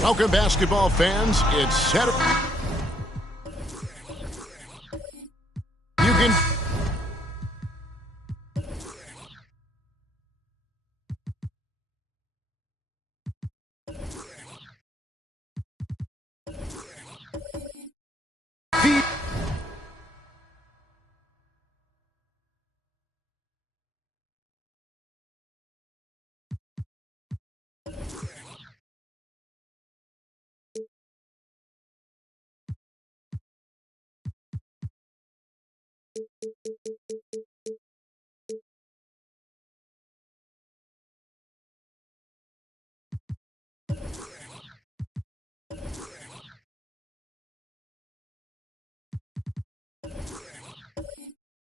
Welcome, basketball fans. It's set. You can.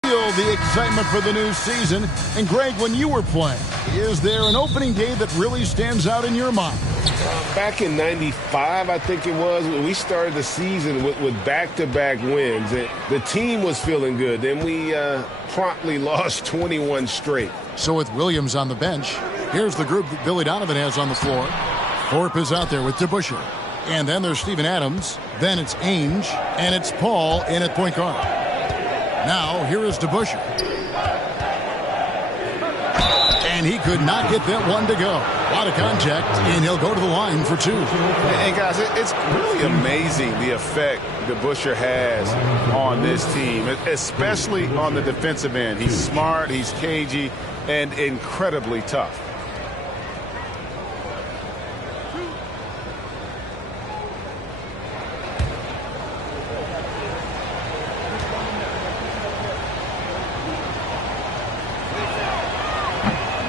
Feel the excitement for the new season. And Greg, when you were playing, is there an opening day that really stands out in your mind? Back in '95, I think it was, when we started the season with back-to-back wins. The team was feeling good. Then we promptly lost 21 straight. So with Williams on the bench, here's the group that Billy Donovan has on the floor. Thorpe is out there with DeBusschere. And then there's Steven Adams. Then it's Ainge. And it's Paul in at point guard. Now, here is DeBusschere. And he could not get that one to go. A lot of contact, and he'll go to the line for two. And guys, it's really amazing the effect DeBusschere has on this team, especially on the defensive end. He's smart, he's cagey, and incredibly tough.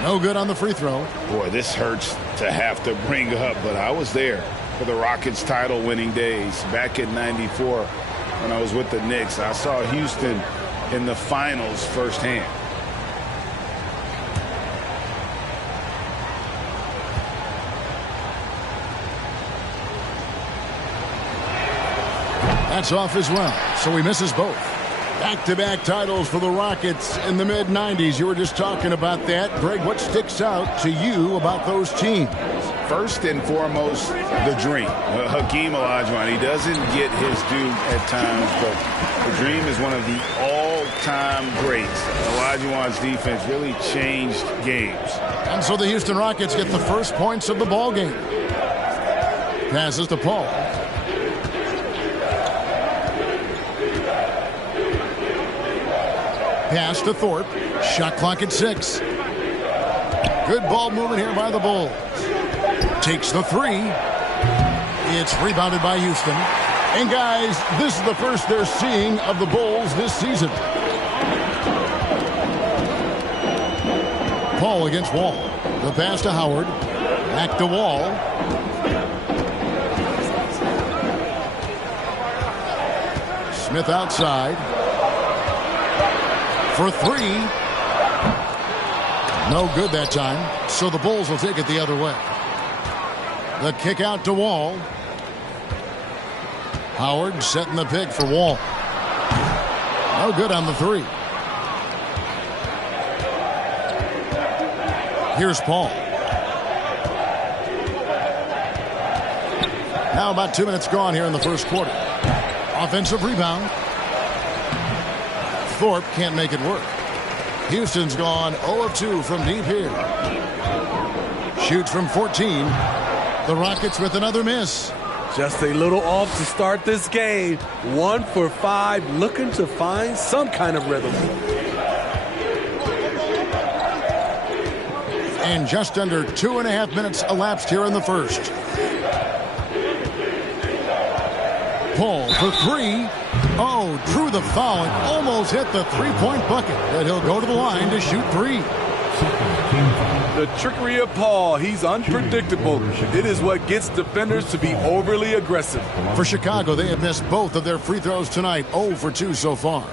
No good on the free throw. Boy, this hurts to have to bring up, but I was there for the Rockets title-winning days back in '94 when I was with the Knicks. I saw Houston in the finals firsthand. That's off as well, so he misses both. Back-to-back titles for the Rockets in the mid-'90s. You were just talking about that. Greg, what sticks out to you about those teams? First and foremost, the dream. Hakeem Olajuwon, he doesn't get his due at times, but the dream is one of the all-time greats. Olajuwon's defense really changed games. And so the Houston Rockets get the first points of the ball game. Passes to Paul. Pass to Thorpe. Shot clock at 6. Good ball movement here by the Bulls. Takes the three. It's rebounded by Houston. And guys, this is the first they're seeing of the Bulls this season. Paul against Wall. The pass to Howard. Back to Wall. Smith outside. For three, No good that time, so the Bulls will take it the other way. The kick out to Wall. Howard setting the pick for Wall. No good on the three. Here's Paul. Now about 2 minutes gone here in the first quarter. Offensive rebound. Thorpe can't make it work. Houston's gone 0 of 2 from deep here. Shoots from 14. The Rockets with another miss. Just a little off to start this game. 1 for 5, looking to find some kind of rhythm. And just under 2.5 minutes elapsed here in the first. Paul for three. Oh, drew the foul and almost hit the three-point bucket. But he'll go to the line to shoot three. The trickery of Paul, he's unpredictable. It is what gets defenders to be overly aggressive. For Chicago, they have missed both of their free throws tonight. 0 for 2 so far.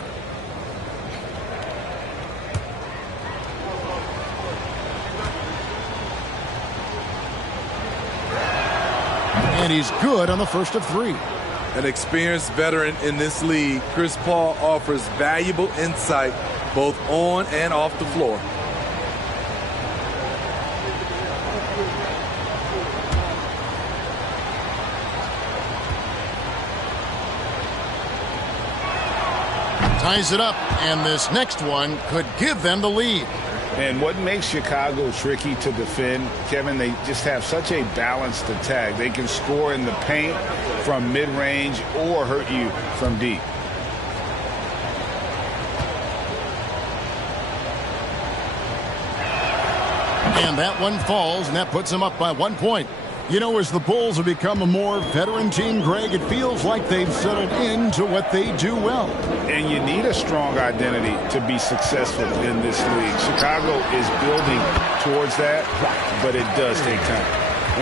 And he's good on the first of 3. An experienced veteran in this league, Chris Paul offers valuable insight both on and off the floor. Ties it up, and this next one could give them the lead. And what makes Chicago tricky to defend, Kevin, they just have such a balanced attack. They can score in the paint from mid-range or hurt you from deep. And that one falls, and that puts them up by 1 point. You know, as the Bulls have become a more veteran team, Greg, it feels like they've settled into what they do well. And you need a strong identity to be successful in this league. Chicago is building towards that, but it does take time.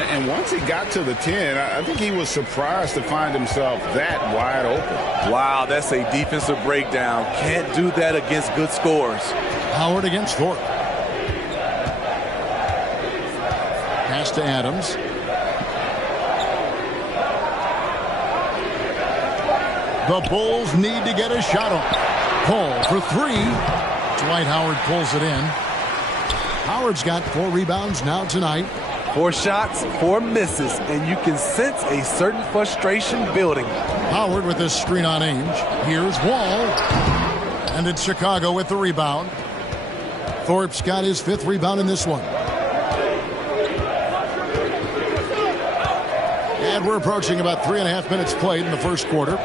And once he got to the 10, I think he was surprised to find himself that wide open. Wow, that's a defensive breakdown. Can't do that against good scores. Howard against Thorpe. Pass to Adams. The Bulls need to get a shot on. Paul for 3. Dwight Howard pulls it in. Howard's got 4 rebounds now tonight. 4 shots, 4 misses, and you can sense a certain frustration building. Howard with his screen on Ainge. Here's Wall. And it's Chicago with the rebound. Thorpe's got his 5th rebound in this one. And we're approaching about 3.5 minutes played in the first quarter.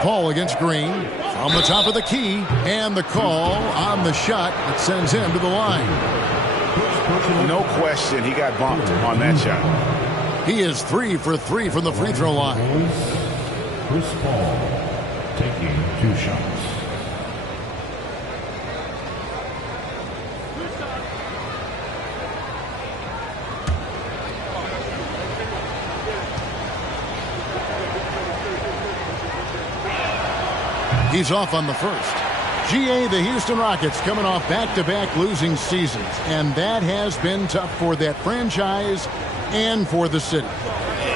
Paul against Green from the top of the key, and the call on the shot that sends him to the line. No question, he got bumped on that shot. He is 3 for 3 from the free throw line. Chris Paul taking 2 shots. He's off on the first. GA, the Houston Rockets coming off back-to-back losing seasons, and that has been tough for that franchise and for the city.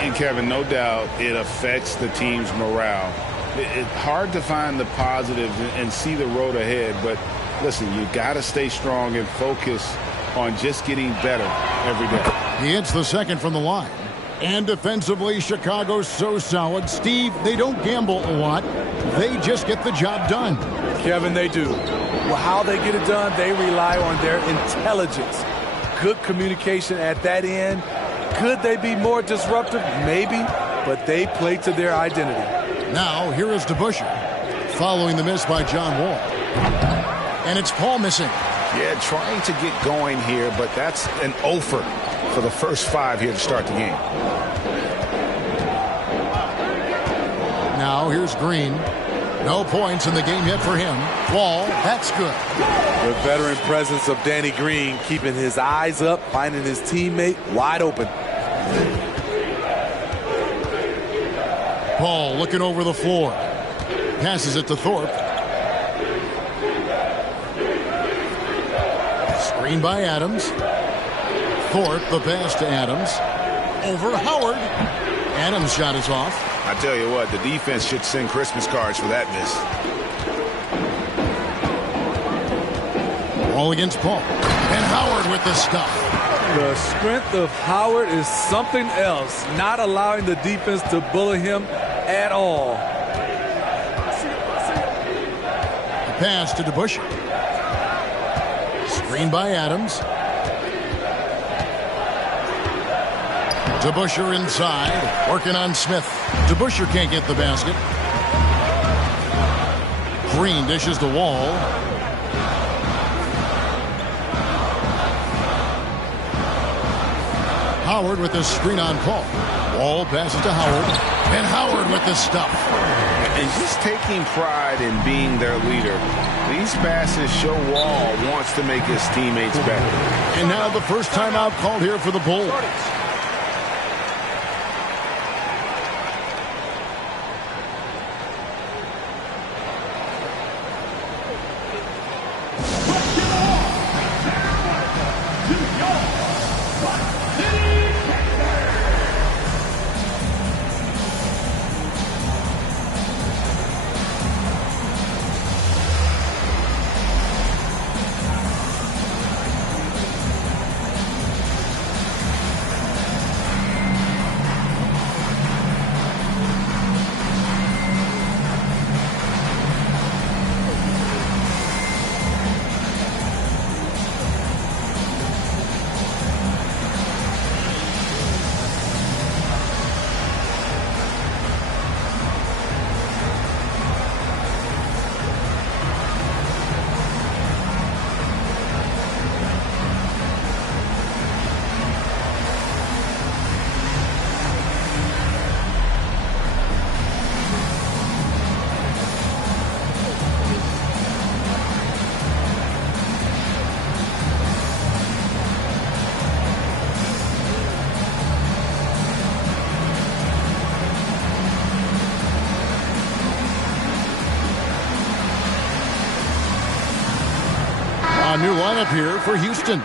And Kevin, no doubt it affects the team's morale. It's hard to find the positives and see the road ahead, but listen, you got to stay strong and focus on just getting better every day. He hits the second from the line. And defensively, Chicago's so solid. Steve, they don't gamble a lot. They just get the job done. Kevin, they do. Well, how they get it done, they rely on their intelligence. Good communication at that end. Could they be more disruptive? Maybe, but they play to their identity. Now, here is DeBusschere, following the miss by John Wall. And it's Paul missing. Yeah, trying to get going here, but that's an offer for the first 5 here to start the game. Now here's Green. No points in the game yet for him. Wall, that's good. The veteran presence of Danny Green keeping his eyes up, finding his teammate wide open. Paul looking over the floor. Passes it to Thorpe. Screen by Adams. Thorpe, the pass to Adams. Over Howard. Adams' shot is off. I tell you what, the defense should send Christmas cards for that miss. Ball against Paul. And Howard with the stuff. The strength of Howard is something else, not allowing the defense to bully him at all. The pass to DeBusschere. Screen by Adams. DeBusschere inside, working on Smith. DeBusschere can't get the basket. Green dishes the Wall. Howard with the screen on Paul. Wall passes to Howard. And Howard with the stuff. And just taking pride in being their leader. These passes show Wall wants to make his teammates better. And now the first timeout called here for the Bulls. A new lineup here for Houston.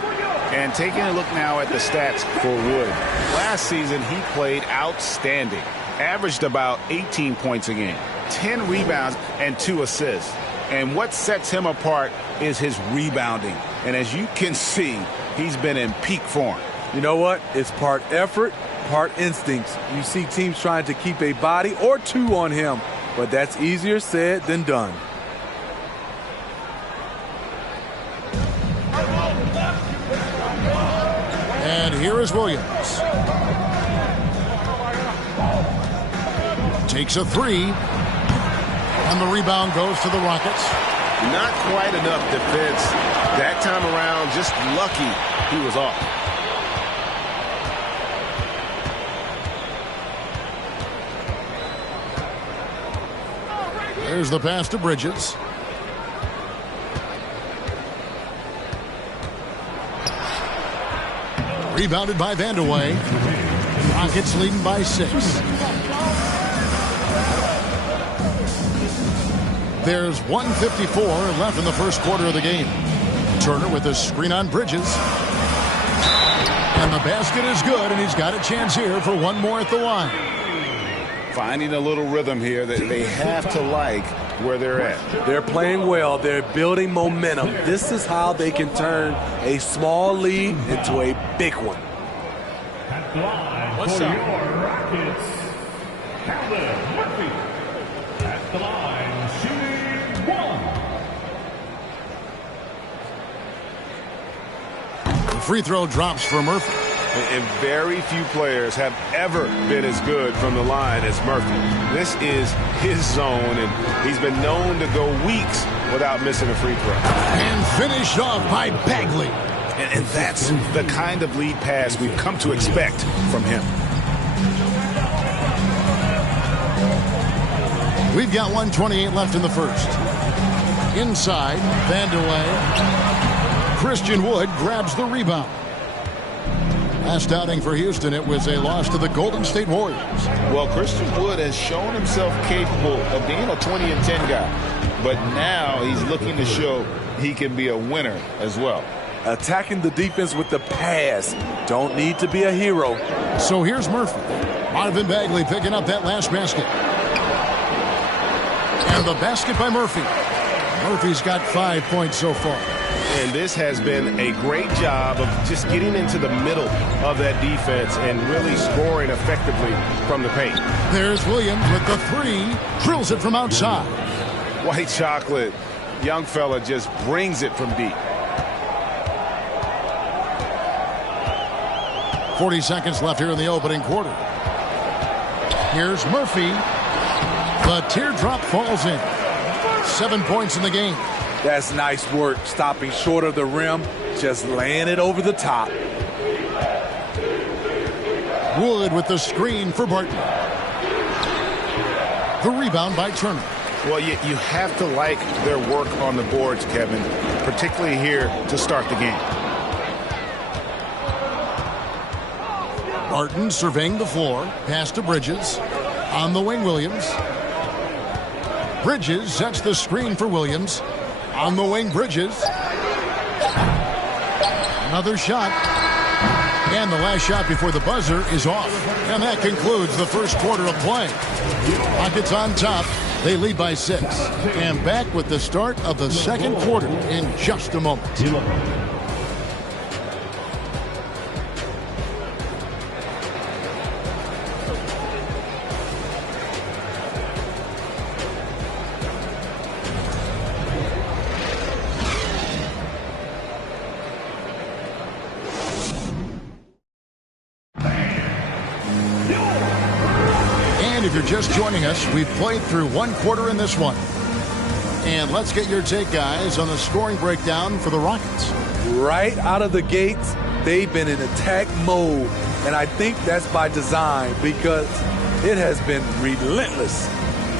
And taking a look now at the stats for Wood. Last season, he played outstanding. Averaged about 18 points a game, 10 rebounds, and 2 assists. And what sets him apart is his rebounding. And as you can see, he's been in peak form. You know what? It's part effort, part instincts. You see teams trying to keep a body or two on him, but that's easier said than done. And here is Williams. Takes a three. And the rebound goes to the Rockets. Not quite enough defense. That time around, just lucky he was off. There's the pass to Bridges. Rebounded by Vandeweghe. Rockets leading by 6. There's 1:54 left in the first quarter of the game. Turner with a screen on Bridges. And the basket is good, and he's got a chance here for one more at the line. Finding a little rhythm here that they have to like where they're at. They're playing well. They're building momentum. This is how they can turn a small lead into a big one. At the line for your Rockets, Calvin Murphy. At the line, shooting 1. The free throw drops for Murphy. And very few players have ever been as good from the line as Murphy. This is his zone, and he's been known to go weeks without missing a free throw. And finished off by Bagley. And that's the kind of lead pass we've come to expect from him. We've got 1:28 left in the first. Inside, Vandeweghe. Christian Wood grabs the rebound. Last outing for Houston, it was a loss to the Golden State Warriors. Well, Christian Wood has shown himself capable of being a 20 and 10 guy. But now he's looking to show he can be a winner as well. attacking the defense with the pass. Don't need to be a hero. So here's Murphy. Marvin Bagley picking up that last basket. And the basket by Murphy. Murphy's got 5 points so far. And this has been a great job of just getting into the middle of that defense and really scoring effectively from the paint. There's Williams with the three. Drills it from outside. White chocolate, young fella just brings it from deep. 40 seconds left here in the opening quarter. Here's Murphy. The teardrop falls in. 7 points in the game. That's nice work, stopping short of the rim, just laying it over the top. Wood with the screen for Barton. The rebound by Turner. Well, you have to like their work on the boards, Kevin, particularly here to start the game. Barton surveying the floor. Pass to Bridges. On the wing, Williams. Bridges sets the screen for Williams. On the wing, Bridges. Another shot. And the last shot before the buzzer is off. And that concludes the first quarter of play. Rockets on top. They lead by 6. And back with the start of the second quarter in just a moment. If you're just joining us, we've played through one quarter in this one. And let's get your take, guys, on the scoring breakdown for the Rockets. Right out of the gates, they've been in attack mode. And I think that's by design because it has been relentless.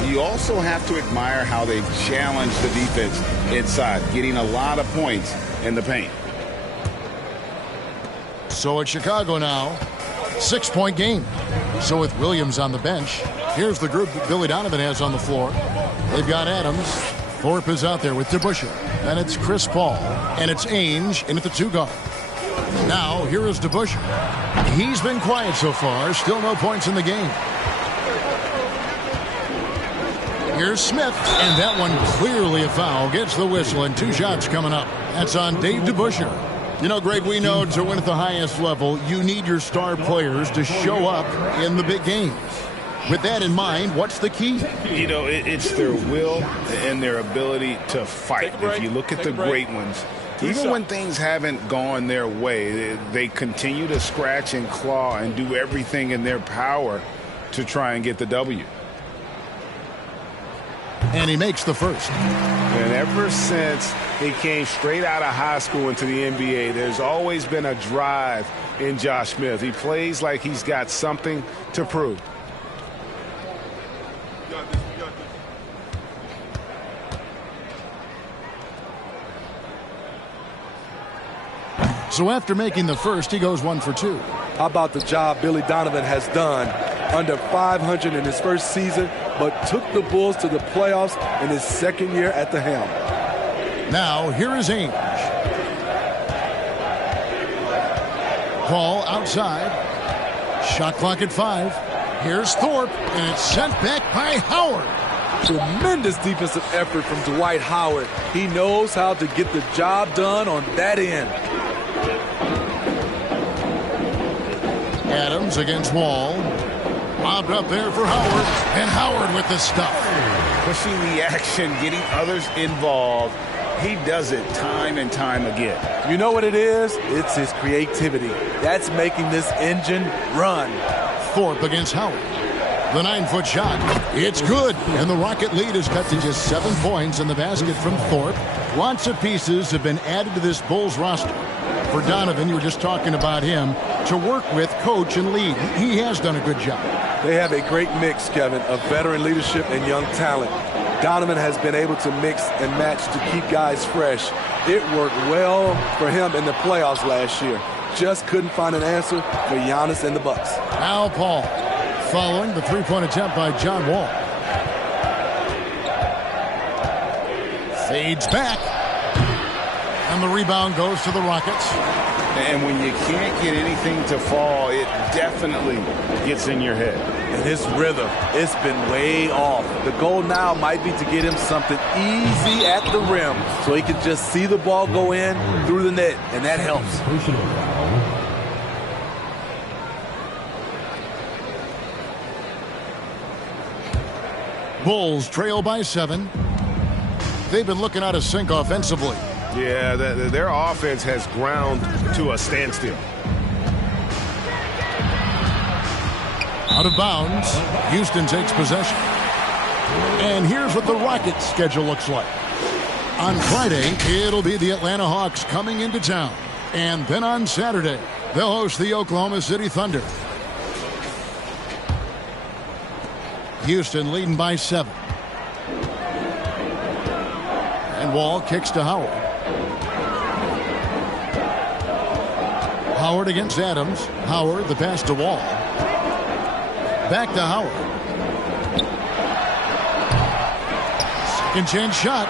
You also have to admire how they've challenged the defense inside, getting a lot of points in the paint. So it's Chicago now. 6-point game. So with Williams on the bench, here's the group that Billy Donovan has on the floor. They've got Adams. Thorpe is out there with DeBusschere. And it's Chris Paul. And it's Ainge in at the 2 guard. Now, here is DeBusschere. He's been quiet so far. Still no points in the game. Here's Smith. And that one clearly a foul. Gets the whistle and 2 shots coming up. That's on Dave DeBusschere. You know, Greg, we know to win at the highest level, you need your star players to show up in the big games. With that in mind, what's the key? You know, it's their will and their ability to fight. If you look at the great ones, even when things haven't gone their way, they continue to scratch and claw and do everything in their power to try and get the W. And he makes the first. And ever since he came straight out of high school into the NBA, there's always been a drive in Josh Smith. He plays like he's got something to prove. So after making the first, he goes 1 for 2. How about the job Billy Donovan has done? Under 500 in his first season, but took the Bulls to the playoffs in his second year at the helm. Now, here is Ainge. Paul outside. Shot clock at 5. Here's Thorpe, and it's sent back by Howard. Tremendous defensive effort from Dwight Howard. He knows how to get the job done on that end. Adams against Wall. Lobbed up there for Howard, and Howard with the stuff. Pushing the action, getting others involved. He does it time and time again. You know what it is? It's his creativity. That's making this engine run. Thorpe against Howard. The 9-foot shot. It's good. And the Rocket lead is cut to just 7 points in the basket from Thorpe. Lots of pieces have been added to this Bulls roster. For Donovan, you were just talking about him, to work with, coach, and lead. He has done a good job. They have a great mix, Kevin, of veteran leadership and young talent. Donovan has been able to mix and match to keep guys fresh. It worked well for him in the playoffs last year. Just couldn't find an answer for Giannis and the Bucks. Now Paul, following the 3-point attempt by John Wall. Fades back. And the rebound goes to the Rockets. And when you can't get anything to fall, it definitely gets in your head. And his rhythm, it's been way off. The goal now might be to get him something easy at the rim so he can just see the ball go in through the net, and that helps. Personal foul. Bulls trail by 7. They've been looking out of sync offensively. Yeah, their offense has ground to a standstill. Out of bounds. Houston takes possession. And here's what the Rockets' schedule looks like. On Friday, it'll be the Atlanta Hawks coming into town. And then on Saturday, they'll host the Oklahoma City Thunder. Houston leading by 7. And Wall kicks to Howard. Howard against Adams. Howard, the pass to Wall. Back to Howard. Second chance shot.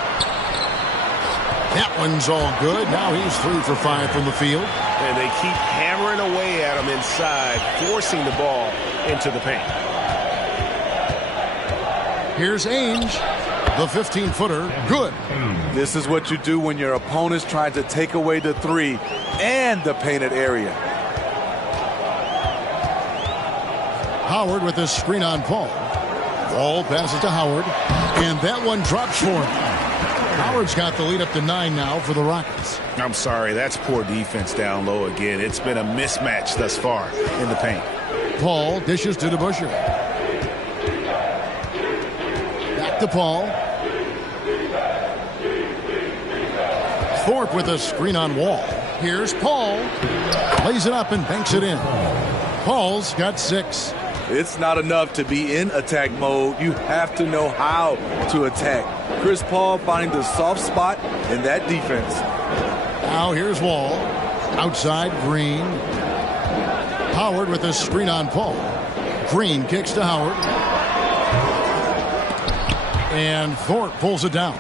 That one's all good. Now he's 3 for 5 from the field. And they keep hammering away at him inside, forcing the ball into the paint. Here's Ainge. The 15-footer. Good. This is what you do when your opponent's trying to take away the 3 and the painted area. Howard with his screen on Paul. Wall passes to Howard. And that one drops for him. Howard's got the lead up to 9 now for the Rockets. I'm sorry, that's poor defense down low again. It's been a mismatch thus far in the paint. Paul dishes to DeBusschere. Back to Paul. Thorpe with a screen on Wall. Here's Paul. Lays it up and banks it in. Paul's got 6. It's not enough to be in attack mode. You have to know how to attack. Chris Paul finding the soft spot in that defense. Now here's Wall. Outside Green. Howard with a screen on Paul. Green kicks to Howard. And Thorpe pulls it down.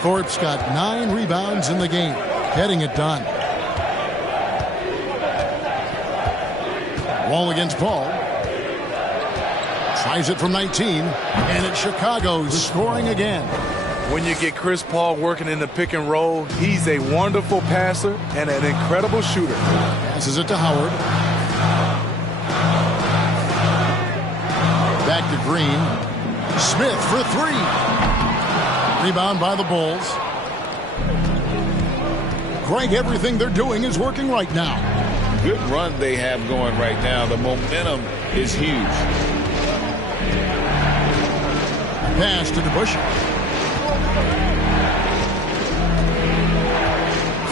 Thorpe's got 9 rebounds in the game. Getting it done. Wall against Paul. Tries it from 19. And it's Chicago scoring again. When you get Chris Paul working in the pick and roll, he's a wonderful passer and an incredible shooter. Passes it to Howard. Back to Green. Smith for 3. Rebound by the Bulls. Greg, everything they're doing is working right now. Good run they have going right now. The momentum is huge. Pass to DeBusschere.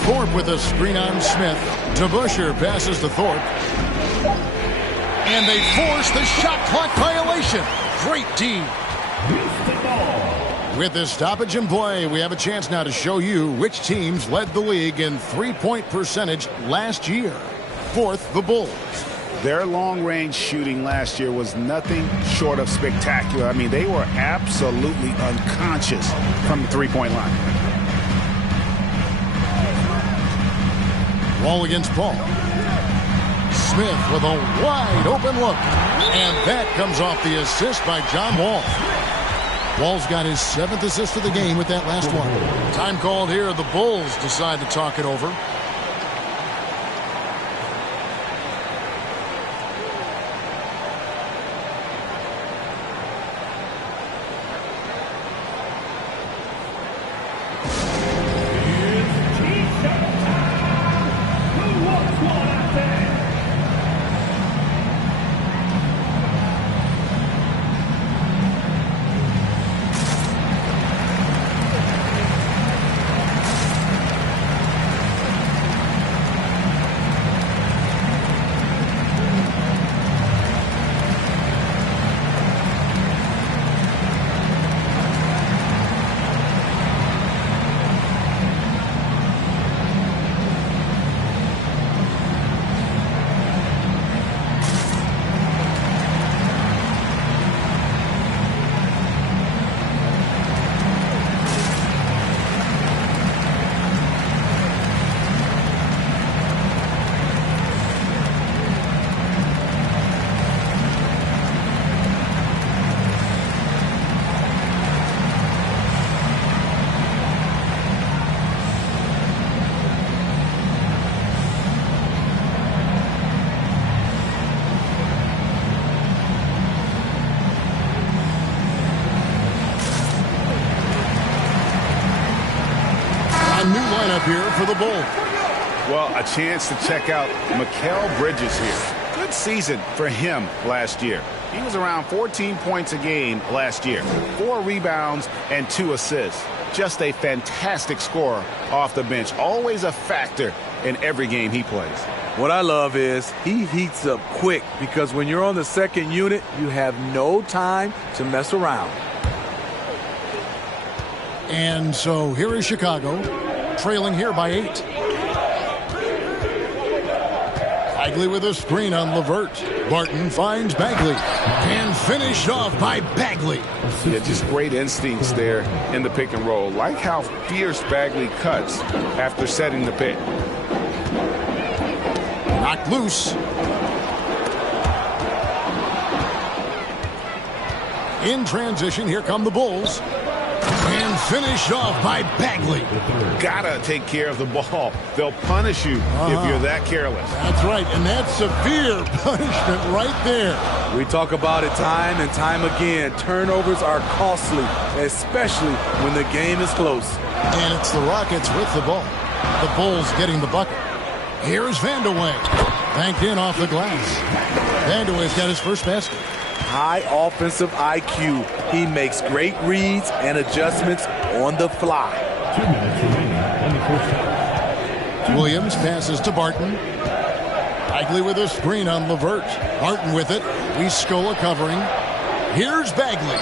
Thorpe with a screen on Smith. DeBusschere passes to Thorpe. And they force the shot clock violation. Great team. With this stoppage in play, we have a chance now to show you which teams led the league in three-point percentage last year. 4th, the Bulls. Their long-range shooting last year was nothing short of spectacular. I mean, they were absolutely unconscious from the three-point line. Wall against Paul. Smith with a wide-open look. And that comes off the assist by John Wall. Wall's got his 7th assist of the game with that last one. Time called here. The Bulls decide to talk it over. A new lineup here for the Bulls. Well, a chance to check out Mikal Bridges here. Good season for him last year. He was around 14 points a game last year. 4 rebounds and 2 assists. Just a fantastic scorer off the bench. Always a factor in every game he plays. What I love is he heats up quick because when you're on the second unit, you have no time to mess around. And so here is Chicago, trailing here by 8. Bagley with a screen on LeVert. Barton finds Bagley. And finished off by Bagley. Yeah, just great instincts there in the pick and roll. Like how fierce Bagley cuts after setting the pick. Knocked loose. In transition, here come the Bulls. And finished off by Bagley. Gotta take care of the ball. They'll punish you if you're that careless. That's right, and that's severe punishment right there. We talk about it time and time again. Turnovers are costly, especially when the game is close. And it's the Rockets with the ball. The Bulls getting the bucket. Here's Vandeweghe. Banked in off the glass. Vandeweghe's got his first basket. High offensive IQ. He makes great reads and adjustments on the fly. 2 minutes remaining in the first half. Williams passes to Barton. Bagley with a screen on LeVert. Barton with it. Scola covering. Here's Bagley.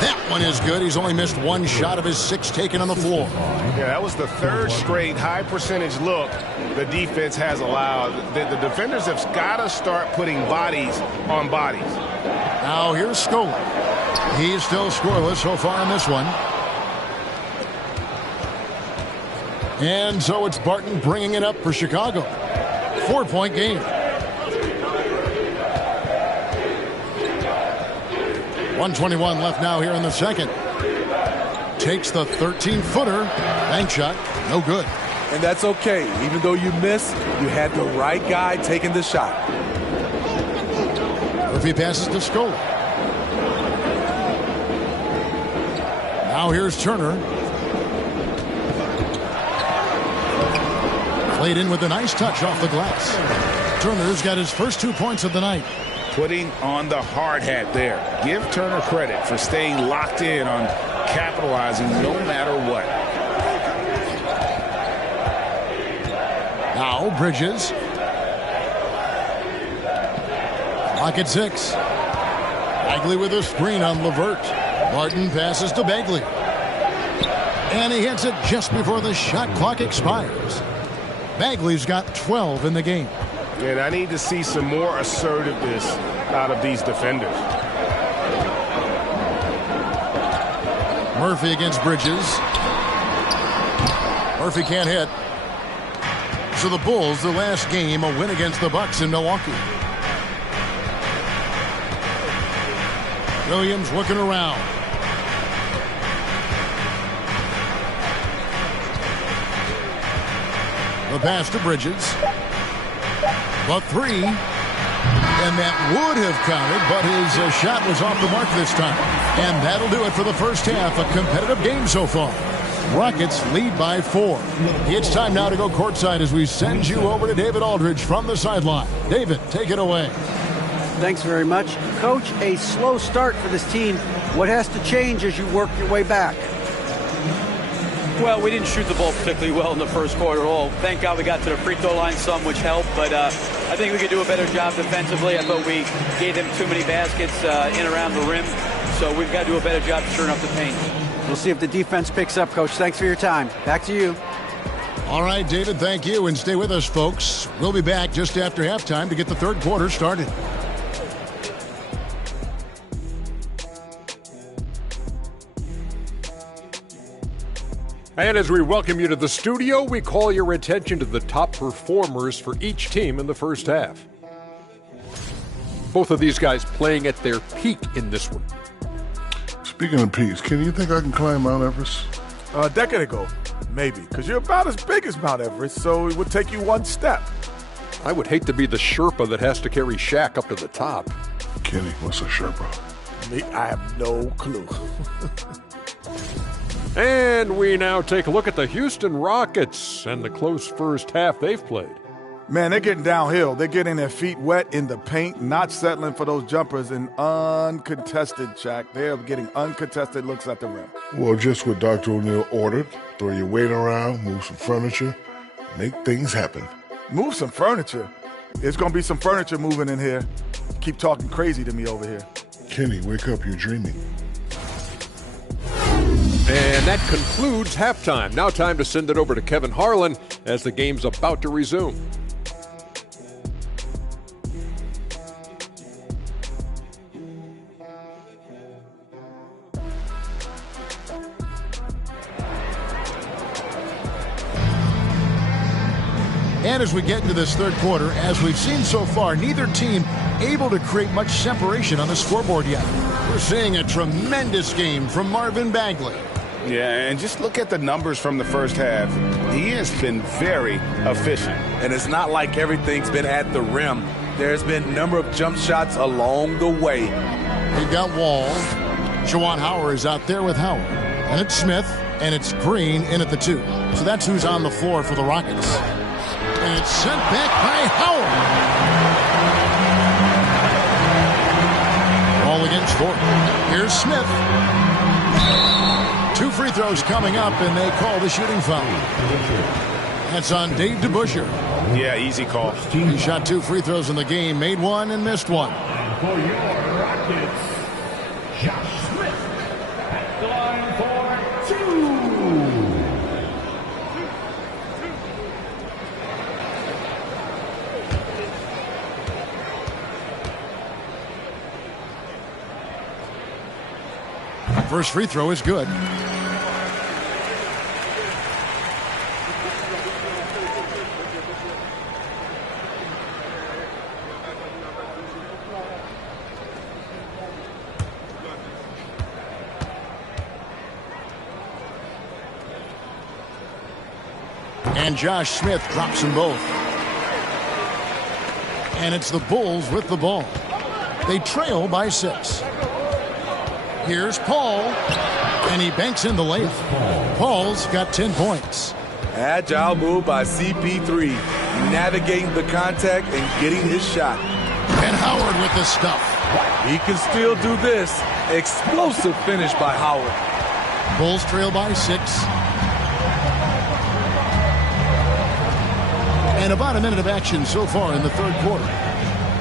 That one is good. He's only missed 1 shot of his 6 taken on the floor. Yeah, that was the 3rd straight high percentage look the defense has allowed. The defenders have got to start putting bodies on bodies. Now here's Scola. He's still scoreless so far in this one. And so it's Barton bringing it up for Chicago. 4-point game. 1:21 left now here in the second. Takes the 13-footer. Bank shot. No good. And that's okay. Even though you miss, you had the right guy taking the shot. Murphy passes to Scola. Now here's Turner. Played in with a nice touch off the glass. Turner's got his first 2 points of the night. Putting on the hard hat there. Give Turner credit for staying locked in on capitalizing no matter what. Now Bridges. Clock at 6. Bagley with a screen on LeVert. Barton passes to Bagley. And he hits it just before the shot clock expires. Bagley's got 12 in the game. And I need to see some more assertiveness out of these defenders. Murphy against Bridges. Murphy can't hit. So the Bulls, the last game, a win against the Bucks in Milwaukee. Williams looking around. The pass to Bridges. The 3. And that would have counted, but his shot was off the mark this time. And that'll do it for the first half. A competitive game so far. Rockets lead by 4. It's time now to go courtside as we send you over to David Aldridge from the sideline. David, take it away. Thanks very much. Coach, a slow start for this team. What has to change as you work your way back? Well, we didn't shoot the ball particularly well in the first quarter at all. Thank God we got to the free throw line some, which helped. But I think we could do a better job defensively. I thought we gave them too many baskets in around the rim. So we've got to do a better job stirring up the paint. We'll see if the defense picks up, Coach. Thanks for your time. Back to you. All right, David, thank you. And stay with us, folks. We'll be back just after halftime to get the third quarter started. And as we welcome you to the studio, we call your attention to the top performers for each team in the first half. Both of these guys playing at their peak in this one. Speaking of peaks, can you think I can climb Mount Everest? A decade ago, maybe, because you're about as big as Mount Everest, so it would take you 1 step. I would hate to be the Sherpa that has to carry Shaq up to the top. Kenny, what's a Sherpa? Me, I have no clue. And we now take a look at the Houston Rockets and the close first half they've played. Man, they're getting downhill. They're getting their feet wet in the paint, not settling for those jumpers, and uncontested, Shaq. They're getting uncontested looks at the rim. Well, just what Dr. O'Neal ordered. Throw your weight around, move some furniture, make things happen. Move some furniture? There's going to be some furniture moving in here. Keep talking crazy to me over here. Kenny, wake up, you're dreaming. And that concludes halftime. Now time to send it over to Kevin Harlan as the game's about to resume. And as we get into this third quarter, as we've seen so far, neither team able to create much separation on the scoreboard yet. We're seeing a tremendous game from Marvin Bagley. Yeah, and just look at the numbers from the first half. He has been very efficient. And it's not like everything's been at the rim. There's been a number of jump shots along the way. We've got Wall. Juwan Howard is out there with Howard. And it's Smith, and it's Green in at the 2. So that's who's on the floor for the Rockets. And it's sent back by Howard. Ball against Ford. Here's Smith. 2 free throws coming up, and they call the shooting foul. That's on Dave DeBusschere. Yeah, easy call. He shot 2 free throws in the game, made 1 and missed 1. And for your Rockets, Josh Smith at the line for 2. First free throw is good. And Josh Smith drops them both. And it's the Bulls with the ball. They trail by 6. Here's Paul, and he banks in the layup. Paul's got 10 points. Agile move by CP3, navigating the contact and getting his shot. And Howard with the stuff. He can still do this. Explosive finish by Howard. Bulls trail by 6. And about a minute of action so far in the third quarter.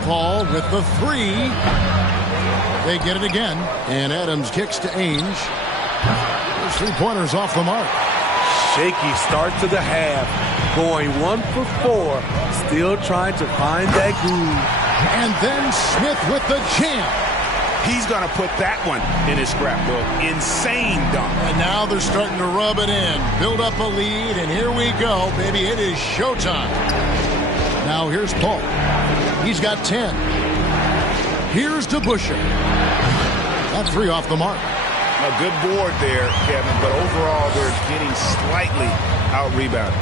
Paul with the 3. They get it again, and Adams kicks to Ainge. Those 3-pointers off the mark. Shaky start to the half, going 1 for 4, still trying to find that groove. And then Smith with the jam. He's going to put that one in his scrapbook. Insane dunk. And now they're starting to rub it in, build up a lead, and here we go, baby. It is showtime. Now here's Paul. He's got 10. Here's DeBusschere. That 3 off the mark. A good board there, Kevin, but overall they're getting slightly out-rebounded.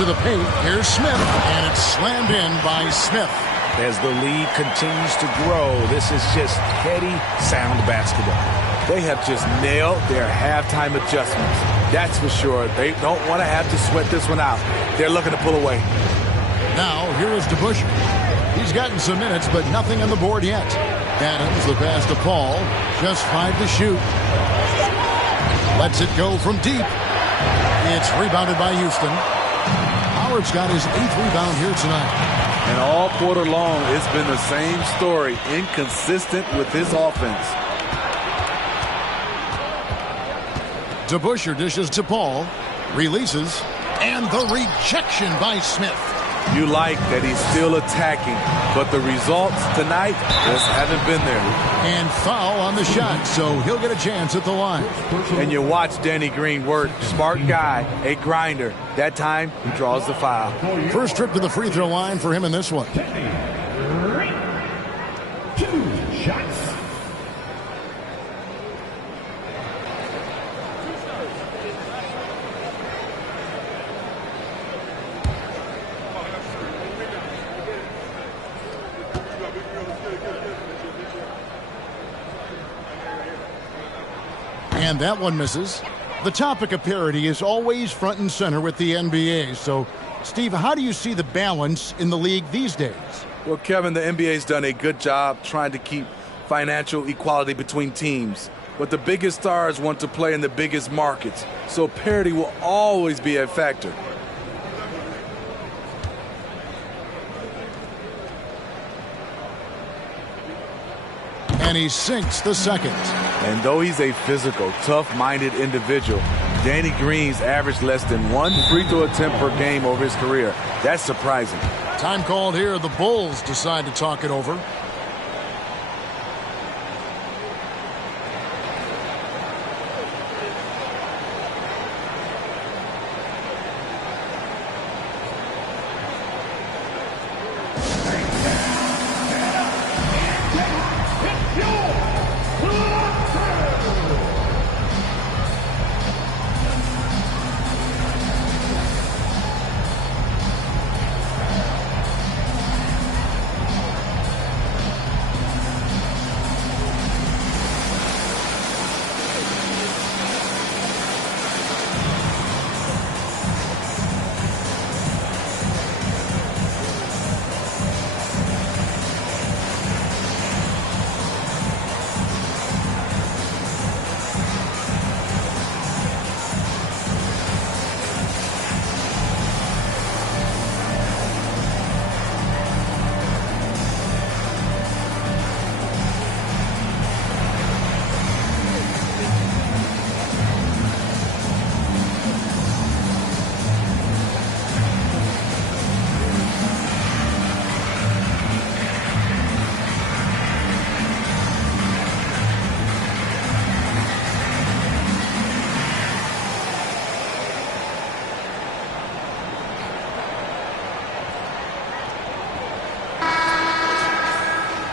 To the paint, here's Smith, and it's slammed in by Smith. As the lead continues to grow, this is just heady, sound basketball. They have just nailed their halftime adjustments. That's for sure. They don't want to have to sweat this one out. They're looking to pull away. Now, here is DeBusschere. He's gotten some minutes, but nothing on the board yet. Adams, the pass to Paul. Just 5 to shoot. Lets it go from deep. It's rebounded by Houston. Howard's got his 8th rebound here tonight. And all quarter long, it's been the same story. Inconsistent with his offense. DeBusschere dishes to Paul. Releases. And the rejection by Smith. You like that he's still attacking, but the results tonight just haven't been there. And foul on the shot, so he'll get a chance at the line. And you watch Danny Green work. Smart guy, a grinder. That time, he draws the foul. First trip to the free throw line for him in this one. 2 shots. And that one misses. The topic of parity is always front and center with the NBA. So, Steve, how do you see the balance in the league these days? Well, Kevin, the NBA's done a good job trying to keep financial equality between teams. But the biggest stars want to play in the biggest markets. So parity will always be a factor. And he sinks the second. And though he's a physical, tough-minded individual, Danny Green's averaged less than 1 free throw attempt per game over his career. That's surprising. Time called here. The Bulls decide to talk it over.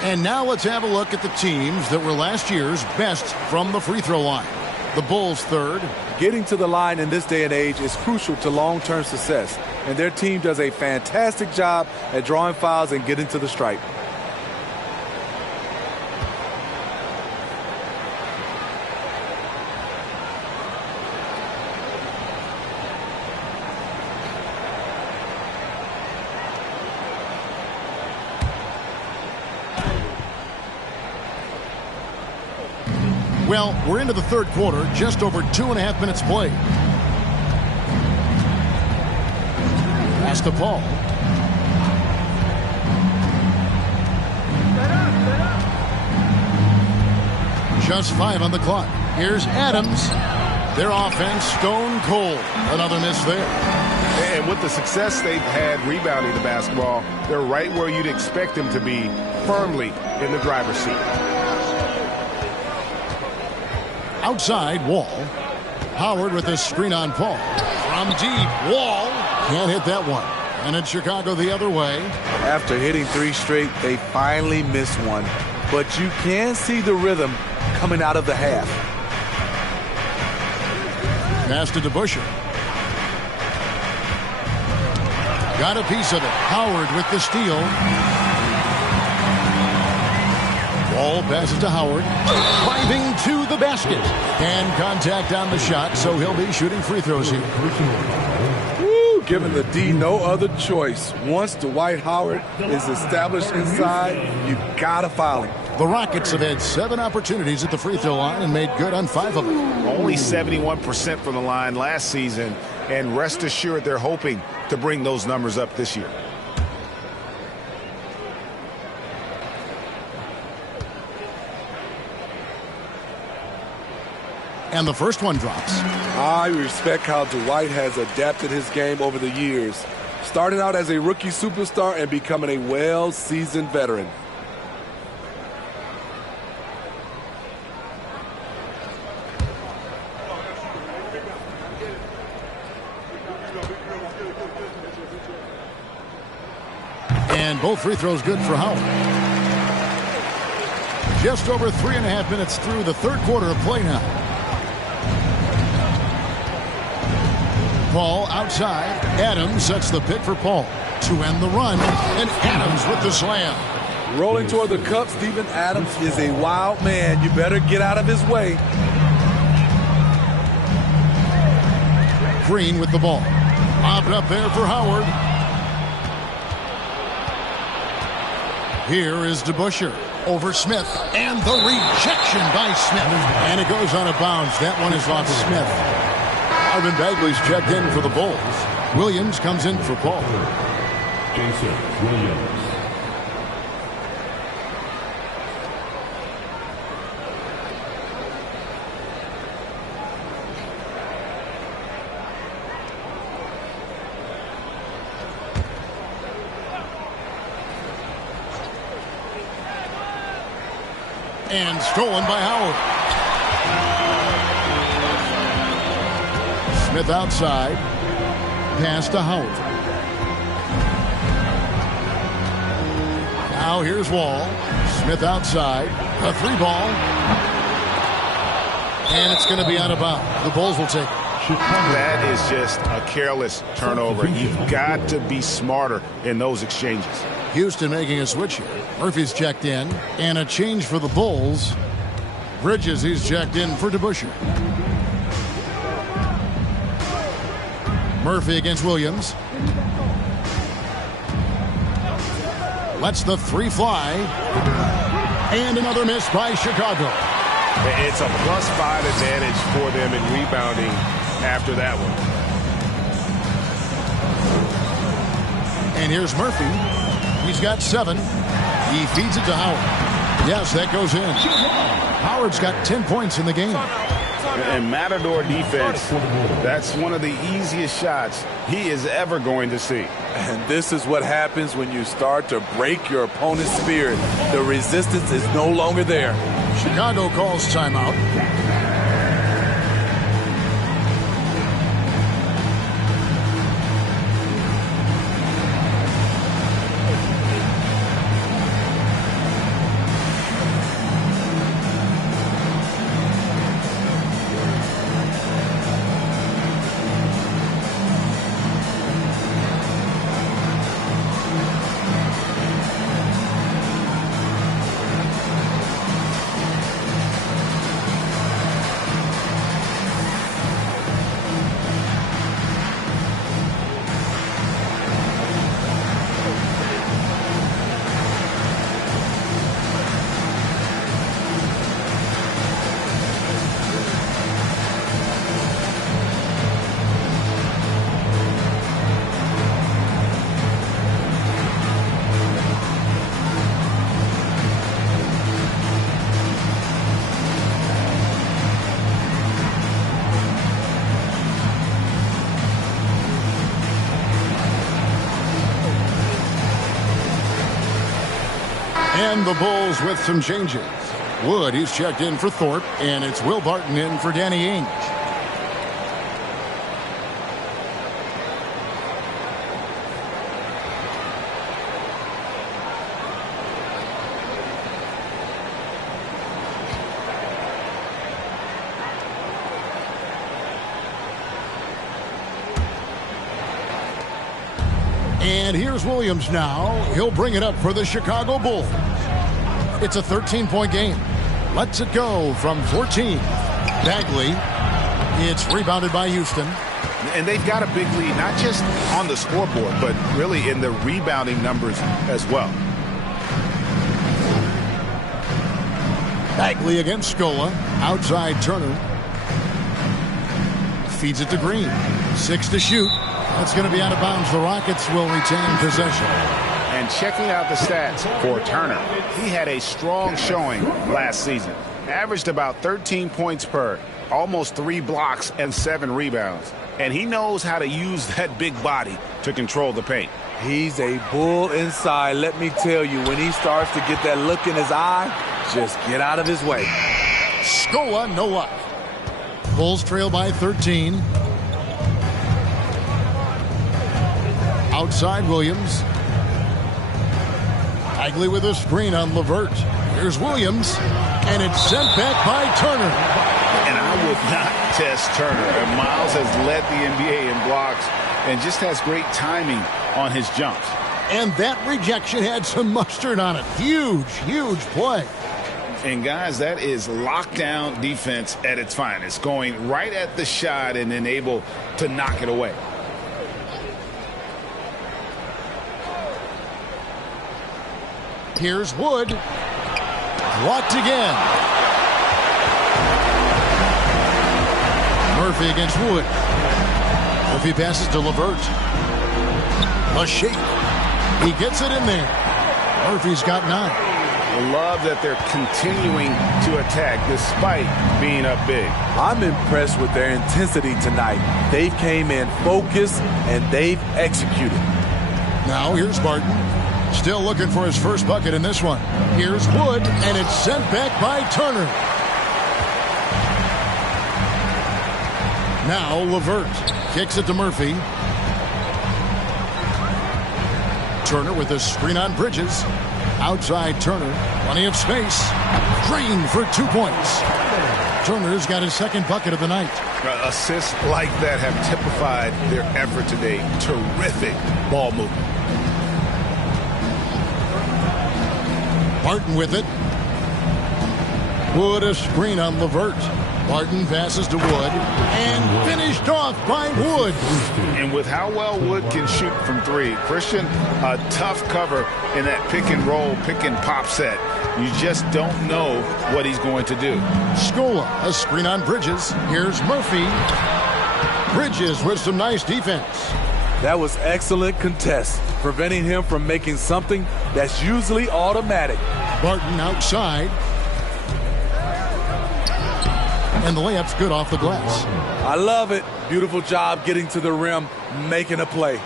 And now let's have a look at the teams that were last year's best from the free throw line. The Bulls third. Getting to the line in this day and age is crucial to long-term success, and their team does a fantastic job at drawing fouls and getting to the stripe. Well, we're into the third quarter, just over 2.5 minutes played. Pass to Paul. Just 5 on the clock. Here's Adams. Their offense stone cold. Another miss there. And with the success they've had rebounding the basketball, they're right where you'd expect them to be, firmly in the driver's seat. Outside, Wall. Howard with a screen on Paul. From deep, Wall can't hit that one. And it's Chicago the other way. After hitting 3 straight, they finally missed one. But you can see the rhythm coming out of the half. Pass to DeBusschere. Got a piece of it. Howard with the steal. Ball passes to Howard. Driving to the basket. And contact on the shot, so he'll be shooting free throws here. Woo, giving the D no other choice. Once Dwight Howard is established inside, you gotta foul him. The Rockets have had 7 opportunities at the free throw line and made good on 5 of them. Only 71% from the line last season, and rest assured they're hoping to bring those numbers up this year. And the first one drops. I respect how Dwight has adapted his game over the years, starting out as a rookie superstar and becoming a well-seasoned veteran. And both free throws good for Howard. Just over 3.5 minutes through the third quarter of play now. Paul outside. Adams sets the pick for Paul to end the run. And Adams with the slam. Rolling toward the cup, Steven Adams is a wild man. You better get out of his way. Green with the ball. Lobbed up there for Howard. Here is DeBusschere over Smith. And the rejection by Smith. And it goes out of bounds. That one is off Smith. Marvin Bagley's checked in for the Bulls. Williams comes in for Paul. Jason Williams. And stolen by Howard. Smith outside. Pass to Howard. Now here's Wall. Smith outside. A 3-ball. And it's going to be out of bounds. The Bulls will take it. That is just a careless turnover. You've got to be smarter in those exchanges. Houston making a switch here. Murphy's checked in. And a change for the Bulls. Bridges, he's checked in for DeBusschere. Murphy against Williams. Lets the 3 fly. And another miss by Chicago. It's a +5 advantage for them in rebounding after that one. And here's Murphy. He's got 7. He feeds it to Howard. Yes, that goes in. Howard's got 10 points in the game. And Matador defense, that's one of the easiest shots he is ever going to see. And this is what happens when you start to break your opponent's spirit. The resistance is no longer there. Chicago calls timeout. And the Bulls with some changes. Wood, he's checked in for Thorpe, and it's Will Barton in for Danny Ainge. And here's Williams now. He'll bring it up for the Chicago Bulls. It's a 13-point game. Lets it go from 14. Bagley. It's rebounded by Houston. And they've got a big lead, not just on the scoreboard, but really in the rebounding numbers as well. Bagley against Scola. Outside Turner. Feeds it to Green. 6 to shoot. That's going to be out of bounds. The Rockets will retain possession. And checking out the stats for Turner, he had a strong showing last season. Averaged about 13 points per, almost 3 blocks and 7 rebounds. And he knows how to use that big body to control the paint. He's a bull inside. Let me tell you, when he starts to get that look in his eye, just get out of his way. Scola, no luck. Bulls trail by 13. Outside Williams. Bagley with a screen on Levert. Here's Williams. And it's sent back by Turner. And I would not test Turner. And Miles has led the NBA in blocks and just has great timing on his jumps. And that rejection had some mustard on it. Huge, huge play. And, guys, that is lockdown defense at its finest, going right at the shot and then able to knock it away. Here's Wood. Blocked again. Murphy against Wood. Murphy passes to LeVert. A shake. He gets it in there. Murphy's got 9. I love that they're continuing to attack despite being up big. I'm impressed with their intensity tonight. They came in focused and they've executed. Now here's Barton. Still looking for his first bucket in this one. Here's Wood, and it's sent back by Turner. Now LeVert kicks it to Murphy. Turner with a screen on Bridges. Outside Turner, plenty of space. Green for 2 points. Turner's got his second bucket of the night. Assists like that have typified their effort today. Terrific ball movement. Barton with it. Wood a screen on LeVert. Barton passes to Wood and finished off by Wood. And with how well Wood can shoot from 3, Christian, a tough cover in that pick and roll, pick and pop set. You just don't know what he's going to do. Scola, a screen on Bridges. Here's Murphy. Bridges with some nice defense. That was excellent contest, preventing him from making something that's usually automatic. Barton outside. And the layup's good off the glass. I love it. Beautiful job getting to the rim, making a play.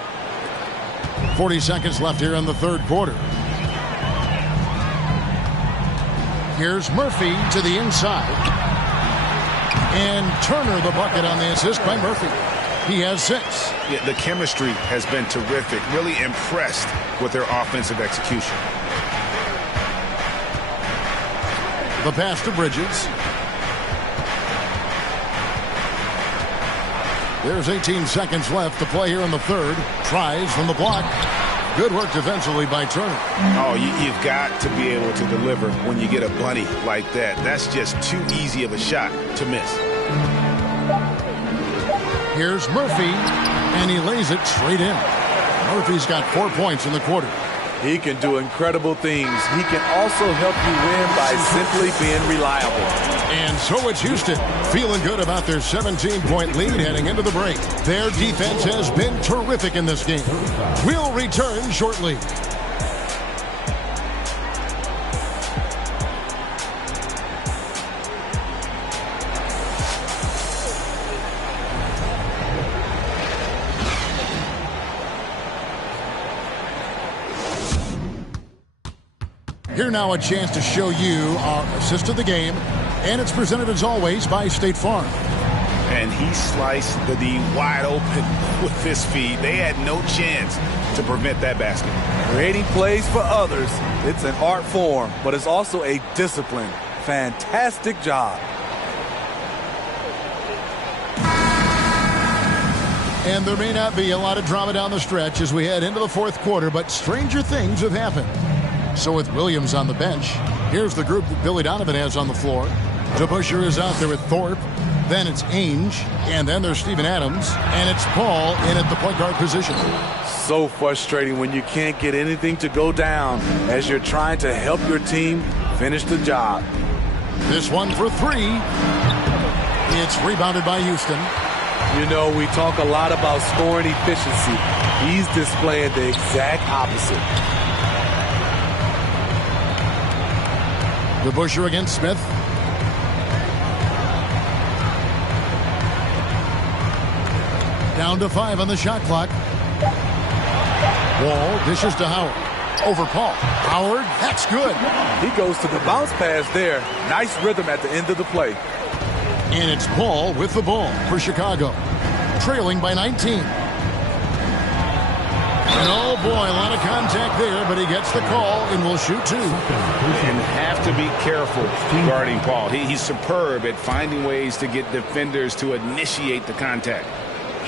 40 seconds left here in the third quarter. Here's Murphy to the inside. And Turner the bucket on the assist by Murphy. He has 6. Yeah, the chemistry has been terrific. Really impressed with their offensive execution. The pass to Bridges. There's 18 seconds left to play here in the third. Tries from the block. Good work defensively by Turner. Oh, you've got to be able to deliver when you get a bunny like that. That's just too easy of a shot to miss. Here's Murphy, and he lays it straight in. Murphy's got 4 points in the quarter. He can do incredible things. He can also help you win by simply being reliable. And so it's Houston, feeling good about their 17-point lead heading into the break. Their defense has been terrific in this game. We'll return shortly. Here now a chance to show you our assist of the game, and it's presented as always by State Farm. And he sliced the D wide open with his feet. They had no chance to prevent that basket. Creating plays for others, it's an art form, but it's also a discipline. Fantastic job. And there may not be a lot of drama down the stretch as we head into the fourth quarter, but stranger things have happened. So with Williams on the bench, here's the group that Billy Donovan has on the floor. DeBusschere is out there with Thorpe. Then it's Ainge. And then there's Steven Adams. And it's Paul in at the point guard position. So frustrating when you can't get anything to go down as you're trying to help your team finish the job. This one for 3. It's rebounded by Houston. You know, we talk a lot about scoring efficiency. He's displaying the exact opposite. DeBusschere against Smith. Down to 5 on the shot clock. Wall dishes to Howard. Over Paul. Howard, that's good. He goes to the bounce pass there. Nice rhythm at the end of the play. And it's Paul with the ball for Chicago. Trailing by 19. And oh boy, a lot of contact there, but he gets the call and will shoot 2. And have to be careful guarding Paul. He's superb at finding ways to get defenders to initiate the contact.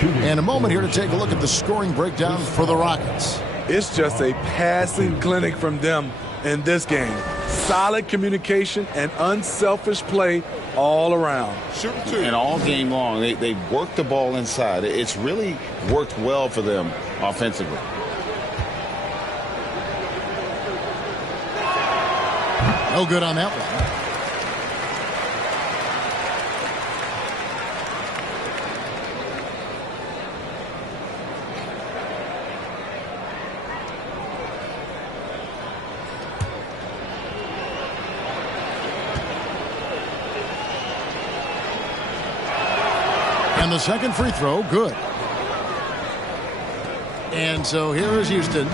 And a moment here to take a look at the scoring breakdown for the Rockets. It's just a passing clinic from them in this game. Solid communication and unselfish play all around. And all game long, they worked the ball inside. It's really worked well for them offensively. No good on that one. And the second free throw, good. And so here is Houston.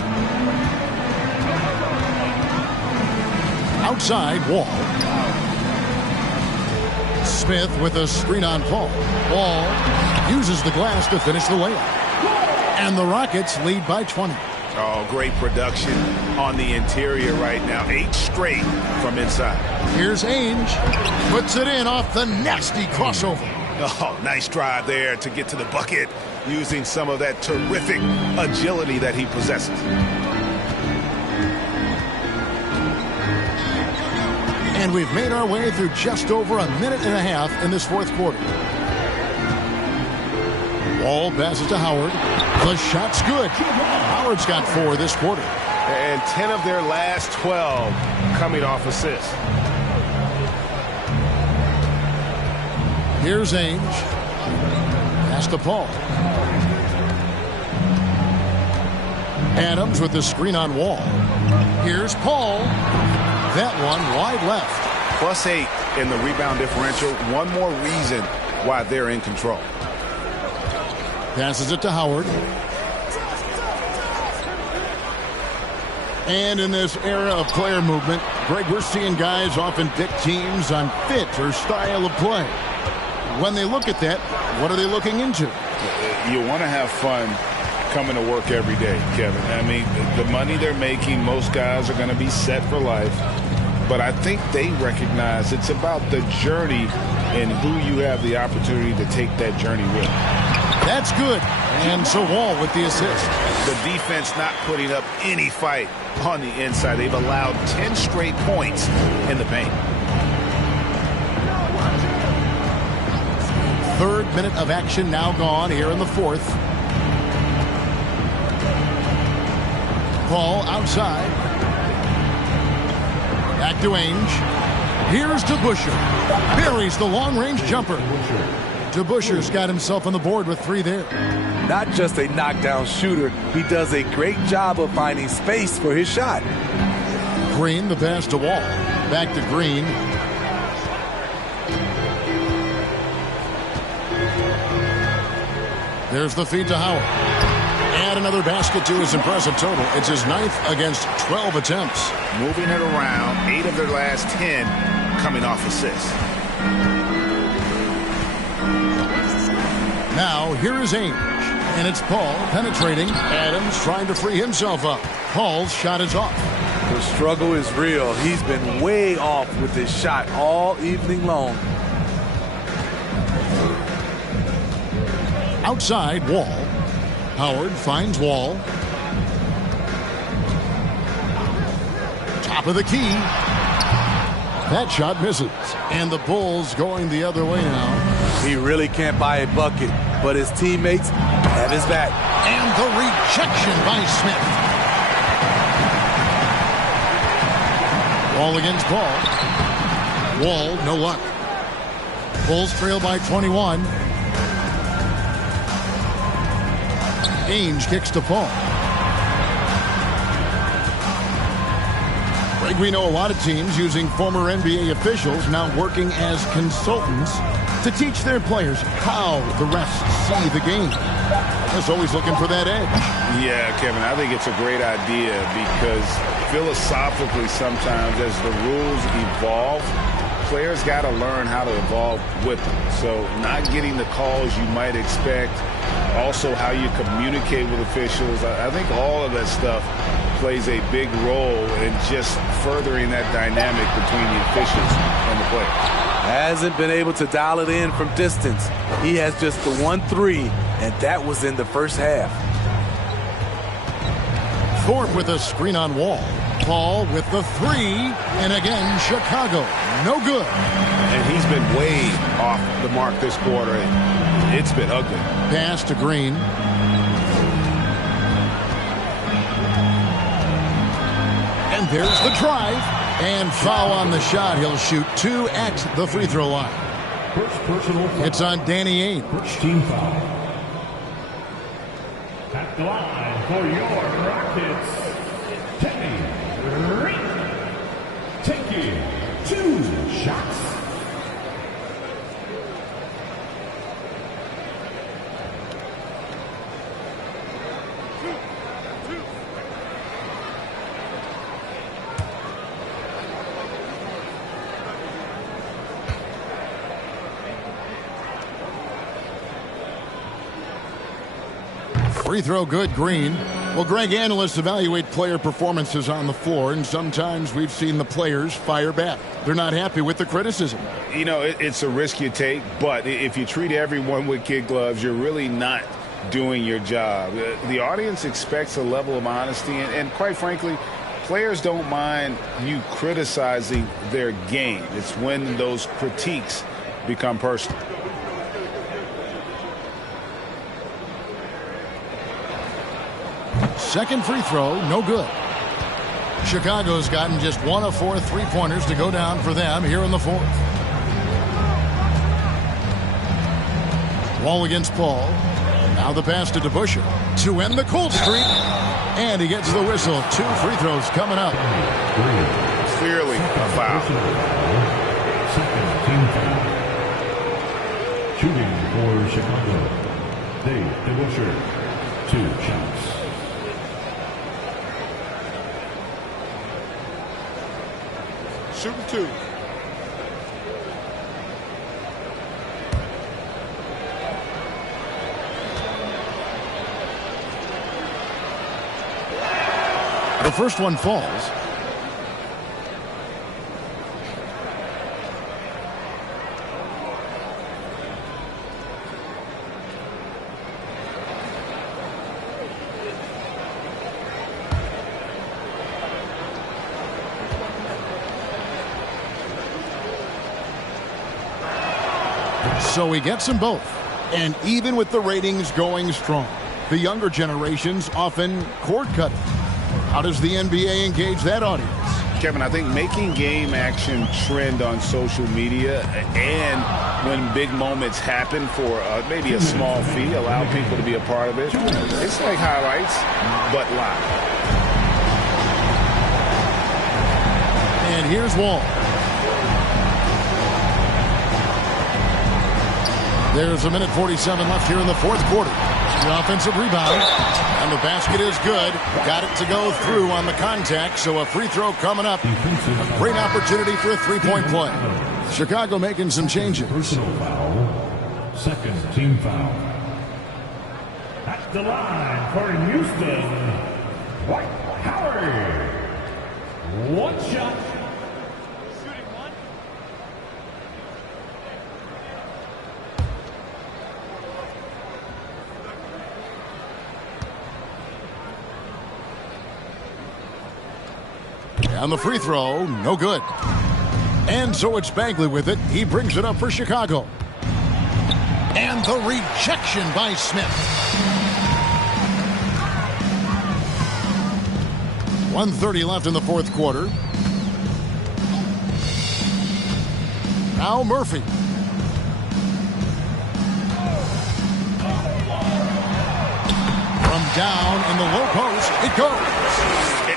Outside, Wall. Smith with a screen on Paul. Wall uses the glass to finish the layup. And the Rockets lead by 20. Oh, great production on the interior right now. 8 straight from inside. Here's Ainge. Puts it in off the nasty crossover. Oh, nice drive there to get to the bucket using some of that terrific agility that he possesses. And we've made our way through just over a minute and a half in this fourth quarter. Wall passes to Howard. The shot's good. Howard's got 4 this quarter. And 10 of their last 12 coming off assists. Here's Ainge. Pass to Paul. Adams with the screen on Wall. Here's Paul. That one wide left. +8 in the rebound differential. One more reason why they're in control. Passes it to Howard. And in this era of player movement, Greg, we're seeing guys often pick teams on fit or style of play. When they look at that, what are they looking into? You want to have fun coming to work every day, Kevin. I mean, the money they're making, most guys are going to be set for life. But I think they recognize it's about the journey and who you have the opportunity to take that journey with. That's good. And so Wall with the assist. The defense not putting up any fight on the inside. They've allowed 10 straight points in the paint. Third minute of action now gone here in the fourth. Paul outside. Back to Ainge. Here's DeBusschere. Buries the long-range jumper. DeBusschere's got himself on the board with 3 there. Not just a knockdown shooter, he does a great job of finding space for his shot. Green, the pass to Wall. Back to Green. There's the feed to Howard. Add another basket to his impressive total. It's his 9th against 12 attempts. Moving it around, 8 of their last 10 coming off assists. Now, here is Ainge. And it's Paul penetrating. Adams trying to free himself up. Paul's shot is off. The struggle is real. He's been way off with his shot all evening long. Outside, Wall. Howard finds Wall. Top of the key. That shot misses. And the Bulls going the other way now. He really can't buy a bucket, but his teammates have his back. And the rejection by Smith. Wall against Paul. Wall, no luck. Bulls trail by 21. Ainge kicks to Paul. Greg, we know a lot of teams using former NBA officials now working as consultants to teach their players how the refs see the game. Just always looking for that edge. Yeah, Kevin, I think it's a great idea because philosophically sometimes as the rules evolve, players got to learn how to evolve with them. So not getting the calls you might expect, also how you communicate with officials. I think all of that stuff plays a big role in just furthering that dynamic between the officials and the players. Hasn't been able to dial it in from distance. He has just the 1-3, and that was in the first half. Thorpe with a screen on Wall. Paul with the three, and again, Chicago. No good. And he's been way off the mark this quarter. It's been ugly. Pass to Green. And there's the drive. And foul on the shot. He'll shoot 2 at the free throw line. First personal foul. It's on Danny Ainge. First team foul. At the line for your Rockets, taking 2 shots. Free throw good, Green. Well, Greg, analysts evaluate player performances on the floor, and sometimes we've seen the players fire back. They're not happy with the criticism. You know, it's a risk you take, but if you treat everyone with kid gloves, you're really not doing your job. The audience expects a level of honesty, and quite frankly, players don't mind you criticizing their game. It's when those critiques become personal. Second free throw, no good. Chicago's gotten just 1 of 4 3-pointers to go down for them here in the fourth. Wall against Paul. Now the pass to DeBusschere to end the cold streak. And he gets the whistle. 2 free throws coming up. Clearly a foul. Second team foul. Shooting for Chicago, DeBusschere. 2 shots. Shooting 2. The first one falls. So he gets them both. And even with the ratings going strong, the younger generations often cord cut. How does the NBA engage that audience? Kevin, I think making game action trend on social media and when big moments happen for maybe a small fee, allow people to be a part of it. It's like highlights, but live. And here's Wall. There's a minute 47 left here in the fourth quarter. The offensive rebound. And the basket is good. Got it to go through on the contact, so a free throw coming up. A great opportunity for a three-point play. Chicago making some changes. Personal foul. Second team foul. At the line for Houston, Dwight Howard. 1 shot. And the free throw, no good. And so it's Bagley with it. He brings it up for Chicago. And the rejection by Smith. 1:30 left in the fourth quarter. Now Murphy. From down in the low post, it goes.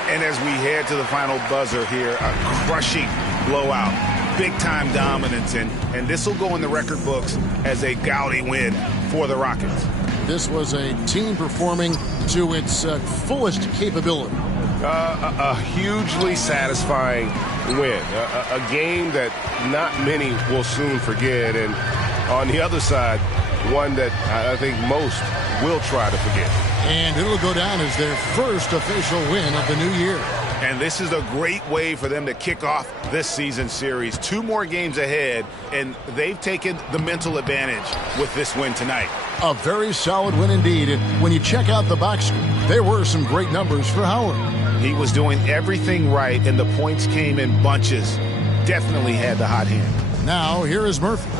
And as we head to the final buzzer here, a crushing blowout, big-time dominance, and this will go in the record books as a gaudy win for the Rockets. This was a team performing to its fullest capability. A hugely satisfying win, a game that not many will soon forget, and on the other side, one that I think most will try to forget. And it'll go down as their first official win of the new year. And this is a great way for them to kick off this season series. 2 more games ahead, and they've taken the mental advantage with this win tonight. A very solid win indeed. And when you check out the box score, there were some great numbers for Howard. He was doing everything right, and the points came in bunches. Definitely had the hot hand. Now, here is Murphy,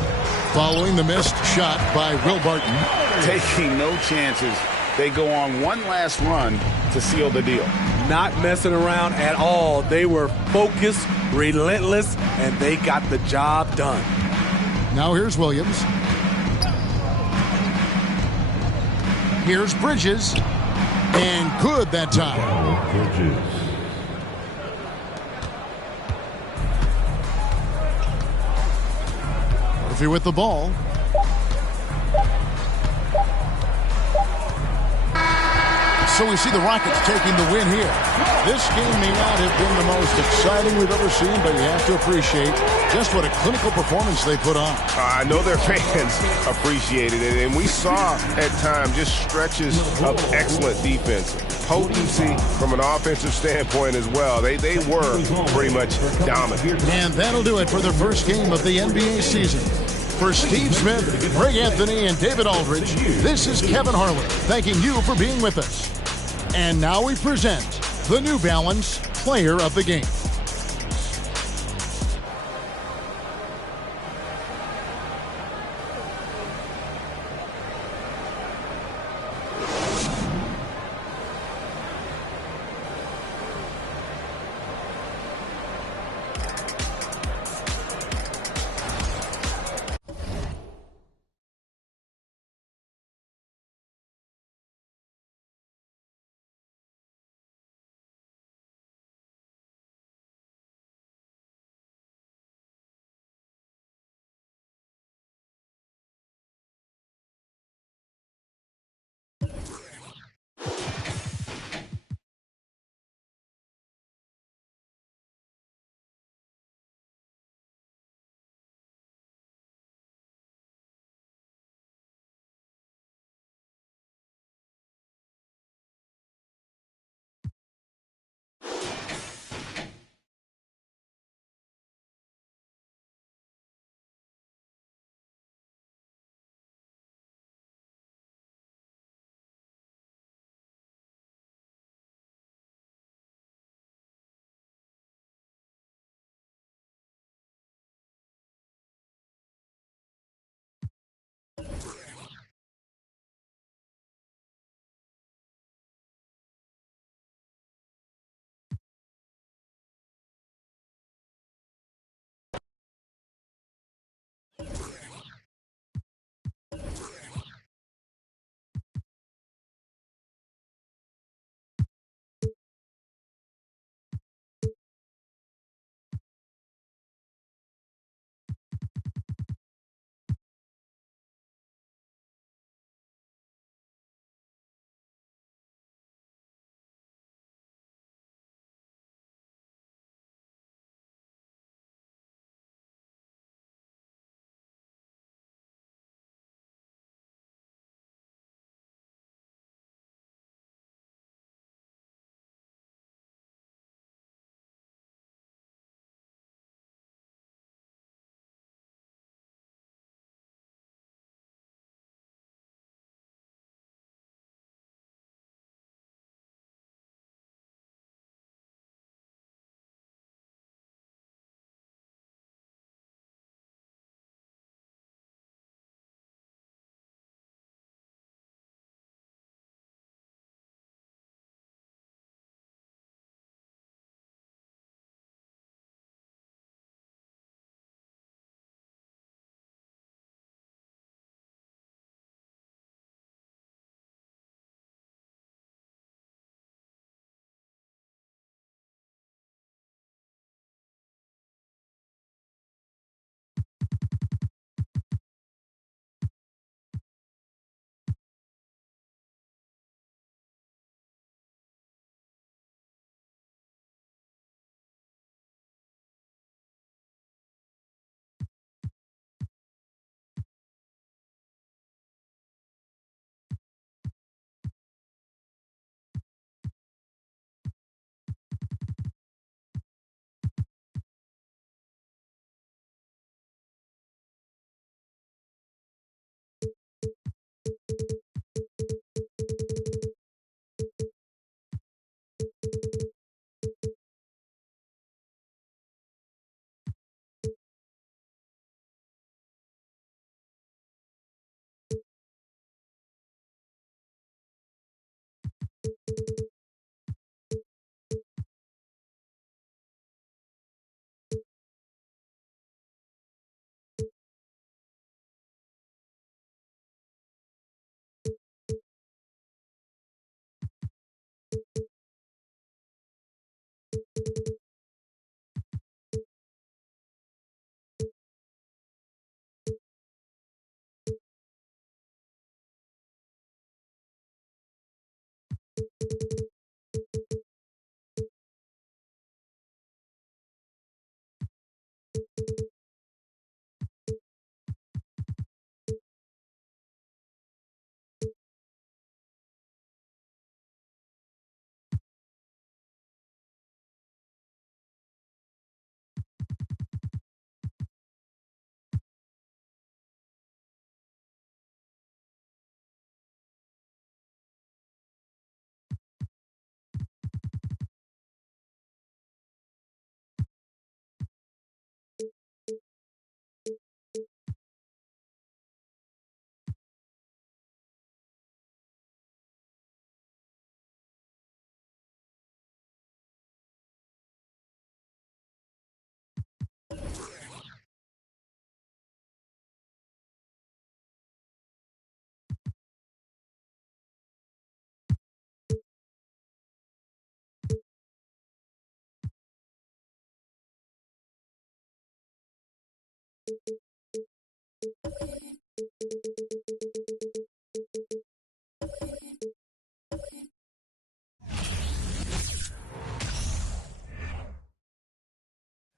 following the missed shot by Will Barton. Taking no chances. They go on one last run to seal the deal. Not messing around at all. They were focused, relentless, and they got the job done. Now here's Williams. Here's Bridges. And good that time. Bridges. Murphy with the ball. So we see the Rockets taking the win here. This game may not have been the most exciting we've ever seen, but you have to appreciate just what a clinical performance they put on. I know their fans appreciated it, and we saw at times just stretches of excellent defense. Potency from an offensive standpoint as well. They were pretty much dominant. And that'll do it for the first game of the NBA season. For Steve Smith, Greg Anthony, and David Aldridge, this is Kevin Harlan thanking you for being with us. And now we present the New Balance Player of the Game.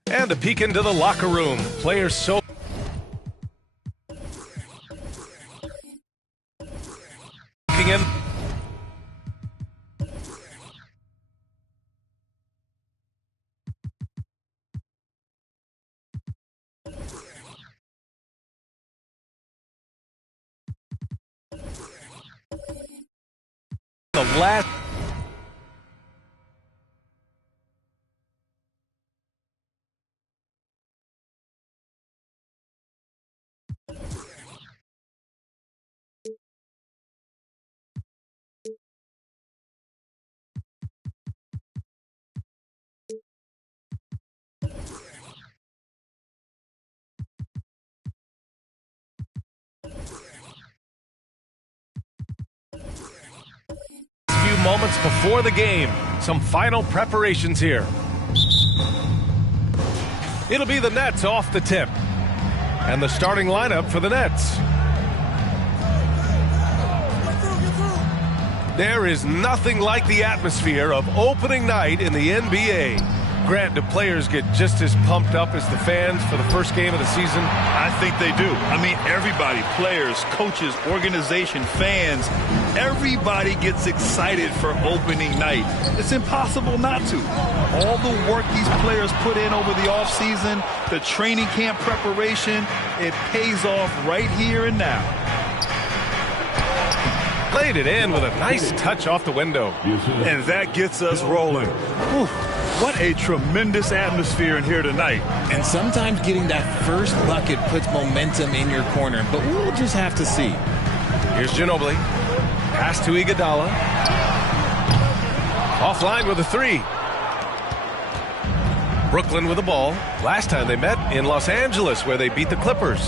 And a peek into the locker room. Players so in. The last few moments before the game, some final preparations here. It'll be the Nets off the tip, and the starting lineup for the Nets. There is nothing like the atmosphere of opening night in the NBA. Grant, do players get just as pumped up as the fans for the first game of the season? I think they do. I mean, everybody, players, coaches, organization, fans, everybody gets excited for opening night. It's impossible not to. All the work these players put in over the offseason, the training camp preparation, it pays off right here and now. Played it in with a nice touch off the window. And that gets us rolling. Whew. What a tremendous atmosphere in here tonight. And sometimes getting that first bucket puts momentum in your corner, but we'll just have to see. Here's Ginobili. Pass to Iguodala. Offline with a three. Brooklyn with the ball. Last time they met in Los Angeles, where they beat the Clippers.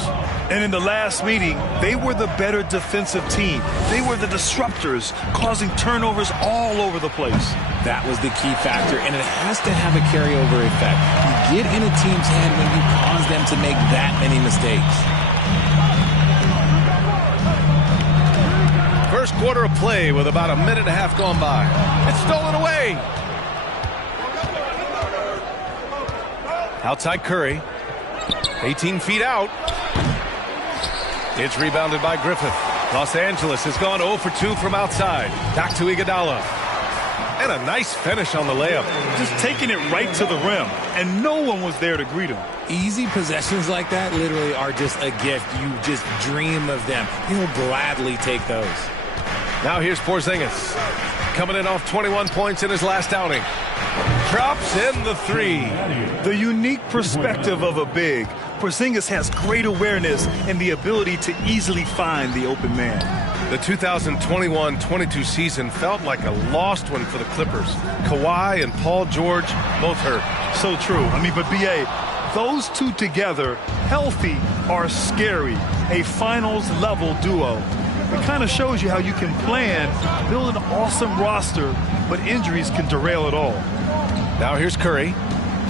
And in the last meeting, they were the better defensive team. They were the disruptors, causing turnovers all over the place. That was the key factor, and it has to have a carryover effect. You get in a team's head when you cause them to make that many mistakes. First quarter of play with about a minute and a half gone by. It's stolen away. Outside Curry. 18 feet out. It's rebounded by Griffith. Los Angeles has gone 0 for 2 from outside. Back to Iguodala. And a nice finish on the layup. Just taking it right to the rim, and no one was there to greet him. Easy possessions like that literally are just a gift. You just dream of them. He'll gladly take those. Now here's Porzingis. Coming in off 21 points in his last outing. Drops in the three. The unique perspective of a big. Porzingis has great awareness and the ability to easily find the open man. The 2021-22 season felt like a lost one for the Clippers. Kawhi and Paul George both hurt. So true. I mean, but B.A., those two together, healthy, are scary. A finals-level duo. It kind of shows you how you can plan, build an awesome roster, but injuries can derail it all. Now here's Curry.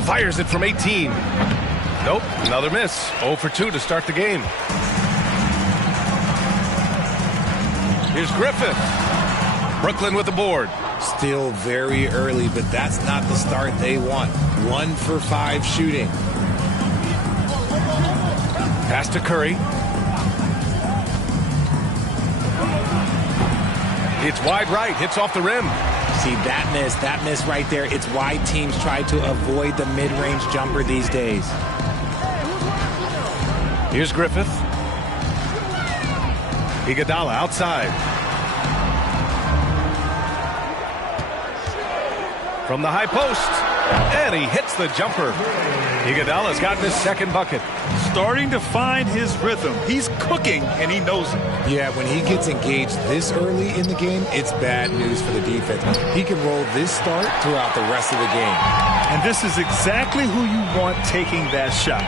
Fires it from 18. Nope, another miss. 0 for 2 to start the game. Here's Griffith. Brooklyn with the board. Still very early, but that's not the start they want. 1 for 5 shooting. Pass to Curry. It's wide right, hits off the rim. See, that miss right there, it's why teams try to avoid the mid-range jumper these days. Here's Griffith. Iguodala outside. From the high post. And he hits the jumper. Iguodala's gotten his second bucket. Starting to find his rhythm. He's cooking, and he knows it. Yeah, when he gets engaged this early in the game, it's bad news for the defense. He can roll this start throughout the rest of the game. And this is exactly who you want taking that shot.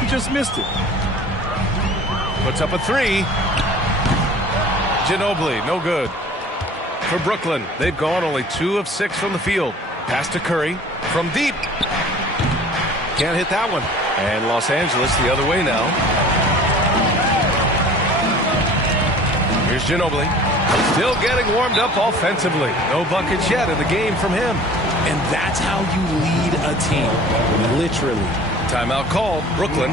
He just missed it. Puts up a three. Ginobili, no good. For Brooklyn, they've gone only 2 of 6 from the field. Pass to Curry from deep. Can't hit that one. And Los Angeles the other way now. Here's Ginobili. Still getting warmed up offensively. No buckets yet in the game from him. And that's how you lead a team, literally. Timeout called, Brooklyn.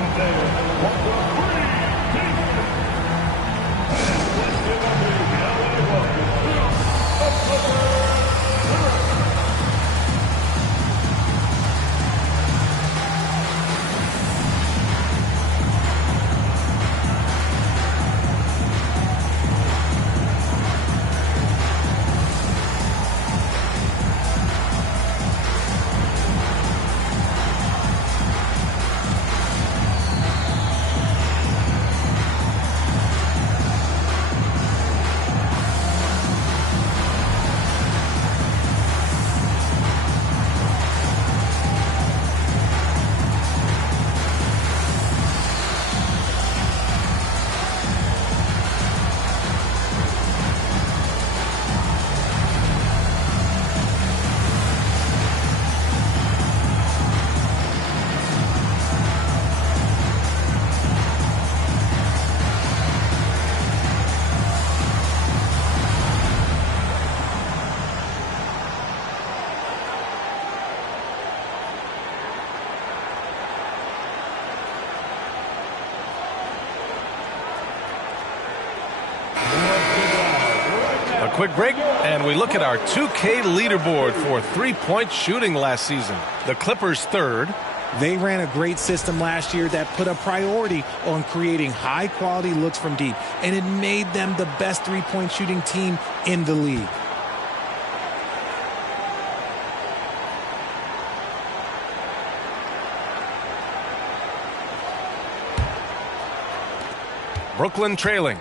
Quick break, and we look at our 2K leaderboard for three-point shooting last season. The Clippers third. They ran a great system last year that put a priority on creating high-quality looks from deep, and it made them the best three-point shooting team in the league. Brooklyn trailing.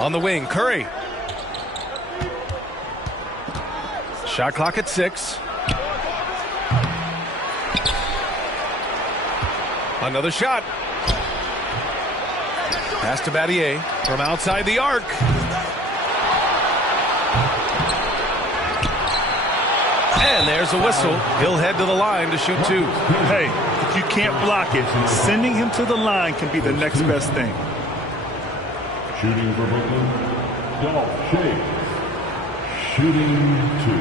On the wing, Curry. Shot clock at 6. Another shot. Pass to Battier from outside the arc. And there's a whistle. He'll head to the line to shoot 2. Hey, if you can't block it, sending him to the line can be the next best thing. Shooting for Brooklyn, Dolph Shea. Shooting 2.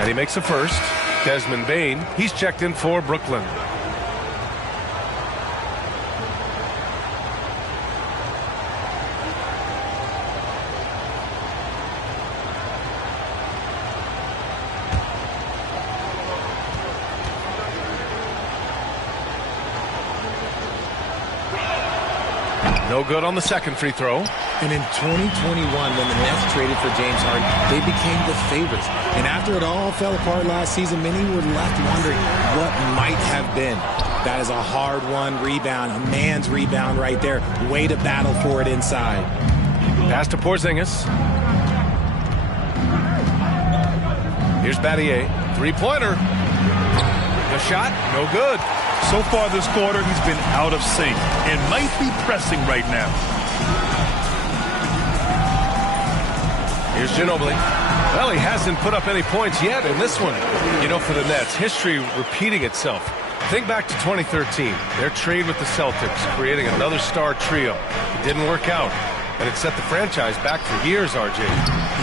And he makes a first. Desmond Bane, he's checked in for Brooklyn. No good on the second free throw. And in 2021, when the Nets traded for James Harden, they became the favorites. And after it all fell apart last season, many were left wondering what might have been. That is a hard-won rebound, a man's rebound right there. Way to battle for it inside. Pass to Porzingis. Here's Battier. Three-pointer. The shot, no good. So far this quarter, he's been out of sync and might be pressing right now. Here's Ginobili. Well, he hasn't put up any points yet in this one. You know, for the Nets, history repeating itself. Think back to 2013, their trade with the Celtics, creating another star trio. It didn't work out, and it set the franchise back for years, RJ.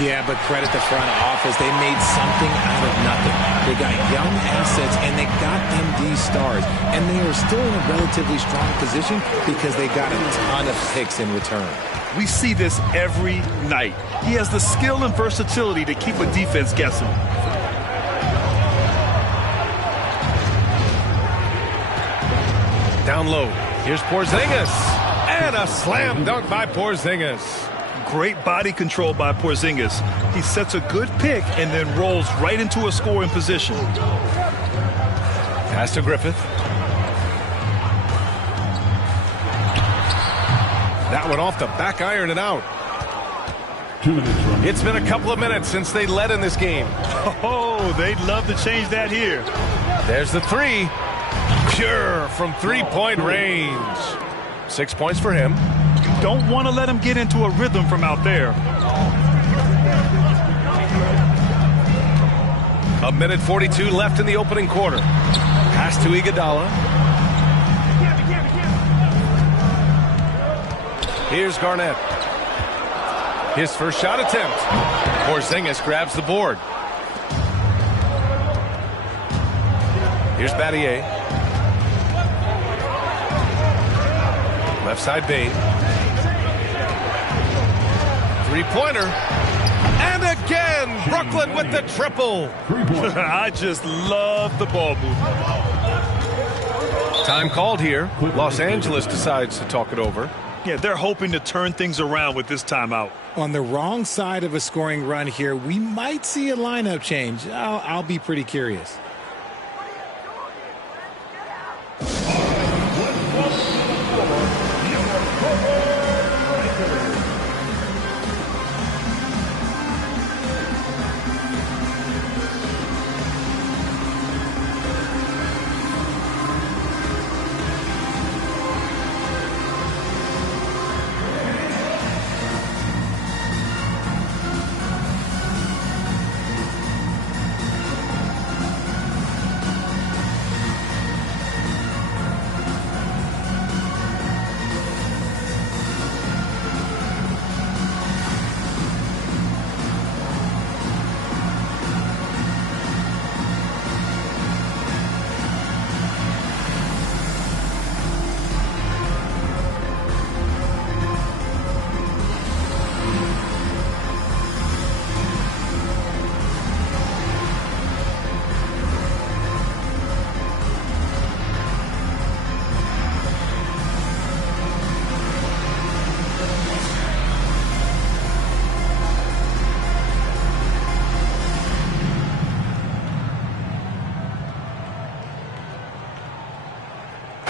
Yeah, but credit the front office. They made something out of nothing. They got young assets, and they got them these stars. And they are still in a relatively strong position because they got a ton of picks in return. We see this every night. He has the skill and versatility to keep a defense guessing. Down low. Here's Porzingis. And a slam dunk by Porzingis. Great body control by Porzingis. He sets a good pick and then rolls right into a scoring position. Pass to Griffith. That one off the back iron and out. It's been a couple of minutes since they led in this game. Oh, they'd love to change that here. There's the three. Pure from three-point range. 6 points for him. You don't want to let him get into a rhythm from out there. A minute 42 left in the opening quarter. Pass to Iguodala. Here's Garnett. His first shot attempt. Porzingis grabs the board. Here's Battier. Left side Bane. Three-pointer. And again, Brooklyn with the triple. I just love the ball movement. Time called here. Los Angeles decides to talk it over. Yeah, they're hoping to turn things around with this timeout. On the wrong side of a scoring run here, we might see a lineup change. I'll be pretty curious.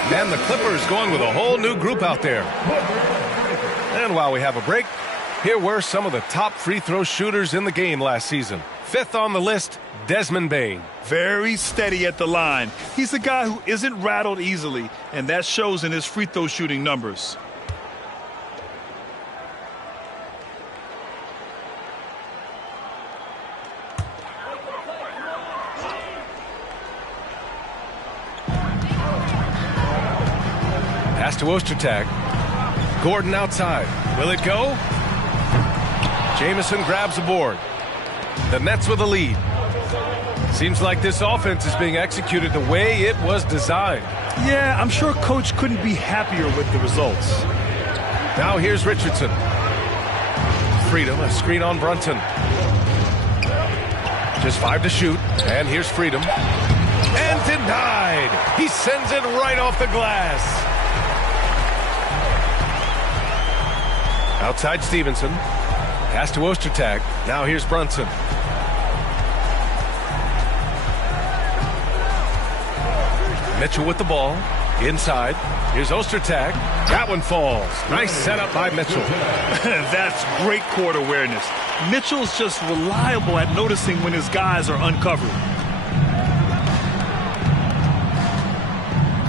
And the Clippers going with a whole new group out there. And while we have a break, here were some of the top free throw shooters in the game last season. Fifth on the list, Desmond Bane. Very steady at the line. He's a guy who isn't rattled easily, and that shows in his free throw shooting numbers. Pass to Ostertag. Gordon outside. Will it go? Jamison grabs the board. The Nets with a lead. Seems like this offense is being executed the way it was designed. Yeah, I'm sure Coach couldn't be happier with the results. Now here's Richardson. Freedom, a screen on Brunson. Just 5 to shoot. And here's Freedom. And denied. He sends it right off the glass. Outside Stevenson. Pass to Ostertag. Now here's Brunson. Mitchell with the ball. Inside. Here's Ostertag. That one falls. Nice setup by Mitchell. That's great court awareness. Mitchell's just reliable at noticing when his guys are uncovered.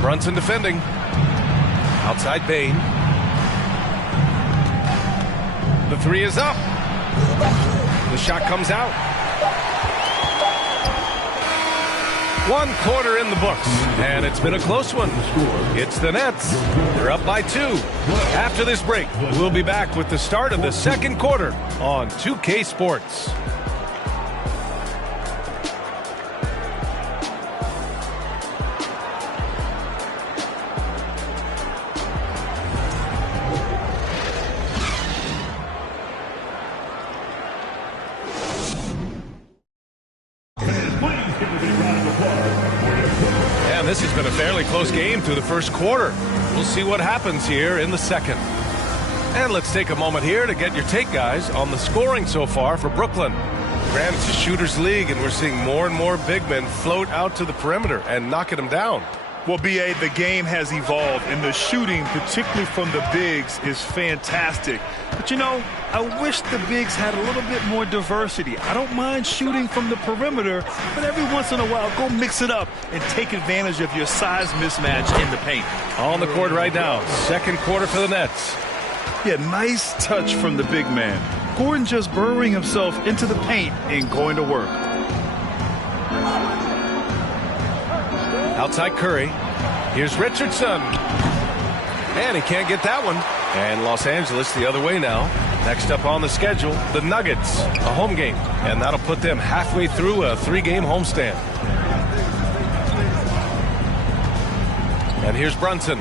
Brunson defending. Outside Bane. The three is up. The shot comes out. 1 quarter in the books, and it's been a close one. It's the Nets. They're up by 2. After this break, we'll be back with the start of the second quarter on 2K Sports. This has been a fairly close game through the first quarter. We'll see what happens here in the second. And let's take a moment here to get your take, guys, on the scoring so far for Brooklyn. Granted, it's a shooter's league, and we're seeing more and more big men float out to the perimeter and knocking them down. Well, B.A., the game has evolved, and the shooting, particularly from the bigs, is fantastic. But, you know, I wish the bigs had a little bit more diversity. I don't mind shooting from the perimeter, but every once in a while, go mix it up and take advantage of your size mismatch in the paint. On the court right now, second quarter for the Nets. Yeah, nice touch from the big man. Gordon just burrowing himself into the paint and going to work. Outside Curry. Here's Richardson. And he can't get that one. And Los Angeles the other way now. Next up on the schedule, the Nuggets, a home game. And that'll put them halfway through a 3-game homestand. And here's Brunson.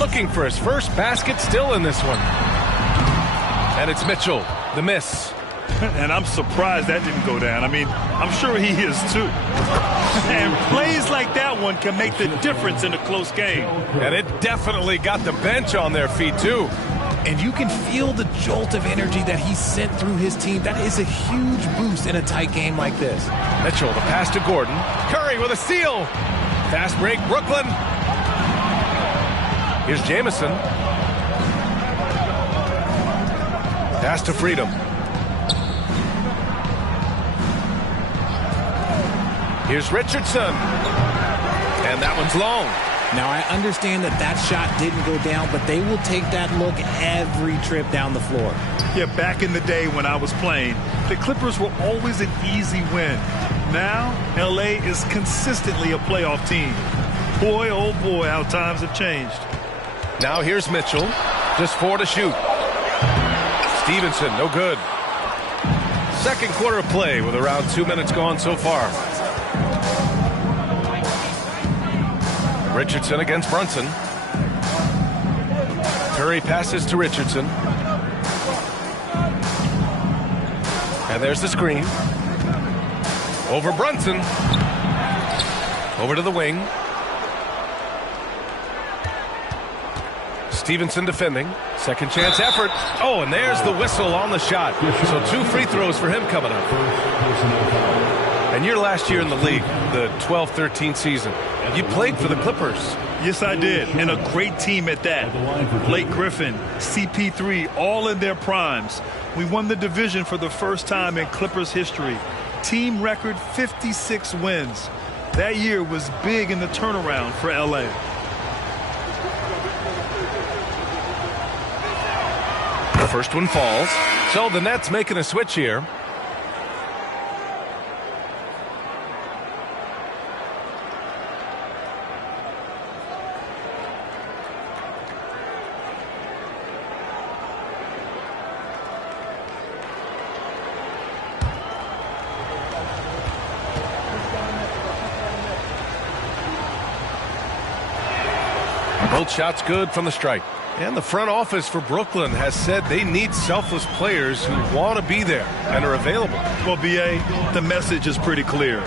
Looking for his first basket, still in this one. And it's Mitchell, the miss. And I'm surprised that didn't go down. I mean, I'm sure he is too. And plays like that one can make the difference in a close game. And it definitely got the bench on their feet too. And you can feel the jolt of energy that he sent through his team. That is a huge boost in a tight game like this. Mitchell, the pass to Gordon. Curry with a steal. Fast break, Brooklyn. Here's Jamison. Pass to Freedom. Here's Richardson. And that one's long. Now, I understand that shot didn't go down, but they will take that look every trip down the floor. Yeah, back in the day when I was playing, the Clippers were always an easy win. Now, L.A. is consistently a playoff team. Boy, oh boy, how times have changed. Now here's Mitchell. Just 4 to shoot. Stevenson, no good. Second quarter of play with around 2 minutes gone so far. Richardson against Brunson. Curry passes to Richardson. And there's the screen. Over Brunson. Over to the wing. Stevenson defending. Second chance effort. Oh, and there's the whistle on the shot. So 2 free throws for him coming up. And your last year in the league, the 12-13 season, you played for the Clippers. Yes, I did, and a great team at that. Blake Griffin, CP3, all in their primes. We won the division for the first time in Clippers history. Team record 56 wins. That year was big in the turnaround for L.A. The first one falls. So the Nets making a switch here. Both shots good from the stripe. And the front office for Brooklyn has said they need selfless players who want to be there and are available. Well, B.A., the message is pretty clear.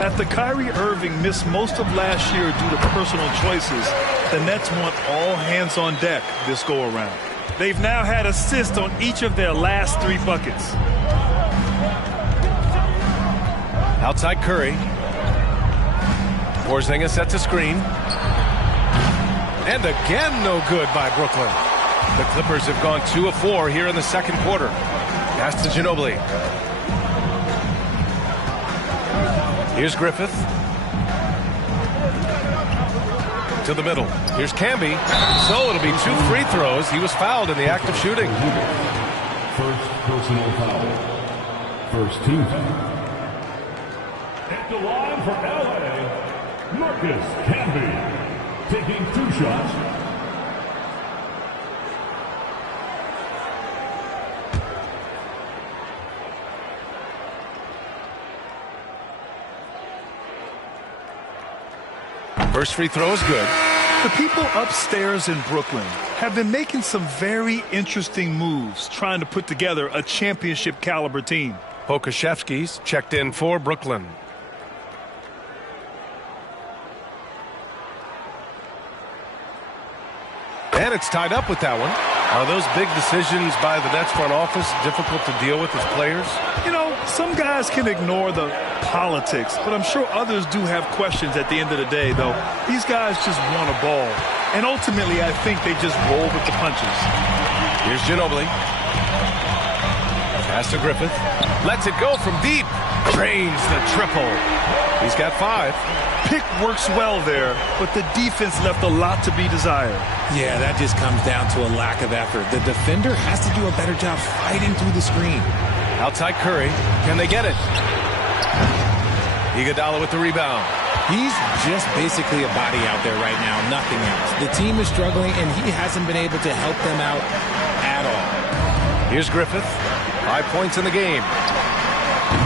After Kyrie Irving missed most of last year due to personal choices, the Nets want all hands on deck this go-around. They've now had assists on each of their last 3 buckets. Outside Curry. Porzingis sets a screen. And again, no good by Brooklyn. The Clippers have gone 2 of 4 here in the second quarter. Pass to Ginobili. Here's Griffith. To the middle. Here's Camby. So it'll be 2 free throws. He was fouled in the act of shooting. First personal foul. First team foul. At the line for L.A., Marcus Camby. Taking 2 shots. First free throw is good. The people upstairs in Brooklyn have been making some very interesting moves trying to put together a championship caliber team. Pokuševski's checked in for Brooklyn. And it's tied up with that one. Are those big decisions by the Nets front office difficult to deal with as players? You know, some guys can ignore the politics, but I'm sure others do have questions at the end of the day, though. These guys just want a ball. And ultimately, I think they just roll with the punches. Here's Ginobili. Pass to Griffith. Lets it go from deep. Drains the triple. He's got 5. Pick works well there, but the defense left a lot to be desired. Yeah, that just comes down to a lack of effort. The defender has to do a better job fighting through the screen. Outside Curry. Can they get it? Iguodala with the rebound. He's just basically a body out there right now, nothing else. The team is struggling, and he hasn't been able to help them out at all. Here's Griffith. 5 points in the game.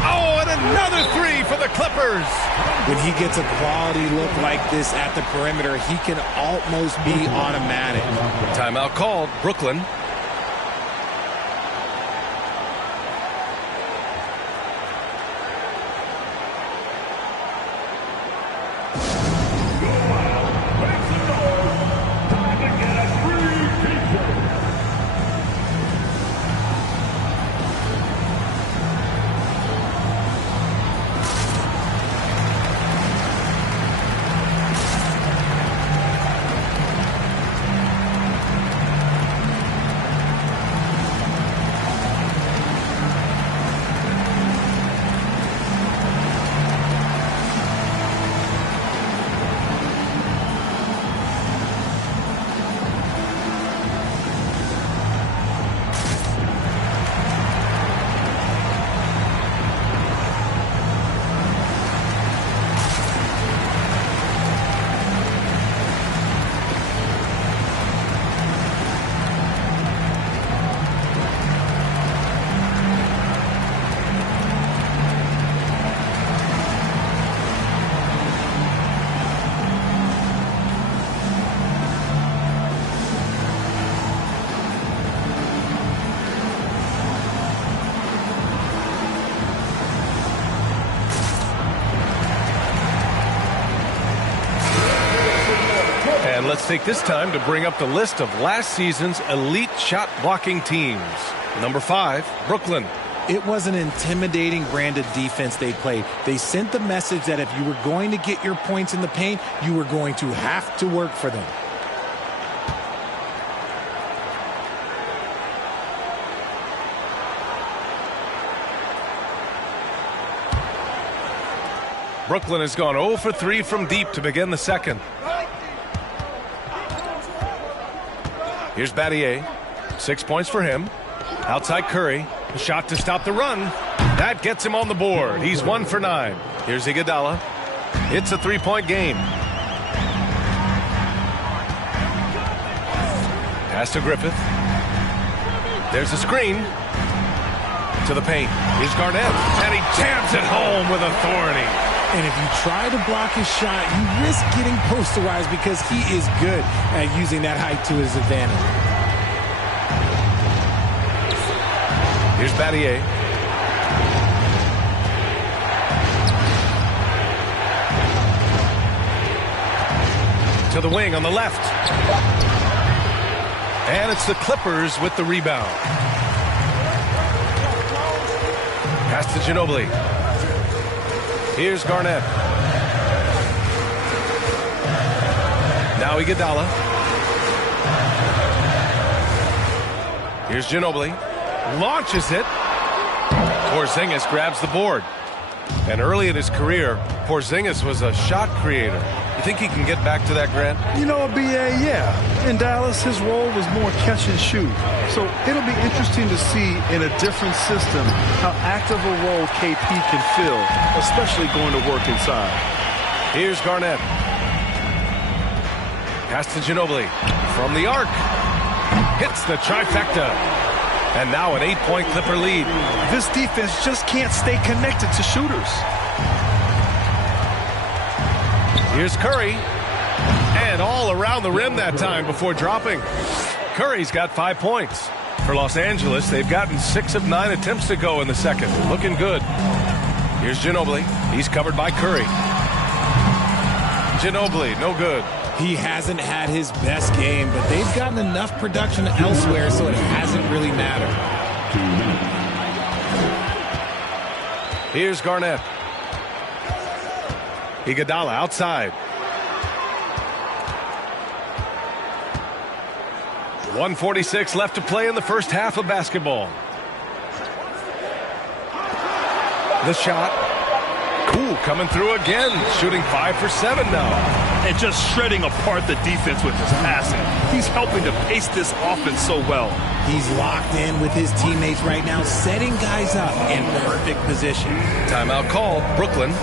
Oh, and another 3 for the Clippers. When he gets a quality look like this at the perimeter, he can almost be automatic. Timeout called. Brooklyn. And let's take this time to bring up the list of last season's elite shot blocking teams. Number 5, Brooklyn. It was an intimidating brand of defense they played. They sent the message that if you were going to get your points in the paint, you were going to have to work for them. Brooklyn has gone 0 for 3 from deep to begin the second. Here's Battier. 6 points for him. Outside Curry. A shot to stop the run. That gets him on the board. He's 1 for 9. Here's Iguodala. It's a 3-point game. Pass to Griffith. There's a screen. To the paint. Here's Garnett. And he jams it home with authority. And if you try to block his shot, you risk getting posterized because he is good at using that height to his advantage. Here's Battier. To the wing on the left. And it's the Clippers with the rebound. Pass to Ginobili. Here's Garnett. Now Iguodala. Here's Ginobili. Launches it. Porzingis grabs the board. And early in his career, Porzingis was a shot creator. You think he can get back to that, Grant? You know, B.A., yeah. In Dallas, his role was more catch and shoot. So it'll be interesting to see in a different system how active a role KP can fill, especially going to work inside. Here's Garnett. Pass to Ginobili. From the arc. Hits the trifecta. And now an 8-point Clipper lead. This defense just can't stay connected to shooters. Here's Curry. And all around the rim that time before dropping. Curry's got 5 points. For Los Angeles, they've gotten 6 of 9 attempts to go in the second. Looking good. Here's Ginobili. He's covered by Curry. Ginobili, no good. He hasn't had his best game, but they've gotten enough production elsewhere, so it hasn't really mattered. 2 minutes. Here's Garnett. Iguodala outside. 1:46 left to play in the first half of basketball. The shot. Cool, coming through again. Shooting 5 for 7 now. And just shredding apart the defense with his passing. He's helping to pace this offense so well. He's locked in with his teammates right now, setting guys up in perfect position. Timeout call, Brooklyn.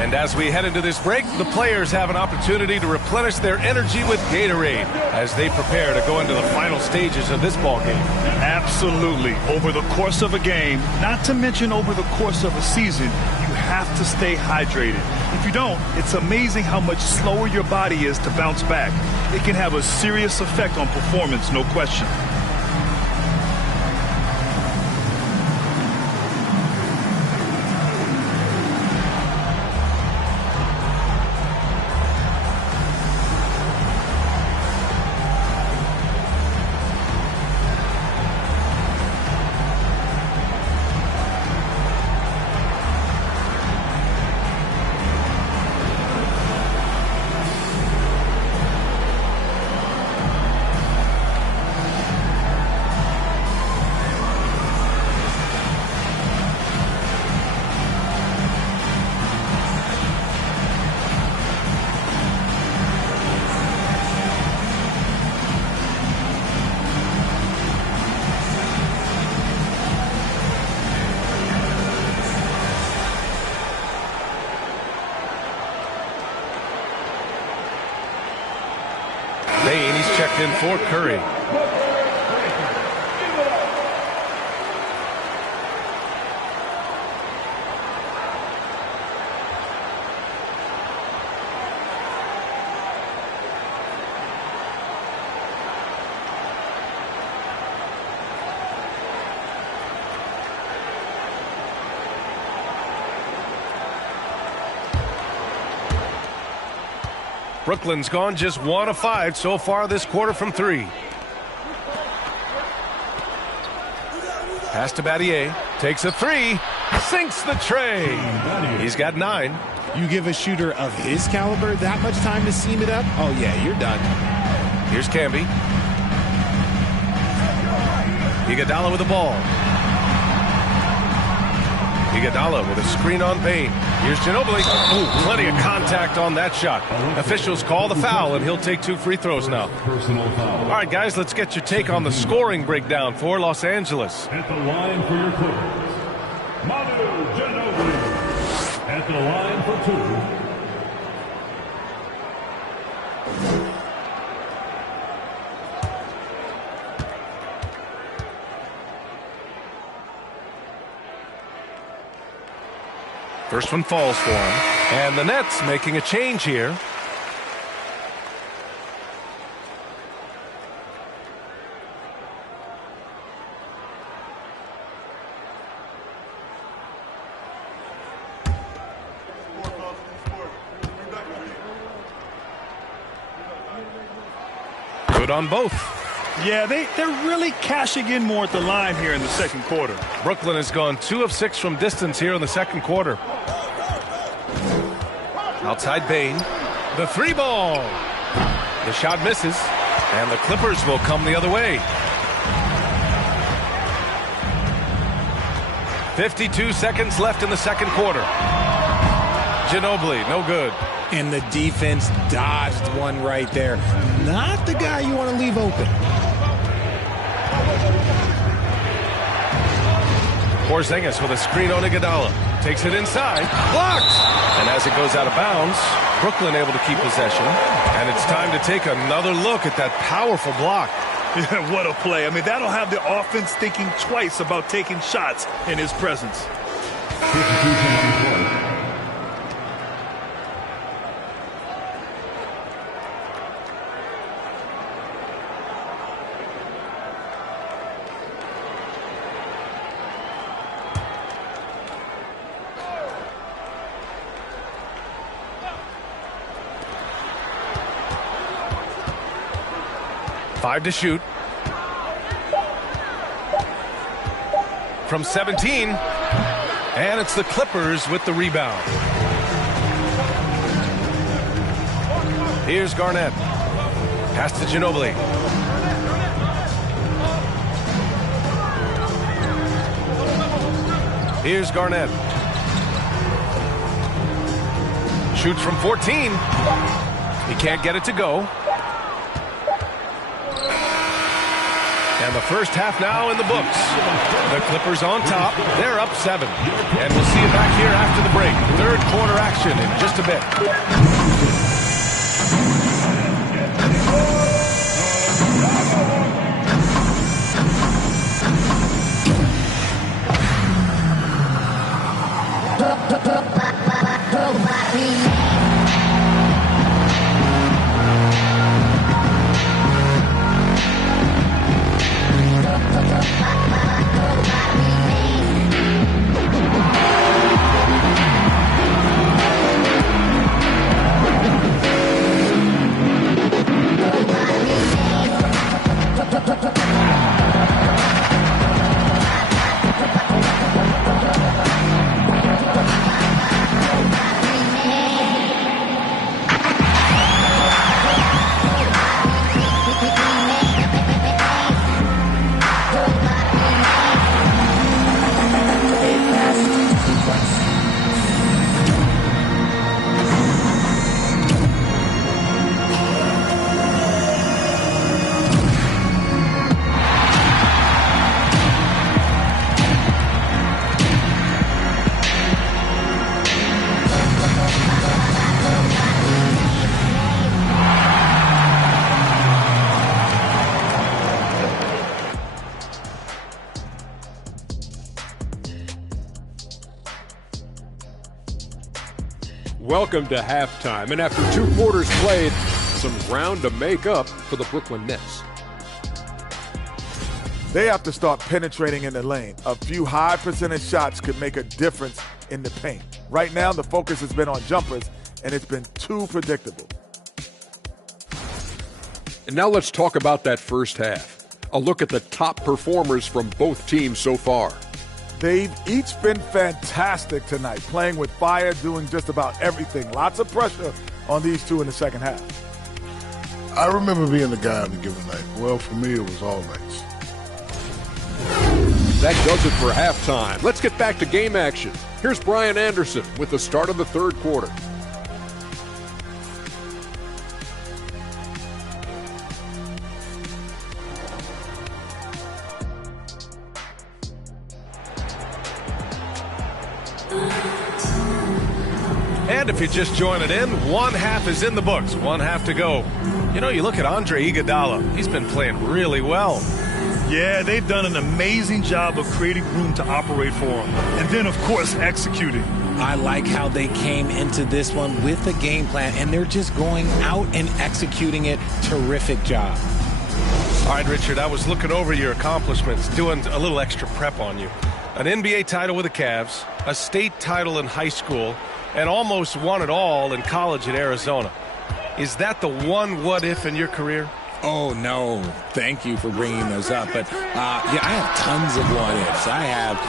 And as we head into this break, the players have an opportunity to replenish their energy with Gatorade as they prepare to go into the final stages of this ball game. Absolutely. Over the course of a game, not to mention over the course of a season, you have to stay hydrated. If you don't, it's amazing how much slower your body is to bounce back. It can have a serious effect on performance, no question. He's checked in for Curry. Brooklyn's gone just 1 of 5 so far this quarter from 3. Pass to Battier. Takes a 3. Sinks the tray. He's got 9. You give a shooter of his caliber that much time to seam it up? Oh, yeah, you're done. Here's Camby. Iguodala with the ball. Iguodala with a screen on Payne. Here's Ginobili. Ooh, plenty of contact on that shot. Officials call the foul, and he'll take 2 free throws now. All right, guys, let's get your take on the scoring breakdown for Los Angeles. At the line for your Clippers, Manu Ginobili. At the line for 2. First one falls for him. And the Nets making a change here. Good on both. Yeah, they're really cashing in more at the line here in the second quarter. Brooklyn has gone 2 of 6 from distance here in the second quarter. Outside Bane. The 3 ball. The shot misses. And the Clippers will come the other way. 52 seconds left in the second quarter. Ginobili, no good. And the defense dodged one right there. Not the guy you want to leave open. Porzingis with a screen on Iguodala. Takes it inside. Blocked! And as it goes out of bounds, Brooklyn able to keep possession. And it's time to take another look at that powerful block. Yeah, what a play. I mean, that'll have the offense thinking twice about taking shots in his presence. 5 to shoot. From 17. And it's the Clippers with the rebound. Here's Garnett. Pass to Ginobili. Here's Garnett. Shoots from 14. He can't get it to go. And the first half now in the books. The Clippers on top. They're up 7. And we'll see you back here after the break. Third quarter action in just a bit. Welcome to halftime, and after 2 quarters played, some ground to make up for the Brooklyn Nets. They have to start penetrating in the lane. A few high percentage shots could make a difference in the paint. Right now, the focus has been on jumpers, and it's been too predictable. And now let's talk about that first half. A look at the top performers from both teams so far. They've each been fantastic tonight, playing with fire, doing just about everything. Lots of pressure on these two in the second half. I remember being the guy on a given night. Well, for me, it was all nights. That does it for halftime. Let's get back to game action. Here's Brian Anderson with the start of the third quarter. And if you're just joining in, one half is in the books. One half to go. You know, you look at Andre Iguodala. He's been playing really well. Yeah, they've done an amazing job of creating room to operate for him. And then, of course, executing. I like how they came into this one with a game plan, and they're just going out and executing it. Terrific job. All right, Richard, I was looking over your accomplishments, doing a little extra prep on you. An NBA title with the Cavs, a state title in high school, and almost won it all in college at Arizona. Is that the one what-if in your career? Oh, no. Thank you for bringing those up. But, yeah, I have tons of what-ifs. I have,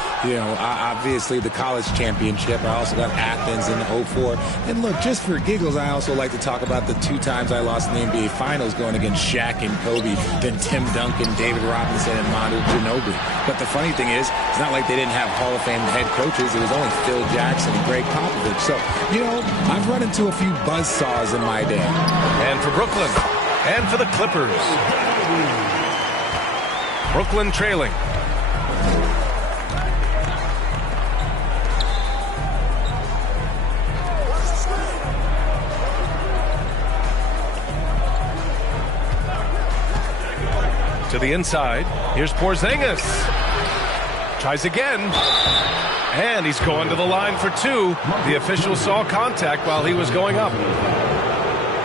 obviously the college championship. I also got Athens in 04. And, look, just for giggles, I also like to talk about the 2 times I lost in the NBA Finals going against Shaq and Kobe, then Tim Duncan, David Robinson, and Manu Ginobili. But the funny thing is, it's not like they didn't have Hall of Fame head coaches. It was only Phil Jackson and Greg Popovich. So, I've run into a few buzzsaws in my day. And for Brooklyn. And for the Clippers. Brooklyn trailing. To the inside. Here's Porzingis. Tries again. And he's going to the line for 2. The official saw contact while he was going up.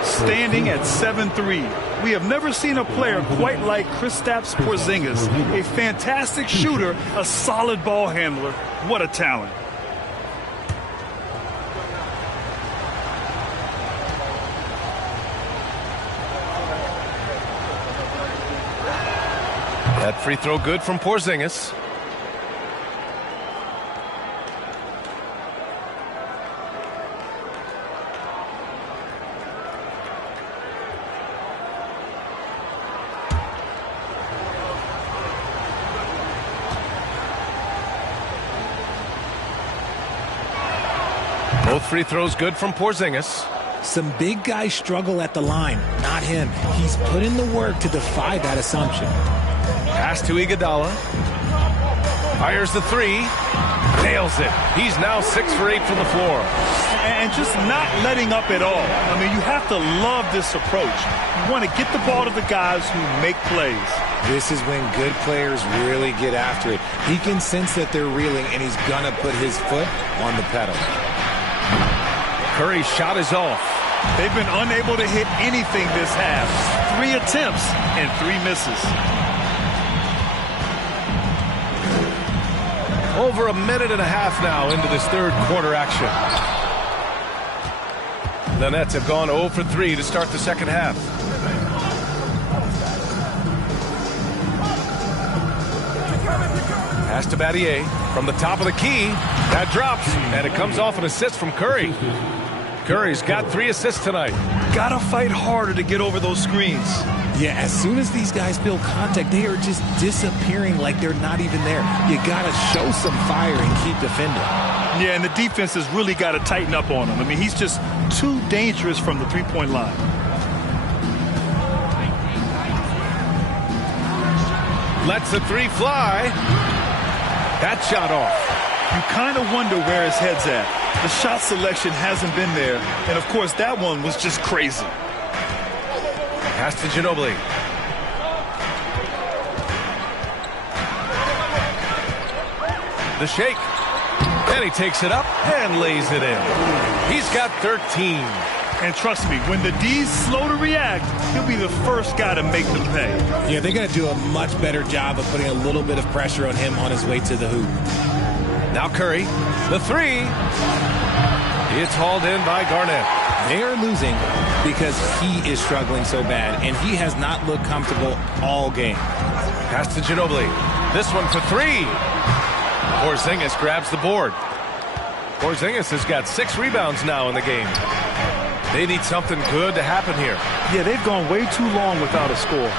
Standing at 7'3", we have never seen a player quite like Kristaps Porzingis. A fantastic shooter, a solid ball handler. What a talent. That free throw good from Porzingis. Both free throws good from Porzingis. Some big guys struggle at the line, not him. He's put in the work to defy that assumption. Pass to Iguodala. Fires the three. Nails it. He's now 6 for 8 from the floor. And just not letting up at all. I mean, you have to love this approach. You want to get the ball to the guys who make plays. This is when good players really get after it. He can sense that they're reeling, and he's going to put his foot on the pedal. Curry's shot is off. They've been unable to hit anything this half. 3 attempts and 3 misses. Over a minute and a half now into this third quarter action. The Nets have gone 0 for 3 to start the second half. Pass to Battier from the top of the key. That drops, and it comes off an assist from Curry. Curry's got 3 assists tonight. Gotta fight harder to get over those screens. Yeah, as soon as these guys feel contact, they are just disappearing like they're not even there. You gotta show some fire and keep defending. Yeah, and the defense has really got to tighten up on him. I mean, he's just too dangerous from the three-point line. Lets the 3 fly. That shot off. You kind of wonder where his head's at. The shot selection hasn't been there. And, of course, that one was just crazy. Pass to Ginobili. The shake. And he takes it up and lays it in. He's got 13. And trust me, when the D's slow to react, he'll be the first guy to make them pay. Yeah, they're going to do a much better job of putting a little bit of pressure on him on his way to the hoop. Now Curry, the 3. It's hauled in by Garnett. They are losing because he is struggling so bad, and he has not looked comfortable all game. Pass to Ginobili. This one for 3. Porzingis grabs the board. Porzingis has got 6 rebounds now in the game. They need something good to happen here. Yeah, they've gone way too long without a score.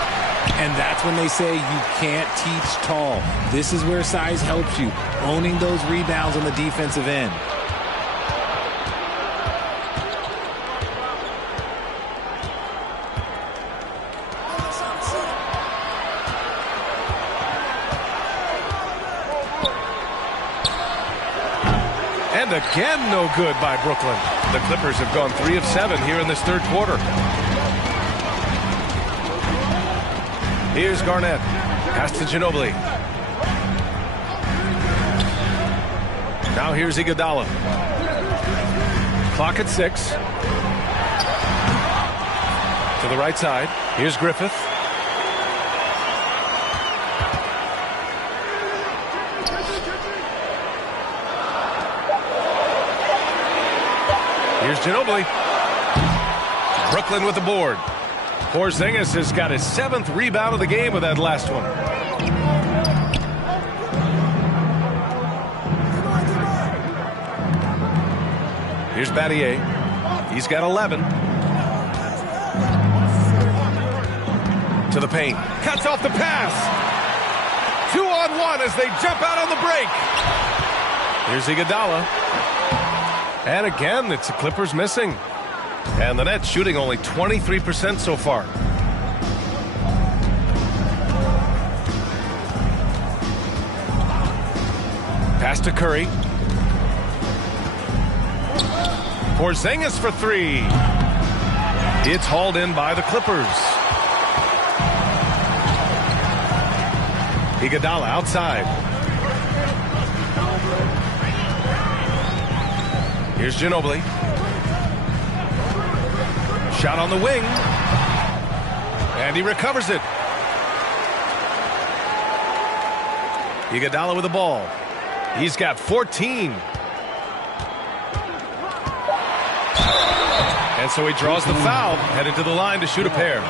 And that's when they say you can't teach tall. This is where size helps you, owning those rebounds on the defensive end. And again, no good by Brooklyn. The Clippers have gone 3 of 7 here in this third quarter. Here's Garnett. Pass to Ginobili. Now here's Iguodala. Clock at 6. To the right side. Here's Griffith. Here's Ginobili. Brooklyn with the board. Porzingis has got his 7th rebound of the game with that last one. Here's Battier. He's got 11. To the paint. Cuts off the pass. 2-on-1 as they jump out on the break. Here's Iguodala. And again, it's the Clippers missing. And the Nets shooting only 23% so far. Pass to Curry. Porzingis for 3. It's hauled in by the Clippers. Iguodala outside. Here's Ginobili. Shot on the wing. And he recovers it. Iguodala with the ball. He's got 14. And so he draws the foul, headed to the line to shoot a pair.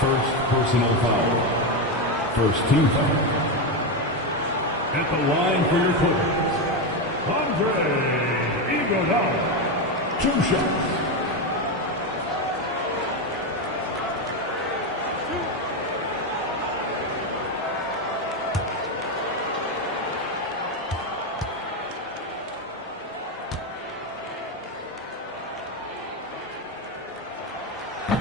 First personal foul. First team foul. At the line for your Clippers, Andre Iguodala. 2 shots.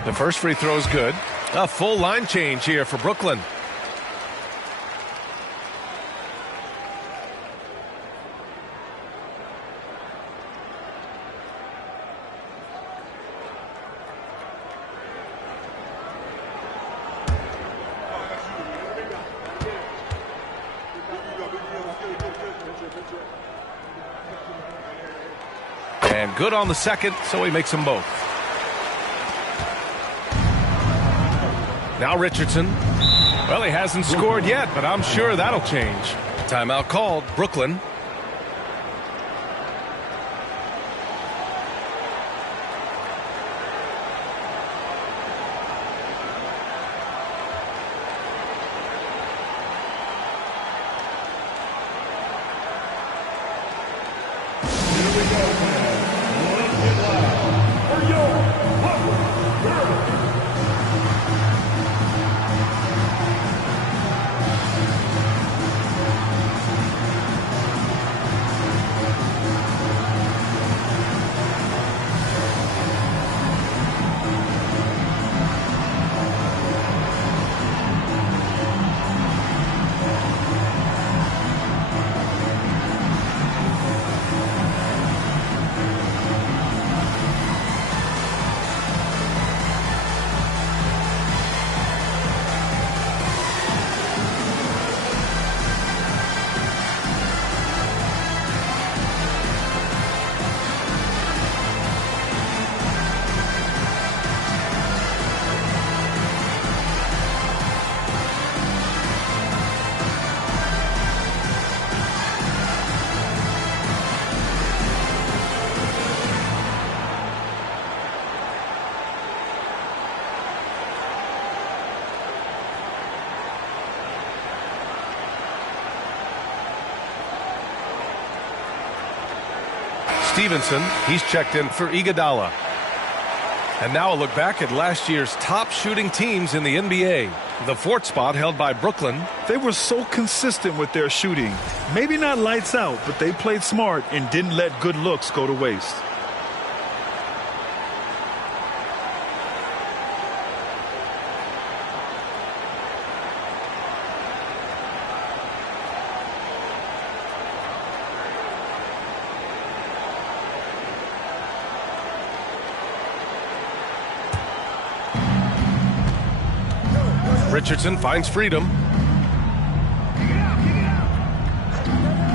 The first free throw is good. A full line change here for Brooklyn. And good on the second, so he makes them both. Now Richardson. Well, he hasn't scored yet, but I'm sure that'll change. Timeout called. Brooklyn. Stevenson, he's checked in for Iguodala. And now a look back at last year's top shooting teams in the NBA. The 4th spot held by Brooklyn. They were so consistent with their shooting. Maybe not lights out, but they played smart and didn't let good looks go to waste. Richardson finds freedom.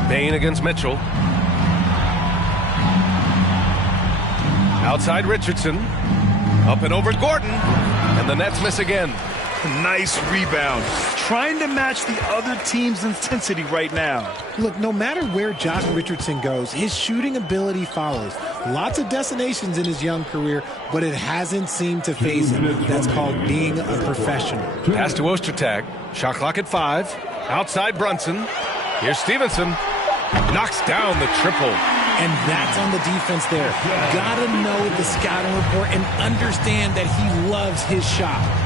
Bain against Mitchell. Outside Richardson. Up and over Gordon. And the Nets miss again. Nice rebound. Trying to match the other team's intensity right now. Look, no matter where Josh Richardson goes, his shooting ability follows. Lots of destinations in his young career, but it hasn't seemed to phase him. That's called being a professional. Pass to Ostertag. Shot clock at 5. Outside Brunson. Here's Stevenson. Knocks down the triple. And that's on the defense there. Gotta know the scouting report and understand that he loves his shot.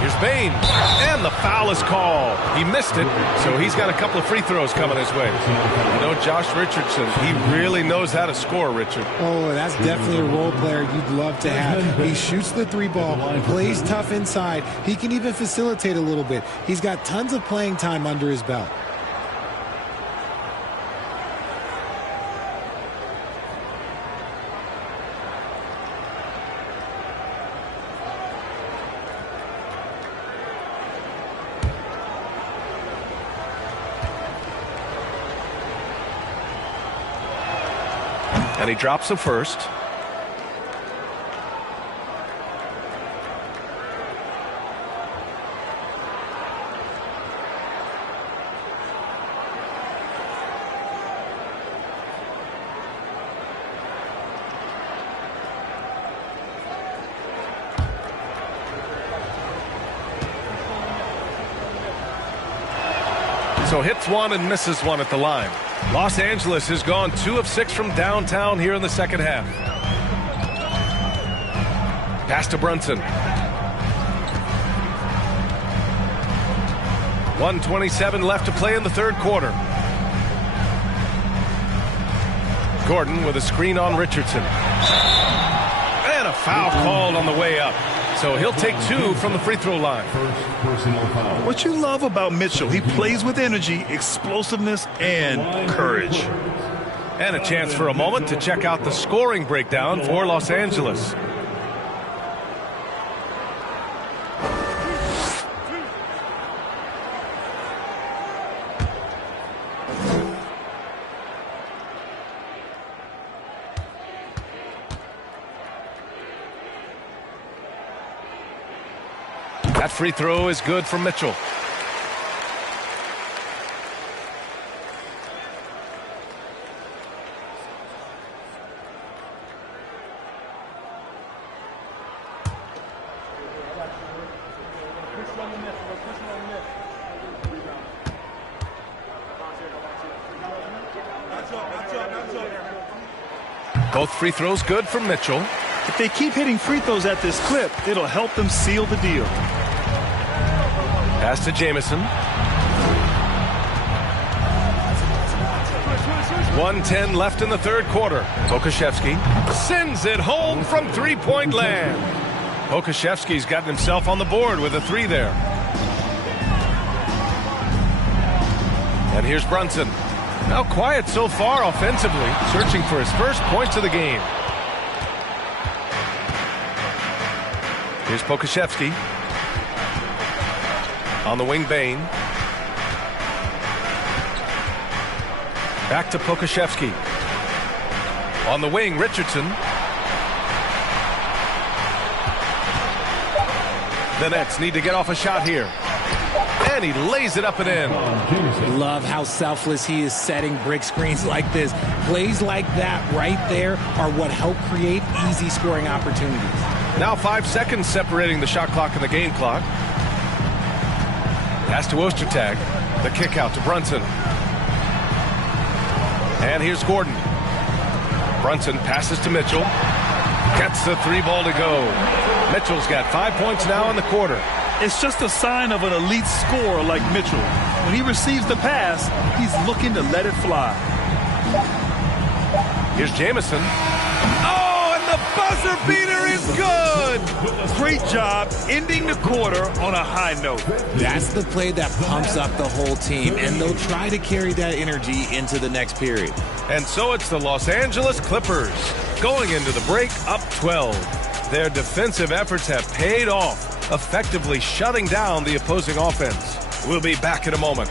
Here's Bain, and the foul is called. He missed it, so he's got a couple of free throws coming his way. You know, Josh Richardson, he really knows how to score, Richard. Oh, that's definitely a role player you'd love to have. He shoots the 3-ball, plays tough inside. He can even facilitate a little bit. He's got tons of playing time under his belt. And he drops the first. So hits one and misses one at the line. Los Angeles has gone 2 of 6 from downtown here in the second half. Pass to Brunson. 1:27 left to play in the third quarter. Gordon with a screen on Richardson. And a foul called on the way up. So he'll take 2 from the free throw line. First personal foul. What you love about Mitchell, he plays with energy, explosiveness, and courage. And a chance for a moment to check out the scoring breakdown for Los Angeles. That free throw is good for Mitchell. Both free throws good for Mitchell. If they keep hitting free throws at this clip, it'll help them seal the deal. Pass to Jamison. 1:10 left in the third quarter. Pokuševski sends it home from three-point land. Pokuševski's gotten himself on the board with a 3 there. And here's Brunson. Now quiet so far offensively, searching for his first points of the game. Here's Pokuševski. On the wing, Bain. Back to Pokuševski. On the wing, Richardson. The Nets need to get off a shot here. And he lays it up and in. Love how selfless he is setting brick screens like this. Plays like that right there are what help create easy scoring opportunities. Now 5 seconds separating the shot clock and the game clock. Pass to Ostertag. The kick out to Brunson. And here's Gordon. Brunson passes to Mitchell. Gets the 3 ball to go. Mitchell's got 5 points now in the quarter. It's just a sign of an elite scorer like Mitchell. When he receives the pass, he's looking to let it fly. Here's Jamison. Oh, and the buzzer beater is good! Great job ending the quarter on a high note. That's the play that pumps up the whole team, and they'll try to carry that energy into the next period. And so it's the Los Angeles Clippers going into the break up 12. Their defensive efforts have paid off, effectively shutting down the opposing offense. We'll be back in a moment.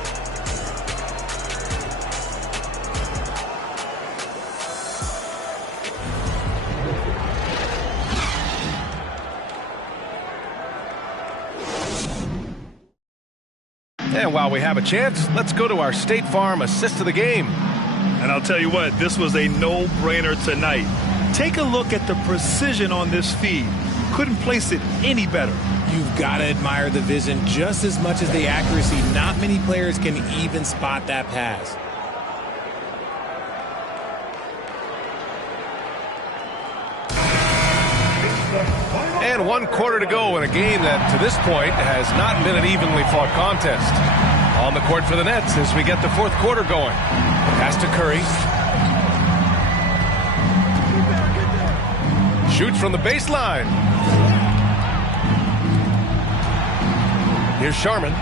And while we have a chance, let's go to our State Farm assist of the game. And I'll tell you what, this was a no-brainer tonight. Take a look at the precision on this feed. Couldn't place it any better. You've got to admire the vision just as much as the accuracy. Not many players can even spot that pass. And 1 quarter to go in a game that, to this point, has not been an evenly fought contest. On the court for the Nets as we get the fourth quarter going. Pass to Curry. Shoots from the baseline. Here's Sharman.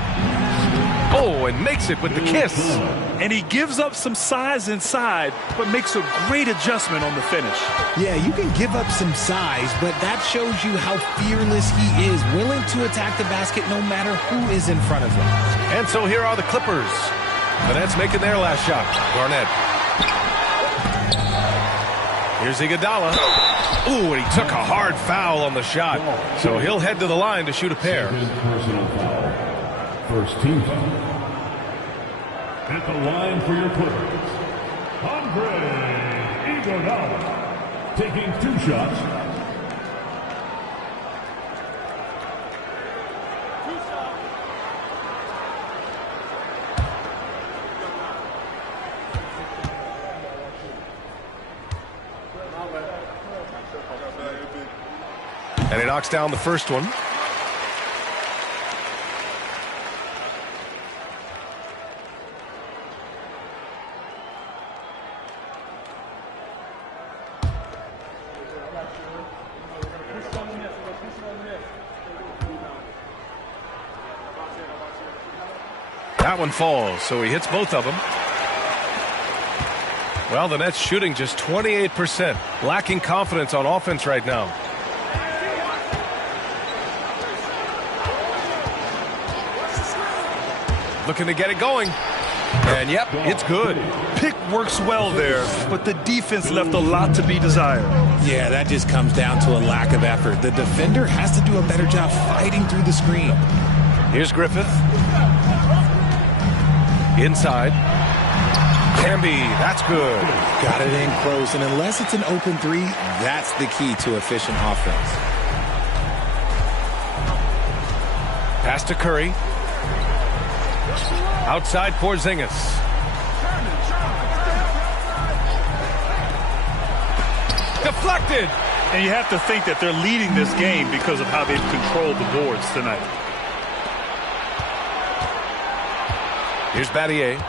Oh, and makes it with the kiss. And he gives up some size inside, but makes a great adjustment on the finish. Yeah, you can give up some size, but that shows you how fearless he is, willing to attack the basket no matter who is in front of him. And so here are the Clippers. The Nets making their last shot. Garnett. Here's Iguodala. Ooh, and he took a hard foul on the shot. So he'll head to the line to shoot a pair. Personal foul. First team foul. At the line for your Clippers, Andre Iguodala, taking 2 shots. knocks down the first one. That one falls, so he hits both of them. Well, the Nets shooting just 28%, lacking confidence on offense right now. Looking to get it going. And yep, it's good. Pick works well there, but the defense left a lot to be desired. Yeah, that just comes down to a lack of effort. The defender has to do a better job fighting through the screen. Here's Griffith. Inside. Camby, that's good. Got it in close, and unless it's an open three, that's the key to efficient offense. Pass to Curry. Outside Porzingis. Deflected. And you have to think that they're leading this game because of how they've controlled the boards tonight. Here's Battier.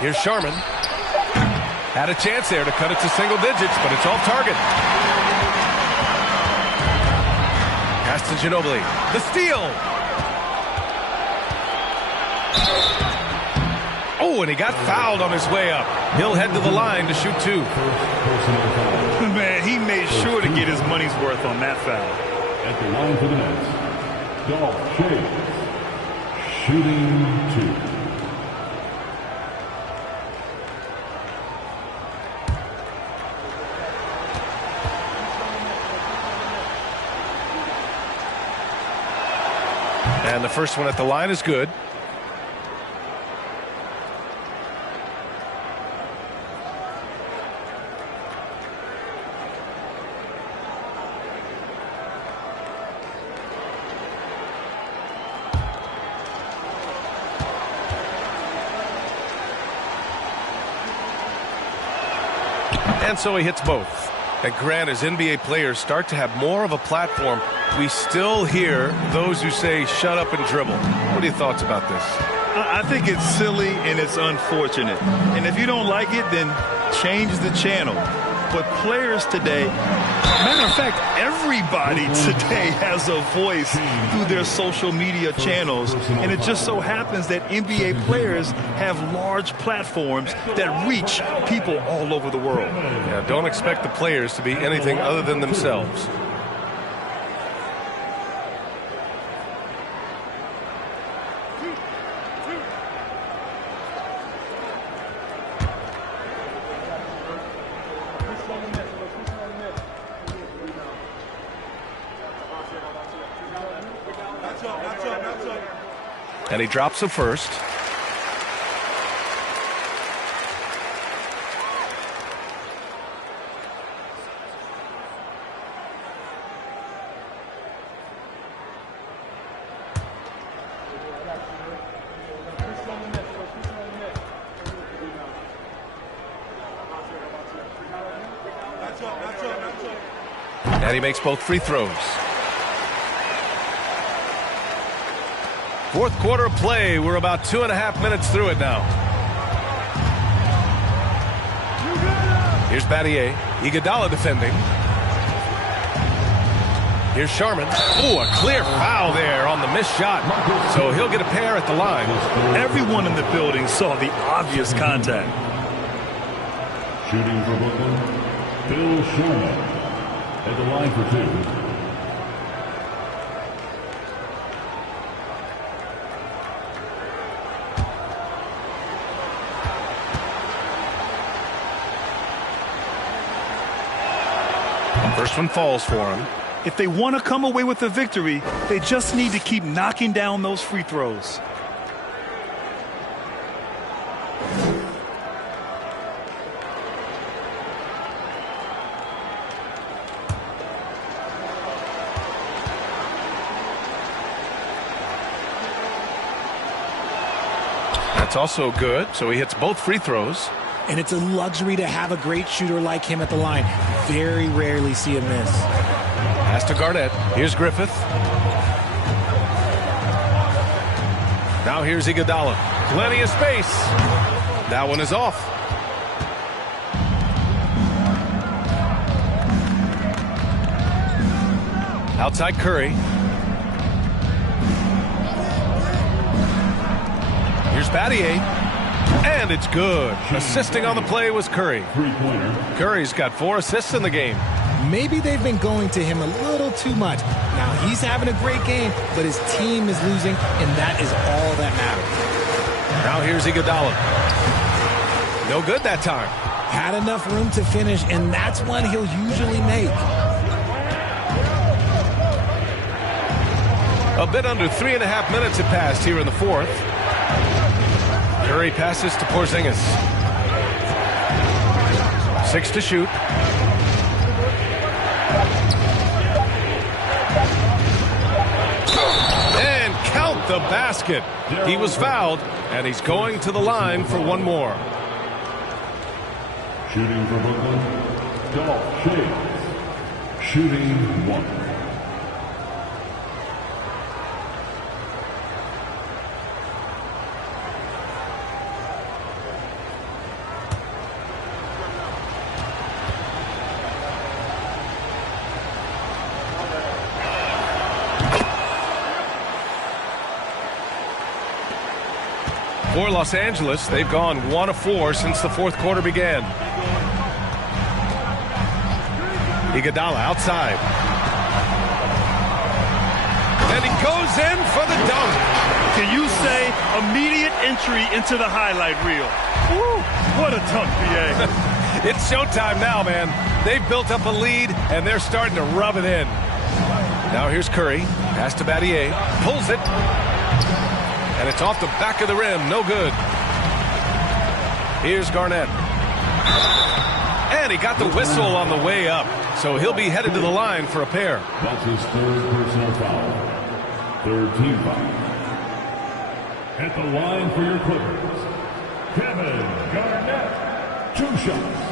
Here's Sharman. Had a chance there to cut it to single digits, but it's off target. Pass to Ginobili. The steal. Oh, and he got fouled on his way up. He'll head to the line to shoot two. Man, he made sure to get his money's worth on that foul. At the line for the Nets, Dolph Chase, shooting two. And the first one at the line is good. And so he hits both. And Grant, as NBA players start to have more of a platform, we still hear those who say, shut up and dribble. What are your thoughts about this? I think it's silly and it's unfortunate. And if you don't like it, then change the channel. But players today, matter of fact, everybody today has a voice through their social media channels. And it just so happens that NBA players have large platforms that reach people all over the world. Yeah, don't expect the players to be anything other than themselves. And he drops the first. And he makes both free throws. Fourth quarter of play. We're about 2.5 minutes through it now. Here's Battier. Iguodala defending. Here's Sharman. Oh, a clear foul there on the missed shot. So he'll get a pair at the line. Everyone in the building saw the obvious contact. Shooting for Brooklyn, Phil Sharman. At the line for two. First one falls for him. If they want to come away with a victory, they just need to keep knocking down those free throws. That's also good. So he hits both free throws. And it's a luxury to have a great shooter like him at the line. Very rarely see him miss. Pass to Garnett. Here's Griffith. Now here's Iguodala. Plenty of space. That one is off. Outside Curry. Here's Battier. And it's good. Assisting on the play was Curry. Curry's got 4 assists in the game. Maybe they've been going to him a little too much. Now he's having a great game, but his team is losing, and that is all that matters. Now here's Iguodala. No good that time. Had enough room to finish, and that's one he'll usually make. A bit under 3.5 minutes have passed here in the fourth. Curry passes to Porzingis. 6 to shoot. And count the basket. He was fouled, and he's going to the line for one more. Shooting for Brooklyn, Dolph Shades. Shooting 1. For Los Angeles, they've gone 1 of 4 since the fourth quarter began. Iguodala outside. And he goes in for the dunk. Can you say immediate entry into the highlight reel? Woo, what a dunk, PA. It's showtime now, man. They've built up a lead, and they're starting to rub it in. Now here's Curry. Pass to Battier. Pulls it. And it's off the back of the rim. No good. Here's Garnett. And he got the whistle on the way up. So he'll be headed to the line for a pair. That's his 3rd personal foul. 3rd team foul. At the line for your Clippers, Kevin Garnett. 2 shots.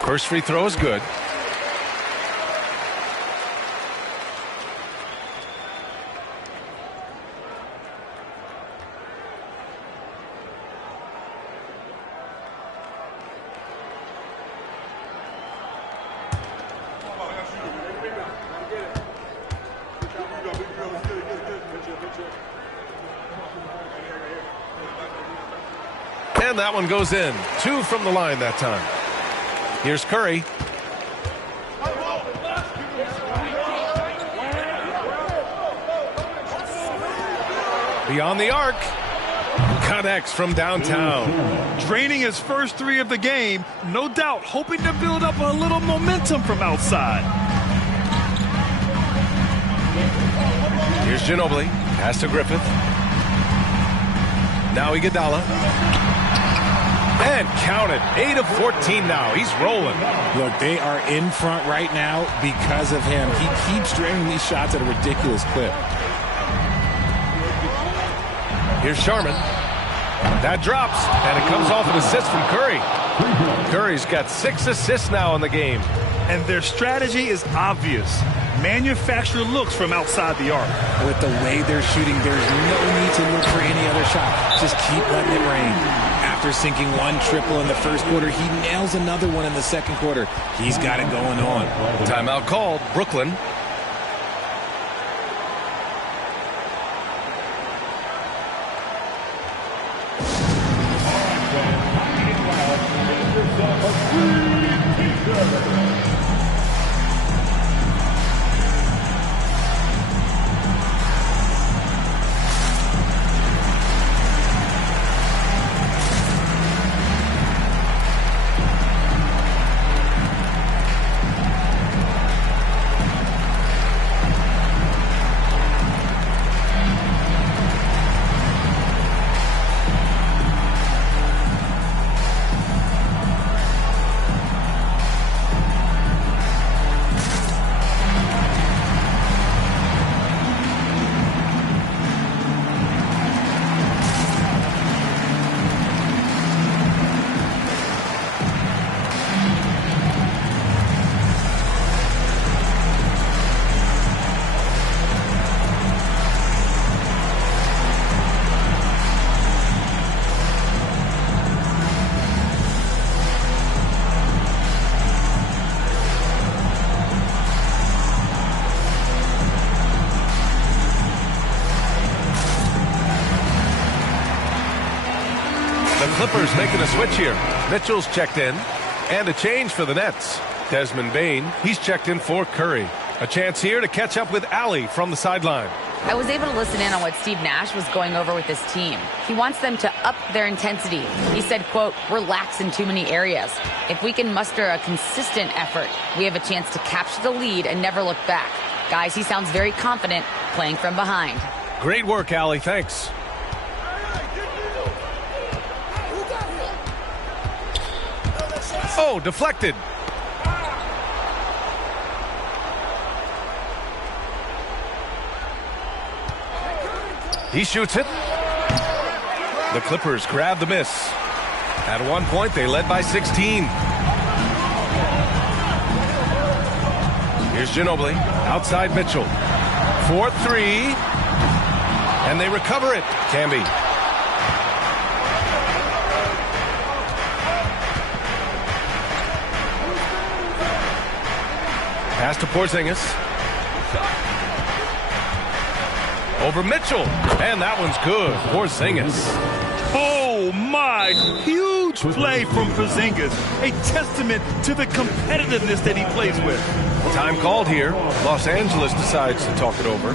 First free throw is good. And that one goes in. 2 from the line that time. Here's Curry. Beyond the arc. Connects from downtown. Draining his first 3 of the game. No doubt hoping to build up a little momentum from outside. Here's Ginobili. Pass to Griffith. Now Iguodala. And count it. 8 of 14 now. He's rolling. Look, they are in front right now because of him. He keeps draining these shots at a ridiculous clip. Here's Sharman. That drops, and it comes off an assist from Curry. Curry's got 6 assists now in the game. And their strategy is obvious. Manufacture looks from outside the arc. With the way they're shooting, there's no need to look for any other shot. Just keep letting it rain. After sinking 1 triple in the first quarter, he nails another one in the second quarter. He's got it going on. Timeout called. Brooklyn. Clippers making a switch here. Mitchell's checked in. And a change for the Nets. Desmond Bane, he's checked in for Curry. A chance here to catch up with Allie from the sideline. I was able to listen in on what Steve Nash was going over with his team. He wants them to up their intensity. He said, quote, relax in too many areas. If we can muster a consistent effort, we have a chance to capture the lead and never look back. Guys, he sounds very confident playing from behind. Great work, Allie. Thanks. Oh, deflected. He shoots it. The Clippers grab the miss. At one point, they led by 16. Here's Ginobili. Outside Mitchell. 4-3. And they recover it. Camby. Pass to Porzingis. Over Mitchell. And that one's good. Porzingis. Oh, my. Huge play from Porzingis. A testament to the competitiveness that he plays with. Time called here. Los Angeles decides to talk it over.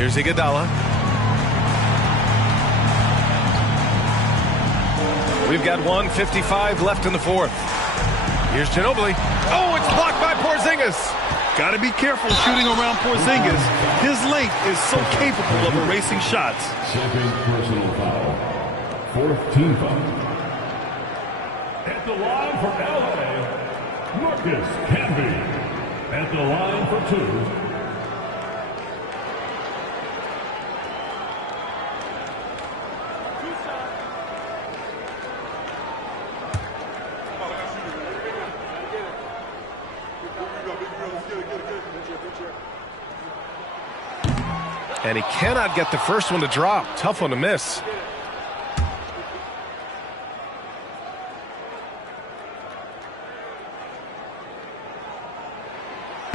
Here's Iguodala. We've got 1:55 left in the fourth. Here's Ginobili. Oh, it's blocked by Porzingis. Got to be careful shooting around Porzingis. His length is so capable of erasing shots. Second personal foul. Fourth team foul. At the line for LA, Marcus Camby. At the line for two. And he cannot get the first one to drop. Tough one to miss.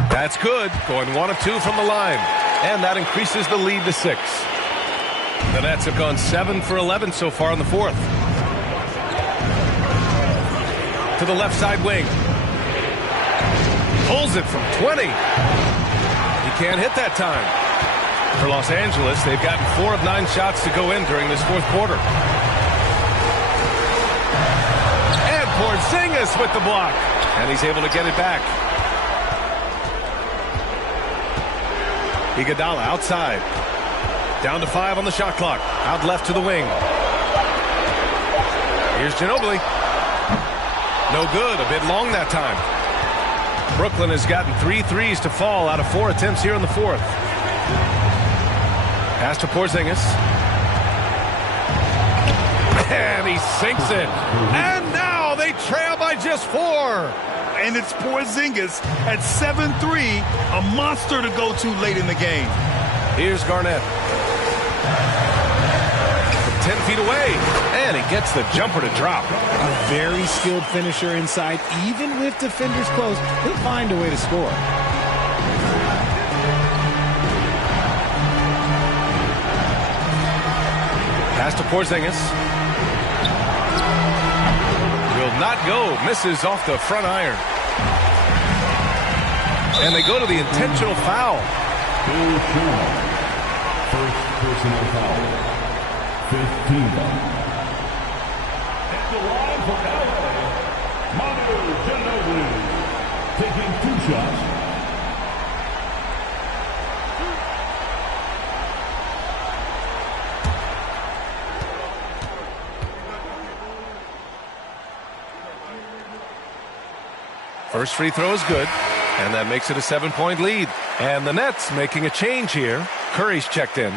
That's good. Going 1 of 2 from the line. And that increases the lead to 6. The Nets have gone 7 for 11 so far in the fourth. To the left side wing. Pulls it from 20. He can't hit that time. For Los Angeles, they've gotten 4 of 9 shots to go in during this fourth quarter. And Porzingis with the block. And he's able to get it back. Iguodala outside. Down to 5 on the shot clock. Out left to the wing. Here's Ginobili. No good. A bit long that time. Brooklyn has gotten 3 threes to fall out of 4 attempts here in the fourth. Pass to Porzingis. And he sinks it. And now they trail by just 4. And it's Porzingis at 7-3, a monster to go to late in the game. Here's Garnett. 10 feet away. And he gets the jumper to drop. A very skilled finisher inside. Even with defenders close, he'll find a way to score. Pass to Porzingis. Will not go. Misses off the front iron. And they go to the intentional foul. First personal foul. 15. At the line for LA, Manu Ginobili taking 2 shots. First free throw is good, and that makes it a 7-point lead. And the Nets making a change here. Curry's checked in.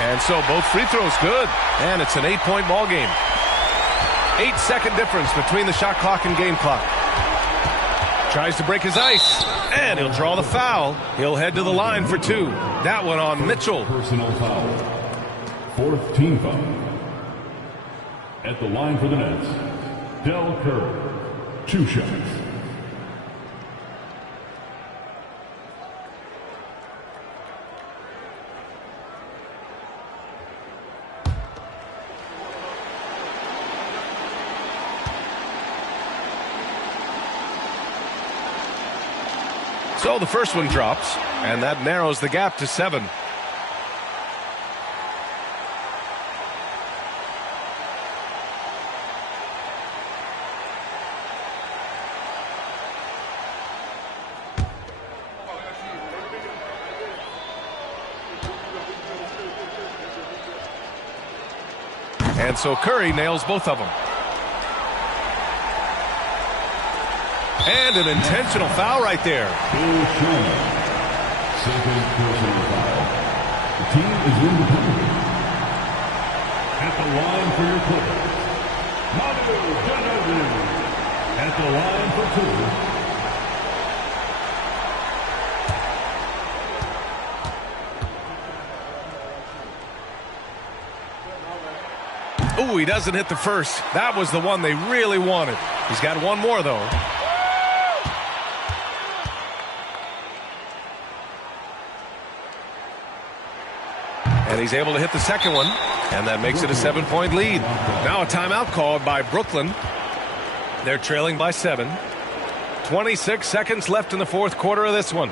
And so both free throws good, and it's an 8-point ball game. 8-second difference between the shot clock and game clock. Tries to break his ice, and he'll draw the foul. He'll head to the line for 2. That one on Mitchell. Personal foul. 4th team foul. At the line for the Nets, Del Curry. 2 shots. So the first one drops, and that narrows the gap to 7. And so Curry nails both of them. And an intentional foul right there. Second personal foul. The team is in the penalty. At the line for your Clippers, Manu Ginobili. At the line for 2. Ooh, he doesn't hit the first. That was the one they really wanted. He's got one more, though. And he's able to hit the second one, and that makes it a 7-point lead. Now a timeout called by Brooklyn. They're trailing by 7. 26 seconds left in the fourth quarter of this one.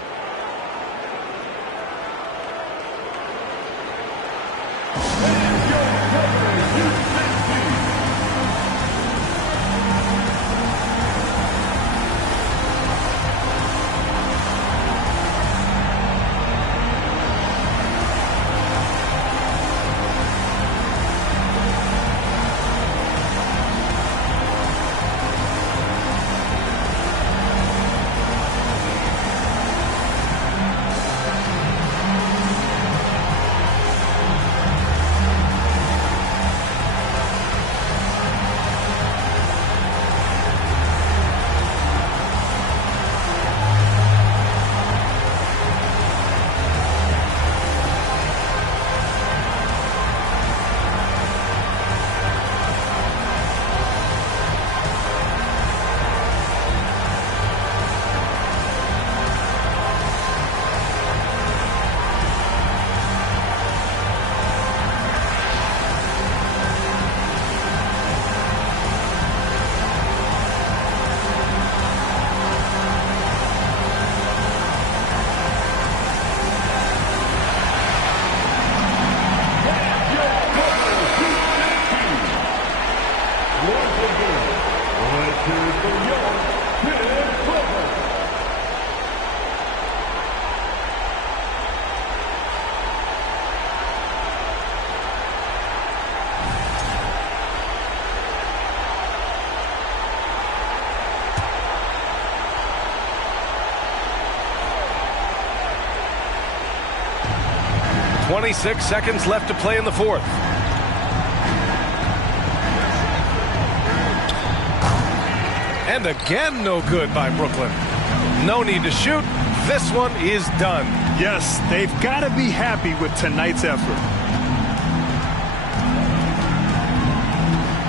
26 seconds left to play in the fourth. And again, no good by Brooklyn. No need to shoot. This one is done. Yes, they've got to be happy with tonight's effort.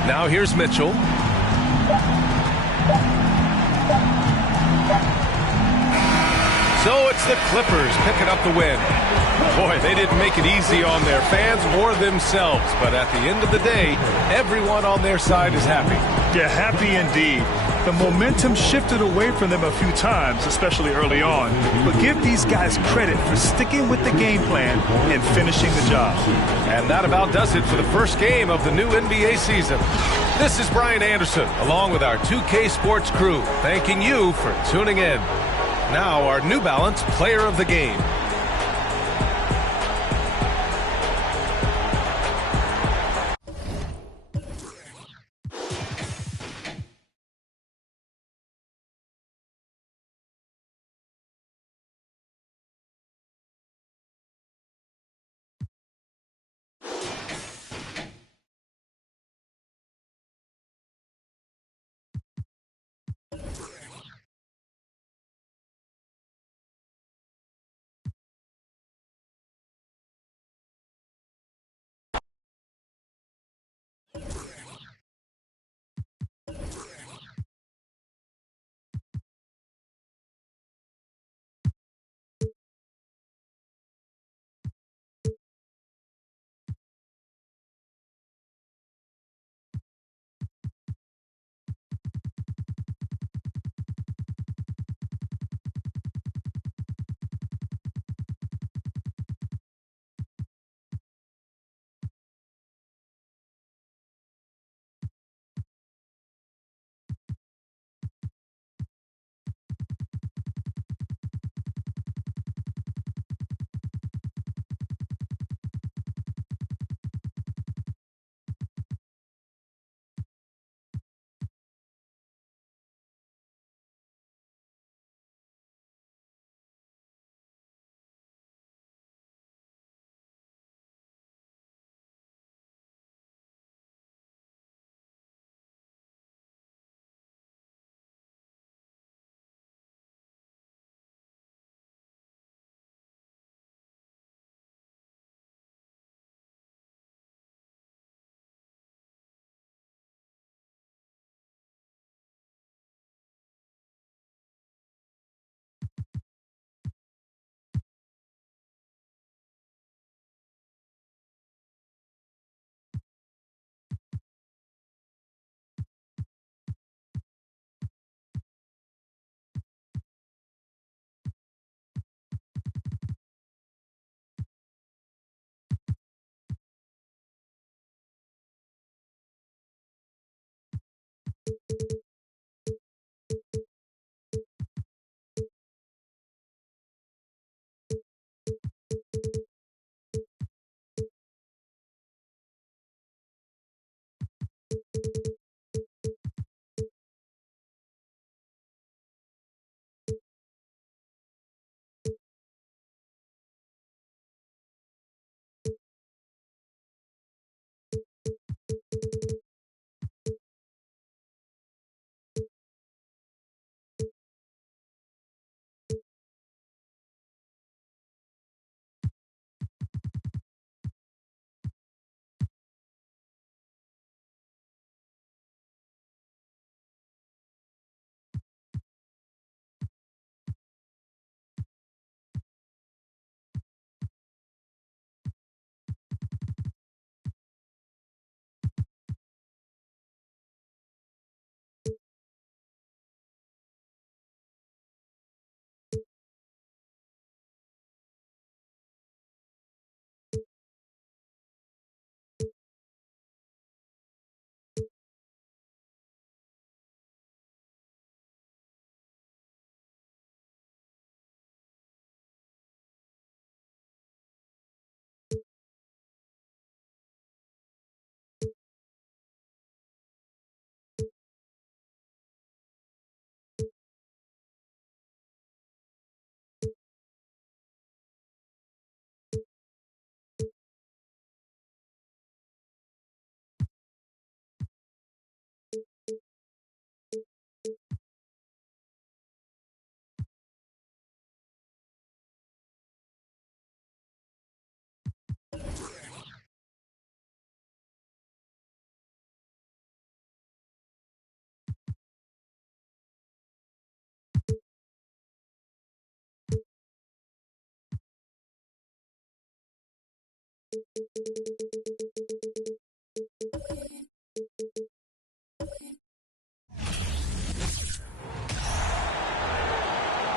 Now here's Mitchell. So it's the Clippers picking up the win. Boy, they didn't make it easy on their fans or themselves, but at the end of the day, everyone on their side is happy. Yeah, happy indeed. The momentum shifted away from them a few times, especially early on. But give these guys credit for sticking with the game plan and finishing the job. And that about does it for the first game of the new NBA season. This is Brian Anderson, along with our 2K Sports crew, thanking you for tuning in. Now our New Balance Player of the Game.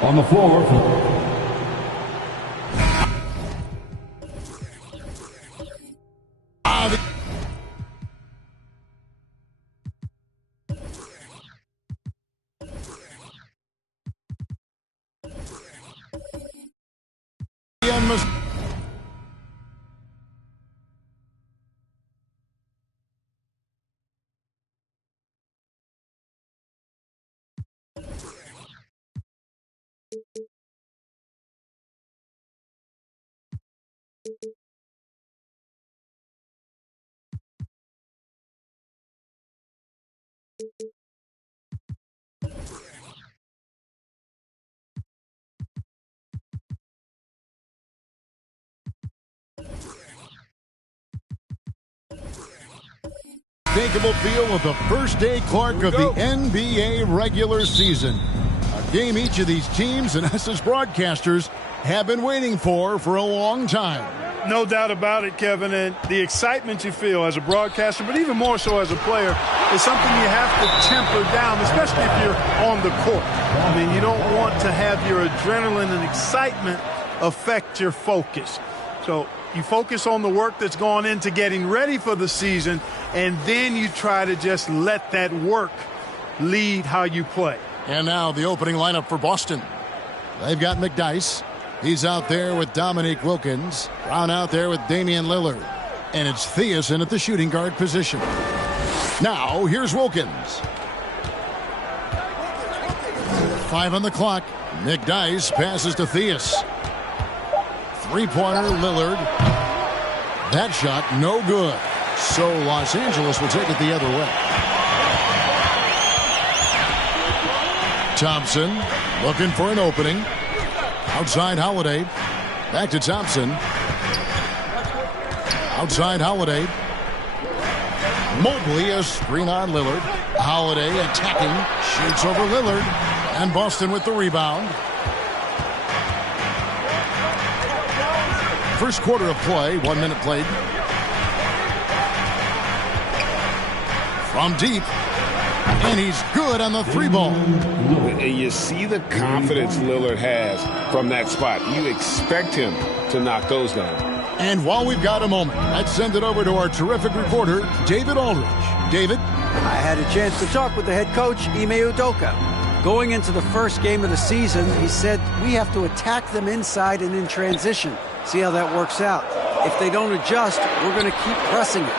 On the floor for Unmistakable feel of the first day, Clark, of the NBA regular season. A game each of these teams and us as broadcasters have been waiting for a long time. No doubt about it, Kevin, and the excitement you feel as a broadcaster, but even more so as a player, is something you have to temper down, especially if you're on the court. I mean, you don't want to have your adrenaline and excitement affect your focus. So you focus on the work that's gone into getting ready for the season, and then you try to just let that work lead how you play. And now the opening lineup for Boston. They've got McDyess. He's out there with Dominique Wilkins. Brown out there with Damian Lillard. And it's Thiessen at the shooting guard position. Now, here's Wilkins. 5 on the clock. McDyess passes to Thiessen. Three-pointer, Lillard. That shot, no good. So Los Angeles will take it the other way. Thompson looking for an opening. Outside Holiday. Back to Thompson. Outside Holiday. Mobley, a screen on Lillard. Holiday attacking. Shoots over Lillard. And Boston with the rebound. First quarter of play, 1 minute played. From deep. And he's good on the three ball. And you see the confidence Lillard has from that spot. You expect him to knock those down. And while we've got a moment, let's send it over to our terrific reporter, David Aldridge. David? I had a chance to talk with the head coach, Ime Udoka. Going into the first game of the season, he said, we have to attack them inside and in transition. See how that works out. If they don't adjust, we're going to keep pressing it.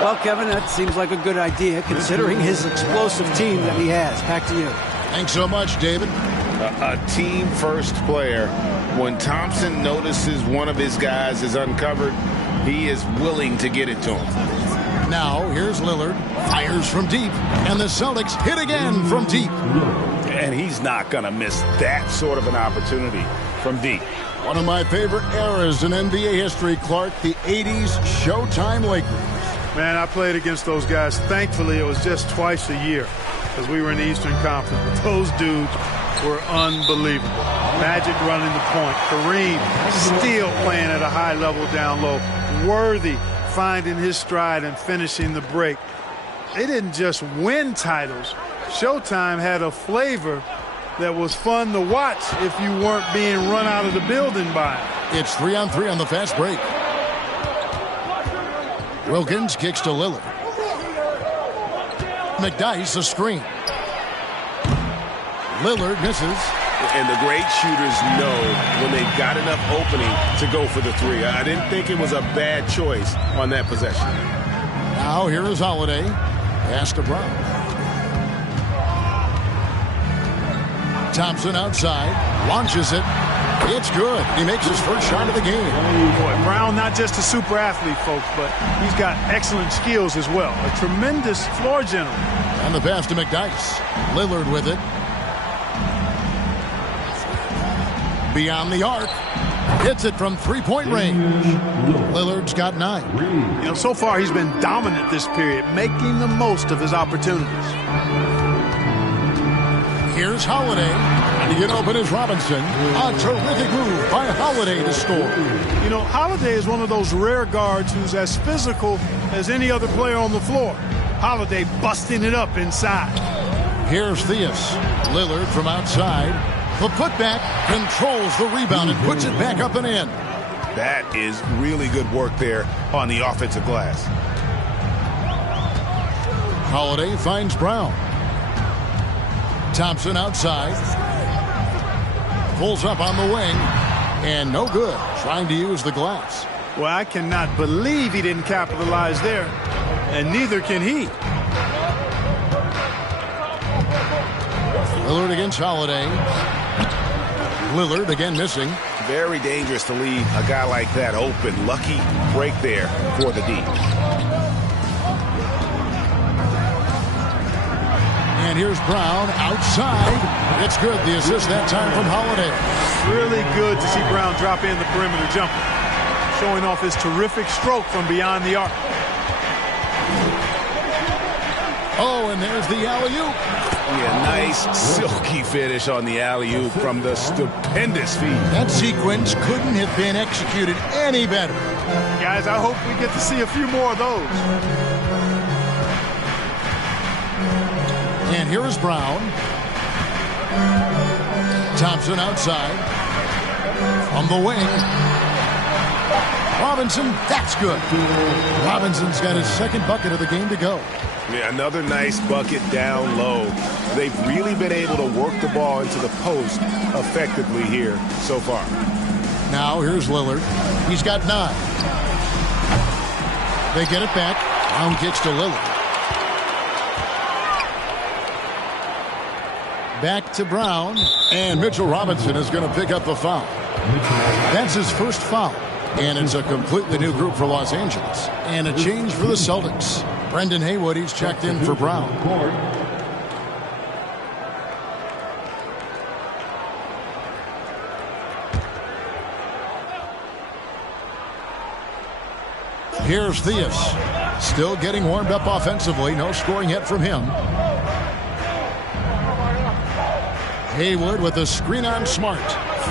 Well, Kevin, that seems like a good idea, considering his explosive team that he has. Back to you. Thanks so much, David. A team-first player. When Thompson notices one of his guys is uncovered, he is willing to get it to him. Now, here's Lillard. Fires from deep. And the Celtics hit again from deep. And he's not going to miss that sort of an opportunity from deep. One of my favorite eras in NBA history, Clark, the 80s Showtime Lakers. Man, I played against those guys. Thankfully, it was just twice a year because we were in the Eastern Conference. But those dudes were unbelievable. Magic running the point. Kareem still playing at a high level down low. Worthy finding his stride and finishing the break. They didn't just win titles. Showtime had a flavor that was fun to watch if you weren't being run out of the building by it. It's 3-on-3 on the fast break. Wilkins kicks to Lillard. McDyess a screen. Lillard misses. And the great shooters know when they've got enough opening to go for the three. I didn't think it was a bad choice on that possession. Now here is Holiday. Pass to Brown. Thompson outside. Launches it. It's good. He makes his first shot of the game. Boy, Brown not just a super athlete, folks, but he's got excellent skills as well. A tremendous floor general. And the pass to McDyess. Lillard with it. Beyond the arc. Hits it from three-point range. Lillard's got 9. You know, so far he's been dominant this period, making the most of his opportunities. Here's Holiday. To get open is Robinson. A terrific move by Holiday to score. You know, Holiday is one of those rare guards who's as physical as any other player on the floor. Holiday busting it up inside. Here's Theus. Lillard from outside. The putback controls the rebound and puts it back up and in. That is really good work there on the offensive glass. Holiday finds Brown. Thompson outside. Pulls up on the wing. And no good. Trying to use the glass. Well, I cannot believe he didn't capitalize there. And neither can he. Lillard against Holiday. Lillard again missing. Very dangerous to leave a guy like that open. Lucky break there for the D. And here's Brown outside. It's good. The assist that time from Holiday. Really good to see Brown drop in the perimeter jumper, showing off his terrific stroke from beyond the arc. Oh, and there's the alley-oop. Yeah, nice silky finish on the alley-oop from the stupendous feed. That sequence couldn't have been executed any better. Guys, I hope we get to see a few more of those. And here is Brown. Thompson outside. From the wing. Robinson, that's good. Robinson's got his second bucket of the game to go. Yeah, another nice bucket down low. They've really been able to work the ball into the post effectively here so far. Now here's Lillard. He's got 9. They get it back. Brown kicks to Lillard. Back to Brown. And Mitchell Robinson is going to pick up the foul. That's his first foul. And it's a completely new group for Los Angeles. And a change for the Celtics. Brendan Haywood, he's checked in for Brown. Here's Theus. Still getting warmed up offensively. No scoring yet from him. Haywood with a screen on Smart.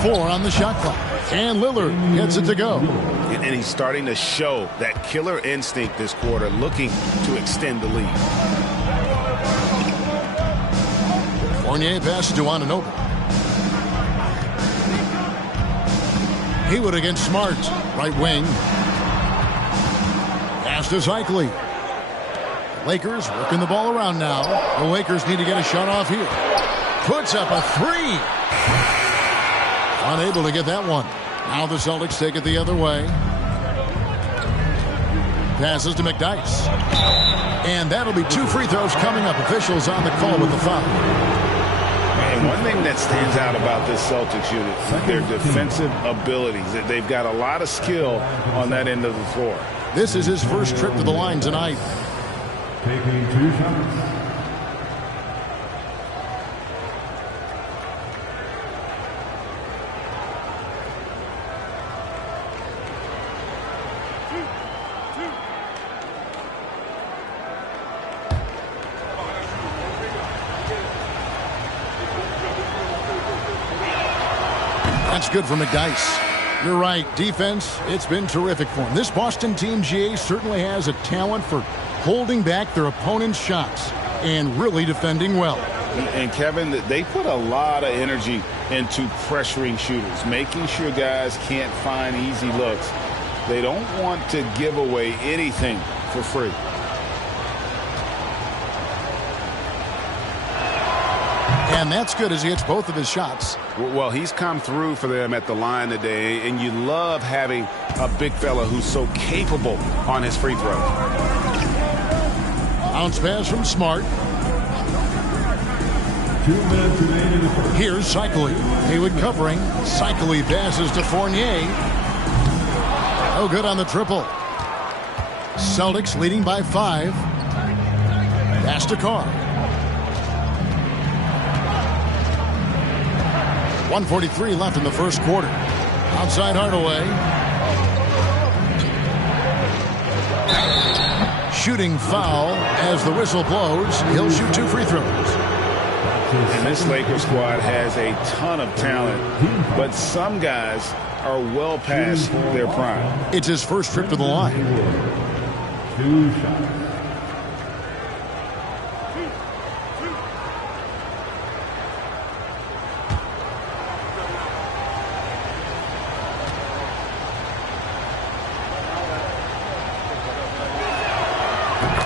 4 on the shot clock. And Lillard gets it to go. And he's starting to show that killer instinct this quarter, looking to extend the lead. Fournier passes to Anunoby. Haywood against Smart. Right wing. Pass to Cycli. Lakers working the ball around now. The Lakers need to get a shot off here. Puts up a 3. Unable to get that one. Now the Celtics take it the other way. Passes to McDyess. And that'll be 2 free throws coming up. Officials on the call with the foul. And one thing that stands out about this Celtics unit is their defensive abilities. They've got a lot of skill on that end of the floor. This is his first trip to the line tonight. Taking 2 shots. That's good for McDyess. You're right. Defense, it's been terrific for him. This Boston team, GA, certainly has a talent for holding back their opponent's shots and really defending well. And, Kevin, they put a lot of energy into pressuring shooters, making sure guys can't find easy looks. They don't want to give away anything for free. And that's good as he hits both of his shots. Well, he's come through for them at the line today, and you love having a big fella who's so capable on his free throw. Bounce pass from Smart. 2 minutes remaining in the first. Here's Cycli. Haywood covering. Cycli passes to Fournier. Oh, good on the triple. Celtics leading by 5. Pass to Carr. 1:43 left in the first quarter. Outside Hardaway. Shooting foul as the whistle blows. He'll shoot 2 free throws. And this Lakers squad has a ton of talent, but some guys are well past their prime. It's his first trip to the line. 2 shots.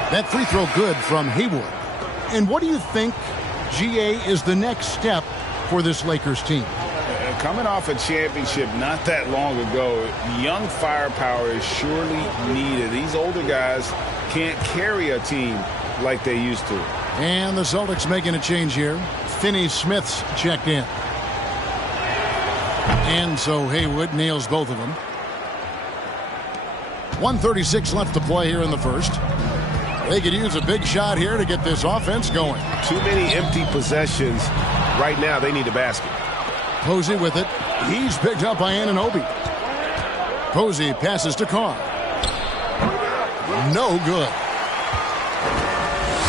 That free throw good from Haywood. And what do you think, GA, is the next step for this Lakers team? Coming off a championship not that long ago, young firepower is surely needed. These older guys can't carry a team like they used to. And the Celtics making a change here. Finney-Smith's checked in. And so Haywood nails both of them. 1:36 left to play here in the first. They could use a big shot here to get this offense going. Too many empty possessions. Right now, they need a basket. Posey with it. He's picked up by Anunoby. Posey passes to Carr. No good.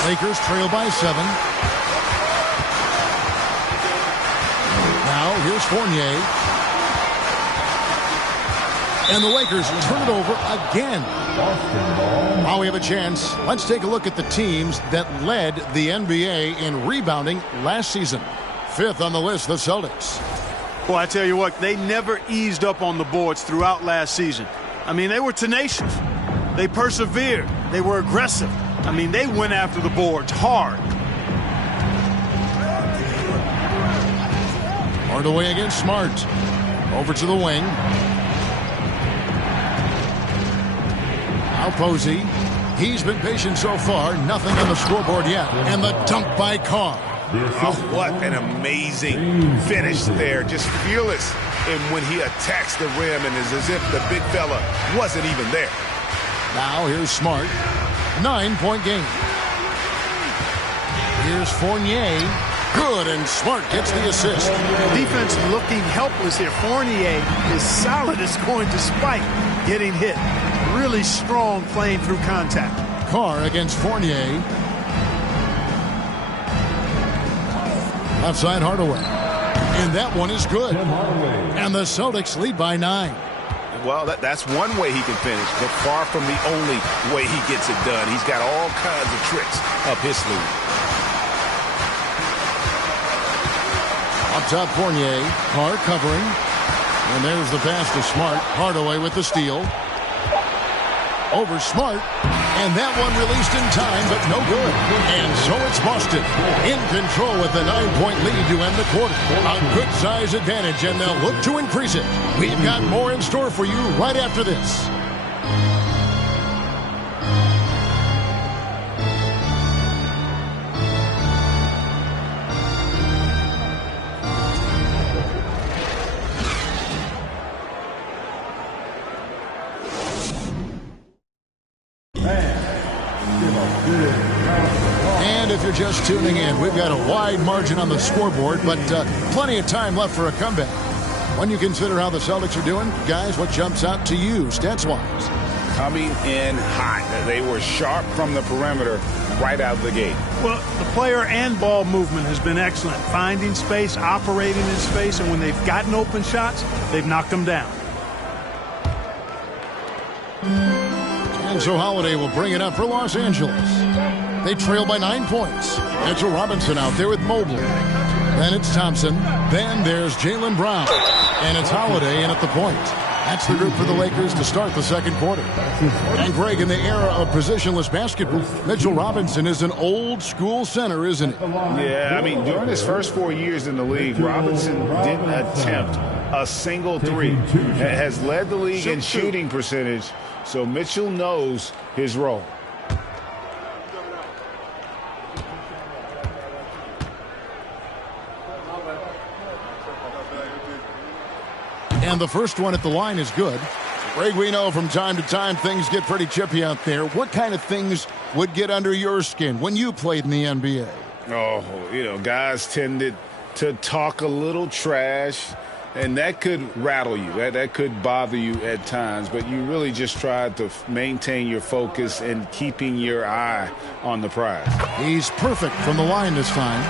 Lakers trail by 7. Now here's Fournier. And the Lakers turn it over again. Now we have a chance. Let's take a look at the teams that led the NBA in rebounding last season. 5th on the list, the Celtics. Well, I tell you what, they never eased up on the boards throughout last season. I mean, they were tenacious. They persevered. They were aggressive. I mean, they went after the boards hard. Hardaway against Smart. Over to the wing. Now Posey. He's been patient so far. Nothing on the scoreboard yet. And the dunk by Carr. Oh, what an amazing finish there. Just fearless. And when he attacks the rim, and it's as if the big fella wasn't even there. Now here's Smart. 9-point game. Here's Fournier. Good, and Smart gets the assist. Defense looking helpless here. Fournier is solid as going despite getting hit. Really strong playing through contact. Carr against Fournier. Outside Hardaway. And that one is good. And the Celtics lead by 9. Well, that's one way he can finish, but far from the only way he gets it done. He's got all kinds of tricks up his sleeve. Up top, Fournier. Carr covering. And there's the pass to Smart. Hardaway with the steal. Over Smart. And that one released in time, but no good. And so it's Boston in control with a 9-point lead to end the quarter. A good size advantage, and they'll look to increase it. We've got more in store for you right after this. And if you're just tuning in, we've got a wide margin on the scoreboard, but plenty of time left for a comeback. When you consider how the Celtics are doing, guys, what jumps out to you stats-wise? Coming in hot. They were sharp from the perimeter right out of the gate. Well, the player and ball movement has been excellent. Finding space, operating in space, and when they've gotten open shots, they've knocked them down. And so Holiday will bring it up for Los Angeles. They trail by 9 points. Mitchell Robinson out there with Mobley. Then it's Thompson. Then there's Jaylen Brown. And it's Holiday in at the point. That's the group for the Lakers to start the second quarter. And Greg, in the era of positionless basketball, Mitchell Robinson is an old-school center, isn't he? Yeah, I mean, during his first 4 years in the league, Robinson didn't attempt a single three. Has led the league in shooting percentage, so Mitchell knows his role. And the first one at the line is good. Greg, we know from time to time things get pretty chippy out there. What kind of things would get under your skin when you played in the NBA? Oh, you know, guys tended to talk a little trash, and that could rattle you. That could bother you at times, but you really just tried to maintain your focus and keeping your eye on the prize. He's perfect from the line this time.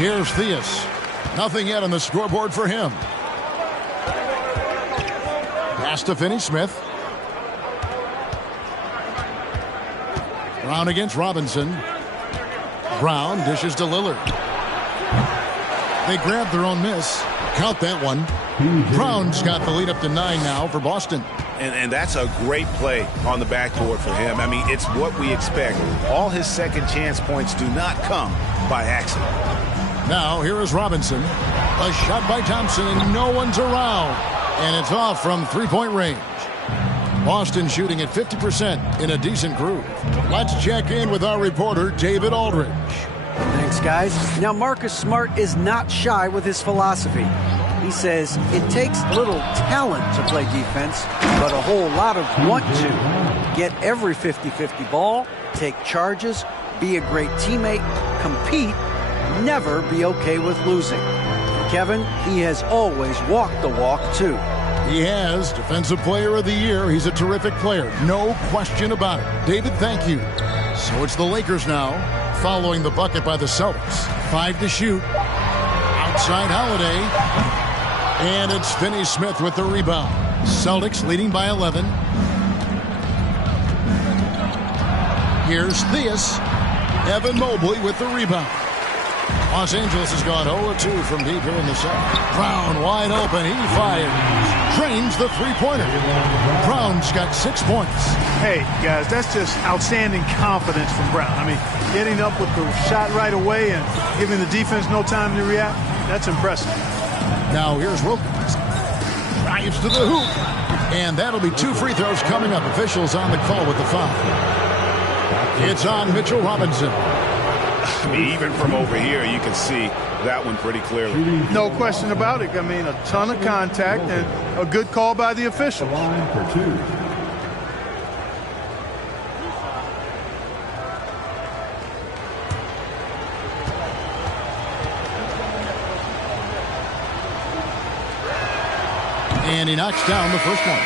Here's Theus. Nothing yet on the scoreboard for him. Pass to Finney-Smith. Brown against Robinson. Brown dishes to Lillard. They grab their own miss. Count that one. Brown's got the lead up to 9 now for Boston. And that's a great play on the backboard for him. I mean, it's what we expect. All his second chance points do not come by accident. Now, here is Robinson. A shot by Thompson, and no one's around. And it's off from three-point range. Boston shooting at 50% in a decent groove. Let's check in with our reporter, David Aldridge. Thanks, guys. Now, Marcus Smart is not shy with his philosophy. He says it takes little talent to play defense, but a whole lot of want to. Get every 50-50 ball, take charges, be a great teammate, compete, never be okay with losing. Kevin, he has always walked the walk, too. He has. Defensive Player of the Year. He's a terrific player. No question about it. David, thank you. So it's the Lakers now, following the bucket by the Celtics. 5 to shoot. Outside Holiday. And it's Finney-Smith with the rebound. Celtics leading by 11. Here's Theus. Evan Mobley with the rebound. Los Angeles has gone 0-2 from deep here in the second. Brown wide open. He fires. Drains the three-pointer. Brown's got 6 points. Hey, guys, that's just outstanding confidence from Brown. I mean, getting up with the shot right away and giving the defense no time to react, that's impressive. Now here's Wilkins. Drives to the hoop. And that'll be 2 free throws coming up. Officials on the call with the foul. It's on Mitchell Robinson. I mean, even from over here, you can see that one pretty clearly. No question about it. I mean, a ton of contact and a good call by the official. Line for 2. And he knocks down the first one.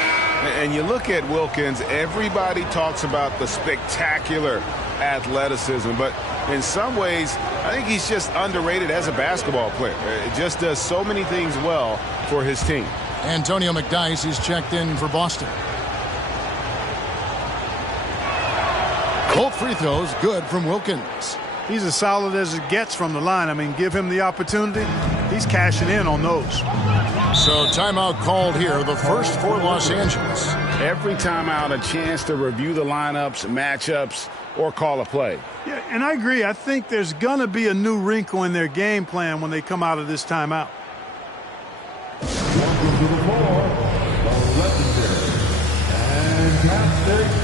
And you look at Wilkins, everybody talks about the spectacular athleticism, but in some ways, I think he's just underrated as a basketball player. It just does so many things well for his team. Antonio McDyess is checked in for Boston. Both free throws good from Wilkins. He's as solid as it gets from the line. I mean, give him the opportunity. He's cashing in on those. So timeout called here, the first for Los Angeles. Every timeout, a chance to review the lineups, matchups, or call a play. Yeah, and I agree. I think there's going to be a new wrinkle in their game plan when they come out of this timeout. Welcome to the floor, the legendary fantastic Lakers.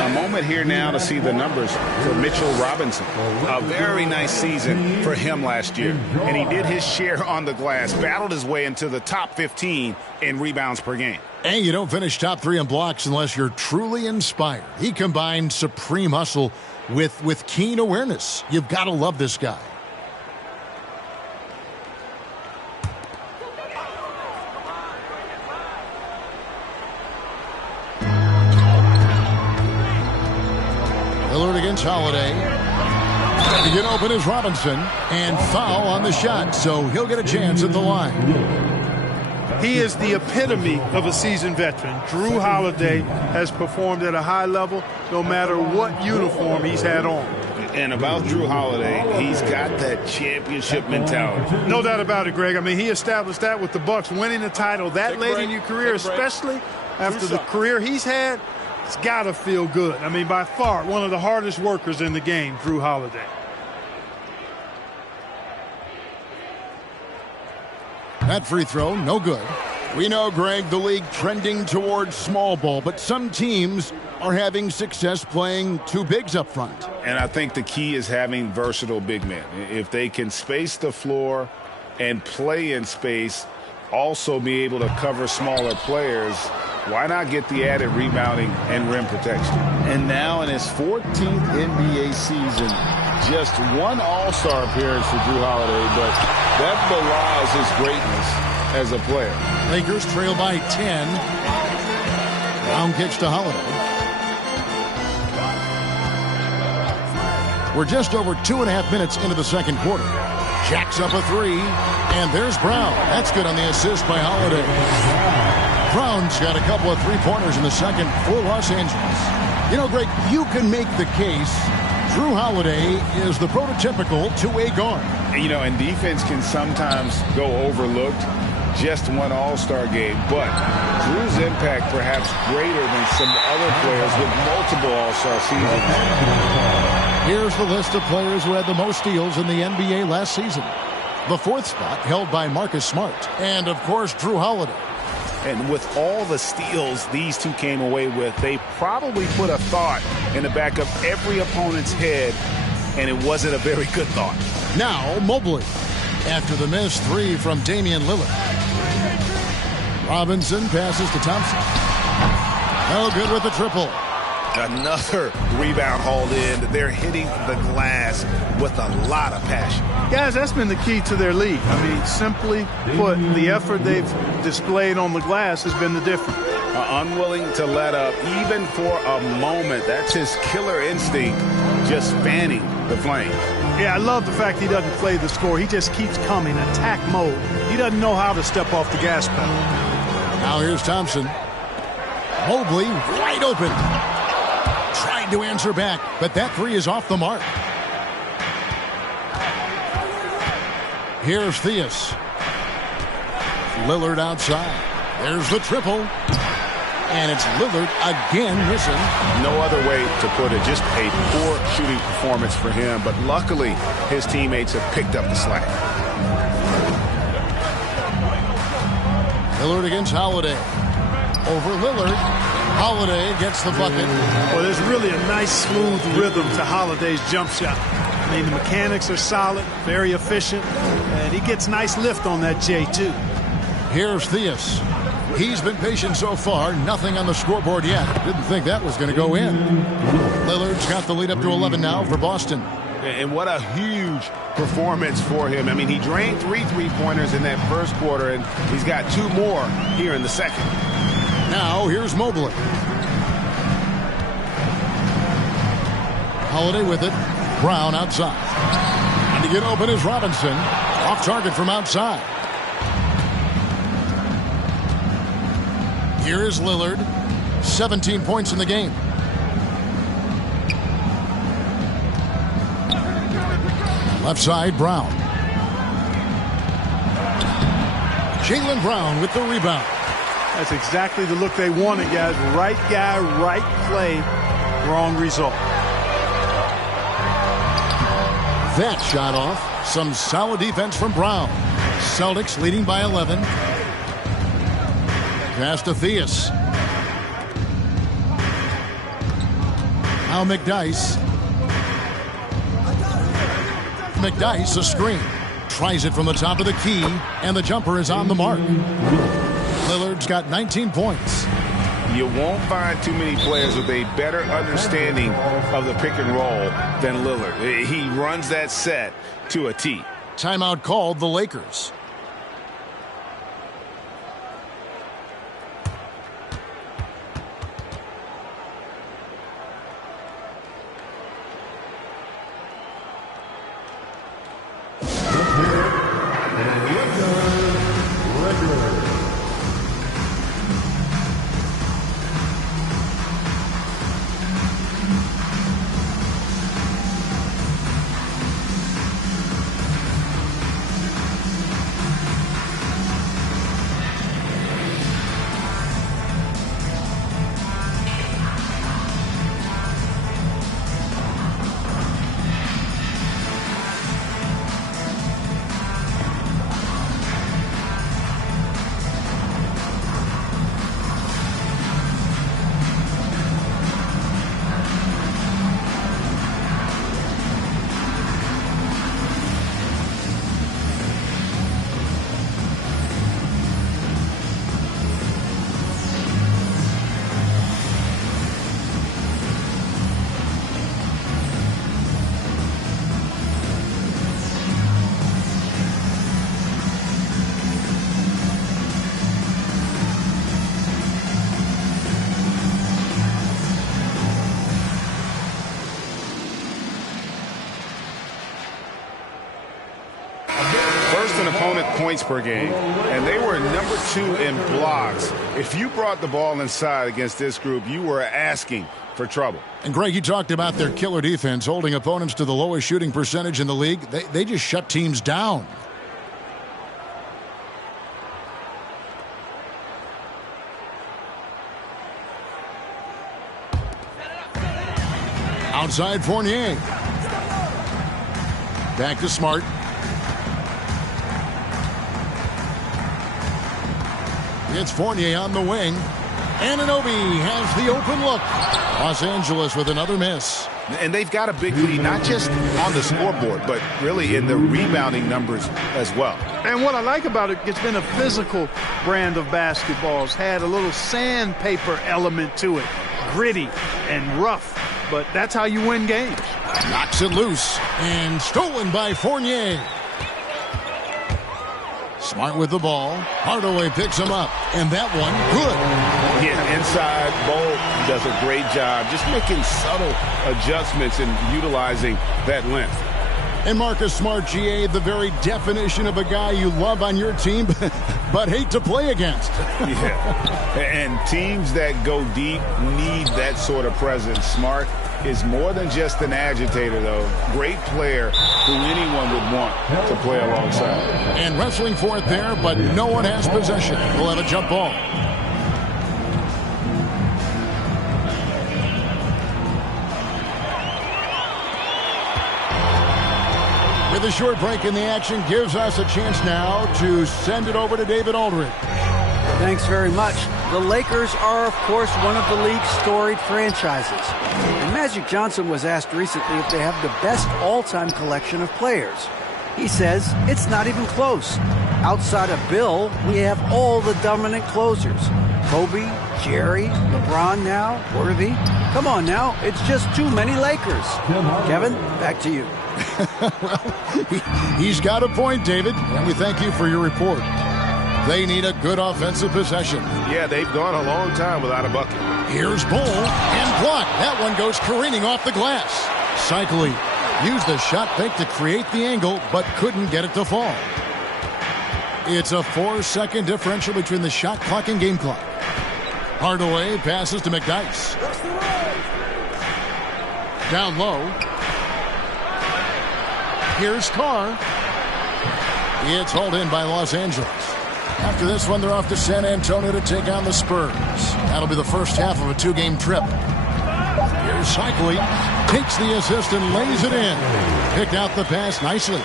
A moment here now to see the numbers for Mitchell Robinson. A very nice season for him last year. And he did his share on the glass, battled his way into the top 15 in rebounds per game. And you don't finish top 3 in blocks unless you're truly inspired. He combined supreme hustle with keen awareness. You've got to love this guy. Lillard against Holiday. To get open is Robinson. And foul on the shot, so he'll get a chance at the line. He is the epitome of a seasoned veteran. Drew Holiday has performed at a high level no matter what uniform he's had on. And about Drew Holiday, he's got that championship mentality. No doubt about it, Greg. I mean, he established that with the Bucks, winning the title that late in your career, especially after the career he's had. It's got to feel good. I mean, by far, one of the hardest workers in the game, Drew Holiday. That free throw, no good. We know, Greg, the league trending towards small ball, but some teams are having success playing two bigs up front. And I think the key is having versatile big men. If they can space the floor and play in space, also be able to cover smaller players, why not get the added rebounding and rim protection? And now in his 14th NBA season, just one All-Star appearance for Drew Holiday, but that belies his greatness as a player. Lakers trail by 10. Brown kicks to Holiday. We're just over 2.5 minutes into the second quarter. Jacks up a three, and there's Brown. That's good on the assist by Holiday. Brown's got a couple of three-pointers in the second for Los Angeles. You know, Greg, you can make the case Drew Holiday is the prototypical two-way guard. You know, and defense can sometimes go overlooked. Just one All-Star game, but Drew's impact perhaps greater than some other players with multiple All-Star seasons. Here's the list of players who had the most steals in the NBA last season. The fourth spot held by Marcus Smart. And, of course, Drew Holiday. And with all the steals these two came away with, they probably put a thought in the back of every opponent's head, and it wasn't a very good thought. Now, Mobley. After the missed three from Damian Lillard. Robinson passes to Thompson. No good with the triple. Another rebound hauled in. They're hitting the glass with a lot of passion. Guys, that's been the key to their league. I mean, simply put, the effort they've displayed on the glass has been the difference. Unwilling to let up, even for a moment. That's his killer instinct, just fanning the flame. Yeah, I love the fact he doesn't play the score. He just keeps coming, attack mode. He doesn't know how to step off the gas pedal. Now here's Thompson. Mobley wide open. Trying to answer back, but that three is off the mark. Here's Theus. Lillard outside. There's the triple. And it's Lillard again missing. No other way to put it. Just a poor shooting performance for him. But luckily, his teammates have picked up the slack. Lillard against Holiday. Over Lillard. Holiday gets the bucket. Well, there's really a nice, smooth rhythm to Holiday's jump shot. I mean, the mechanics are solid, very efficient, and he gets nice lift on that J, too. Here's Theus. He's been patient so far. Nothing on the scoreboard yet. Didn't think that was going to go in. Lillard's got the lead up to 11 now for Boston. And what a huge performance for him. I mean, he drained three-pointers in that first quarter, and he's got two more here in the second. Now, here's Mobley. Holiday with it. Brown outside. And to get open is Robinson. Off target from outside. Here is Lillard. 17 points in the game. Left side, Brown. Jaylen Brown with the rebound. That's exactly the look they wanted, guys. Right guy, right play, wrong result. That shot off. Some solid defense from Brown. Celtics leading by 11. Pass to Theus. Now McDyess. McDyess, a screen. Tries it from the top of the key, and the jumper is on the mark. Lillard's got 19 points. You won't find too many players with a better understanding of the pick and roll than Lillard. He runs that set to a T. Timeout called the Lakers. opponent points per game, and they were number 2 in blocks. If you brought the ball inside against this group, you were asking for trouble. And Greg, you talked about their killer defense, holding opponents to the lowest shooting percentage in the league. They just shut teams down. Outside Fournier. Back to Smart. It's Fournier on the wing. Anunoby has the open look. Los Angeles with another miss. And they've got a big lead, not just on the scoreboard, but really in the rebounding numbers as well. And what I like about it, it's been a physical brand of basketball. It's had a little sandpaper element to it. Gritty and rough. But that's how you win games. Knocks it loose and stolen by Fournier. Smart with the ball. Hardaway picks him up. And that one, good. Yeah, inside, Bolt does a great job just making subtle adjustments and utilizing that length. And Marcus Smart, GA, the very definition of a guy you love on your team but hate to play against. Yeah, and teams that go deep need that sort of presence. Smart is more than just an agitator, though. Great player who anyone would want to play alongside. And wrestling for it there, but no one has possession. We'll have a jump ball. With a short break in the action gives us a chance now to send it over to David Aldridge. Thanks very much. The Lakers are, of course, one of the league's storied franchises. And Magic Johnson was asked recently if they have the best all-time collection of players. He says it's not even close. Outside of Bill, we have all the dominant closers. Kobe, Jerry, LeBron now, Worthy. Come on now, it's just too many Lakers. Kevin, back to you. Well, he's got a point, David, and we thank you for your report. They need a good offensive possession. Yeah, they've gone a long time without a bucket. Here's Bull and blocked. That one goes careening off the glass. Cycling used the shot fake to create the angle, but couldn't get it to fall. It's a 4-second differential between the shot clock and game clock. Hardaway passes to McDyess. Down low. Here's Carr. It's hauled in by Los Angeles. After this one, they're off to San Antonio to take on the Spurs. That'll be the first half of a 2-game trip. Here's Cycling. Takes the assist and lays it in. Picked out the pass nicely.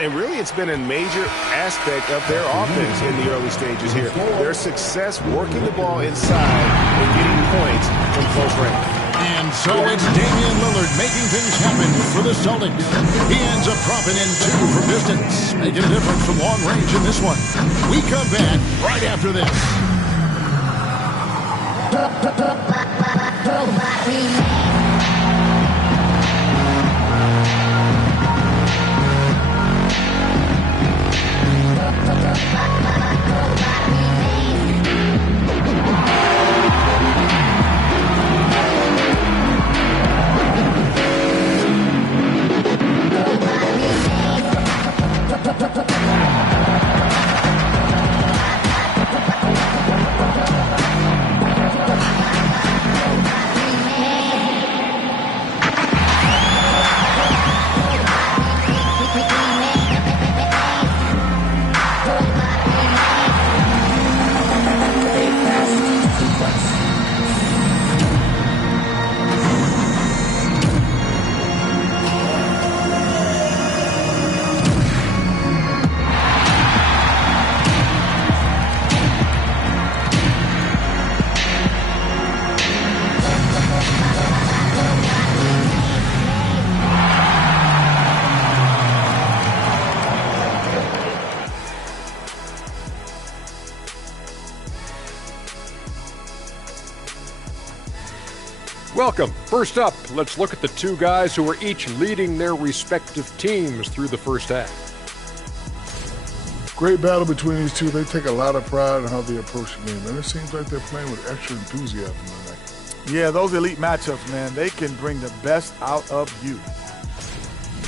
And really, it's been a major aspect of their offense in the early stages here. Their success working the ball inside and getting points from close range. And so it's Damian Lillard making things happen for the Celtics. He ends up dropping in 2 from distance, making a difference from long range in this one. We come back right after this. Welcome. First up, let's look at the 2 guys who are each leading their respective teams through the first half. Great battle between these two. They take a lot of pride in how they approach the game, and it seems like they're playing with extra enthusiasm tonight. Yeah, those elite matchups, man, they can bring the best out of you.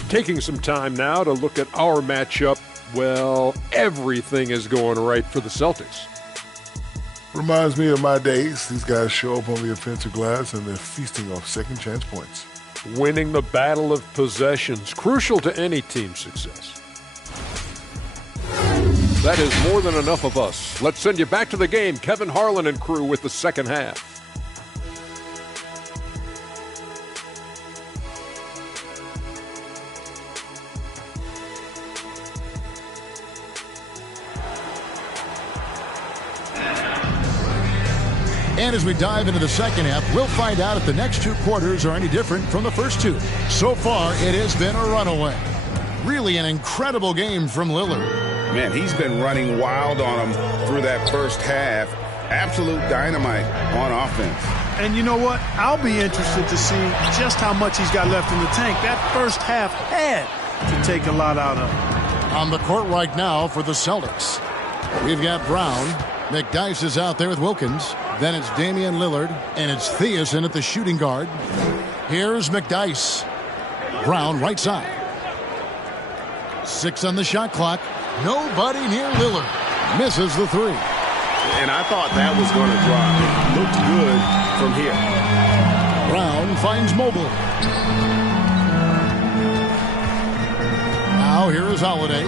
Taking some time now to look at our matchup well, everything is going right for the Celtics. Reminds me of my days. These guys show up on the offensive glass and they're feasting off second chance points. Winning the battle of possessions, crucial to any team's success. That is more than enough of us. Let's send you back to the game. Kevin Harlan and crew with the second half. And as we dive into the second half, we'll find out if the next two quarters are any different from the first two. So far, it has been a runaway. Really an incredible game from Lillard. Man, he's been running wild on him through that first half. Absolute dynamite on offense. And you know what? I'll be interested to see just how much he's got left in the tank. That first half had to take a lot out of him. On the court right now for the Celtics, we've got Brown. McDyess is out there with Wilkins. Then it's Damian Lillard, and it's Thiessen at the shooting guard. Here's McDyess. Brown right side. 6 on the shot clock. Nobody near Lillard. Misses the three. And I thought that was going to drop. It looked good from here. Brown finds Mobley. Now here is Holiday.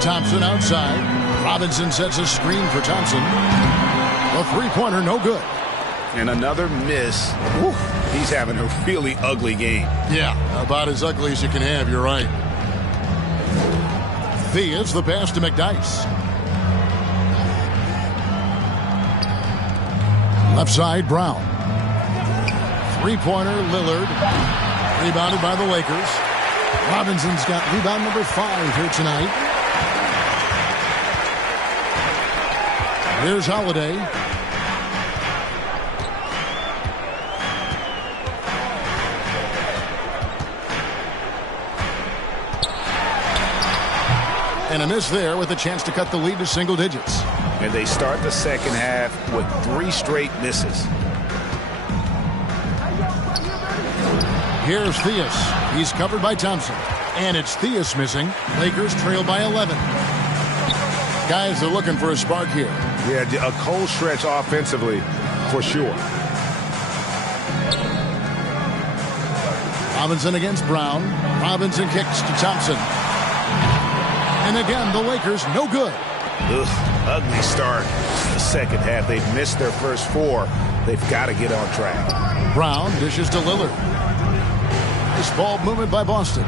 Thompson outside. Robinson sets a screen for Thompson. The three-pointer no good. And another miss. Whew. He's having a really ugly game. Yeah, about as ugly as you can have, you're right. Thea's the pass to McDyess. Left side, Brown. Three-pointer, Lillard. Rebounded by the Lakers. Robinson's got rebound number 5 here tonight. Here's Holiday. And a miss there with a chance to cut the lead to single digits. And they start the second half with 3 straight misses. Here's Theus. He's covered by Thompson. And it's Theus missing. Lakers trail by 11. Guys are looking for a spark here. Yeah, a cold stretch offensively for sure. Robinson against Brown. Robinson kicks to Thompson. And again, the Lakers no good. Ugh, ugly start to the second half. They've missed their first 4. They've got to get on track. Brown dishes to Lillard. Nice ball movement by Boston.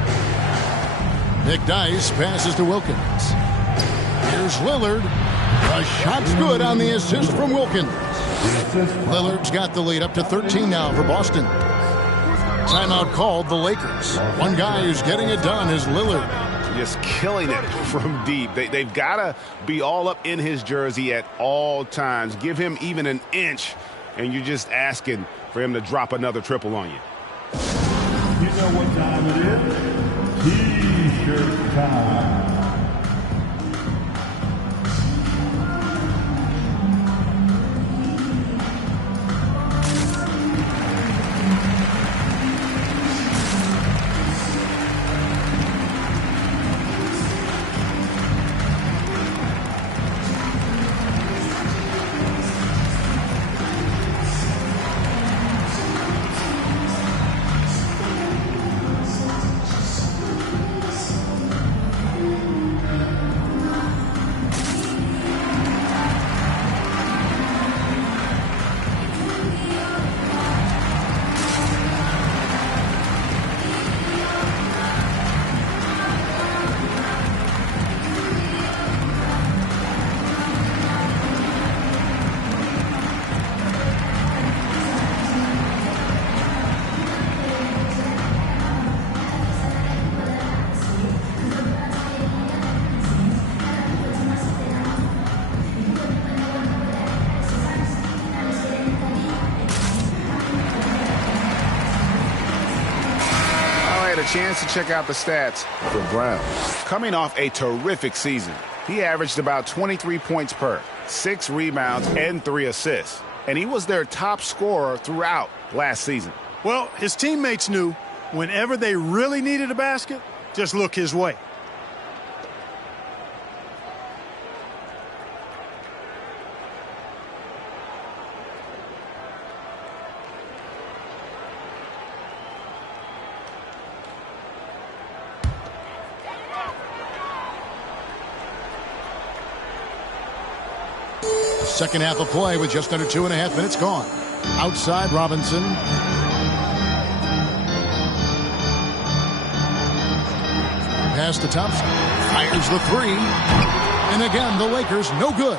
McDyess passes to Wilkins. Here's Lillard. The shot's good on the assist from Wilkins. Lillard's got the lead up to 13 now for Boston. Timeout called the Lakers. One guy who's getting it done is Lillard. Just killing it from deep. They've got to be all up in his jersey at all times. Give him even an inch, and you're just asking for him to drop another triple on you. You know what time it is? T-shirt time. Chance to check out the stats for Brown. Coming off a terrific season, he averaged about 23 points per, 6 rebounds, and 3 assists. And he was their top scorer throughout last season. Well, his teammates knew whenever they really needed a basket, just look his way. Second half of play with just under 2.5 minutes gone. Outside Robinson. Pass to Thompson. Fires the three. And again, the Lakers no good.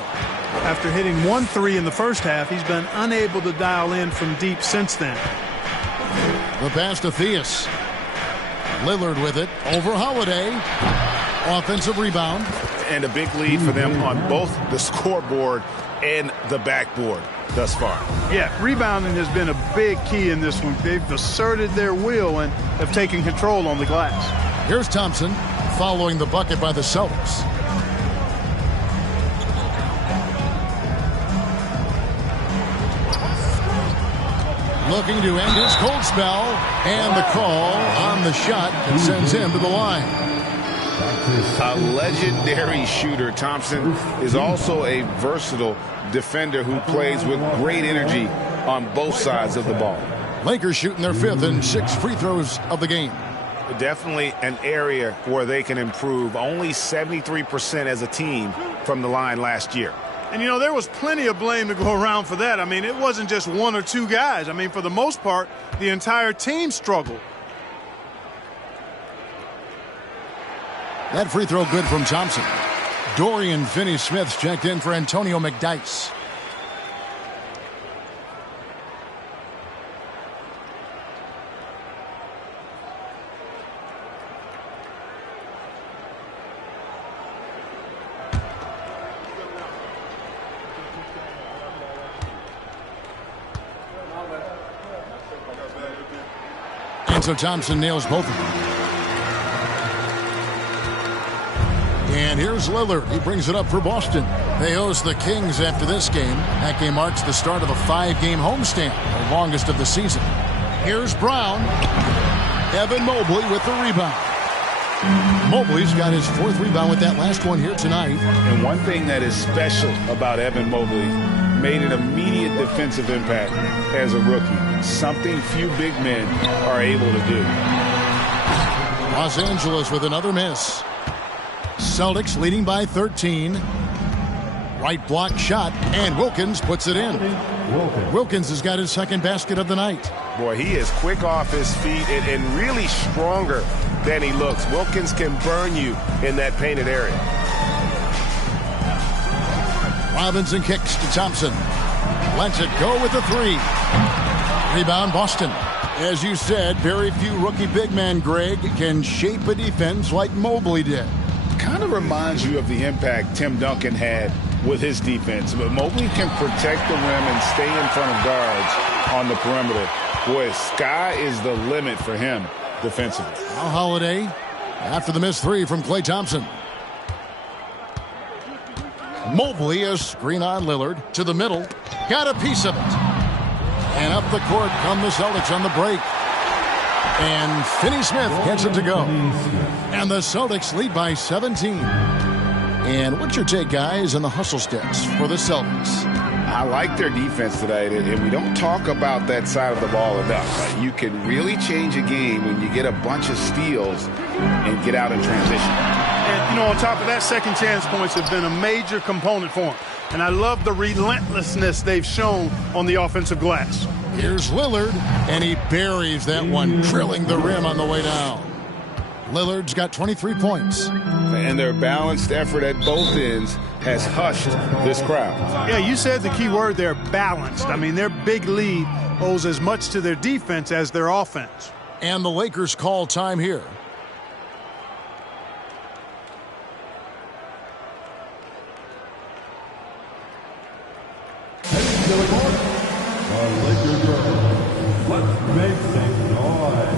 After hitting 1 3 in the first half, he's been unable to dial in from deep since then. The pass to Theus. Lillard with it over Holiday. Offensive rebound. And a big lead for them on both the scoreboard and the backboard thus far. Yeah, rebounding has been a big key in this one. They've asserted their will and have taken control on the glass. Here's Thompson following the bucket by the Celtics. Looking to end his cold spell, and the call on the shot that sends him to the line. A legendary shooter, Thompson is also a versatile defender who plays with great energy on both sides of the ball. Lakers shooting their 5th and 6th free throws of the game. Definitely an area where they can improve. Only 73% as a team from the line last year. And, you know, there was plenty of blame to go around for that. I mean, it wasn't just 1 or 2 guys. I mean, for the most part, the entire team struggled. That free throw good from Thompson. Dorian Finney-Smith's checked in for Antonio McDyess. And so Thompson nails both of them. And here's Lillard. He brings it up for Boston. They host the Kings after this game. That game marks the start of a 5-game homestand, the longest of the season. Here's Brown. Evan Mobley with the rebound. Mobley's got his 4th rebound with that last one here tonight. And one thing that is special about Evan Mobley, made an immediate defensive impact as a rookie. Something few big men are able to do. Los Angeles with another miss. Celtics leading by 13. Right block shot, and Wilkins puts it in. Wilkins has got his 2nd basket of the night. Boy, he is quick off his feet and really stronger than he looks. Wilkins can burn you in that painted area. Robinson kicks to Thompson. Lets it go with the 3. Rebound Boston. As you said, very few rookie big men, Greg, can shape a defense like Mobley did. Kind of reminds you of the impact Tim Duncan had with his defense. But Mobley can protect the rim and stay in front of guards on the perimeter. Boy, sky is the limit for him defensively. Now Holiday after the missed 3 from Klay Thompson. Mobley, a screen on Lillard to the middle. Got a piece of it. And up the court come the Celtics on the break. And Finney-Smith gets it to go. And the Celtics lead by 17. And what's your take, guys, on the hustle steps for the Celtics? I like their defense tonight, and we don't talk about that side of the ball enough. You can really change a game when you get a bunch of steals and get out in transition. And, you know, on top of that, second chance points have been a major component for them. And I love the relentlessness they've shown on the offensive glass. Here's Lillard, and he buries that one, drilling the rim on the way down. Lillard's got 23 points. And their balanced effort at both ends has hushed this crowd. Yeah, you said the key word there, balanced. I mean, their big lead owes as much to their defense as their offense. And the Lakers call time here. Let's make some noise.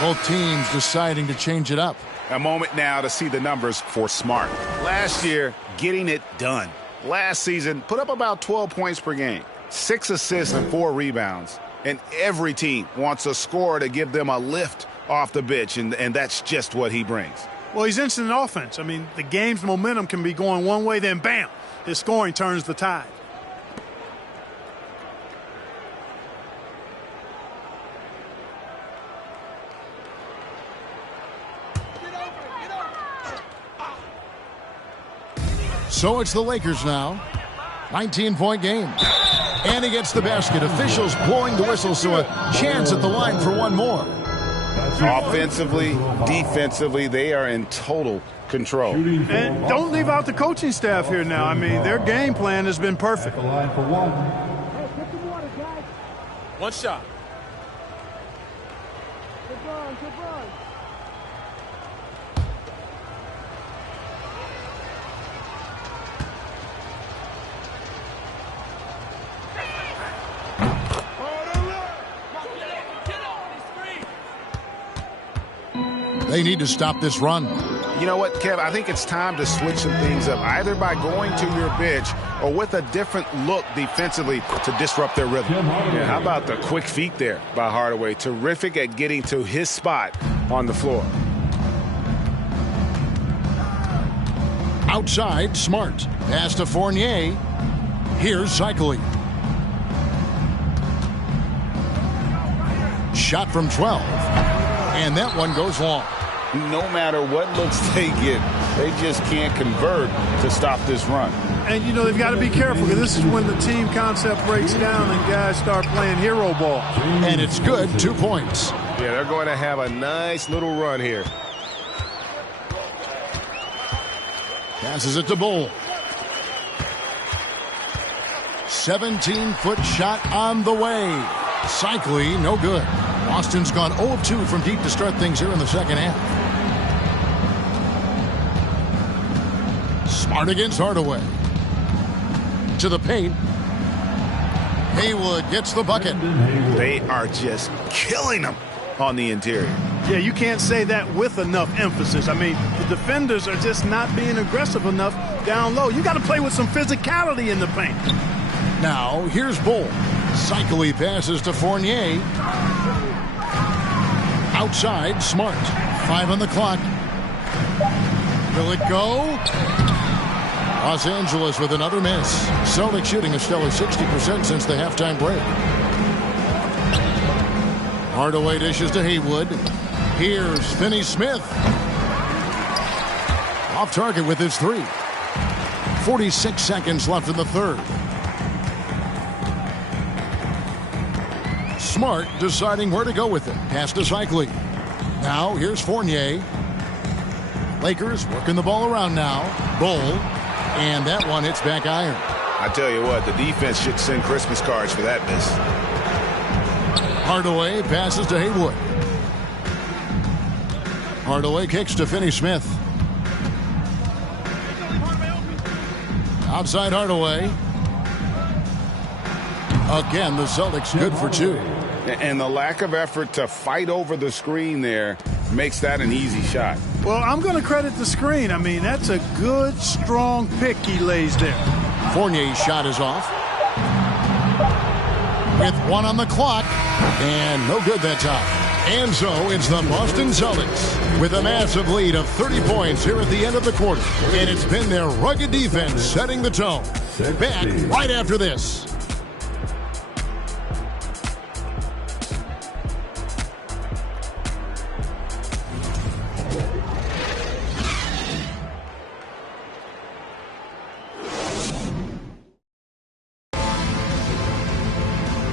Both teams deciding to change it up. A moment now to see the numbers for Smart. Last year, getting it done. Last season, put up about 12 points per game, 6 assists and 4 rebounds. And every team wants a scorer to give them a lift off the bench, and that's just what he brings. Well, he's instant offense. I mean, the game's momentum can be going one way, then bam, his scoring turns the tide. So it's the Lakers now. 19-point game. And he gets the basket. Officials blowing the whistle, so a chance at the line for one more. Offensively, defensively, they are in total control. And don't leave out the coaching staff here now. I mean, their game plan has been perfect. One shot. They need to stop this run. You know what, Kev? I think it's time to switch some things up, either by going to your bench or with a different look defensively to disrupt their rhythm. Yeah, how about the quick feet there by Hardaway? Terrific at getting to his spot on the floor. Outside, Smart. Pass to Fournier. Here's Cycling. Shot from 12. And that one goes long. No matter what looks they get, they just can't convert to stop this run. And, you know, they've got to be careful because this is when the team concept breaks down and guys start playing hero ball. And it's good, 2 points. Yeah, they're going to have a nice little run here. Passes it to Bull. 17-foot shot on the way. Cycling, no good. Boston's gone 0 of 2 from deep to start things here in the second half. Smart against Hardaway. To the paint. Haywood gets the bucket. They are just killing them on the interior. Yeah, you can't say that with enough emphasis. I mean, the defenders are just not being aggressive enough down low. You got to play with some physicality in the paint. Now, here's Bull. Cycling passes to Fournier. Outside, Smart. 5 on the clock. Will it go? Los Angeles with another miss. Celtics shooting a stellar 60% since the halftime break. Hardaway dishes to Haywood. Here's Finney Smith. Off target with his 3. 46 seconds left in the third. Smart deciding where to go with it. Pass to Cycling. Now here's Fournier. Lakers working the ball around now. Bull. And that one hits back iron. I tell you what, the defense should send Christmas cards for that miss. Hardaway passes to Haywood. Hardaway kicks to Finney Smith. Outside Hardaway. Again, the Celtics good for 2. And the lack of effort to fight over the screen there makes that an easy shot. Well, I'm going to credit the screen. I mean, that's a good, strong pick he lays there. Fournier's shot is off. With 1 on the clock. And no good that time. And so it's the Boston Celtics with a massive lead of 30 points here at the end of the quarter. And it's been their rugged defense setting the tone. Back right after this.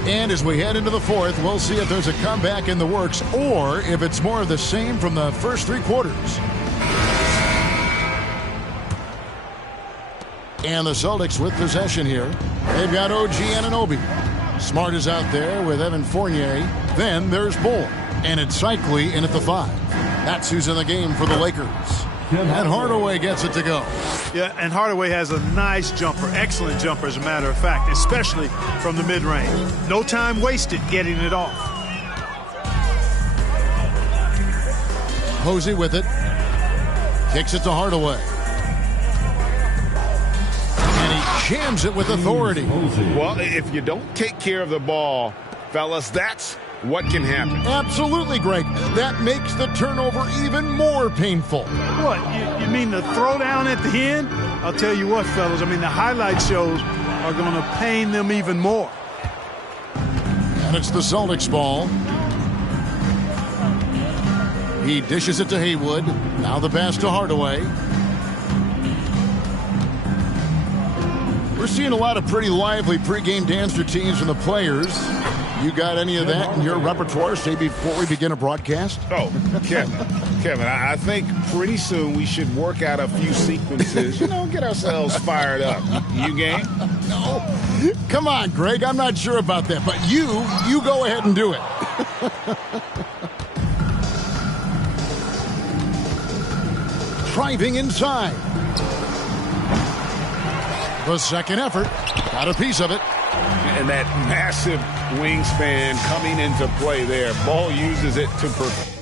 And as we head into the fourth, we'll see if there's a comeback in the works or if it's more of the same from the first 3 quarters. And the Celtics with possession here. They've got OG Anunoby. Smart is out there with Evan Fournier. Then there's Bull. And it's Cycling in at the 5. That's who's in the game for the Lakers. And Hardaway gets it to go. Yeah, and Hardaway has a nice jumper, excellent jumper as a matter of fact, especially from the mid-range. No time wasted getting it off. Posey with it. Kicks it to Hardaway. And he jams it with authority. Well, if you don't take care of the ball, fellas, that's what can happen. Absolutely, Greg. That makes the turnover even more painful. What, you mean the throwdown at the end? I'll tell you what, fellas, I mean, the highlight shows are going to pain them even more. And it's the Celtics ball. He dishes it to Haywood. Now the pass to Hardaway. We're seeing a lot of pretty lively pregame dance routines from the players. You got any of that in your repertoire, say, before we begin a broadcast? Oh, Kevin, I think pretty soon we should work out a few sequences, get ourselves fired up. You game? No. Come on, Greg, I'm not sure about that, but you go ahead and do it. Driving inside. The second effort. Got a piece of it. And that massive wingspan coming into play there. Ball uses it to perfect.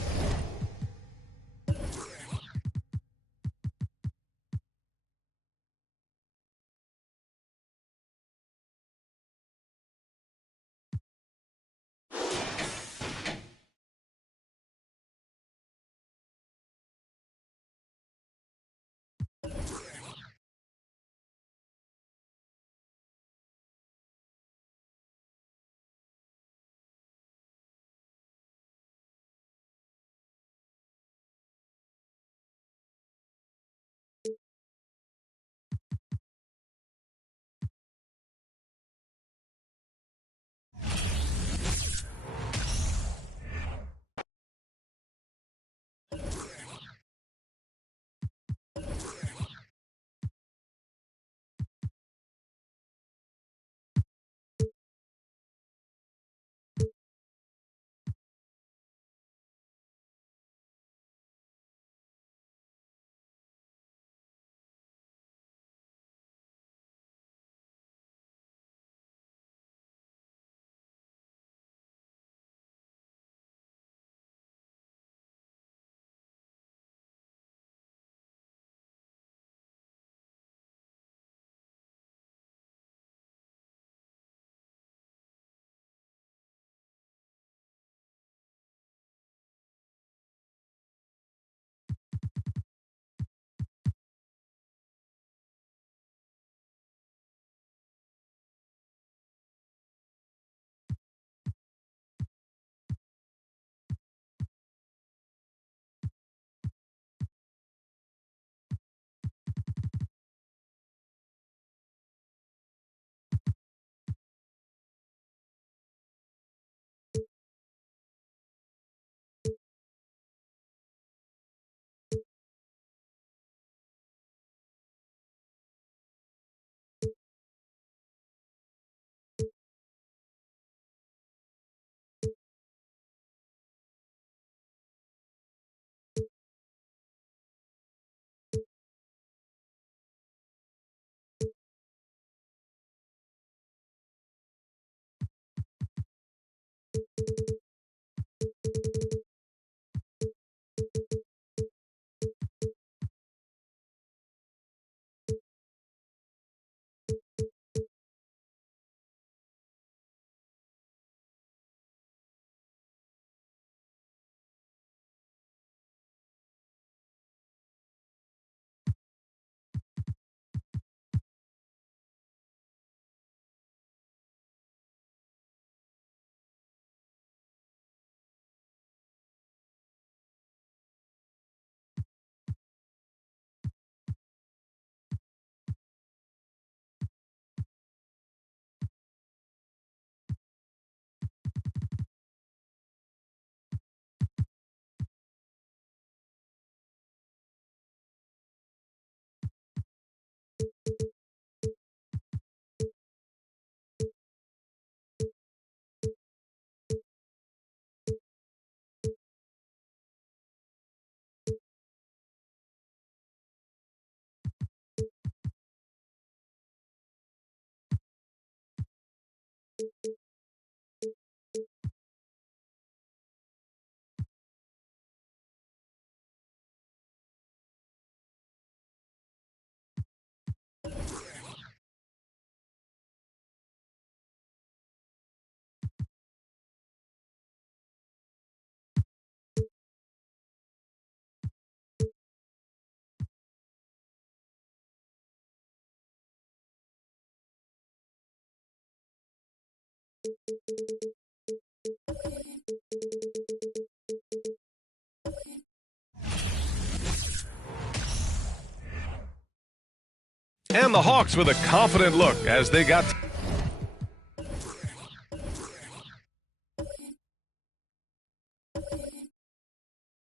And the Hawks with a confident look as they got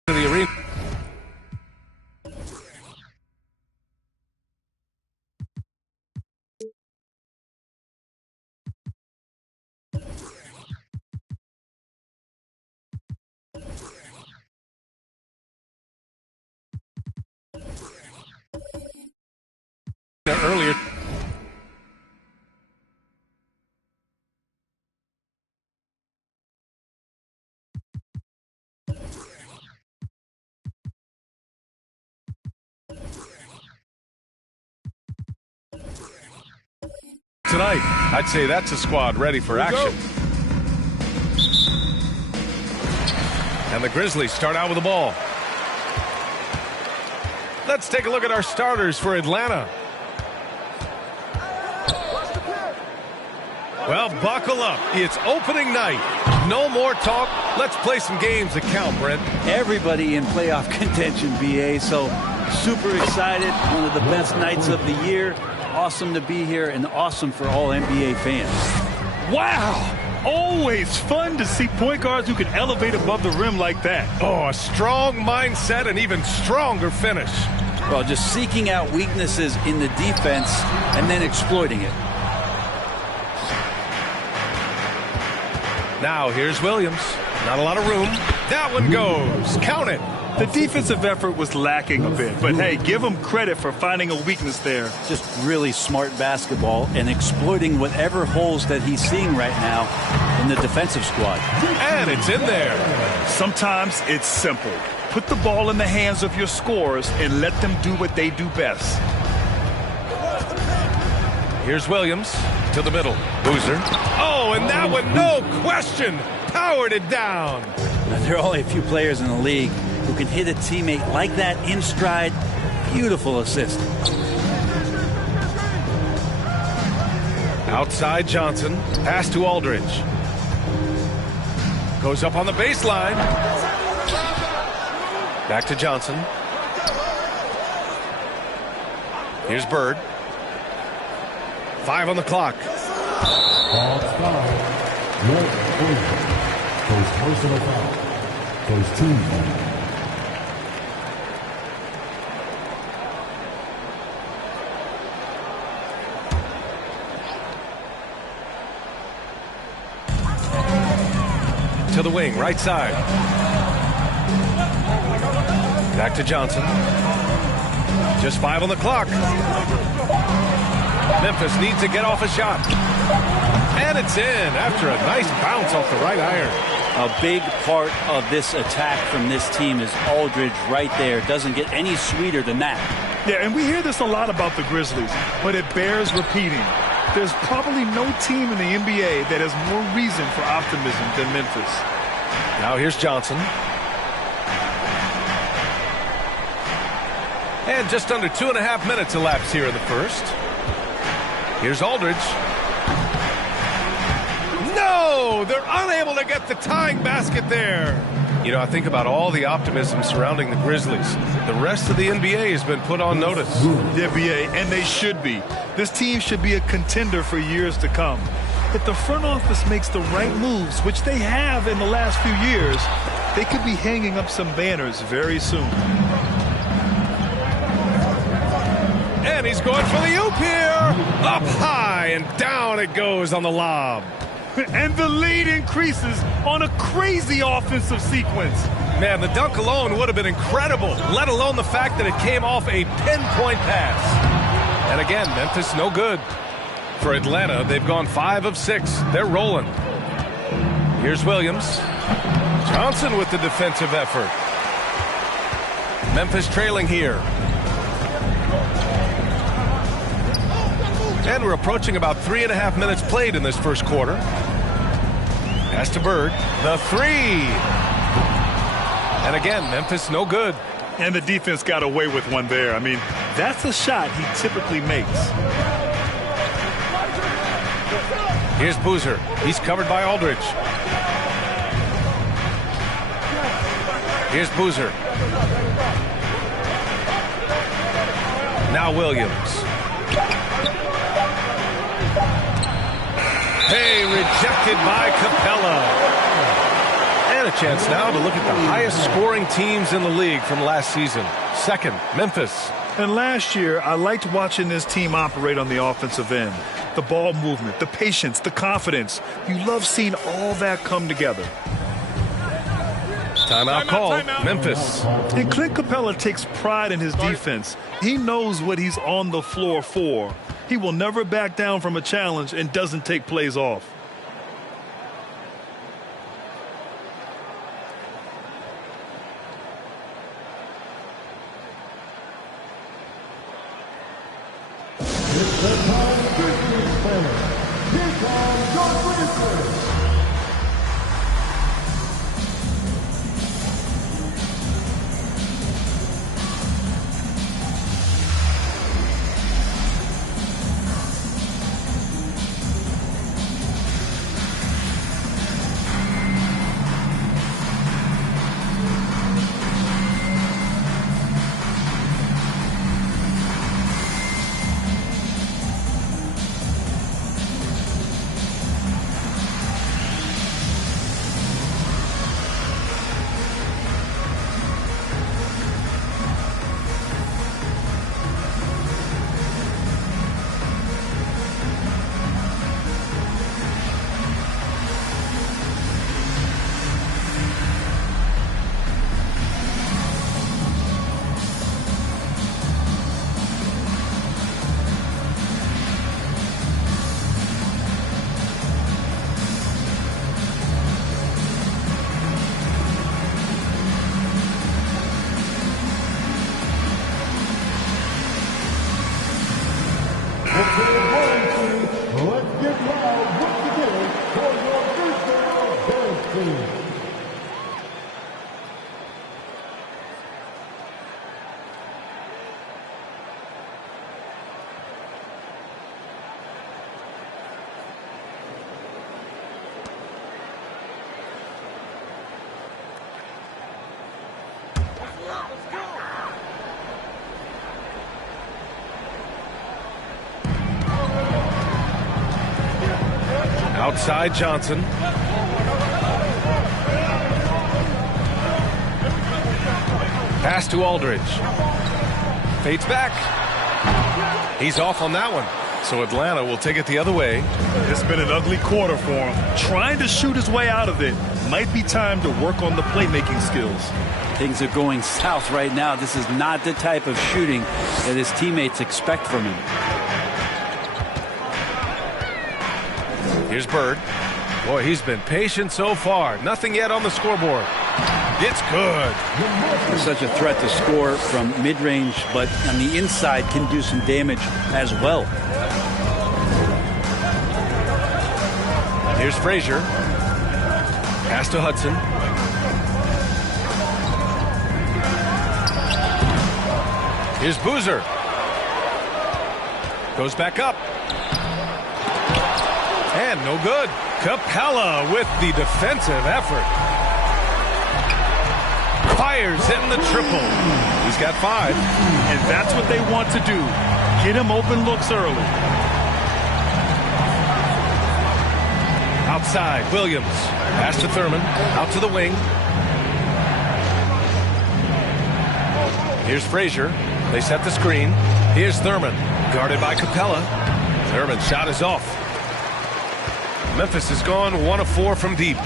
to the arena. Earlier. Tonight, I'd say that's a squad ready for action. And the Grizzlies start out with the ball. Let's take a look at our starters for Atlanta. Well, buckle up. It's opening night. No more talk. Let's play some games that count, Brent. Everybody in playoff contention, BA, so super excited. One of the best nights of the year. Awesome to be here and awesome for all NBA fans. Wow! Always fun to see point guards who can elevate above the rim like that. Oh, a strong mindset and even stronger finish. Well, just seeking out weaknesses in the defense and then exploiting it. Now here's Williams. Not a lot of room. That one goes. Count it. The defensive effort was lacking a bit, but hey, give him credit for finding a weakness there. Just really smart basketball and exploiting whatever holes that he's seeing right now in the defensive squad. And it's in there. Sometimes it's simple. Put the ball in the hands of your scorers and let them do what they do best. Here's Williams to the middle. Boozer. Oh, and that one, no question, powered it down. There are only a few players in the league who can hit a teammate like that in stride. Beautiful assist. Outside Johnson. Pass to Aldridge. Goes up on the baseline. Back to Johnson. Here's Bird. 5 on the clock. Hawks foul. Red Williams. Goes personal foul. Goes team foul. To the wing, right side. Back to Johnson. Just 5 on the clock. Memphis needs to get off a shot. And it's in after a nice bounce off the right iron. A big part of this attack from this team is Aldridge right there. Doesn't get any sweeter than that. Yeah, and we hear this a lot about the Grizzlies, but it bears repeating. There's probably no team in the NBA that has more reason for optimism than Memphis. Now here's Johnson. And just under 2.5 minutes elapsed here in the first. Here's Aldridge. No! They're unable to get the tying basket there. You know, I think about all the optimism surrounding the Grizzlies. The rest of the NBA has been put on notice. The NBA, and they should be. This team should be a contender for years to come. If the front office makes the right moves, which they have in the last few years, they could be hanging up some banners very soon. And he's going for the oop here. Up high and down it goes on the lob. And the lead increases on a crazy offensive sequence. Man, the dunk alone would have been incredible, let alone the fact that it came off a pinpoint pass. And again, Memphis no good. For Atlanta, they've gone 5 of 6. They're rolling. Here's Williams. Johnson with the defensive effort. Memphis trailing here. And we're approaching about 3.5 minutes played in this first quarter. Pass to Bird. The 3. And again, Memphis no good. And the defense got away with one there. I mean, that's a shot he typically makes. Here's Boozer. He's covered by Aldridge. Here's Boozer. Now Williams. Hey, rejected by Capella. And a chance now to look at the highest scoring teams in the league from last season. Second, Memphis. And last year, I liked watching this team operate on the offensive end. The ball movement, the patience, the confidence. You love seeing all that come together. Timeout called. Memphis. And Clint Capella takes pride in his defense. He knows what he's on the floor for. He will never back down from a challenge and doesn't take plays off. Outside Johnson. Pass to Aldridge. Fades back. He's off on that one. So Atlanta will take it the other way. It's been an ugly quarter for him. Trying to shoot his way out of it. Might be time to work on the playmaking skills. Things are going south right now. This is not the type of shooting that his teammates expect from him. Here's Bird. Boy, he's been patient so far. Nothing yet on the scoreboard. It's good. There's such a threat to score from mid-range, but on the inside can do some damage as well. Here's Frazier. Pass to Hudson. Here's Boozer. Goes back up. And no good. Capella with the defensive effort. Fires in the triple. He's got 5. And that's what they want to do. Get him open looks early. Outside, Williams. Pass to Thurman. Out to the wing. Here's Frazier. They set the screen. Here's Thurman. Guarded by Capella. Thurman's shot is off. Memphis has gone 1 of 4 from deep.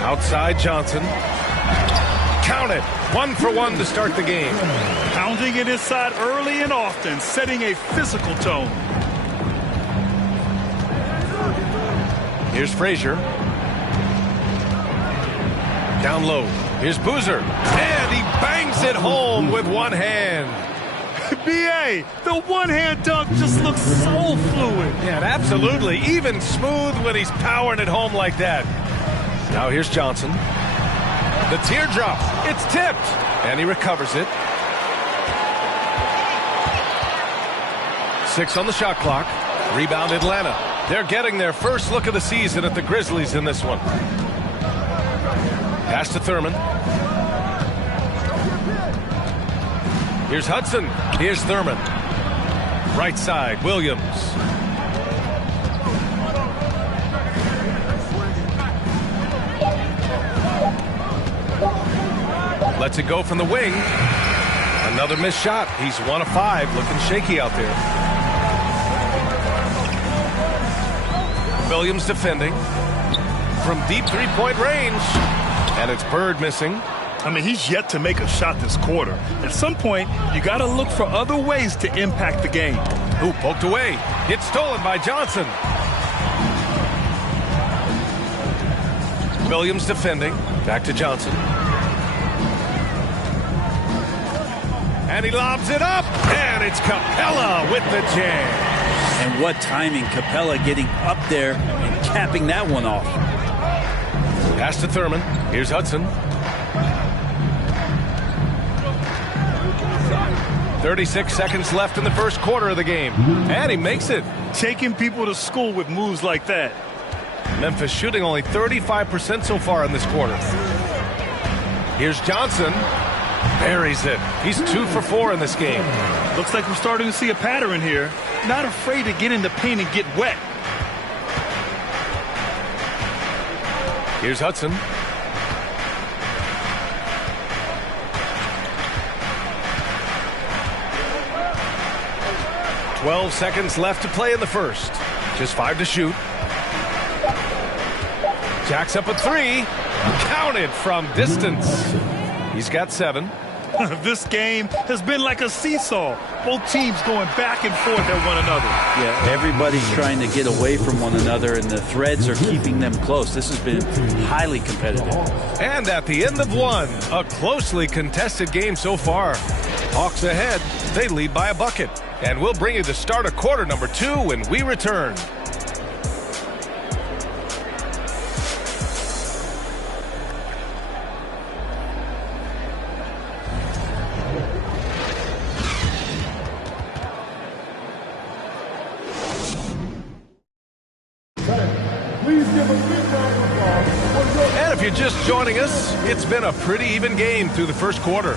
Outside Johnson. Count it. 1 for 1 to start the game. Pounding it inside early and often, setting a physical tone. Here's Frazier. Down low. Here's Boozer. And he bangs it home with one hand. B.A., the one-hand dunk just looks so fluid. Yeah, absolutely. Even smooth when he's powering it home like that. Now here's Johnson. The teardrop. It's tipped. And he recovers it. 6 on the shot clock. Rebound Atlanta. They're getting their first look of the season at the Grizzlies in this one. Pass to Thurman. Here's Hudson. Here's Thurman. Right side, Williams. Lets it go from the wing. Another missed shot. He's 1 of 5, looking shaky out there. Williams defending from deep three-point range. And it's Bird missing. I mean, he's yet to make a shot this quarter. At some point, you got to look for other ways to impact the game. Ooh, poked away. It's stolen by Johnson. Williams defending. Back to Johnson. And he lobs it up. And it's Capella with the jam. And what timing, Capella getting up there and capping that one off. Pass to Thurman. Here's Hudson. 36 seconds left in the first quarter of the game. And he makes it. Taking people to school with moves like that. Memphis shooting only 35% so far in this quarter. Here's Johnson. Buries it. He's 2 for 4 in this game. Looks like we're starting to see a pattern here. Not afraid to get in the paint and get wet. Here's Hudson. "12 seconds left to play in the first. Just 5 to shoot. Jacks up a 3. Counted from distance. He's got 7. This game has been like a seesaw. Both teams going back and forth at one another. Yeah, everybody's trying to get away from one another, and the threads are keeping them close. This has been highly competitive. And at the end of one, a closely contested game so far. Hawks ahead. They lead by a bucket. And we'll bring you the start of quarter number 2 when we return. And if you're just joining us, it's been a pretty even game through the first quarter.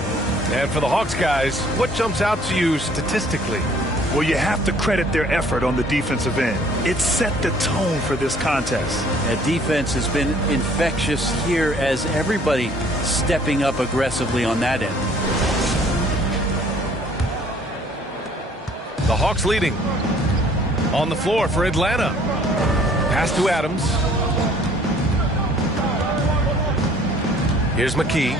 And for the Hawks guys, what jumps out to you statistically? Well, you have to credit their effort on the defensive end. It set the tone for this contest. That defense has been infectious here as everybody stepping up aggressively on that end. The Hawks leading. On the floor for Atlanta. Pass to Adams. Here's McKee.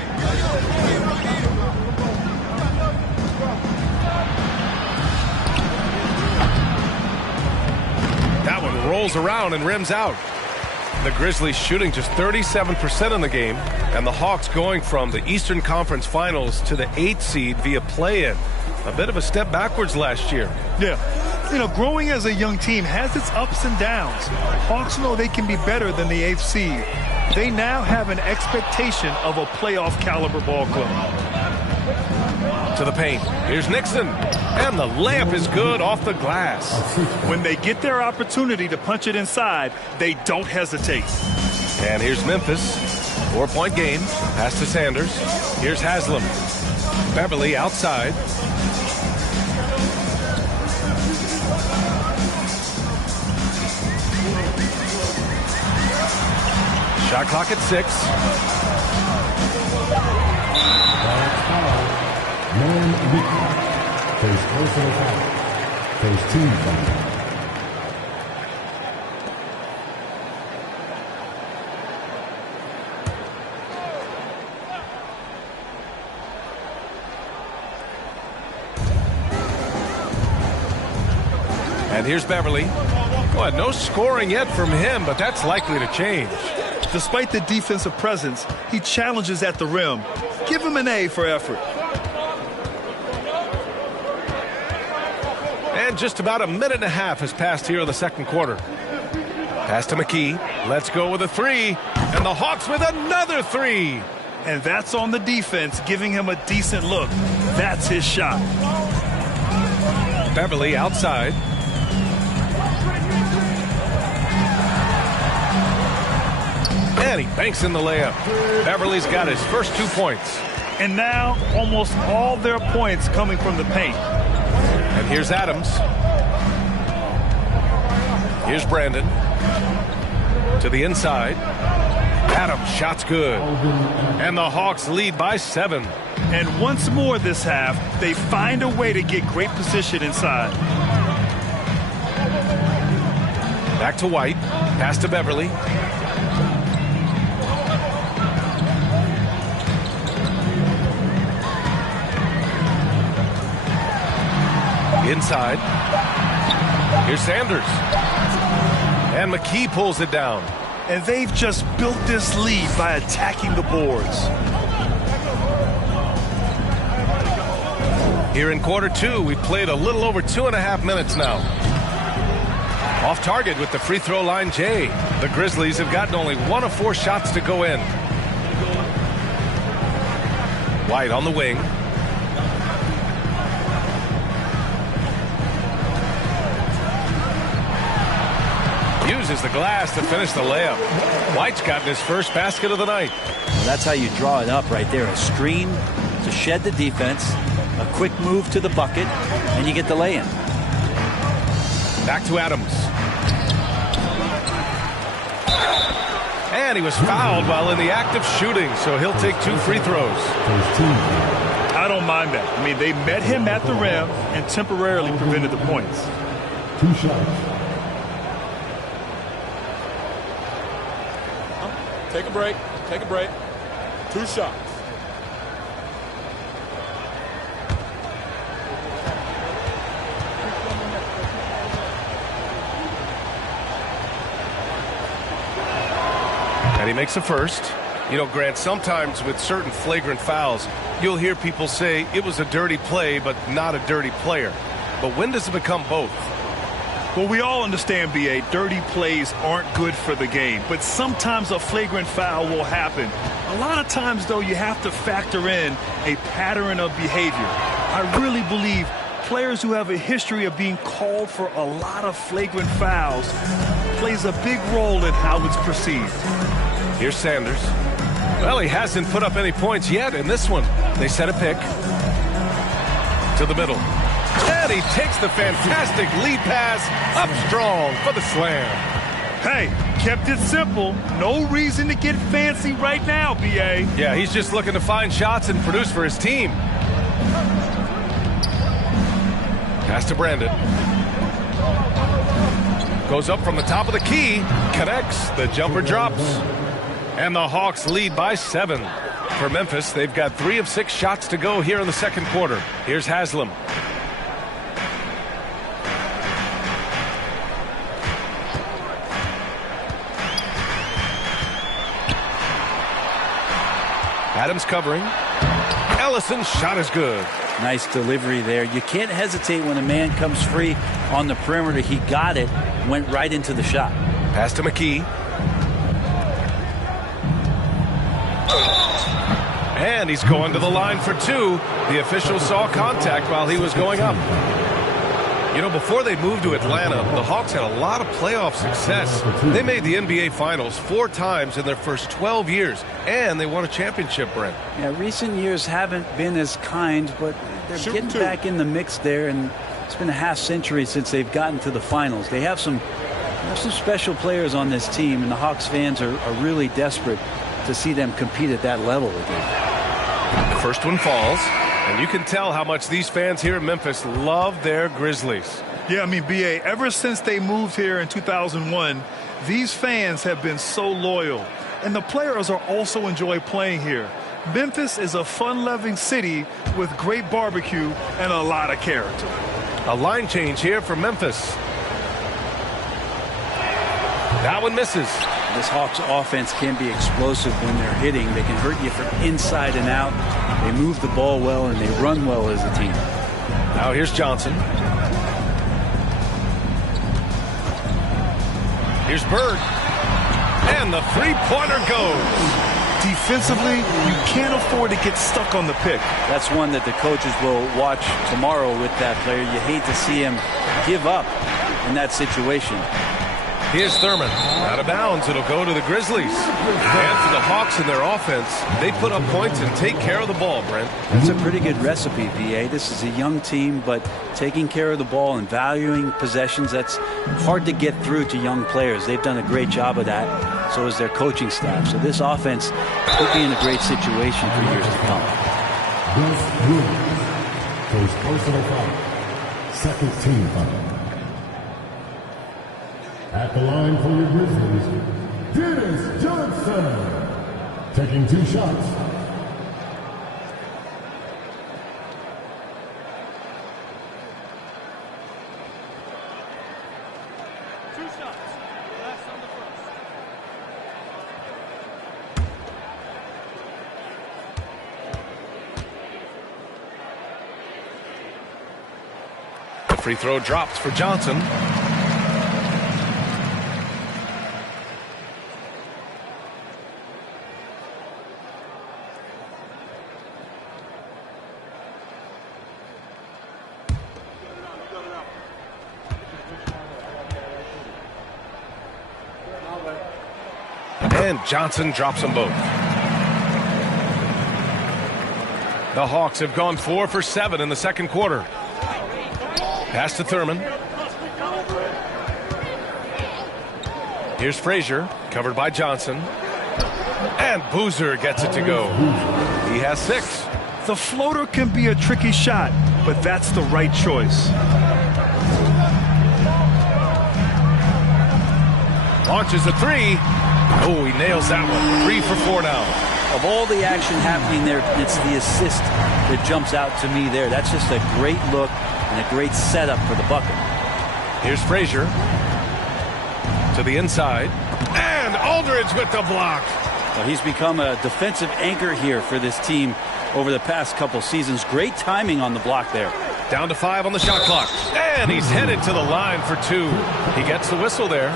That one rolls around and rims out. The Grizzlies shooting just 37% in the game, and the Hawks going from the Eastern Conference Finals to the 8th seed via play-in. A bit of a step backwards last year. Yeah. You know, growing as a young team has its ups and downs. Hawks know they can be better than the 8th seed. They now have an expectation of a playoff caliber ball club. To the paint. Here's Nixon. And the layup is good off the glass. When they get their opportunity to punch it inside, they don't hesitate. And here's Memphis. 4-point game. Pass to Sanders. Here's Haslam. Beverly outside. Shot clock at 6. Face personal foul. Face team foul. And here's Beverly. Well, no scoring yet from him, but that's likely to change. Despite the defensive presence, he challenges at the rim. Give him an A for effort. And just about a minute and a half has passed here in the second quarter. Pass to McKee. Let's go with a 3. And the Hawks with another 3. And that's on the defense, giving him a decent look. That's his shot. Beverly outside. And he banks in the layup. Beverly's got his first 2 points. And now almost all their points coming from the paint. And here's Adams. Here's Brandon. To the inside. Adams, shot's good. And the Hawks lead by 7. And once more this half, they find a way to get great position inside. Back to White. Pass to Beverly. Inside. Here's Sanders. And McKee pulls it down. And they've just built this lead by attacking the boards. Here in quarter 2, we've played a little over 2.5 minutes now. Off target with the free throw line, Jay. The Grizzlies have gotten only 1 of 4 shots to go in. White on the wing. Uses the glass to finish the layup. White's gotten his first basket of the night. Well, that's how you draw it up right there. A screen to shed the defense, a quick move to the bucket, and you get the lay-in. Back to Adams. And he was fouled while in the act of shooting, so he'll take 2 free throws. I don't mind that. I mean, they met him at the rim and temporarily prevented the points. 2 shots. Take a break. Take a break. 2 shots. And he makes a first. You know, Grant, sometimes with certain flagrant fouls, you'll hear people say it was a dirty play, but not a dirty player. But when does it become both? Well, we all understand, B.A., dirty plays aren't good for the game, but sometimes a flagrant foul will happen. A lot of times, though, you have to factor in a pattern of behavior. I really believe players who have a history of being called for a lot of flagrant fouls plays a big role in how it's perceived. Here's Sanders. Well, he hasn't put up any points yet in this one. They set a pick to the middle. And he takes the fantastic lead pass up strong for the slam. Hey, kept it simple. No reason to get fancy right now, B.A. Yeah, he's just looking to find shots and produce for his team. Pass to Brandon. Goes up from the top of the key. Connects. The jumper drops. And the Hawks lead by 7. For Memphis, they've got 3 of 6 shots to go here in the second quarter. Here's Haslam. Adams covering. Ellison's shot is good. Nice delivery there. You can't hesitate when a man comes free on the perimeter. He got it, went right into the shot. Pass to McKee. And he's going to the line for 2. The official saw contact while he was going up. You know, before they moved to Atlanta, the Hawks had a lot of playoff success. They made the NBA Finals 4 times in their first 12 years, and they won a championship, Brent. Yeah, recent years haven't been as kind, but they're getting back in the mix there, and it's been a half century since they've gotten to the finals. They have some special players on this team, and the Hawks fans are really desperate to see them compete at that level again. The first one falls. And you can tell how much these fans here in Memphis love their Grizzlies. Yeah, I mean, B.A., ever since they moved here in 2001, these fans have been so loyal. And the players are also enjoy playing here. Memphis is a fun-loving city with great barbecue and a lot of character. A line change here for Memphis. That one misses. This Hawks offense can be explosive when they're hitting. They can hurt you from inside and out. They move the ball well, and they run well as a team. Now here's Johnson. Here's Bird. And the three-pointer goes. defensively, you can't afford to get stuck on the pick. That's one that the coaches will watch tomorrow with that player. You hate to see him give up in that situation. Here's Thurman. Out of bounds. It'll go to the Grizzlies. And for the Hawks in their offense, they put up points and take care of the ball, Brent. That's a pretty good recipe, VA. This is a young team, but taking care of the ball and valuing possessions, that's hard to get through to young players. They've done a great job of that. So is their coaching staff. So this offense could be in a great situation for years to come. First personal foul. Second team foul. At the line for your Grizzlies, Dennis Johnson, taking 2 shots. The free throw drops for Johnson. And Johnson drops them both. The Hawks have gone 4 for 7 in the second quarter. Pass to Thurman. Here's Frazier, covered by Johnson. And Boozer gets it to go. He has 6. The floater can be a tricky shot, but that's the right choice. Launches a 3. Oh, he nails that one. 3 for 4 now. Of all the action happening there, it's the assist that jumps out to me there. That's just a great look and a great setup for the bucket. Here's Frazier. To the inside. And Aldridge with the block. Well, he's become a defensive anchor here for this team over the past couple seasons. Great timing on the block there. Down to 5 on the shot clock. And he's headed to the line for 2. He gets the whistle there.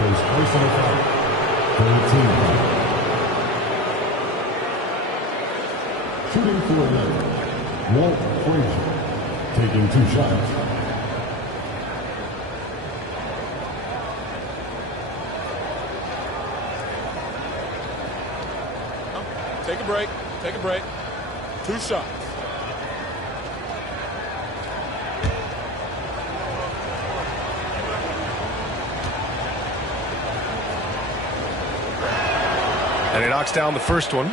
Shooting for 11, Walt Frazier, taking 2 shots. Take a break. Take a break. 2 shots. And he knocks down the first one.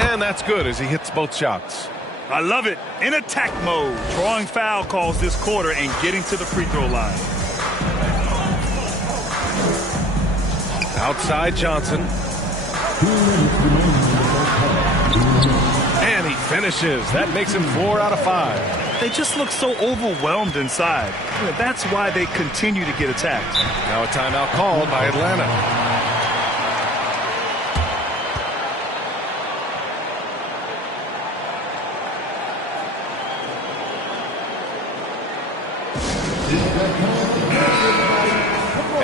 And that's good as he hits both shots. I love it. In attack mode, drawing foul calls this quarter and getting to the free throw line. Outside Johnson. And he finishes. That makes him 4 out of 5. They just look so overwhelmed inside. That's why they continue to get attacked. Now a timeout called by Atlanta.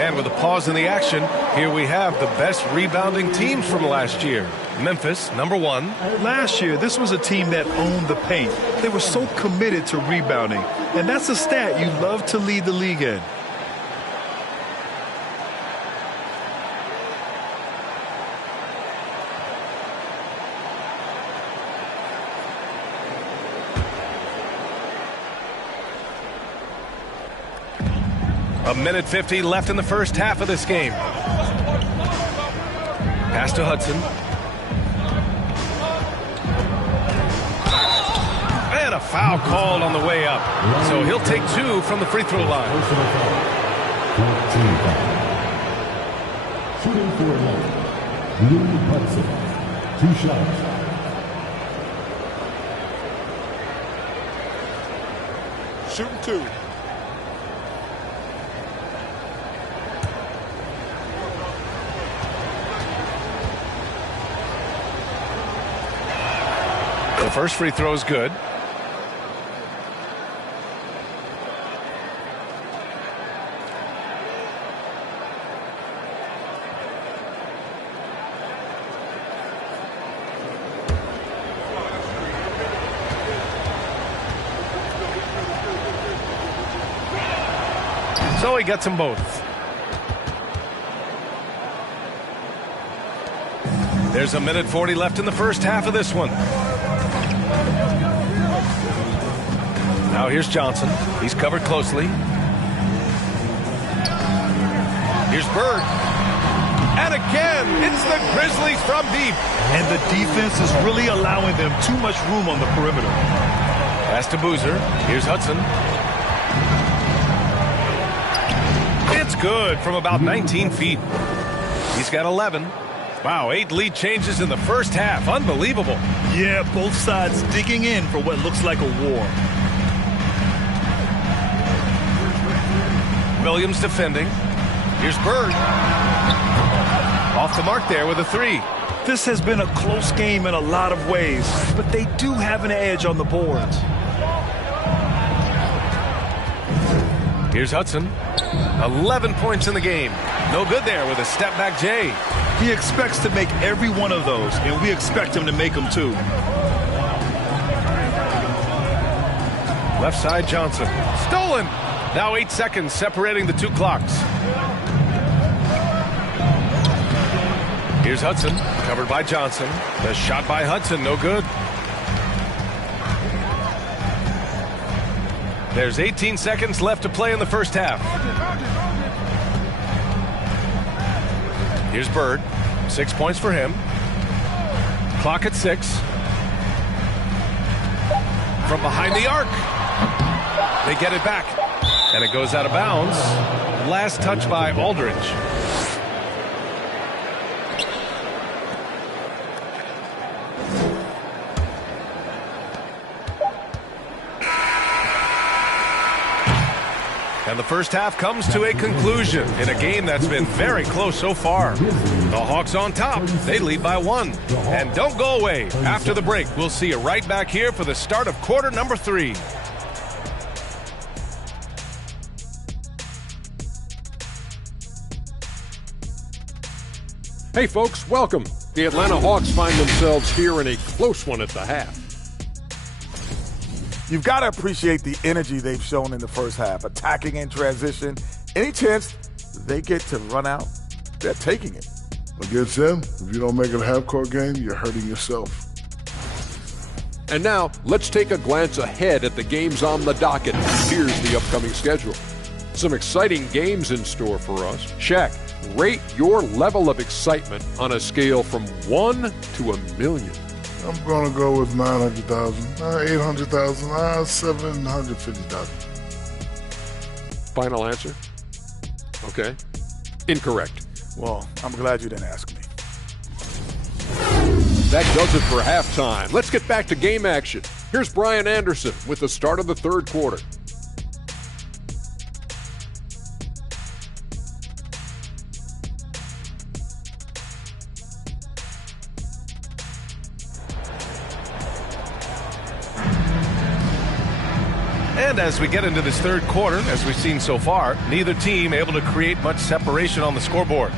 And with a pause in the action, here we have the best rebounding teams from last year. Memphis, number 1. Last year, this was a team that owned the paint. They were so committed to rebounding. And that's a stat you love to lead the league in. A minute 50 left in the first half of this game. Pass to Hudson. And a foul called on the way up. So he'll take 2 from the free throw line. Shooting for 11, Lou Hudson, 2 shots. Shooting 2. The first free throw is good. So he gets them both. There's a minute 40 left in the first half of this one. Now here's Johnson. He's covered closely. Here's Bird. And again, it's the Grizzlies from deep. And the defense is really allowing them too much room on the perimeter. Pass to Boozer. Here's Hudson. It's good from about 19 feet. He's got 11. Wow, 8 lead changes in the first half. Unbelievable. Yeah, both sides digging in for what looks like a war. Williams defending. Here's Bird. Off the mark there with a 3. This has been a close game in a lot of ways, but they do have an edge on the boards. Here's Hudson. 11 points in the game. No good there with a step-back J. He expects to make every one of those, and we expect him to make them too. Left side, Johnson. Stolen! Now 8 seconds separating the 2 clocks. Here's Hudson, covered by Johnson. The shot by Hudson, no good. There's 18 seconds left to play in the first half. Here's Bird. 6 points for him. Clock at 6. From behind the arc. They get it back. And it goes out of bounds. Last touch by Aldridge. And the first half comes to a conclusion in a game that's been very close so far. The Hawks on top. They lead by 1. And don't go away. After the break, we'll see you right back here for the start of quarter number 3. Hey folks, welcome. The Atlanta Hawks find themselves here in a close one at the half. You've got to appreciate the energy they've shown in the first half, attacking in transition. Any chance they get to run out, they're taking it. Against them, if you don't make it a half-court game, you're hurting yourself. And now, let's take a glance ahead at the games on the docket. Here's the upcoming schedule. Some exciting games in store for us. Shaq, rate your level of excitement on a scale from 1 to 1,000,000. I'm going to go with 900,000, 800,000, 750,000. Final answer? Okay. Incorrect. Well, I'm glad you didn't ask me. That does it for halftime. Let's get back to game action. Here's Brian Anderson with the start of the third quarter. And as we get into this third quarter, as we've seen so far, neither team able to create much separation on the scoreboard.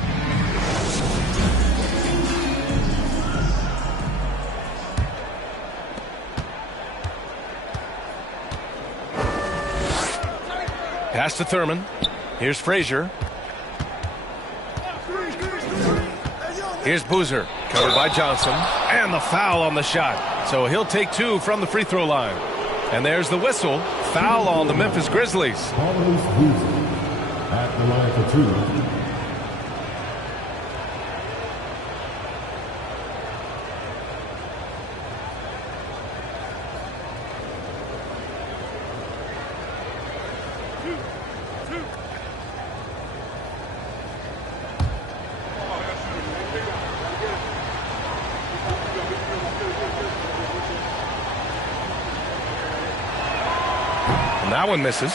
Pass to Thurman. Here's Frazier. Here's Boozer, covered by Johnson. And the foul on the shot. So he'll take 2 from the free throw line. And there's the whistle. Foul on the Memphis Grizzlies. At the line for 2. That one misses.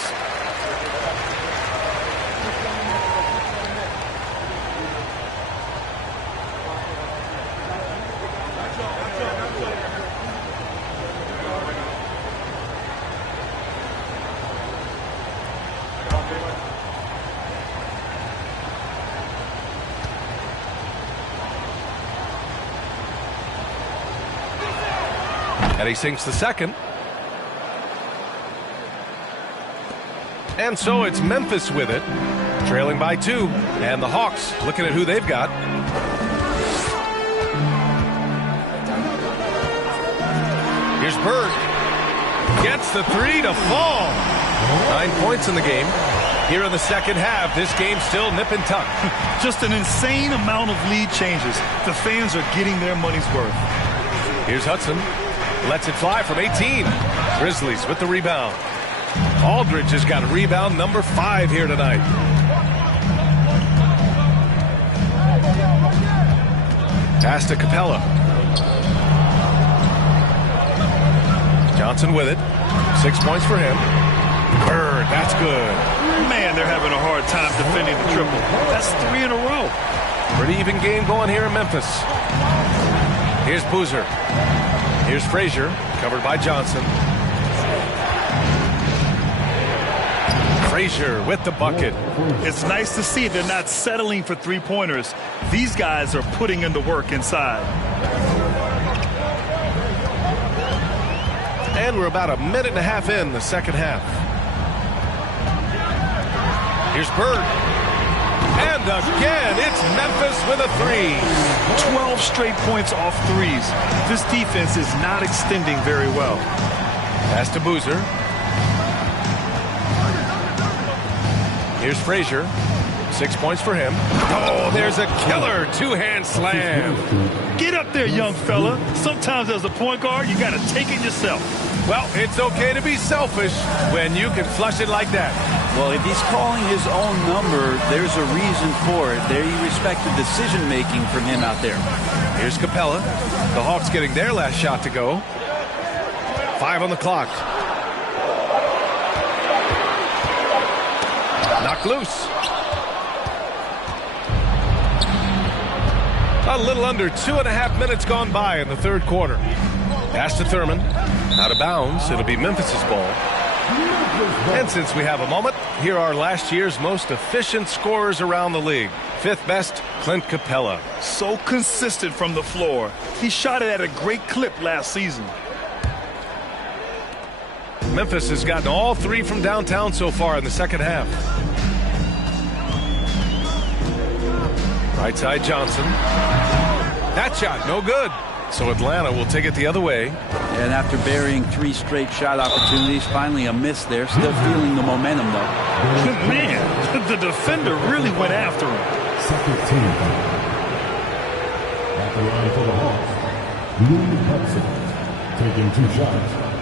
And he sinks the second. And so it's Memphis with it, trailing by 2. And the Hawks looking at who they've got. Here's Bird. Gets the 3 to fall. 9 points in the game. Here in the second half, this game's still nip and tuck. Just an insane amount of lead changes. The fans are getting their money's worth. Here's Hudson. Lets it fly from 18. Grizzlies with the rebound. Aldridge has got rebound number 5 here tonight. Pass to Capella. Johnson with it. 6 points for him. Bird, that's good. Man, they're having a hard time defending the triple. That's 3 in a row. Pretty even game going here in Memphis. Here's Boozer. Here's Frazier, covered by Johnson. Frazier with the bucket. It's nice to see they're not settling for three-pointers. These guys are putting in the work inside. And we're about a minute and a half in the second half. Here's Bird. And again, it's Memphis with a 3. 12 straight points off threes. This defense is not extending very well. Pass to Boozer. Here's Frazier. 6 points for him. Oh, there's a killer two-hand slam. Get up there, young fella. Sometimes as a point guard, you got to take it yourself. Well, it's okay to be selfish when you can flush it like that. Well, if he's calling his own number, there's a reason for it. They respect the decision-making from him out there. Here's Capella. The Hawks getting their last shot to go. 5 on the clock. Knocked loose. A little under 2.5 minutes gone by in the third quarter. Pass to Thurman. Out of bounds. It'll be Memphis's ball. And since we have a moment, here are last year's most efficient scorers around the league. 5th best, Clint Capella. So consistent from the floor. He shot it at a great clip last season. Memphis has gotten all 3 from downtown so far in the second half. Right side Johnson. That shot, no good. So Atlanta will take it the other way. And after burying 3 straight shot opportunities, finally a miss there. Still feeling the momentum, though. Man, the defender really went after him. Second team. At the line for the Hawks, Lou Hudson, taking 2 shots.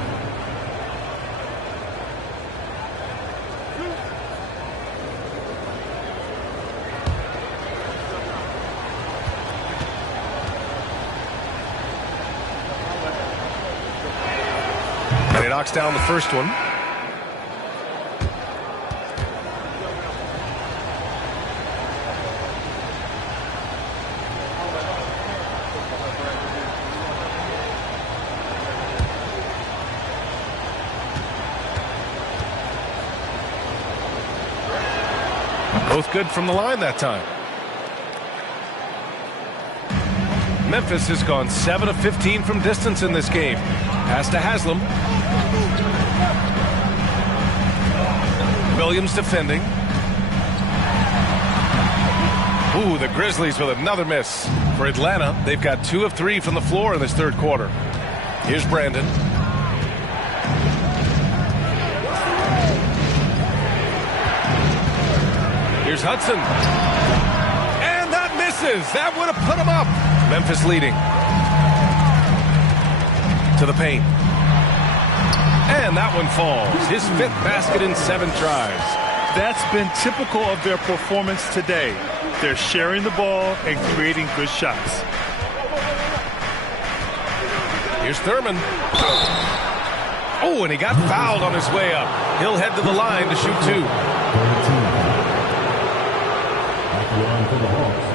He knocks down the first one. Both good from the line that time. Memphis has gone 7 of 15 from distance in this game. Pass to Haslam. Williams defending. Ooh, the Grizzlies with another miss. For Atlanta, they've got 2 of 3 from the floor in this third quarter. Here's Brandon. Here's Hudson. And that misses. That would have put him up. Memphis leading. To the paint. And that one falls. His 5th basket in 7 tries. That's been typical of their performance today. They're sharing the ball and creating good shots. Here's Thurman. Oh, and he got fouled on his way up. He'll head to the line to shoot 2. At the line for the Hawks,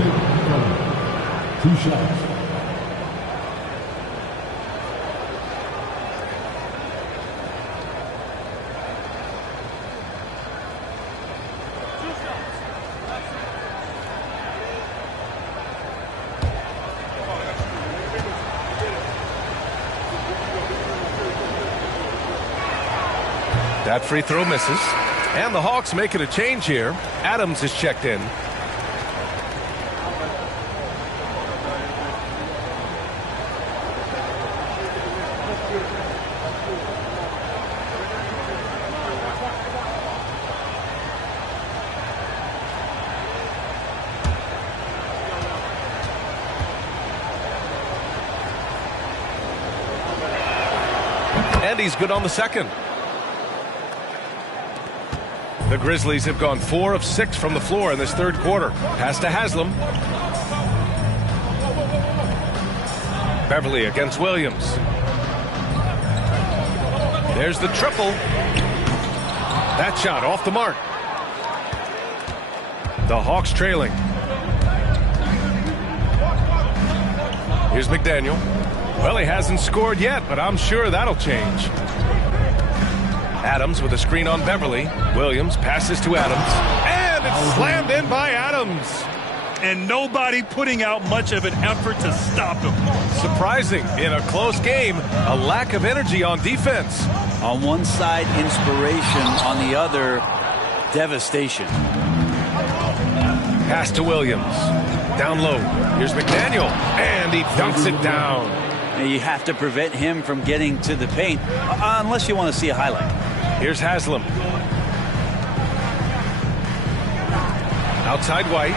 Nick Thurman, 2 shots. That free throw misses. And the Hawks making a change here. Adams is checked in. And he's good on the second. The Grizzlies have gone 4 of 6 from the floor in this third quarter. Pass to Haslam. Beverly against Williams. There's the triple. That shot off the mark. The Hawks trailing. Here's McDaniel. Well, he hasn't scored yet, but I'm sure that'll change. Adams with a screen on Beverly. Williams passes to Adams. And it's slammed in by Adams. And nobody putting out much of an effort to stop him. Surprising. In a close game, a lack of energy on defense. On one side, inspiration. On the other, devastation. Pass to Williams. Down low. Here's McDaniel. And he dunks it down. And you have to prevent him from getting to the paint, unless you want to see a highlight. Here's Haslam. Outside White.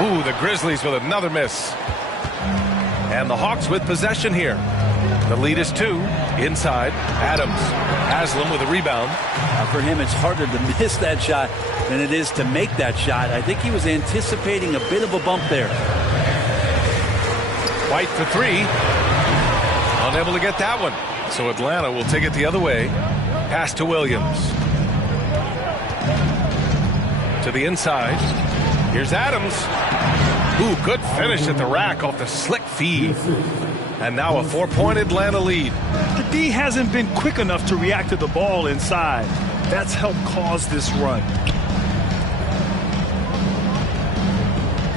Ooh, the Grizzlies with another miss. And the Hawks with possession here. The lead is 2. Inside, Adams. Haslam with a rebound. For him, it's harder to miss that shot than it is to make that shot. I think he was anticipating a bit of a bump there. White for 3. Unable to get that one. So Atlanta will take it the other way. Pass to Williams. To the inside. Here's Adams. Ooh, good finish at the rack off the slick feed. And now a 4-point Atlanta lead. The D hasn't been quick enough to react to the ball inside. That's helped cause this run.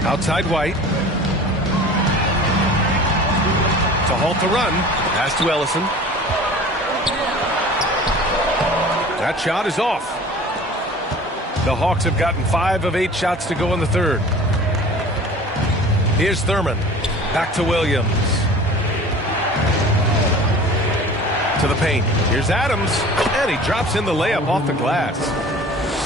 Outside White. To halt the run. Pass to Ellison. That shot is off. The Hawks have gotten 5 of 8 shots to go in the third. Here's Thurman. Back to Williams. To the paint. Here's Adams. And he drops in the layup off the glass.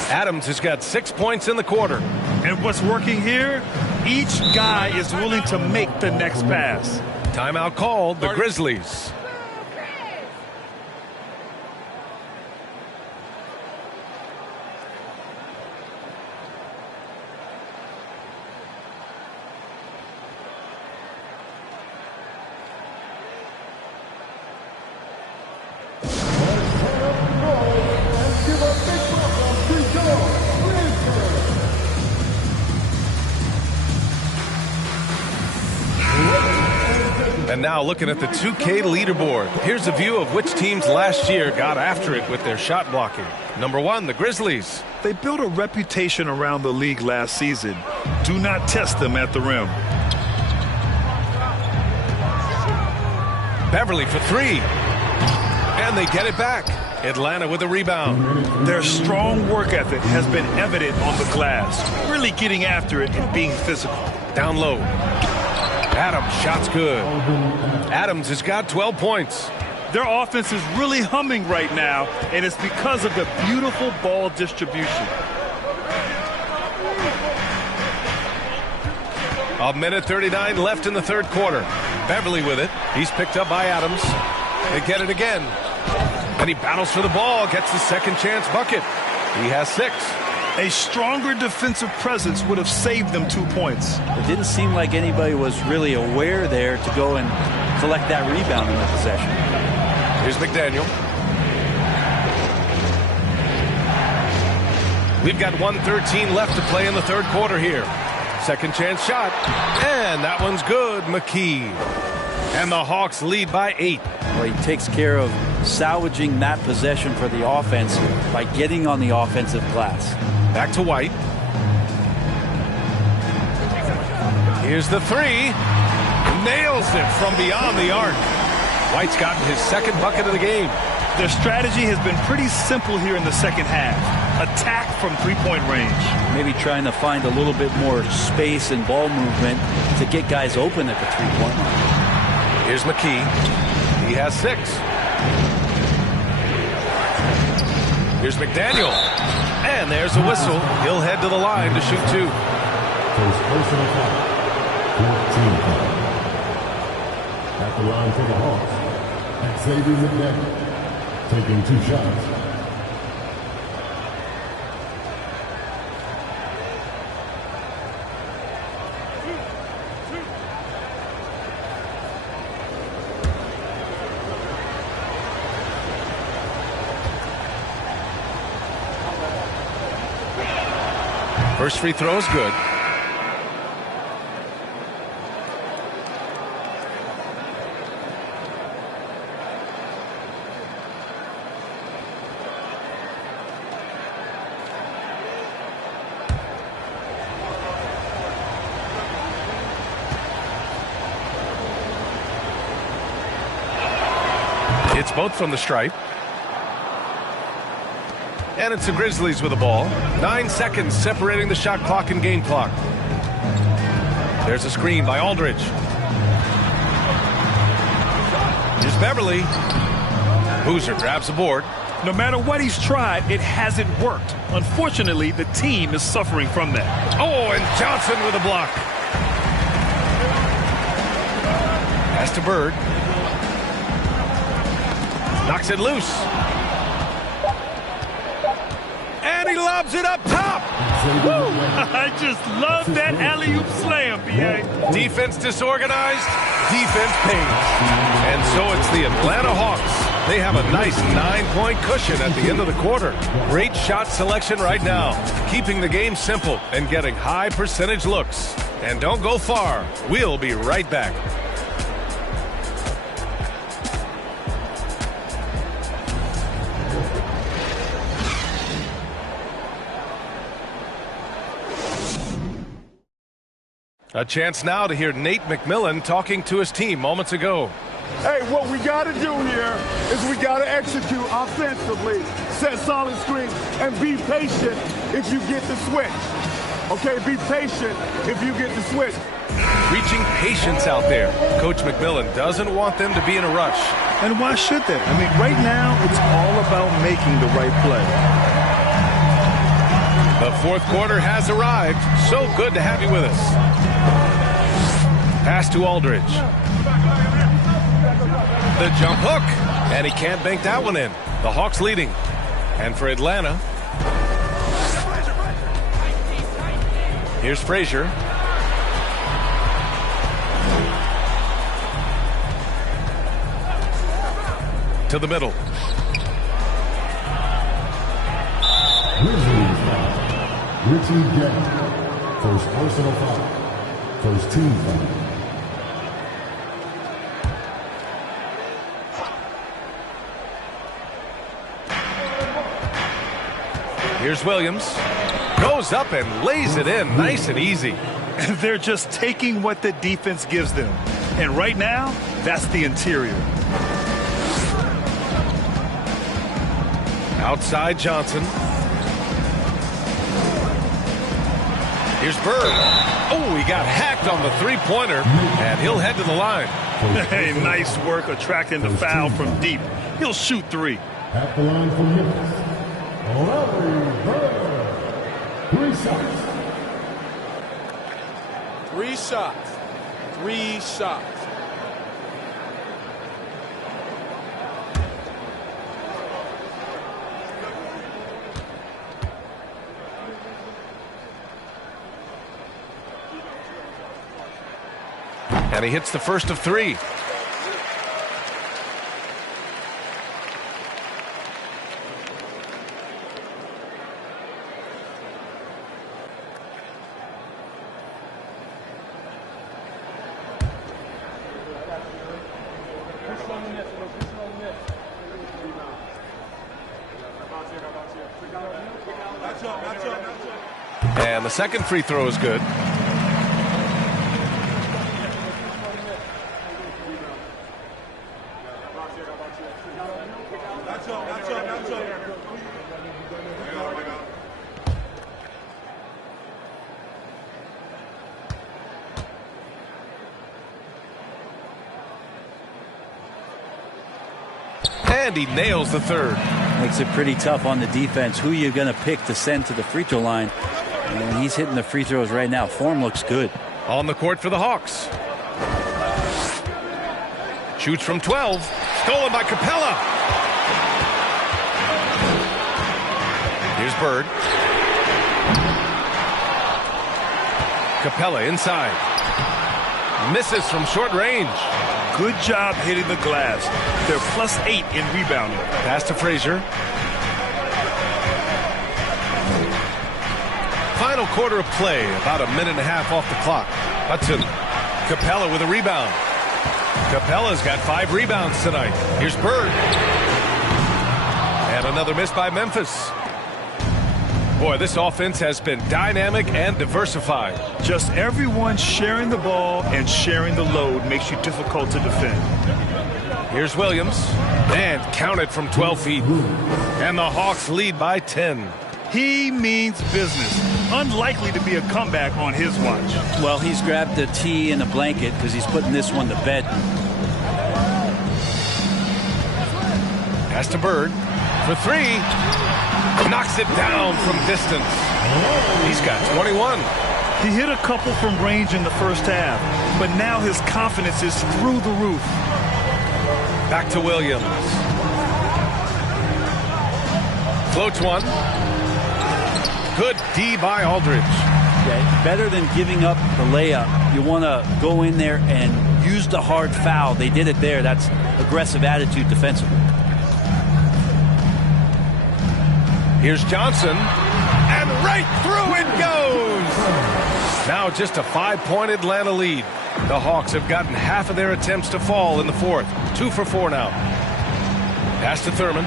Adams has got 6 points in the quarter. And what's working here? Each guy is willing to make the next pass. Timeout called. The Grizzlies. And now looking at the 2K leaderboard. Here's a view of which teams last year got after it with their shot blocking. Number 1, the Grizzlies. They built a reputation around the league last season. Do not test them at the rim. Beverly for 3. And they get it back. Atlanta with a rebound. Their strong work ethic has been evident on the glass. Really getting after it and being physical. Down low. Adams, shot's good. Adams has got 12 points. Their offense is really humming right now, and it's because of the beautiful ball distribution. A minute 39 left in the third quarter. Beverly with it. He's picked up by Adams. They get it again. And he battles for the ball, gets the second chance bucket. He has 6. A stronger defensive presence would have saved them 2 points. It didn't seem like anybody was really aware there to go and collect that rebound in the possession. Here's McDaniel. We've got 1:13 left to play in the third quarter here. Second chance shot. And that one's good. McKee. And the Hawks lead by 8. Well, he takes care of salvaging that possession for the offense by getting on the offensive glass. Back to White. Here's the 3. Nails it from beyond the arc. White's gotten his second bucket of the game. Their strategy has been pretty simple here in the second half. Attack from three-point range. Maybe trying to find a little bit more space and ball movement to get guys open at the three-point line. Here's McKee. He has 6. Here's McDaniel. And there's a whistle. He'll head to the line to shoot 2. First personal foul. 14 foul. At the line for the Hawks, Xavier McDaniel, taking 2 shots. First free throw is good. It's both from the stripe. And it's the Grizzlies with the ball. 9 seconds separating the shot clock and game clock. There's a screen by Aldridge. Here's Beverly. Boozer grabs the board. No matter what he's tried, it hasn't worked. Unfortunately, the team is suffering from that. Oh, and Johnson with a block. Pass to Bird. Knocks it loose. And he lobs it up top. Woo! I just love that alley-oop slam, B.A. Defense disorganized. Defense pays. And so it's the Atlanta Hawks. They have a nice 9-point cushion at the end of the quarter. Great shot selection right now. Keeping the game simple and getting high percentage looks. And don't go far. We'll be right back. A chance now to hear Nate McMillan talking to his team moments ago. Hey, what we got to do here is we got to execute offensively, set solid screens, and be patient if you get the switch. Okay, be patient if you get the switch. Reaching patience out there. Coach McMillan doesn't want them to be in a rush. And why should they? I mean, right now, it's all about making the right play. The fourth quarter has arrived. So good to have you with us. Pass to Aldridge. The jump hook. And he can't bank that one in. The Hawks leading. And for Atlanta, here's Frazier. To the middle. Richie Gang, first personal foul, first team foul. Here's Williams. Goes up and lays it in nice and easy. They're just taking what the defense gives them. And right now, that's the interior. Outside Johnson. Here's Bird. Oh, he got hacked on the three-pointer, and he'll head to the line. Hey, nice work attracting the foul from deep. He'll shoot 3. At the line for Memphis, Larry Bird. 3 shots. 3 shots. 3 shots. And he hits the first of 3. And the second free throw is good. and he nails the third. Makes it pretty tough on the defense. Who you're going to pick to send to the free throw line. And he's hitting the free throws right now. Form looks good. On the court for the Hawks. Shoots from 12. Stolen by Capella. Here's Bird. Capella inside. Misses from short range. Good job hitting the glass. They're +8 in rebounding. Pass to Frazier. Final quarter of play. About a minute and a half off the clock. Hudson. Capella with a rebound. Capella's got 5 rebounds tonight. Here's Bird. And another miss by Memphis. Boy, this offense has been dynamic and diversified. Just everyone sharing the ball and sharing the load makes you difficult to defend. Here's Williams. And counted from 12 feet. And the Hawks lead by 10. He means business. Unlikely to be a comeback on his watch. Well, he's grabbed the tee and a blanket because he's putting this one to bed. Pass to Bird for 3. Knocks it down from distance. He's got 21. He hit a couple from range in the first half, but now his confidence is through the roof. Back to Williams. Floats one. Good D by Aldridge. Okay. Better than giving up the layup. You want to go in there and use the hard foul. They did it there. That's aggressive attitude defensively. Here's Johnson, and right through it goes! Now just a 5-point Atlanta lead. The Hawks have gotten half of their attempts to fall in the fourth. 2 for 4 now. Pass to Thurman.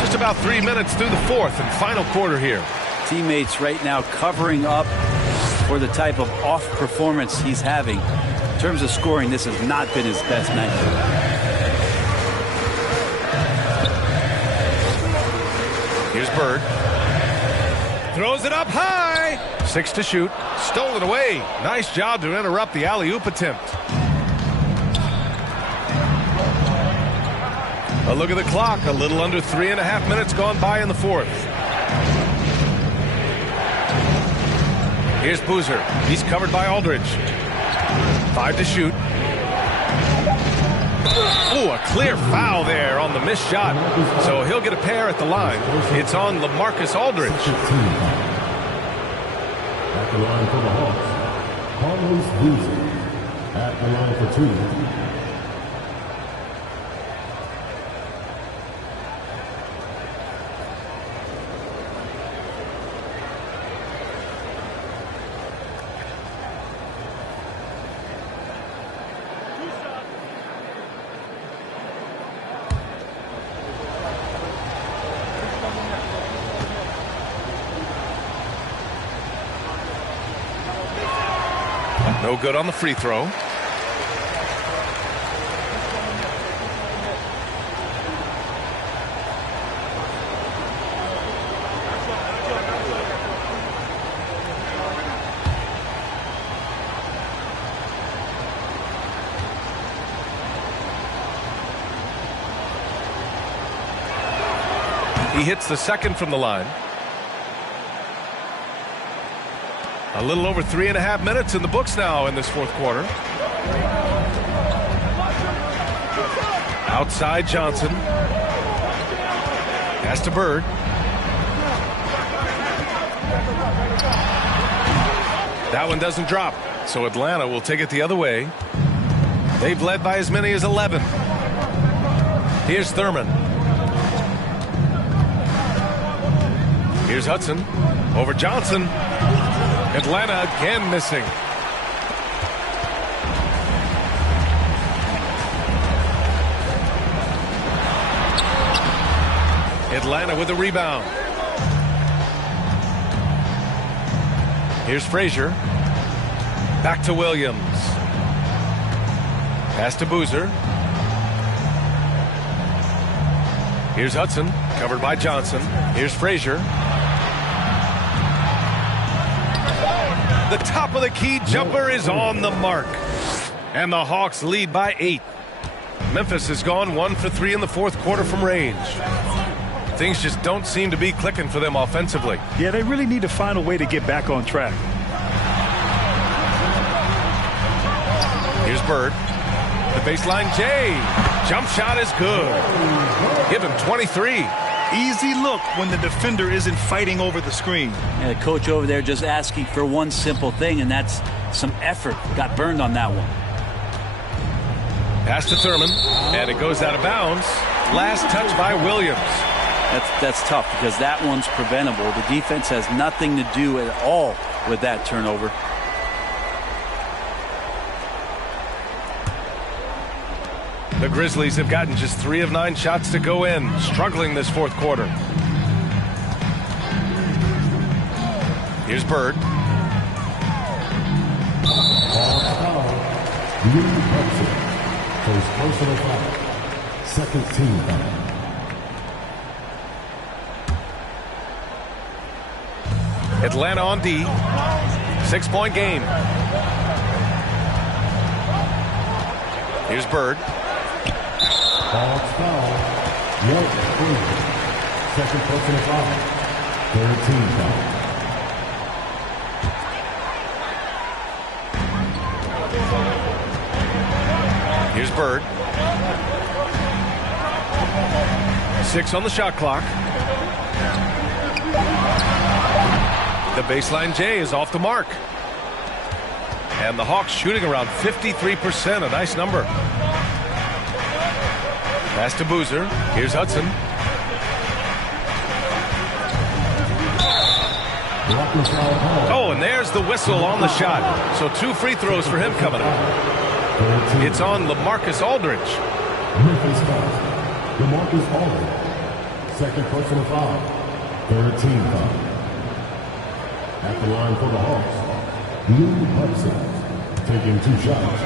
Just about 3 minutes through the fourth and final quarter here. Teammates right now covering up for the type of off performance he's having. In terms of scoring, this has not been his best night. Here's Bird. Throws it up high. 6 to shoot. Stolen away. Nice job to interrupt the alley-oop attempt. A look at the clock. A little under 3.5 minutes gone by in the fourth. Here's Boozer. He's covered by Aldridge. 5 to shoot. Ooh, a clear foul there on the missed shot. So he'll get a pair at the line. It's on LaMarcus Aldridge. At the line for the Hawks, Carlos Boozer. At the line for 2. No good on the free throw. He hits the second from the line. A little over 3.5 minutes in the books now in this fourth quarter. Outside Johnson. Pass to Bird. That one doesn't drop, so Atlanta will take it the other way. They've led by as many as 11. Here's Thurman. Here's Hudson. Over Johnson. Atlanta again missing. Atlanta with a rebound. Here's Frazier. Back to Williams. Pass to Boozer. Here's Hudson, covered by Johnson. Here's Frazier. The top of the key jumper is on the mark. And the Hawks lead by 8. Memphis has gone 1 for 3 in the fourth quarter from range. Things just don't seem to be clicking for them offensively. Yeah, they really need to find a way to get back on track. Here's Bird. The baseline J. Jump shot is good. Give him 23. Easy look when the defender isn't fighting over the screen. Yeah, the coach over there just asking for one simple thing, and that's some effort. Got burned on that one. Pass to Thurman, and it goes out of bounds. Last touch by Williams. That's tough because that one's preventable. The defense has nothing to do at all with that turnover. The Grizzlies have gotten just 3 of 9 shots to go in, struggling this fourth quarter. Here's Bird. First personal foul. Second team foul. Atlanta on D. 6-point game. Here's Bird. Hawks foul. Second personal foul. Third team foul. Here's Bird. 6 on the shot clock. The baseline J is off the mark. And the Hawks shooting around 53%, a nice number. Pass to Boozer. Here's Hudson. Oh, and there's the whistle on the shot. So 2 free throws for him coming up. It's on LaMarcus Aldridge. Memphis foul. LaMarcus Aldridge. Second personal foul. Third team foul. At the line for the Hawks, Lou Hudson taking 2 shots.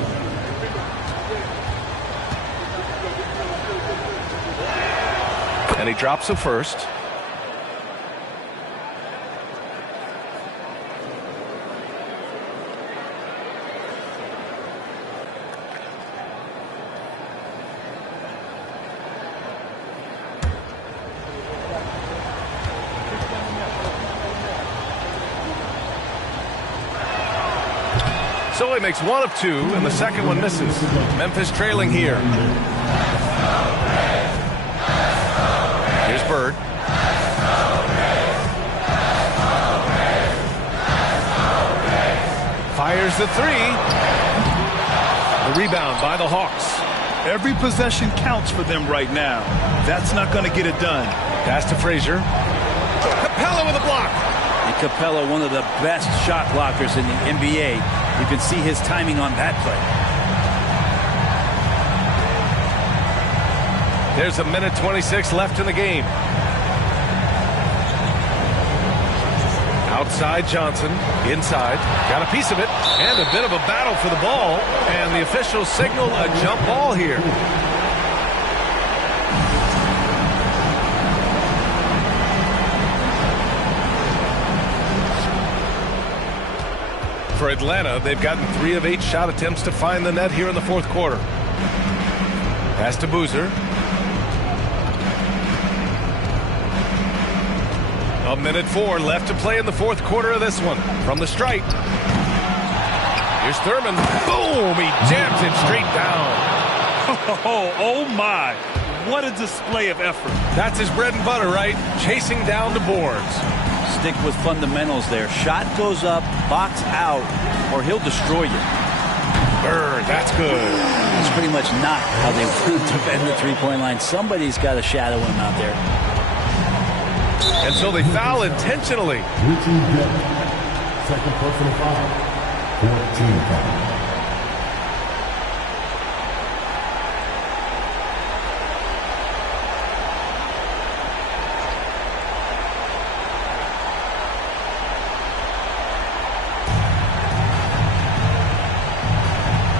And he drops the first. So he makes 1 of 2, and the second one misses. Memphis trailing here. Here's Bird. Fires the 3. The rebound by the Hawks. Every possession counts for them right now. That's not going to get it done. Pass to Frazier. Capella with a block. And Capella, one of the best shot blockers in the NBA. You can see his timing on that play. There's a minute 26 left in the game. Outside Johnson, inside, got a piece of it, and a bit of a battle for the ball, and the officials signal a jump ball here. For Atlanta, they've gotten 3 of 8 shot attempts to find the net here in the fourth quarter. Pass to Boozer. A minute 4 left to play in the fourth quarter of this one. From the stripe. Here's Thurman. Boom! He jams it straight down. Oh my. What a display of effort. That's his bread and butter, right? Chasing down the boards. Stick with fundamentals there. Shot goes up, box out, or he'll destroy you. Bird, that's good. That's pretty much not how they defend the three-point line. Somebody's got to shadow him out there. And so they foul intentionally. Second personal foul. 14 foul.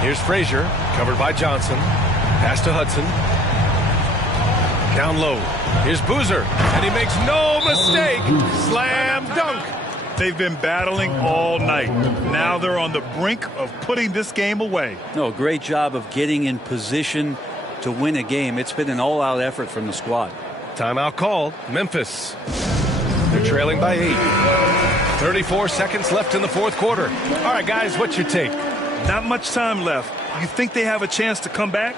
Here's Frazier, covered by Johnson. Pass to Hudson. Down low. Here's Boozer, and he makes no mistake. Slam dunk. They've been battling all night. Now they're on the brink of putting this game away. No, great job of getting in position to win a game. It's been an all-out effort from the squad. Timeout called. Memphis. They're trailing by 8. 34 seconds left in the fourth quarter. All right, guys, what's your take? Not much time left. You think they have a chance to come back?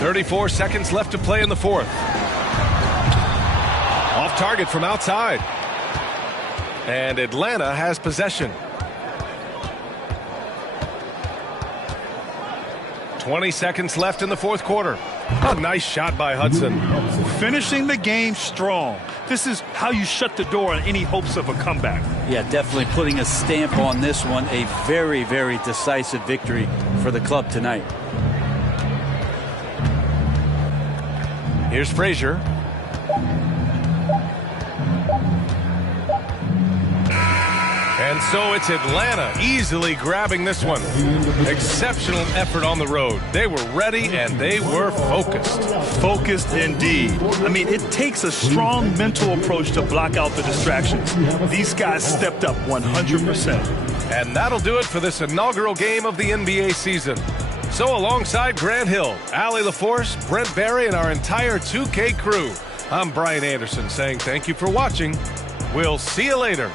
34 seconds left to play in the fourth. Off target from outside. And Atlanta has possession. 20 seconds left in the fourth quarter. A nice shot by Hudson. Finishing the game strong. This is how you shut the door on any hopes of a comeback. Yeah, definitely putting a stamp on this one. A very, very decisive victory for the club tonight. Here's Frazier. And so it's Atlanta easily grabbing this one. Exceptional effort on the road. They were ready and they were focused. Focused indeed. I mean, it takes a strong mental approach to block out the distractions. These guys stepped up 100%. And that'll do it for this inaugural game of the NBA season. So alongside Grant Hill, Allie LaForce, Brent Barry, and our entire 2K crew, I'm Brian Anderson saying thank you for watching. We'll see you later.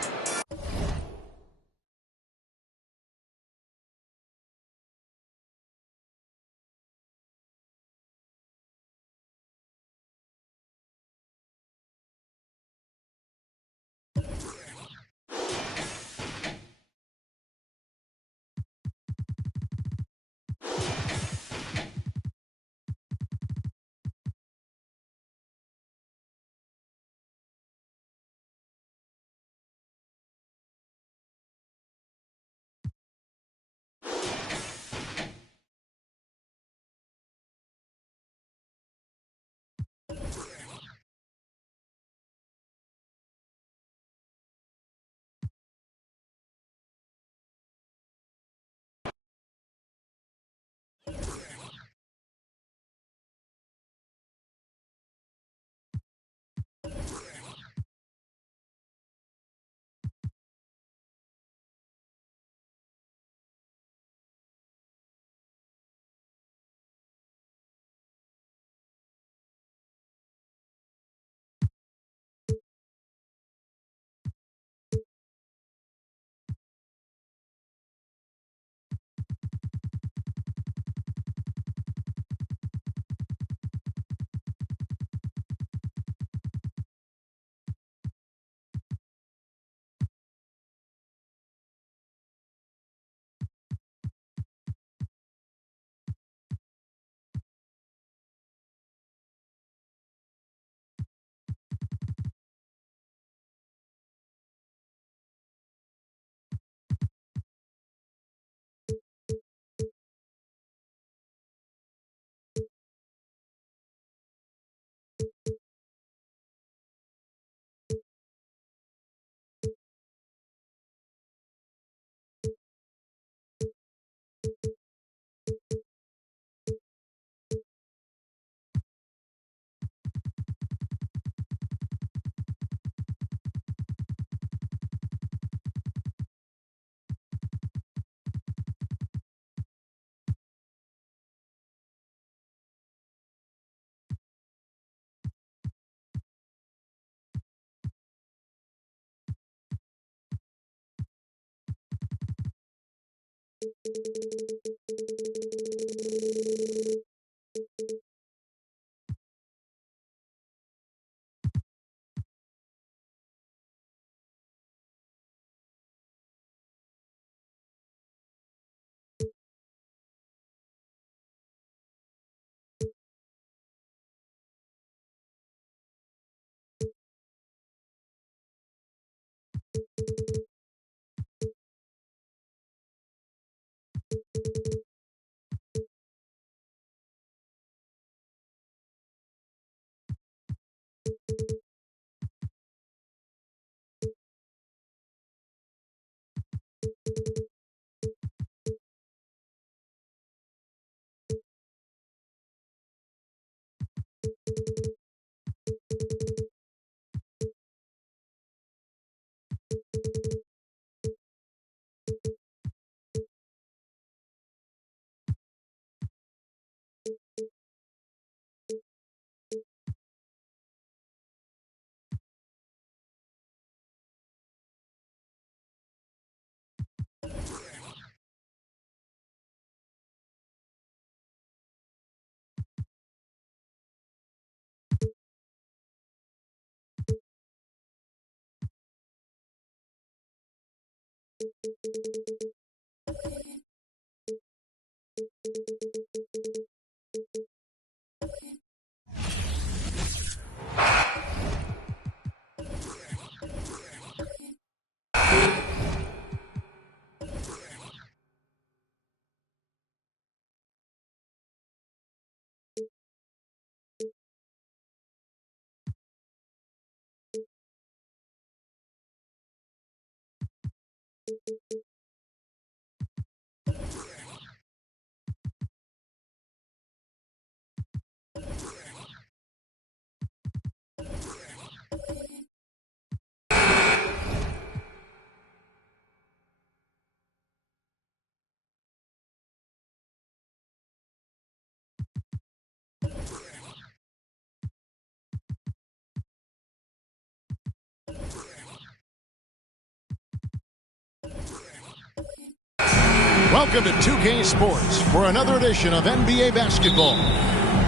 Welcome to 2K Sports for another edition of NBA basketball.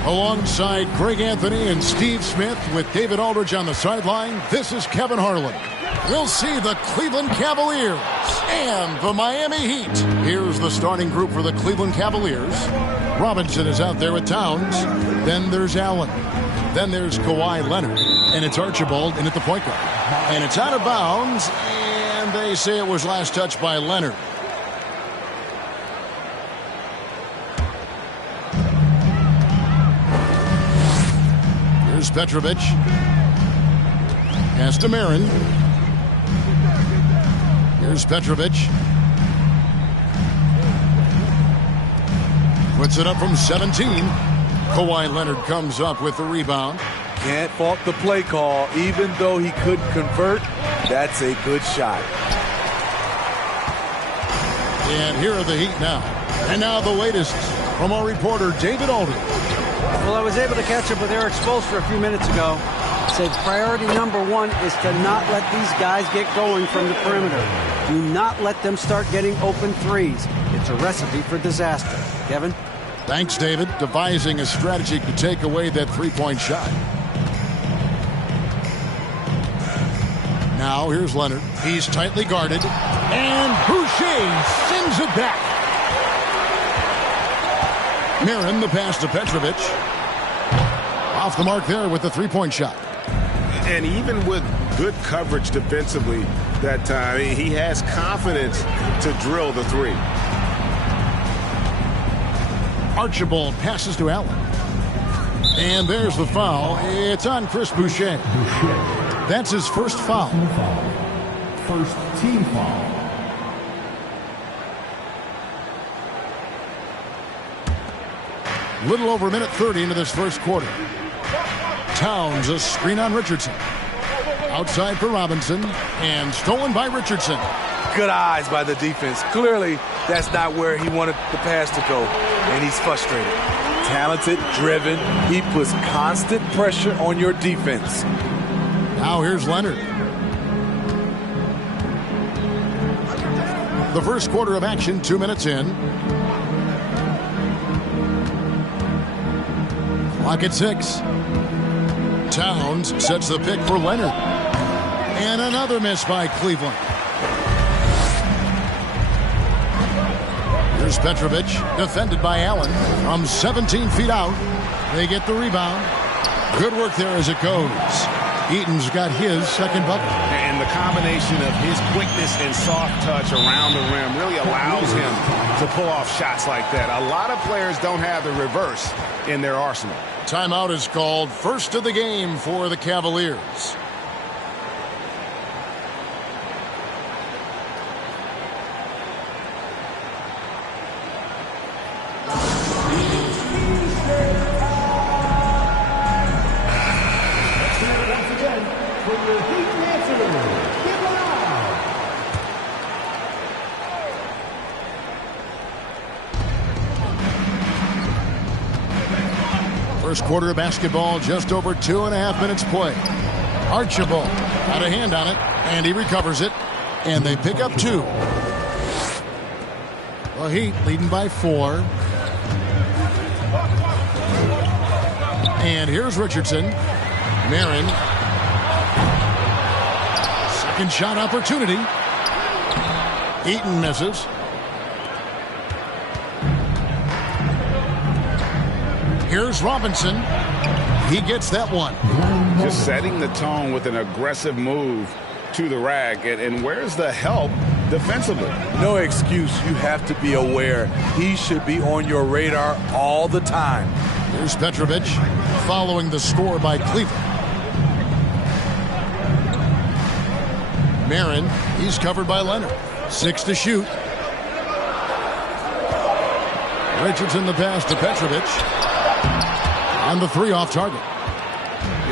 Alongside Greg Anthony and Steve Smith with David Aldridge on the sideline, this is Kevin Harlan. We'll see the Cleveland Cavaliers and the Miami Heat. Here's the starting group for the Cleveland Cavaliers. Robinson is out there with Towns. Then there's Allen. Then there's Kawhi Leonard. And it's Archibald in at the point guard. And it's out of bounds, and they say it was last touched by Leonard. Here's Petrovic. Pass to Marin. Here's Petrovic. Puts it up from 17. Kawhi Leonard comes up with the rebound. Can't fault the play call. Even though he couldn't convert, that's a good shot. And here are the Heat now. And now the latest from our reporter, David Aldridge. Well, I was able to catch up with Eric Spoelstra a few minutes ago. Said priority number one is to not let these guys get going from the perimeter. Do not let them start getting open threes. It's a recipe for disaster. Kevin? Thanks, David. Devising a strategy to take away that three-point shot. Now here's Leonard. He's tightly guarded. And Boucher sends it back. Marin, the pass to Petrovic. Off the mark there with the three-point shot. And even with good coverage defensively that time, he has confidence to drill the three. Archibald passes to Allen. And there's the foul. It's on Chris Boucher. That's his first foul. First team foul. Little over a minute 30 into this first quarter. Towns, a screen on Richardson. Outside for Robinson, and stolen by Richardson. Good eyes by the defense. Clearly, that's not where he wanted the pass to go, and he's frustrated. Talented, driven. He puts constant pressure on your defense. Now here's Leonard. The first quarter of action, 2 minutes in. Clock at 6. Towns sets the pick for Leonard. And another miss by Cleveland. Here's Petrovic, defended by Allen. From 17 feet out, they get the rebound. Good work there as it goes. Eaton's got his second bucket. And the combination of his quickness and soft touch around the rim really allows him to pull off shots like that. A lot of players don't have the reverse in their arsenal. Timeout is called. First of the game for the Cavaliers. First quarter of basketball, just over 2.5 minutes play. Archibald got a hand on it, and he recovers it, and they pick up 2. The Heat leading by 4. And here's Richardson. Marin. Second shot opportunity. Eaton misses. Here's Robinson. He gets that one. Just setting the tone with an aggressive move to the rack. And where's the help defensively? No excuse. You have to be aware. He should be on your radar all the time. Here's Petrovic following the score by Cleveland. Marin, he's covered by Leonard. 6 to shoot. Richardson the pass to Petrovic. And the 3 off target.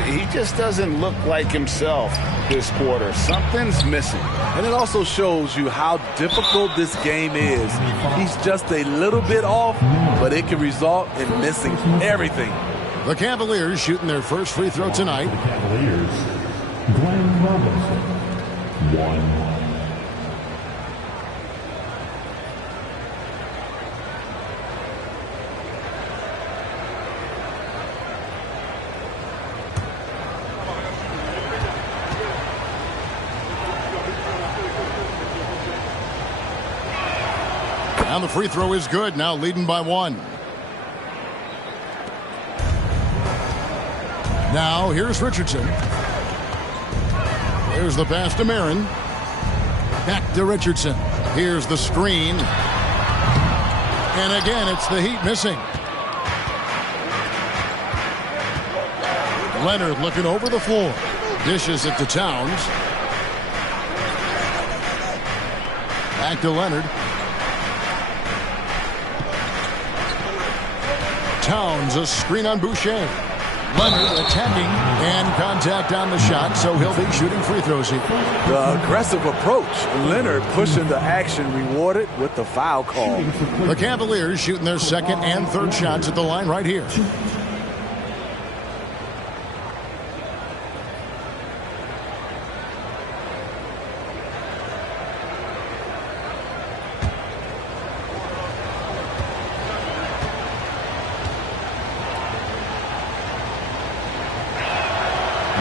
He just doesn't look like himself this quarter. Something's missing. And it also shows you how difficult this game is. He's just a little bit off, but it can result in missing everything. The Cavaliers shooting their first free throw tonight. The Cavaliers, Glenn Robinson, 1. And the free throw is good, now leading by 1. Now here's Richardson. There's the pass to Marin. Back to Richardson. Here's the screen. And again, it's the Heat missing. Leonard looking over the floor. Dishes it to Towns. Back to Leonard. Towns, a screen on Boucher. Leonard attacking and contact on the shot, so he'll be shooting free throws here. The aggressive approach. Leonard pushing the action, rewarded with the foul call. The Cavaliers shooting their second and third shots at the line right here.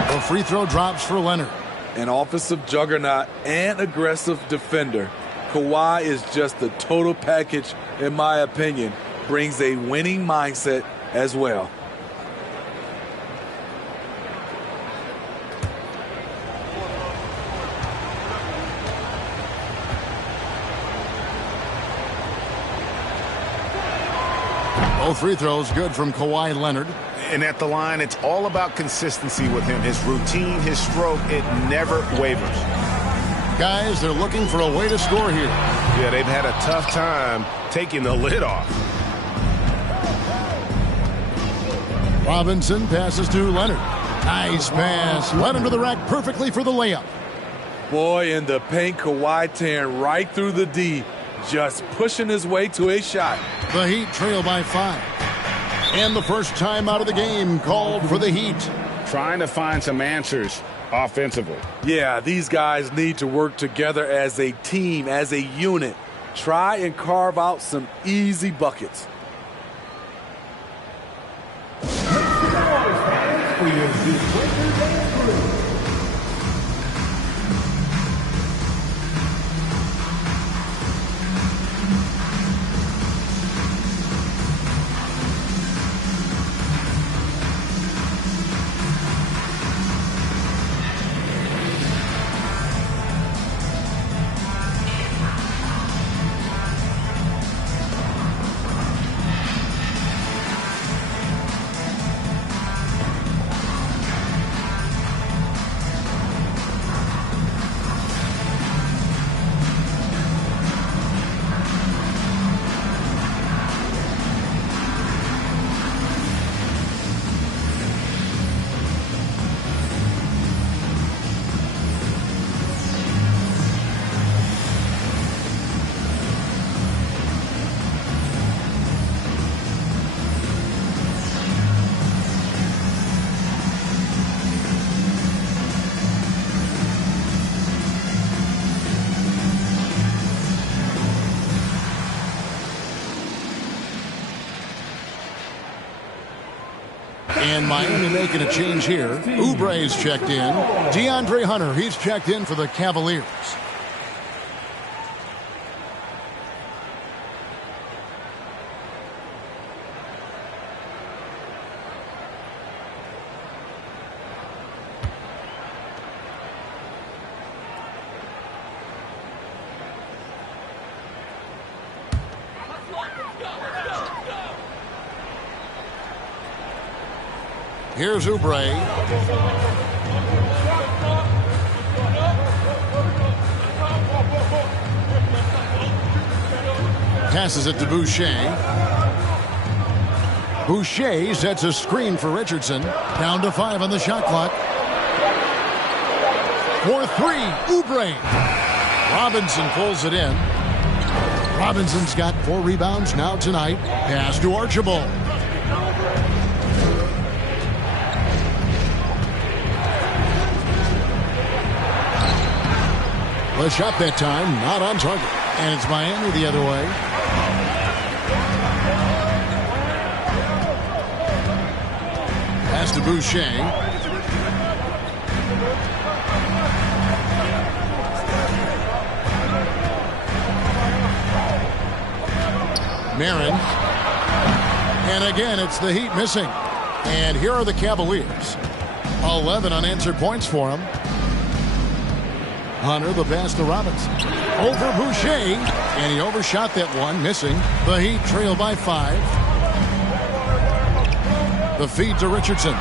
The free throw drops for Leonard. An offensive juggernaut and aggressive defender. Kawhi is just the total package, in my opinion. Brings a winning mindset as well. Both free throws good from Kawhi Leonard. And at the line, it's all about consistency with him. His routine, his stroke, it never wavers. Guys, they're looking for a way to score here. Yeah, they've had a tough time taking the lid off. Robinson passes to Leonard. Nice pass. Led him to the rack perfectly for the layup. Boy, in the paint, Kawhi tearing right through the D. Just pushing his way to a shot. The Heat trail by 5. And the first time out of the game called for the Heat. Trying to find some answers offensively. Yeah, these guys need to work together as a team, as a unit. Try and carve out some easy buckets. And Miami making a change here. Oubre's checked in. DeAndre Hunter, he's checked in for the Cavaliers. Here's Oubre. Passes it to Boucher. Boucher sets a screen for Richardson. Down to 5 on the shot clock. For 3, Oubre. Robinson pulls it in. Robinson's got 4 rebounds now tonight. Pass to Archibald. The shot that time, not on target. And it's Miami the other way. Pass to Boucher. Marin. And again, it's the Heat missing. And here are the Cavaliers. 11 unanswered points for them. Hunter, the pass to Robinson. Over Boucher. And he overshot that one, missing. The Heat trail by 5. The feed to Richardson.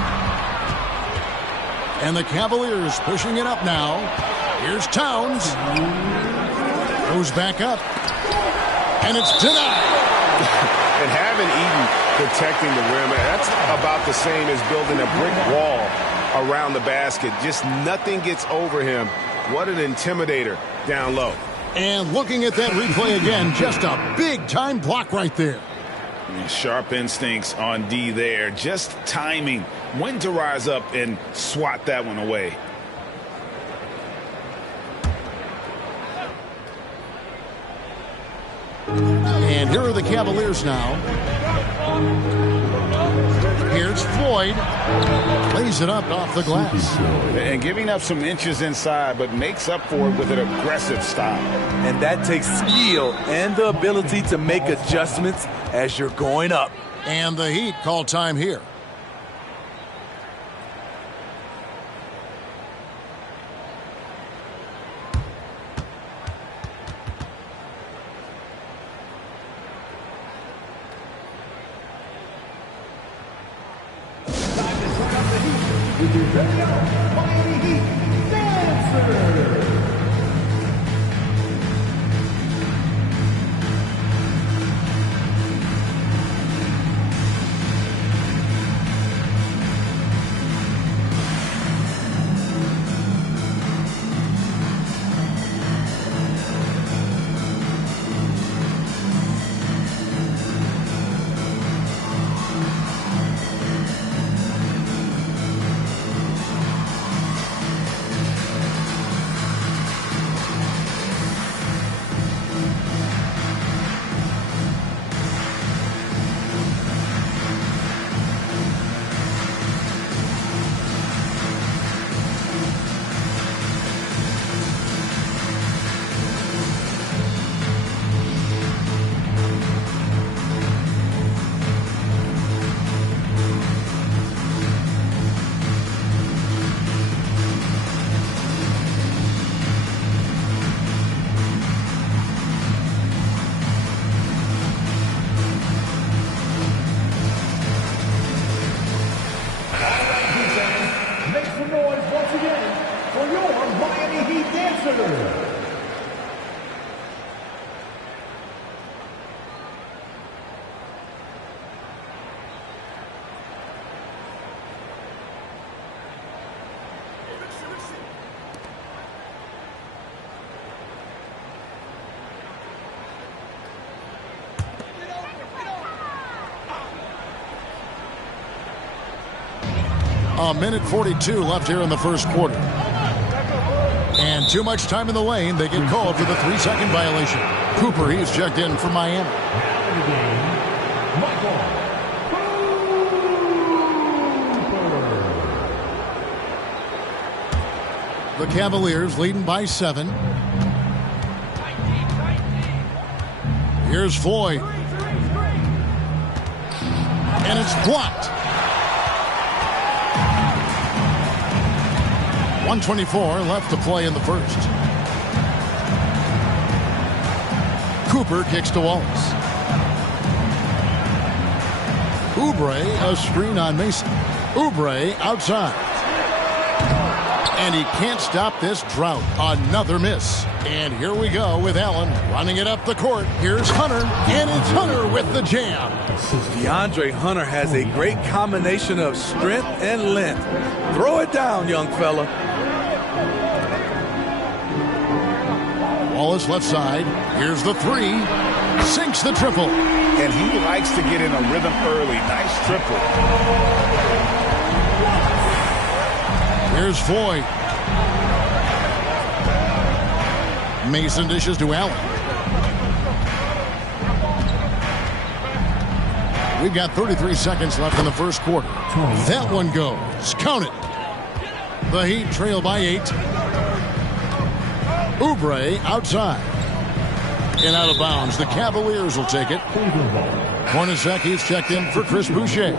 And the Cavaliers pushing it up now. Here's Towns. Goes back up. And it's denied. And having Eaton protecting the rim, that's about the same as building a brick wall around the basket. Just nothing gets over him. What an intimidator down low. And looking at that replay again, just a big-time block right there. Sharp instincts on D there. Just timing when to rise up and swat that one away. And here are the Cavaliers now. Here's Floyd. Lays it up off the glass. And giving up some inches inside, but makes up for it with an aggressive style. And that takes skill and the ability to make adjustments as you're going up. And the Heat call time here. A minute 42 left here in the first quarter. And too much time in the lane. They get called for the 3-second violation. Cooper, he's checked in for Miami. The Cavaliers leading by 7. Here's Floyd. And it's blocked. 1:24 left to play in the first. Cooper kicks to Wallace. Oubre, a screen on Mason. Oubre outside. And he can't stop this drought. Another miss. And here we go with Allen running it up the court. Here's Hunter, and it's Hunter with the jam. DeAndre Hunter has a great combination of strength and length. Throw it down, young fella. Wallace left side. Here's the three. Sinks the triple. And he likes to get in a rhythm early. Nice triple. Here's Foy. Mason dishes to Allen. We've got 33 seconds left in the first quarter. That one goes. Count it. The Heat trail by 8. Oubre outside. And out of bounds. The Cavaliers will take it. Hornacek, he's checked in for Chris Boucher.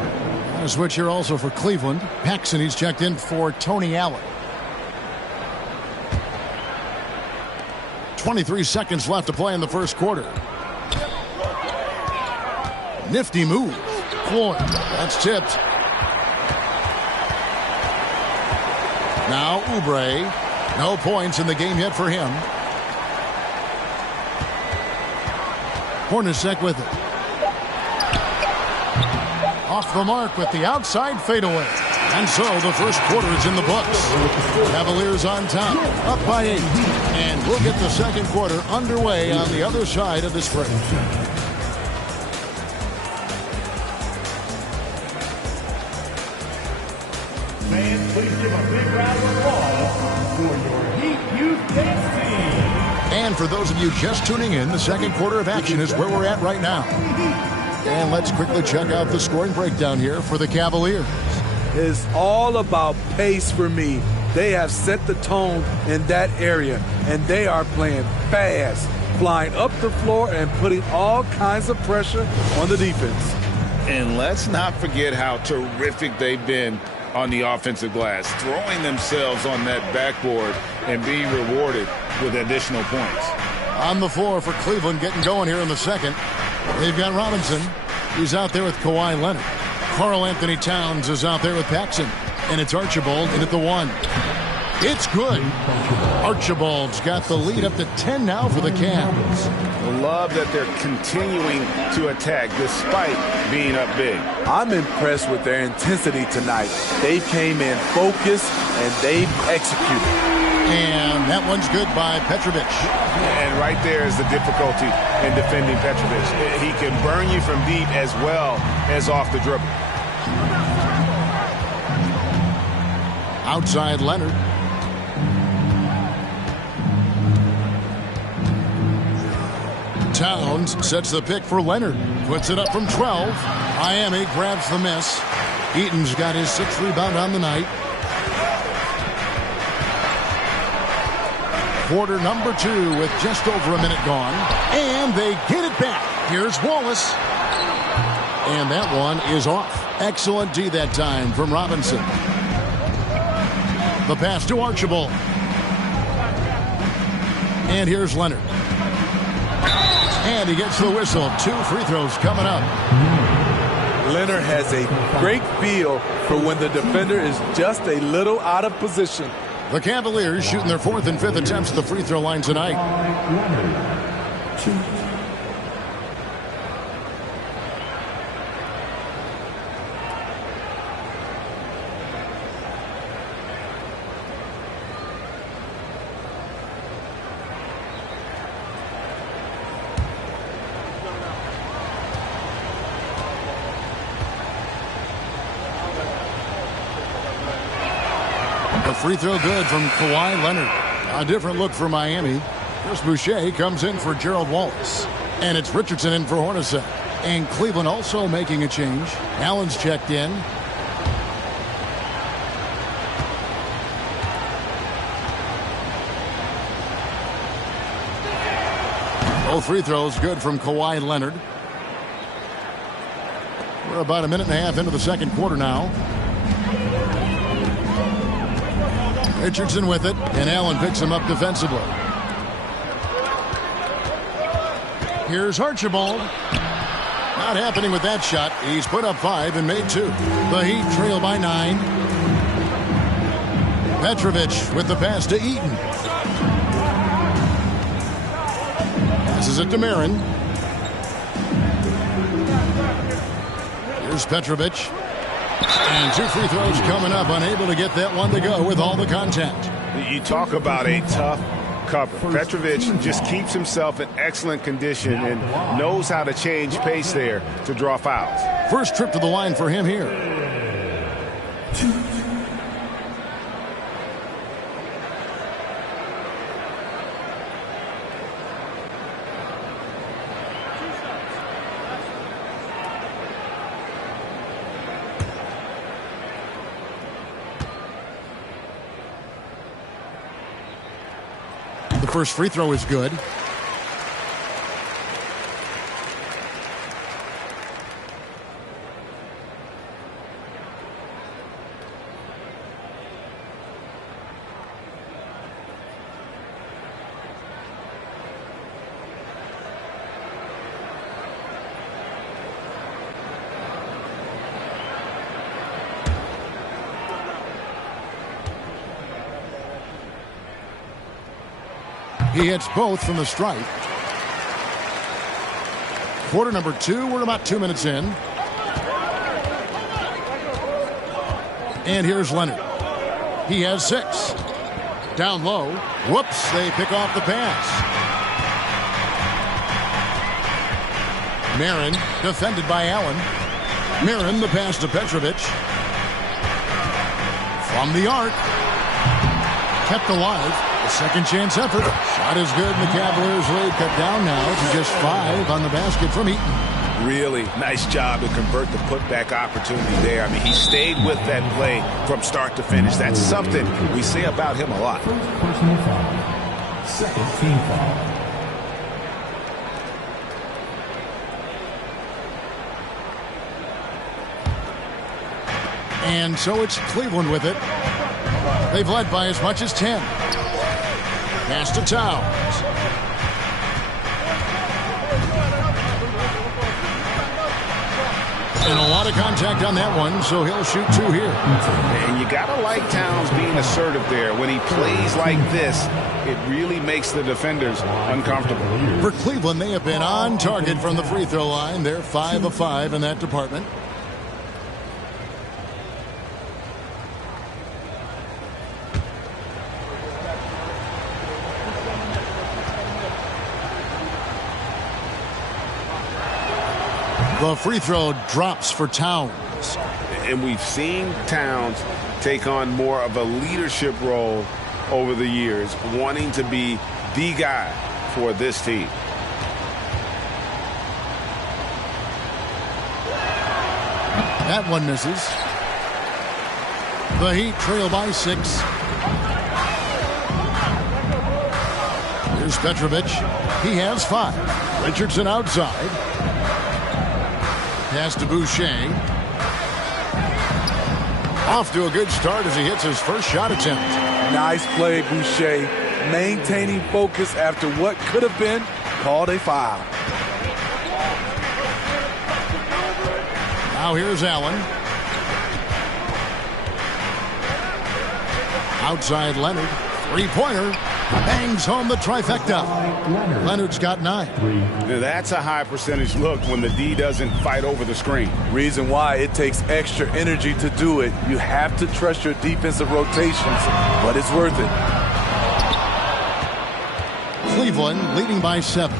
A switch here also for Cleveland. Paxson, he's checked in for Tony Allen. 23 seconds left to play in the first quarter. Nifty move. Floyd, that's tipped. Now Oubre. No points in the game yet for him. Hornacek with it. Off the mark with the outside fadeaway. And so the first quarter is in the books. Cavaliers on top, up by 8. And we'll get the second quarter underway on the other side of this break. Fans, please give a big round of applause for your Heat Youth team. And for those of you just tuning in, the second quarter of action is where we're at right now. And let's quickly check out the scoring breakdown here for the Cavaliers. It's all about pace for me. They have set the tone in that area, and they are playing fast, flying up the floor and putting all kinds of pressure on the defense. And let's not forget how terrific they've been on the offensive glass, throwing themselves on that backboard and being rewarded with additional points. On the floor for Cleveland, getting going here in the second. They've got Robinson. He's out there with Kawhi Leonard. Karl Anthony Towns is out there with Paxson. And it's Archibald in at the 1. It's good. Archibald's got the lead up to 10 now for the Cavs. I love that they're continuing to attack despite being up big. I'm impressed with their intensity tonight. They came in focused and they've executed. And that one's good by Petrovic. And right there is the difficulty in defending Petrovic. He can burn you from deep as well as off the dribble. Outside Leonard. Towns sets the pick for Leonard. Puts it up from 12. Miami grabs the miss. Eaton's got his 6th rebound on the night. Quarter number 2 with just over a minute gone. And they get it back. Here's Wallace. And that one is off. Excellent D that time from Robinson. The pass to Archibald. And here's Leonard. And he gets the whistle. 2 free throws coming up. Leonard has a great feel for when the defender is just a little out of position. The Cavaliers shooting their 4th and 5th attempts at the free throw line tonight. Free throw good from Kawhi Leonard. A different look for Miami. Chris Boucher comes in for Gerald Wallace. And it's Richardson in for Hornacek. And Cleveland also making a change. Allen's checked in. Both free throws good from Kawhi Leonard. We're about a minute and a half into the second quarter now. Richardson with it, and Allen picks him up defensively. Here's Archibald. Not happening with that shot. He's put up 5 and made 2. The Heat trail by 9. Petrovic with the pass to Eaton. Passes it to Marin. Here's Petrovic. And 2 free throws coming up. Unable to get that one to go with all the contact. You talk about a tough cover. Petrovic just keeps himself in excellent condition and knows how to change pace there to draw fouls. First trip to the line for him here. The first free throw is good. He hits both from the stripe. Quarter number 2. We're about 2 minutes in. And here's Leonard. He has 6. Down low. Whoops, they pick off the pass. Marin, defended by Allen. Marin, the pass to Petrovic. From the arc. Kept alive. A second chance effort. Shot is good, and the Cavaliers lead cut down now to just 5 on the basket from Eaton. Really nice job to convert the putback opportunity there. I mean, he stayed with that play from start to finish. That's something we say about him a lot. Personal foul. Second team foul. And so it's Cleveland with it. They've led by as much as 10. Pass to Towns. And a lot of contact on that one, so he'll shoot 2 here. And you got to like Towns being assertive there. When he plays like this, it really makes the defenders uncomfortable. For Cleveland, they have been on target from the free throw line. They're 5 of 5 in that department. The free throw drops for Towns. And we've seen Towns take on more of a leadership role over the years, wanting to be the guy for this team. That one misses. The Heat trail by 6. Here's Petrovic. He has 5. Richardson outside. Pass to Boucher. Off to a good start as he hits his first shot attempt. Nice play, Boucher. Maintaining focus after what could have been called a foul. Now here's Allen. Outside Leonard. Three-pointer. Bangs home the trifecta. Leonard's got 9. Now that's a high percentage look when the D doesn't fight over the screen. Reason why it takes extra energy to do it. You have to trust your defensive rotations, but it's worth it. Cleveland leading by 7.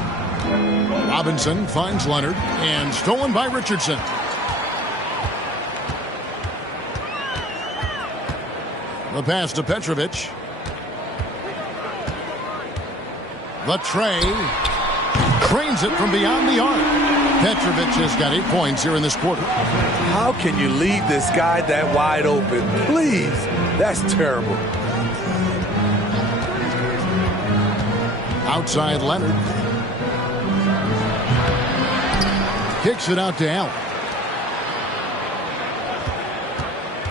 Robinson finds Leonard and stolen by Richardson. The pass to Petrovic. The tray. Cranes it from beyond the arc. Petrovic has got 8 points here in this quarter. How can you leave this guy that wide open? Please. That's terrible. Outside Leonard. Kicks it out to Allen.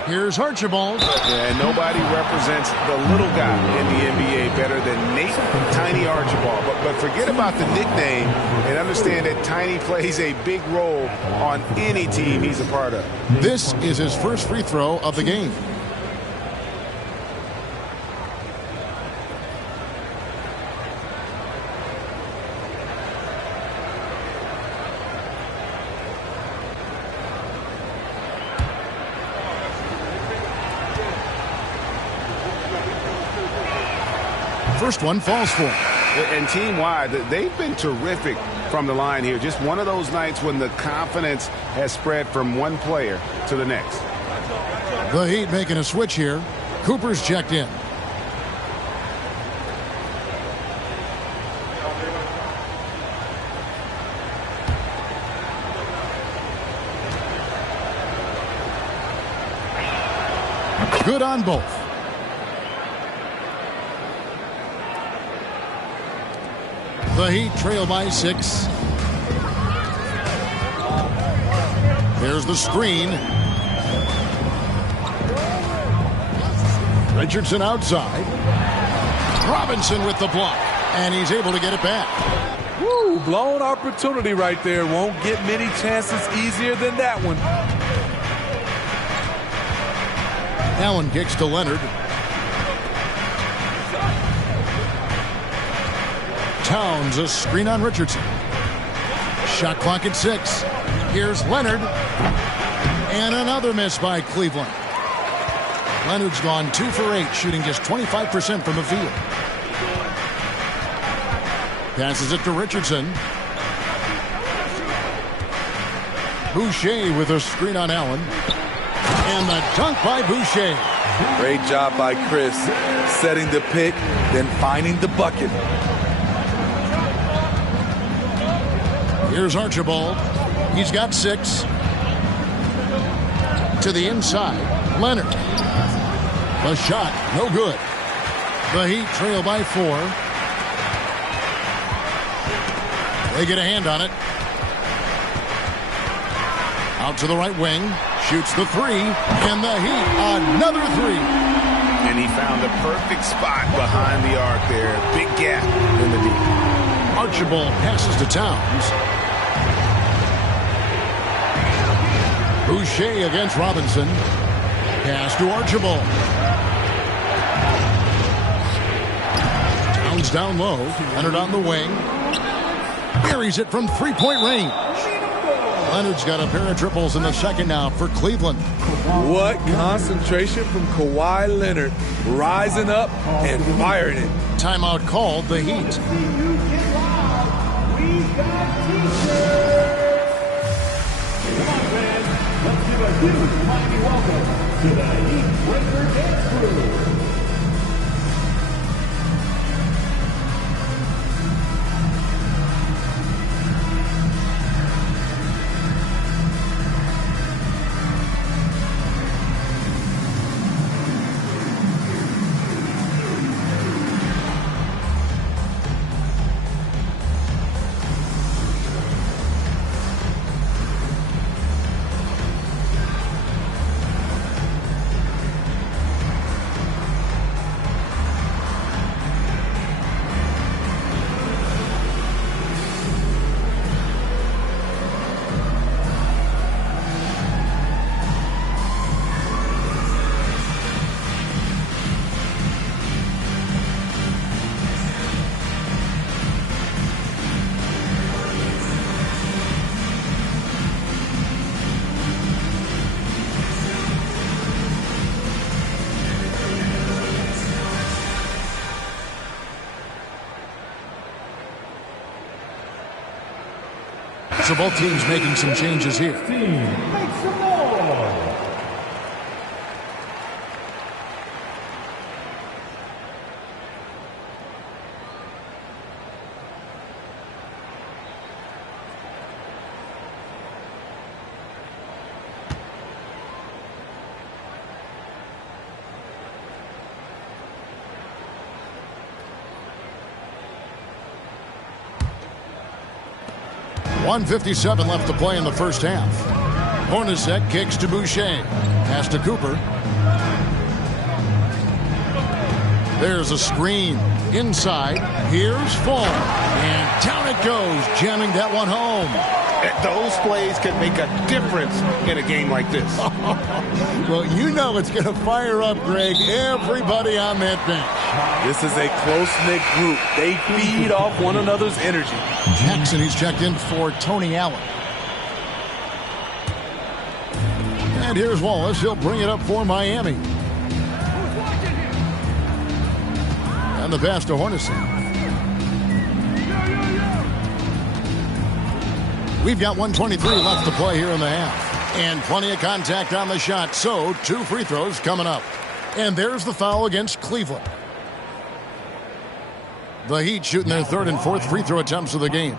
Here's Archibald. Yeah, nobody represents the little guy in the NBA better than Nate Tiny Archibald. But forget about the nickname and understand that Tiny plays a big role on any team he's a part of. This is his first free throw of the game. first one falls for him. And team-wide, they've been terrific from the line here. Just one of those nights when the confidence has spread from one player to the next. The Heat making a switch here. Cooper's checked in. Good on both. The Heat trail by 6. There's the screen. Richardson outside. Robinson with the block. And he's able to get it back. Woo, blown opportunity right there. Won't get many chances easier than that one. Allen kicks to Leonard. Towns a screen on Richardson. Shot clock at 6. Here's Leonard. And another miss by Cleveland. Leonard's gone 2 for 8, shooting just 25% from the field. Passes it to Richardson. Boucher with a screen on Allen. And the dunk by Boucher. Great job by Chris, setting the pick, then finding the bucket. Here's Archibald. He's got 6. To the inside. Leonard. The shot, no good. The Heat trail by 4. They get a hand on it. Out to the right wing. Shoots the 3. And the Heat, another 3. And he found the perfect spot behind the arc there. Big gap in the deep. Archibald passes to Towns. Boucher against Robinson. Pass to Archibald. Towns down low. Leonard on the wing. Buries it from 3-point range. Leonard's got a pair of triples in the second now for Cleveland. What concentration from Kawhi Leonard. Rising up and firing it. Timeout called, the Heat. Let's give a huge Miami welcome to the Heat Breaker Dance Crew. So both teams making some changes here. Make some noise. .157 left to play in the first half. Hornacek kicks to Boucher. Pass to Cooper. There's a screen. Inside. Here's Fall. And down it goes, jamming that one home. Those plays can make a difference in a game like this. Well, you know it's going to fire up, Greg, everybody on that bench. This is a close-knit group. They feed off one another's energy. Jackson, he's checked in for Tony Allen. And here's Wallace. He'll bring it up for Miami. And the pass to Hornacek. We've got 1:23 left to play here in the half. And plenty of contact on the shot. So 2 free throws coming up. And there's the foul against Cleveland. The Heat shooting their 3rd and 4th free throw attempts of the game.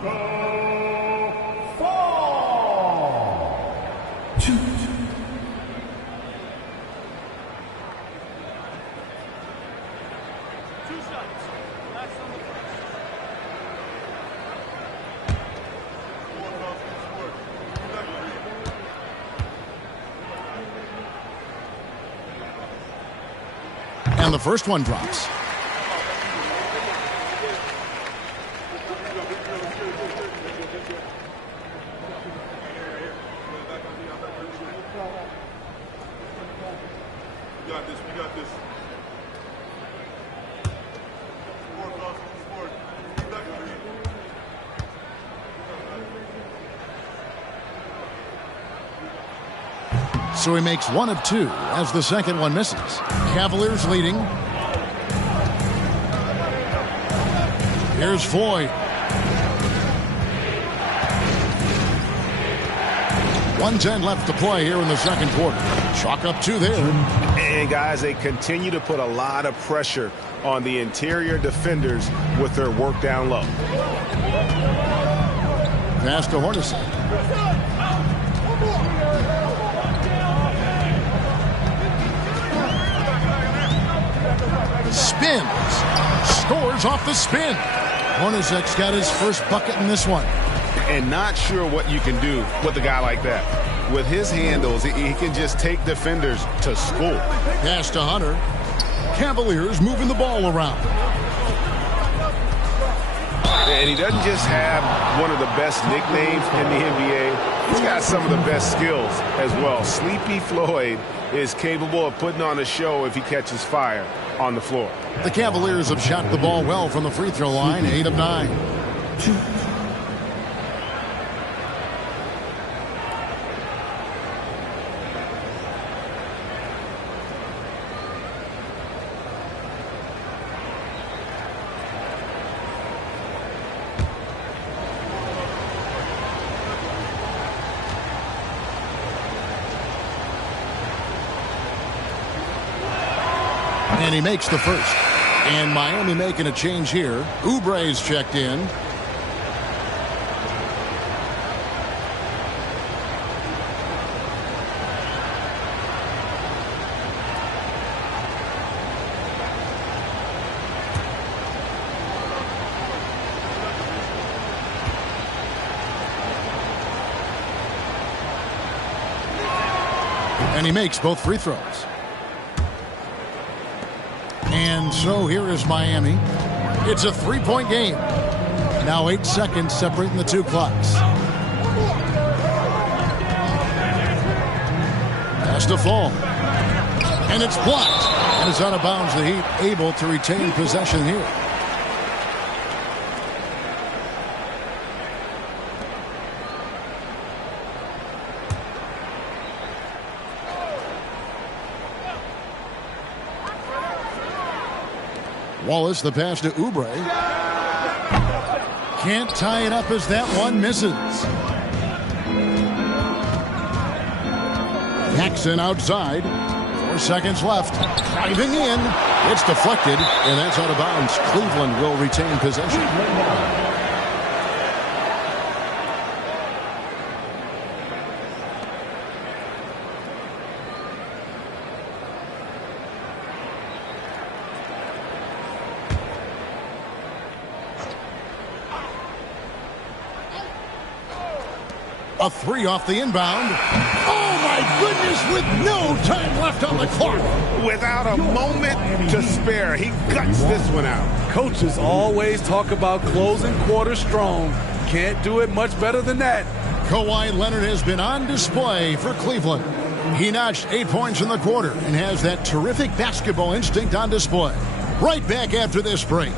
And the first one drops. We got this. So he makes 1 of 2 as the second one misses. Cavaliers leading. Here's Floyd. 1:10 left to play here in the second quarter. Chalk up 2 there. And guys, they continue to put a lot of pressure on the interior defenders with their work down low. Pass to Hornacek. Spins. Scores off the spin. Hornacek's got his first bucket in this one. And not sure what you can do with a guy like that. With his handles, he can just take defenders to school. Pass to Hunter. Cavaliers moving the ball around. And he doesn't just have one of the best nicknames in the NBA. He's got some of the best skills as well. Sleepy Floyd is capable of putting on a show if he catches fire on the floor. The Cavaliers have shot the ball well from the free throw line, 8 of 9. And he makes the first. And Miami making a change here. Oubre's checked in. And he makes both free throws. And so here is Miami. It's a 3-point game. Now 8 seconds separating the 2 clocks. Pass to Fall. And it's blocked. And it's out of bounds. The Heat able to retain possession here. Wallace, the pass to Oubre. Can't tie it up as that one misses. Jackson outside. 4 seconds left. Driving in. It's deflected, and that's out of bounds. Cleveland will retain possession. A 3 off the inbound. Oh, my goodness, with no time left on the clock. Without a moment to spare, he guts this one out. Coaches always talk about closing quarters strong. Can't do it much better than that. Kawhi Leonard has been on display for Cleveland. He notched 8 points in the quarter and has that terrific basketball instinct on display. Right back after this break.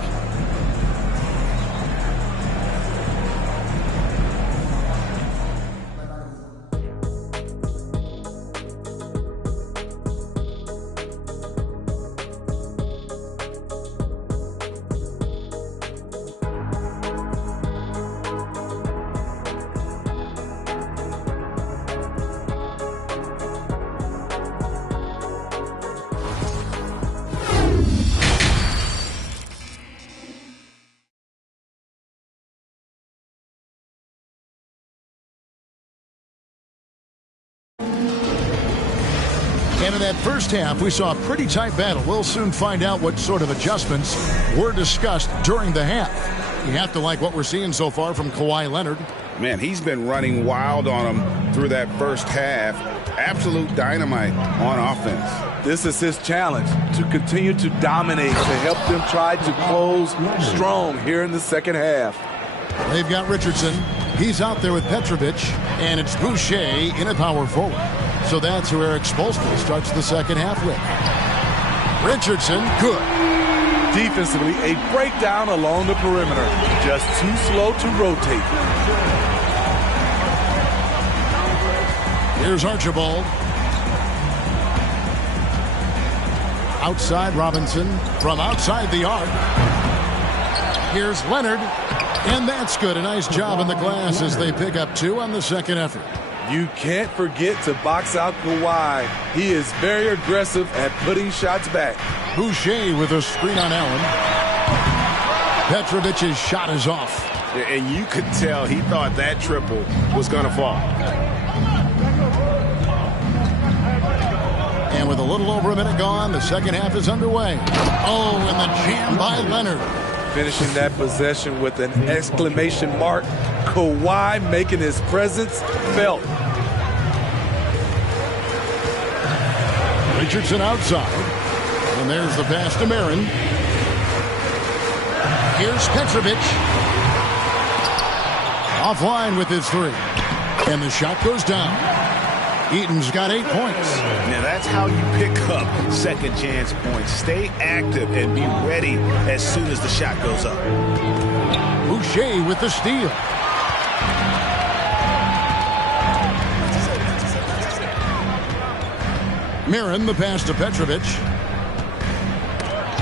And in that first half, we saw a pretty tight battle. We'll soon find out what sort of adjustments were discussed during the half. You have to like what we're seeing so far from Kawhi Leonard. Man, he's been running wild on him through that first half. Absolute dynamite on offense. This is his challenge, to continue to dominate, to help them try to close strong here in the second half. They've got Richardson. He's out there with Petrovic, and it's Boucher in a power forward. So that's who Eric Spoelstra starts the second half with. Richardson, good. Defensively, a breakdown along the perimeter. Just too slow to rotate. Here's Archibald. Outside Robinson from outside the arc. Here's Leonard. And that's good. A nice job in the glass as they pick up 2 on the second effort. You can't forget to box out Kawhi. He is very aggressive at putting shots back. Boucher with a screen on Allen. Petrovic's shot is off. And you could tell he thought that triple was going to fall. And with a little over a minute gone, the second half is underway. Oh, and the jam by Leonard. Finishing that possession with an exclamation mark. Kawhi making his presence felt. Richardson outside. And there's the pass to Marin. Here's Petrovic. Offline with his 3. And the shot goes down. Eaton's got 8 points. Now that's how you pick up second chance points. Stay active and be ready as soon as the shot goes up. Boucher with the steal. Marin, the pass to Petrovic.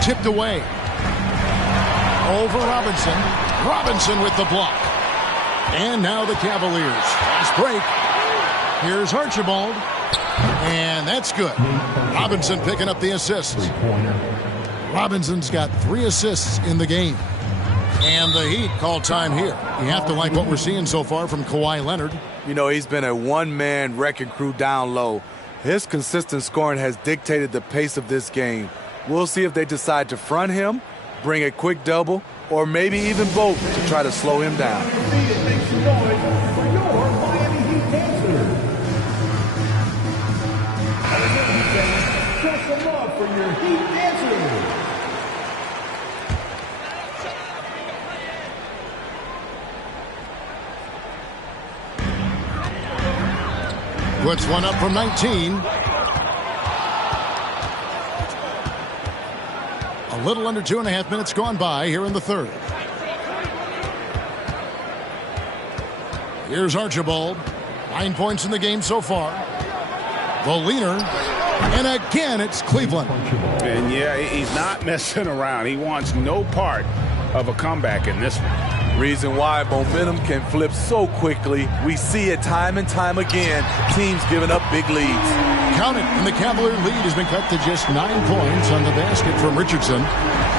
Tipped away. Over Robinson. Robinson with the block. And now the Cavaliers. Fast break. Here's Archibald. And that's good. Robinson picking up the assists. Robinson's got 3 assists in the game. And the Heat call time here. You have to like what we're seeing so far from Kawhi Leonard. You know, he's been a one-man wrecking crew down low. His consistent scoring has dictated the pace of this game. We'll see if they decide to front him, bring a quick double, or maybe even both to try to slow him down. Puts one up from 19. A little under 2.5 minutes gone by here in the third. Here's Archibald. 9 points in the game so far. The leaner. And again, it's Cleveland. And yeah, he's not messing around. He wants no part of a comeback in this one. Reason why momentum can flip so quickly. We see it time and time again. Teams giving up big leads. Count it, and the Cavalier lead has been cut to just 9 points on the basket from Richardson.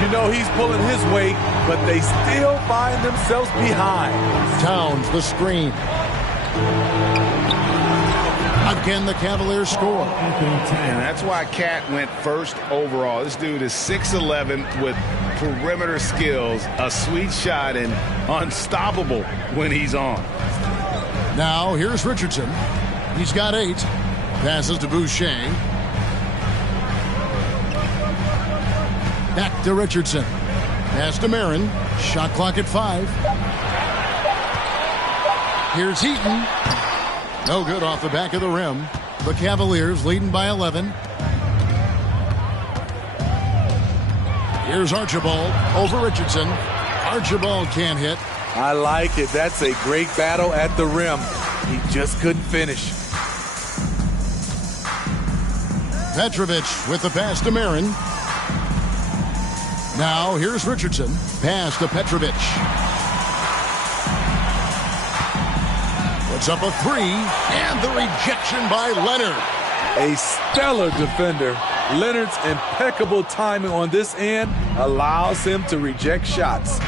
You know he's pulling his weight, but they still find themselves behind. Towns, the screen. Again, the Cavaliers score. And that's why Cat went first overall. This dude is 6'11" with perimeter skills, a sweet shot, and unstoppable when he's on. Now, here's Richardson. He's got 8. Passes to Boucher. Back to Richardson. Pass to Marin. Shot clock at 5. Here's Heaton. No good off the back of the rim. The Cavaliers leading by 11. Here's Archibald over Richardson. Archibald can't hit. I like it. That's a great battle at the rim. He just couldn't finish. Petrovic with the pass to Marin. Now here's Richardson. Pass to Petrovic. Puts up a 3, and the rejection by Leonard. A stellar defender. Leonard's impeccable timing on this end allows him to reject shots.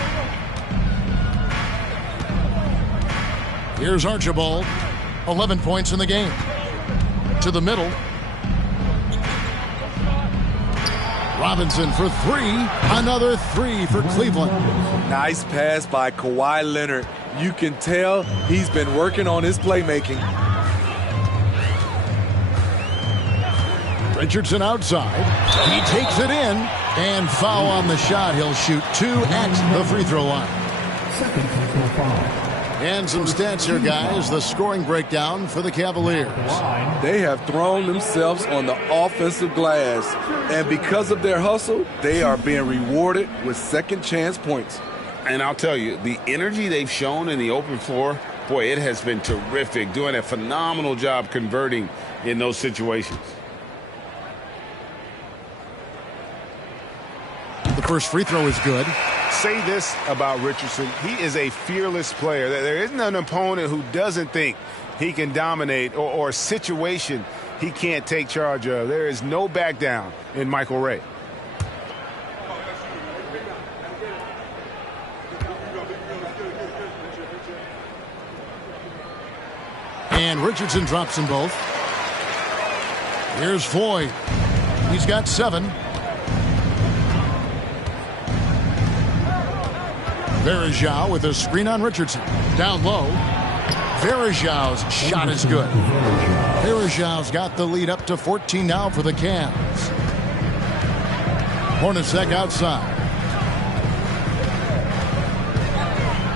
Here's Archibald. 11 points in the game. to the middle. Robinson for three. Another three for Cleveland. Nice pass by Kawhi Leonard. You can tell he's been working on his playmaking. Richardson outside. He takes it in. And foul on the shot. He'll shoot 2 at the free throw line. And some stats here, guys. The scoring breakdown for the Cavaliers. They have thrown themselves on the offensive glass. And because of their hustle, they are being rewarded with second chance points. And I'll tell you, the energy they've shown in the open floor, boy, it has been terrific. Doing a phenomenal job converting in those situations. The first free throw is good. Say this about Richardson. He is a fearless player. There isn't an opponent who doesn't think he can dominate or a situation he can't take charge of. There is no back down in Michael Ray. And Richardson drops them both. Here's Floyd. He's got 7. Verajao with a screen on Richardson. Down low. Verajao's shot is good. Verajao's got the lead up to 14 now for the Cavs. Hornacek outside.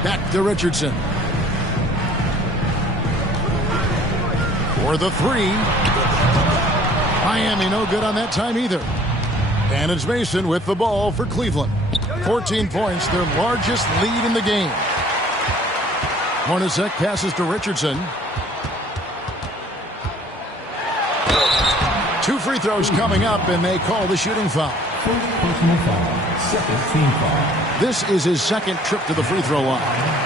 Back to Richardson. For the 3. Miami no good on that time either. And it's Mason with the ball for Cleveland. 14 points, their largest lead in the game. Hornacek passes to Richardson. 2 free throws coming up, and they call the shooting foul. Personal foul, second team foul. This is his second trip to the free throw line.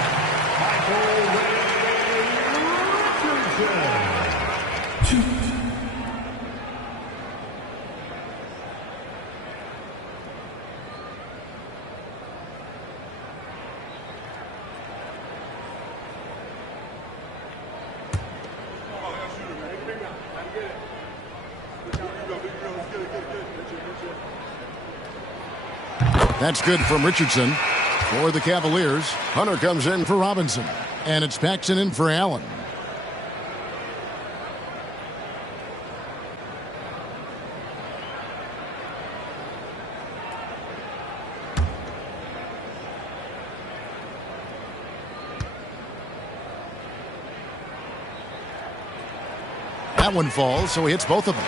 That's good from Richardson for the Cavaliers. Hunter comes in for Robinson. And it's Paxson in for Allen. That one falls, so he hits both of them.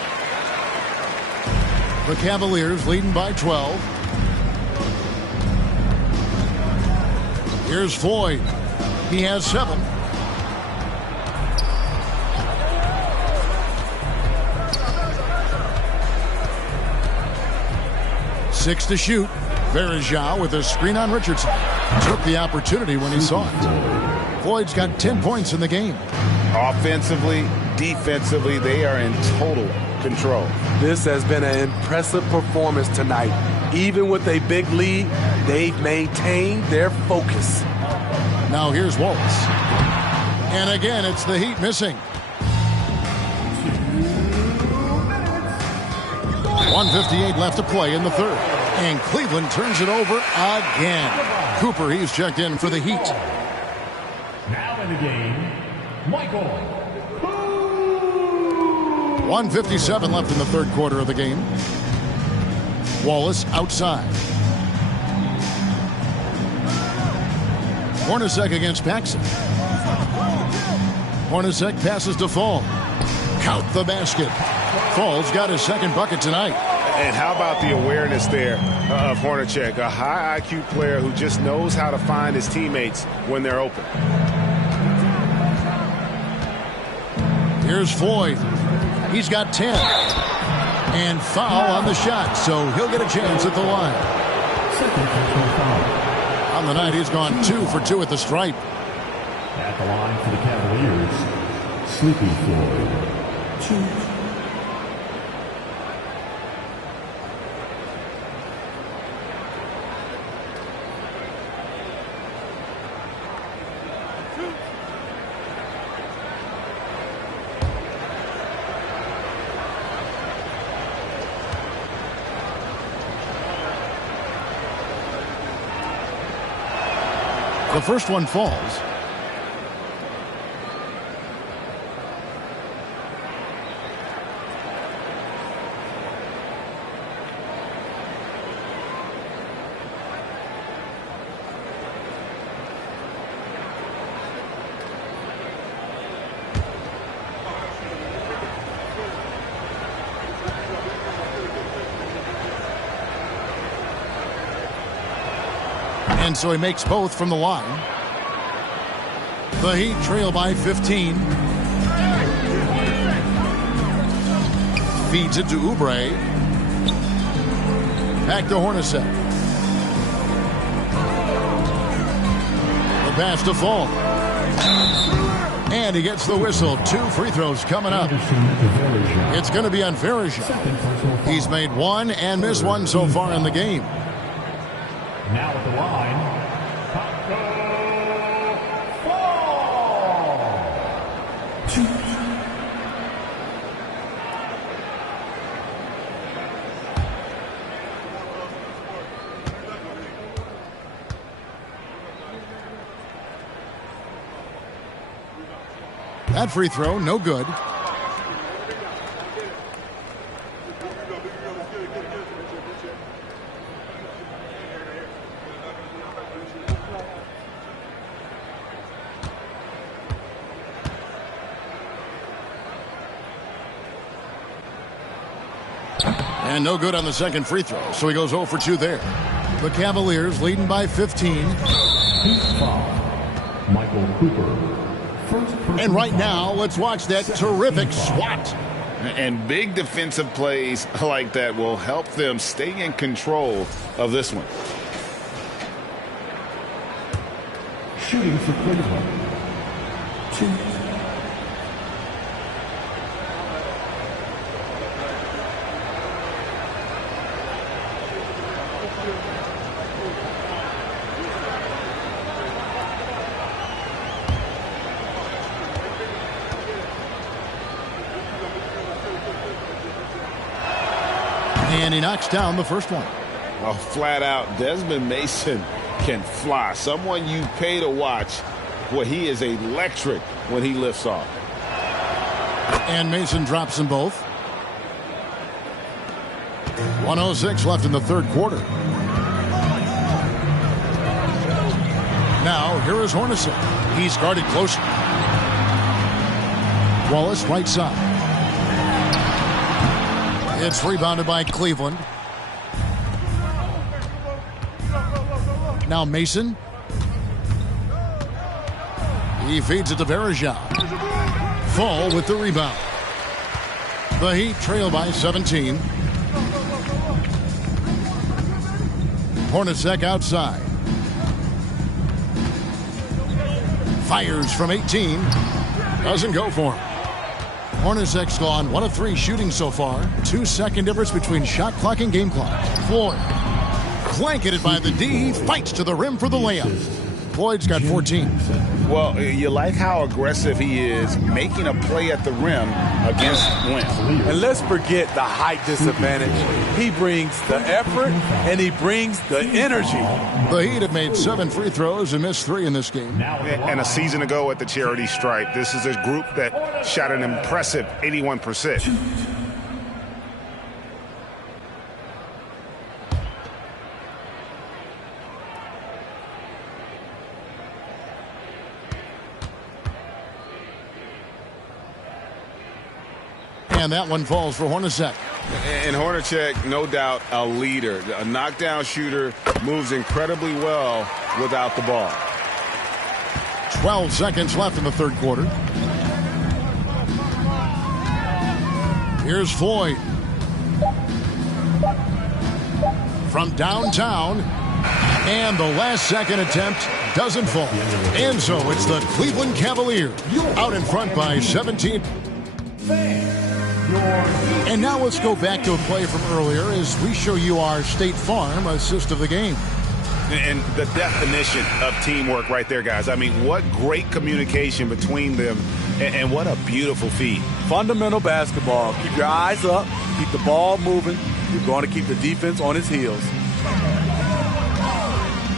The Cavaliers leading by 12. Here's Floyd. He has 7. Six to shoot. Verajao with a screen on Richardson. Took the opportunity when he saw it. Floyd's got 10 points in the game. Offensively, defensively, they are in total control. This has been an impressive performance tonight. Even with a big lead, they've maintained their focus. Now here's Wallace. And again, it's the Heat missing. 1:58 left to play in the third. And Cleveland turns it over again. Cooper, he's checked in for the Heat. Now in the game, Michael. 1:57 left in the third quarter of the game. Wallace outside. Hornacek against Paxson. Hornacek passes to Fall. Count the basket. Fall's got his second bucket tonight. And how about the awareness there of Hornacek, a high IQ player who just knows how to find his teammates when they're open. Here's Floyd. He's got 10. And foul on the shot, so he'll get a chance at the line. On the night, he's gone 2 for 2 at the stripe. At the line for the Cavaliers, Sleepy Floyd. 2. The first one falls. And so he makes both from the line. The Heat trail by 15. Feeds it to Oubre. Back to Hornacek. The pass to Fall. And he gets the whistle. 2 free throws coming up. It's going to be on Verija. He's made 1 and missed 1 so far in the game. Now at the line, that free throw, no good. And no good on the second free throw, so he goes 0 for 2 there. The Cavaliers leading by 15. Michael Cooper. And right now, let's watch that terrific swat. And big defensive plays like that will help them stay in control of this one. Shooting for Cleveland. 2. And he knocks down the first one. Well, flat out, Desmond Mason can fly. Someone you pay to watch. Boy, he is electric when he lifts off. And Mason drops them both. 1:06 left in the third quarter. Now, here is Hornacek. He's guarded closely. Wallace, right side. It's rebounded by Cleveland. Now Mason. He feeds it to Verija. Fall with the rebound. The Heat trail by 17. Hornacek outside. Fires from 18. Doesn't go for him. Hornacek's gone 1 of 3 shooting so far. 2-second difference between shot clock and game clock. Floyd blanketed by the D. Fights to the rim for the layup. Floyd's got 14. Well, you like how aggressive he is making a play at the rim against Wentz. And let's forget the height disadvantage. He brings the effort and he brings the energy. The Heat have made 7 free throws and missed 3 in this game. And a season ago at the charity stripe, this is a group that shot an impressive 81%. And that one falls for Hornacek. And Hornacek, no doubt, a leader. A knockdown shooter, moves incredibly well without the ball. 12 seconds left in the third quarter. Here's Floyd. From downtown. And the last second attempt doesn't fall. And so it's the Cleveland Cavaliers out in front by 17. And now let's go back to a play from earlier as we show you our State Farm assist of the game. And the definition of teamwork right there, guys. I mean, what great communication between them, and what a beautiful feed. Fundamental basketball. Keep your eyes up. Keep the ball moving. You're going to keep the defense on its heels.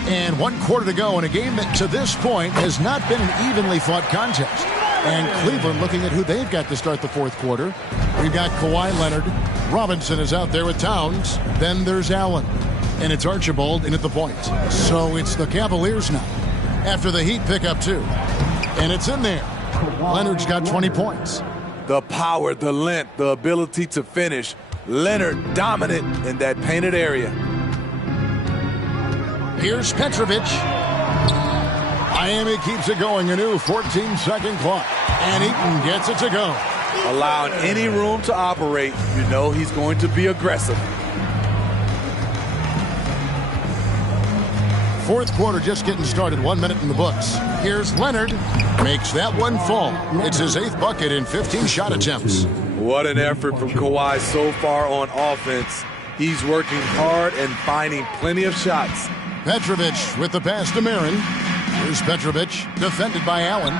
And 1 quarter to go in a game that to this point has not been an evenly fought contest. And Cleveland looking at who they've got to start the fourth quarter. We've got Kawhi Leonard. Robinson is out there with Towns. Then there's Allen. And it's Archibald in at the point. So it's the Cavaliers now after the Heat pick up 2. And it's in there. Leonard's got 20 points. The power, the length, the ability to finish. Leonard dominant in that painted area. Here's Petrovic. Miami keeps it going, a new 14-second clock. And Eaton gets it to go. Allowing any room to operate, you know he's going to be aggressive. Fourth quarter just getting started, 1 minute in the books. Here's Leonard. Makes that one fall. It's his 8th bucket in 15 shot attempts. What an effort from Kawhi so far on offense. He's working hard and finding plenty of shots. Petrovic with the pass to Marin. Here's Petrovic, defended by Allen.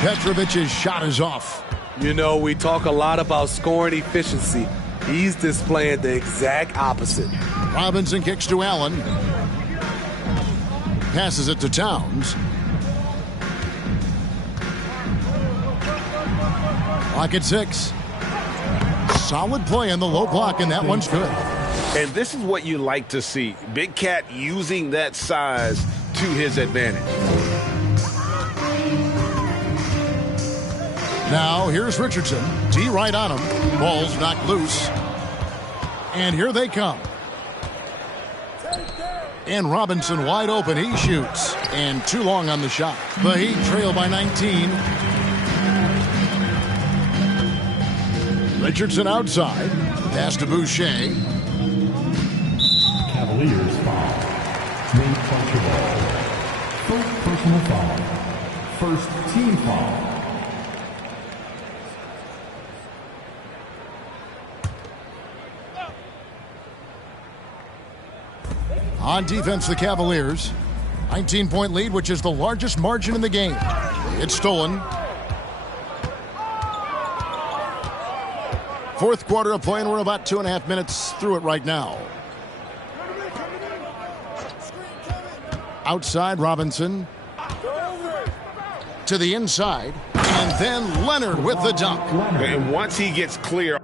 Petrovic's shot is off. You know, we talk a lot about scoring efficiency. He's displaying the exact opposite. Robinson kicks to Allen. Passes it to Towns. Clock at 6. Solid play on the low block, and that one's good. And this is what you like to see. Big Cat using that size to his advantage. Now, here's Richardson. T right on him. Ball's knocked loose. And here they come. And Robinson wide open. He shoots. And too long on the shot. The Heat trail by 19. Richardson outside. Pass to Boucher. Cavaliers foul. Nate Archibald. First personal foul. First team foul. On defense, the Cavaliers. 19-point lead, which is the largest margin in the game. It's stolen. Fourth quarter of play, and we're about 2.5 minutes through it right now. Outside, Robinson. To the inside. And then Leonard with the dunk. And once he gets clear.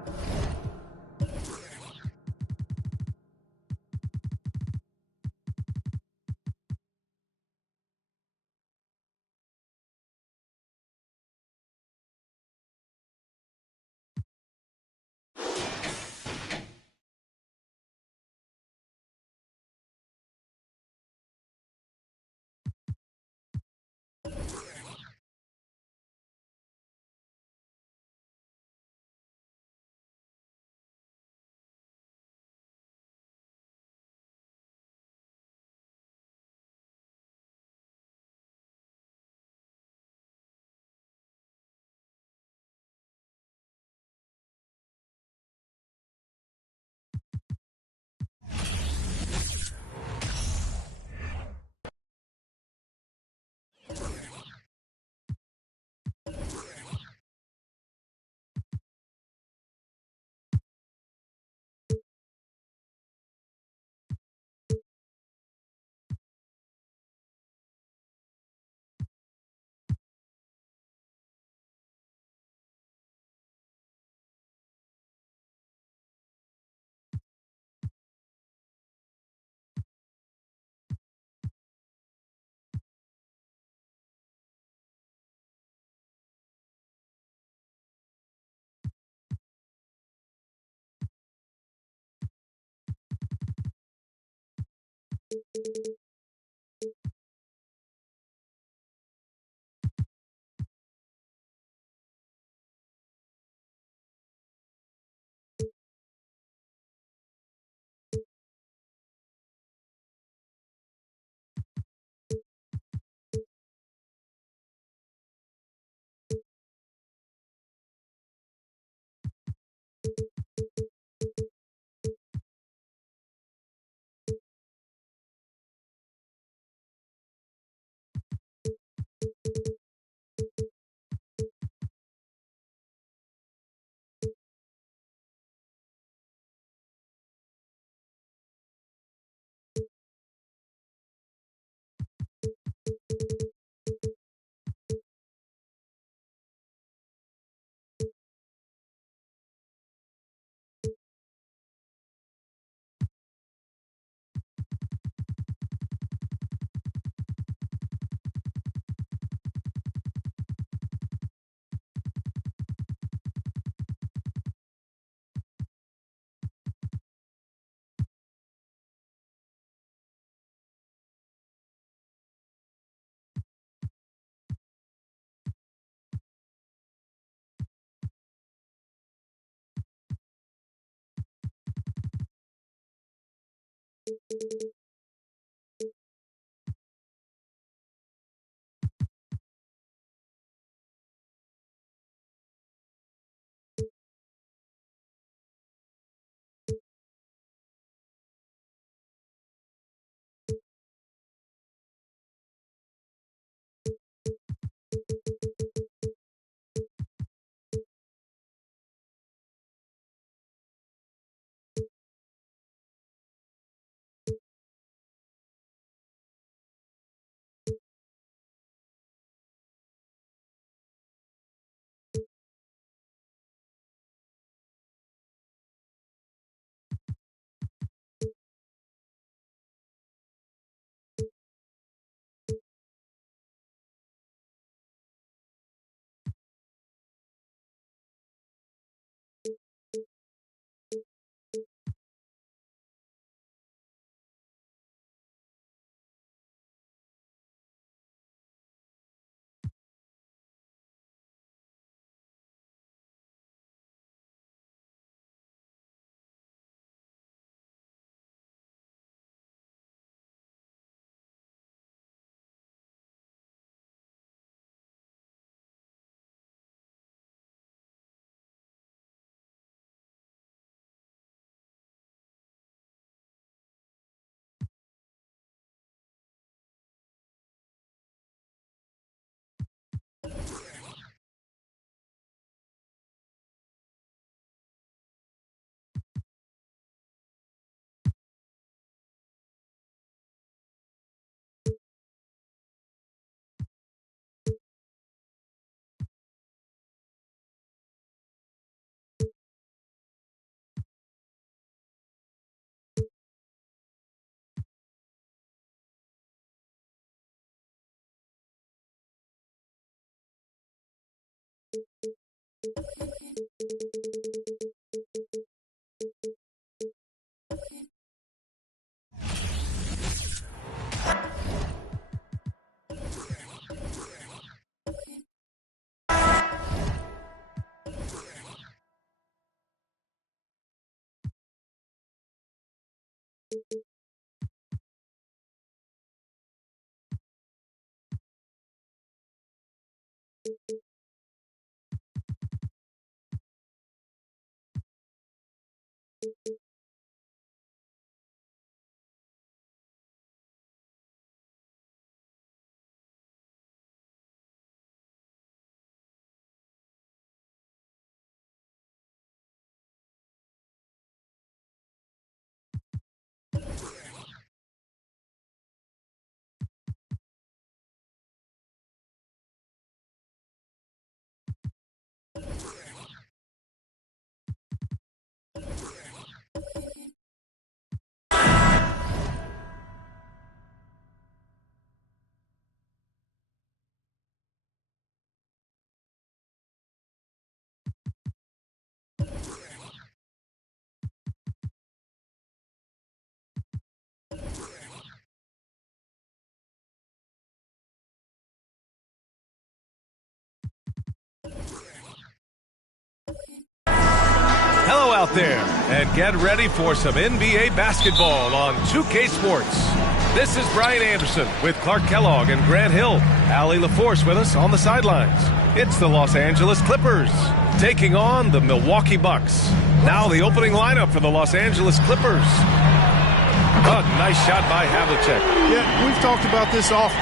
Hello out there, and get ready for some NBA basketball on 2K Sports. This is Brian Anderson with Clark Kellogg and Grant Hill. Allie LaForce with us on the sidelines. It's the Los Angeles Clippers taking on the Milwaukee Bucks. Now the opening lineup for the Los Angeles Clippers. A nice shot by Havlicek. Yeah, we've talked about this often.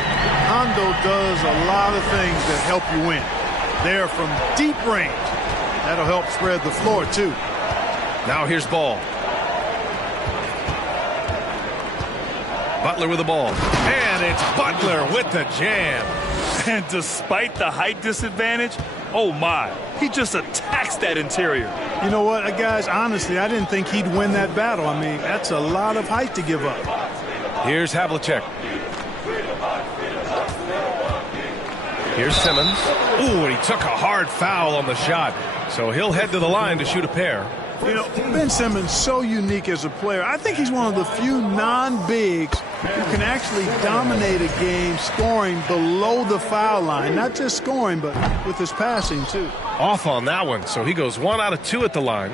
Hondo does a lot of things that help you win. They're from deep range. That'll help spread the floor, too. Now here's Ball. Butler with the ball. And it's Butler with the jam. And despite the height disadvantage, oh my, he just attacks that interior. You know what, guys, honestly, I didn't think he'd win that battle. I mean, that's a lot of height to give up. Here's Havlicek. Here's Simmons. Ooh, and he took a hard foul on the shot. So he'll head to the line to shoot a pair. You know, Ben Simmons, so unique as a player. I think he's one of the few non-bigs who can actually dominate a game scoring below the foul line. Not just scoring, but with his passing, too. Off on that one, so he goes 1 out of 2 at the line.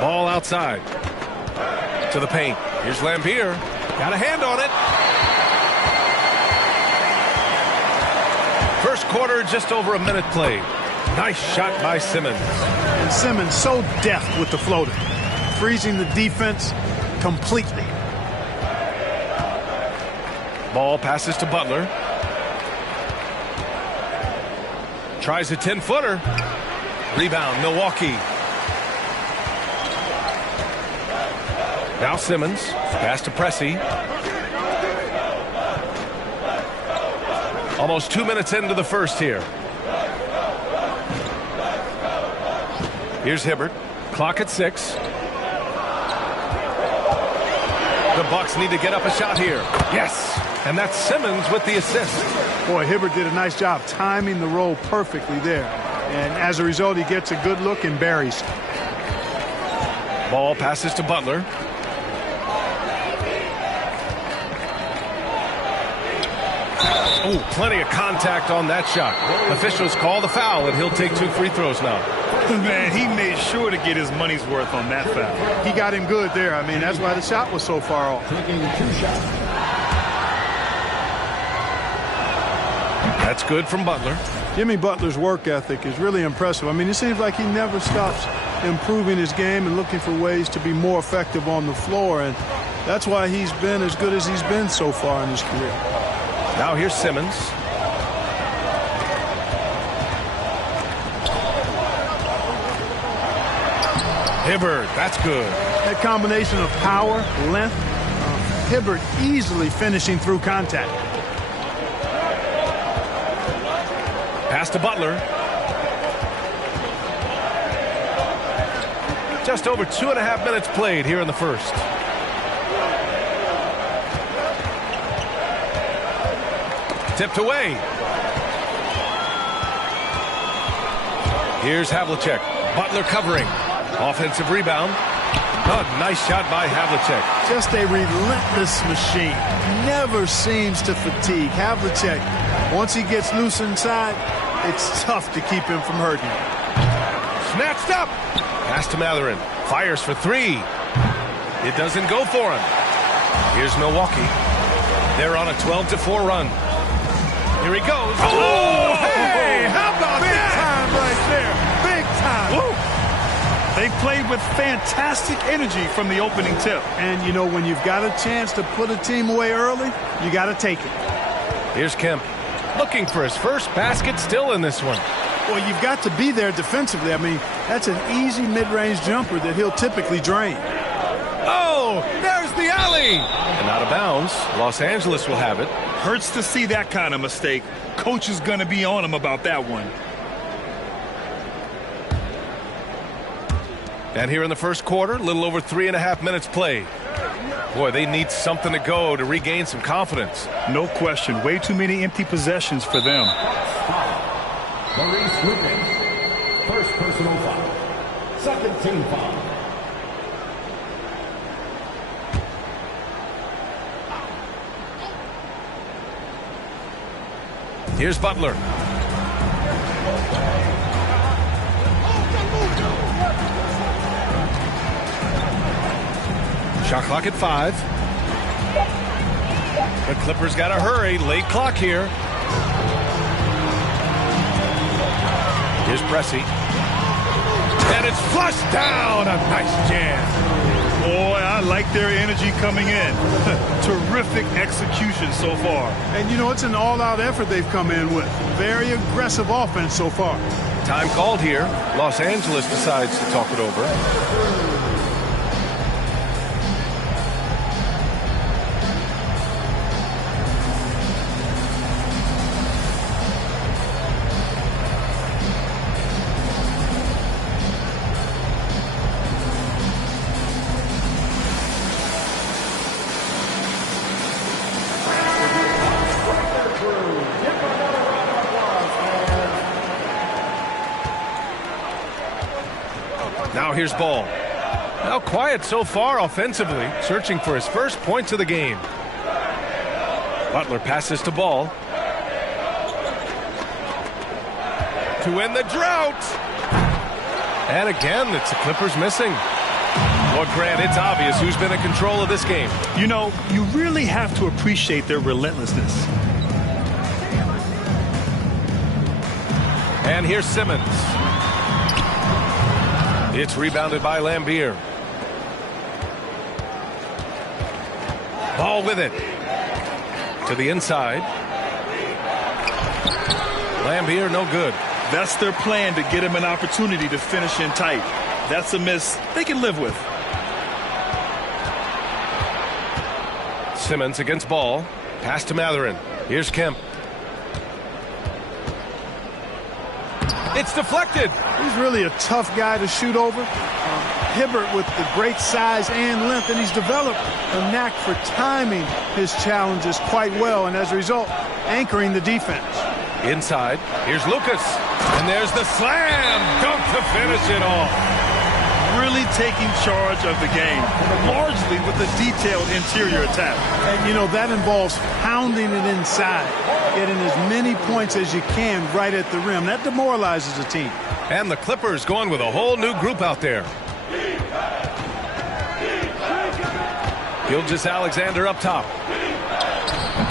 Ball outside. To the paint. Here's Lampier. Got a hand on it. First quarter, just over a minute played. Nice shot by Simmons. And Simmons so deft with the floater, freezing the defense completely. Ball passes to Butler. Tries a 10-footer. Rebound, Milwaukee. Now Simmons. Pass to Pressey. Almost 2 minutes into the first here. Here's Hibbert. Clock at 6. The Bucks need to get up a shot here. Yes. And that's Simmons with the assist. Boy, Hibbert did a nice job timing the roll perfectly there. And as a result, he gets a good look and buries. Ball passes to Butler. Oh, plenty of contact on that shot. Officials call the foul, and he'll take 2 free throws now. Man, he made sure to get his money's worth on that foul. He got him good there. I mean, that's why the shot was so far off. That's good from Butler. Jimmy Butler's work ethic is really impressive. I mean, it seems like he never stops improving his game and looking for ways to be more effective on the floor, and that's why he's been as good as he's been so far in his career. Now here's Simmons. Hibbert, that's good. That combination of power, length, Hibbert easily finishing through contact. Pass to Butler. Just over 2.5 minutes played here in the first. Tipped away. Here's Havlicek. Butler covering. Offensive rebound. Oh, nice shot by Havlicek. Just a relentless machine. Never seems to fatigue. Havlicek, once he gets loose inside, it's tough to keep him from hurting him. Snatched up. Pass to Matherin. Fires for three. It doesn't go for him. Here's Milwaukee. They're on a 12-4 run. Here he goes. Oh, hey! How about that? Big time right there. Big time. Woo. They played with fantastic energy from the opening tip. And, you know, when you've got a chance to put a team away early, you got to take it. Here's Kemp. Looking for his first basket still in this one. Well, you've got to be there defensively. I mean, that's an easy mid-range jumper that he'll typically drain. Oh, there's the alley. And out of bounds. Los Angeles will have it. Hurts to see that kind of mistake. Coach is going to be on him about that one. And here in the first quarter, a little over 3.5 minutes played. Boy, they need something to go to regain some confidence. No question. Way too many empty possessions for them. Maurice Lucas. First personal foul. Second team foul. Here's Butler. Shot clock at 5. The Clippers got to hurry. Late clock here. Here's Pressey. And it's flushed down. A nice jam. Boy, I like their energy coming in. Terrific execution so far. And, you know, it's an all-out effort they've come in with. Very aggressive offense so far. Time called here. Los Angeles decides to talk it over. Now here's Ball. Now quiet so far offensively, searching for his first points of the game. Butler passes to Ball. To win the drought. And again, it's the Clippers missing. Well, Grant, it's obvious who's been in control of this game. You know, you really have to appreciate their relentlessness. And here's Simmons. It's rebounded by Lambier. Ball with it. To the inside. Lambier no good. That's their plan, to get him an opportunity to finish in tight. That's a miss they can live with. Simmons against Ball. Pass to Matherin. Here's Kemp. It's deflected. He's really a tough guy to shoot over. Hibbert with the great size and length, and he's developed a knack for timing his challenges quite well, and as a result, anchoring the defense. Inside, here's Lucas. And there's the slam dunk to finish it off. Really taking charge of the game, largely with a detailed interior attack. And, you know, that involves pounding it inside, getting as many points as you can right at the rim. That demoralizes a team. And the Clippers going with a whole new group out there. Gilgeous-Alexander up top.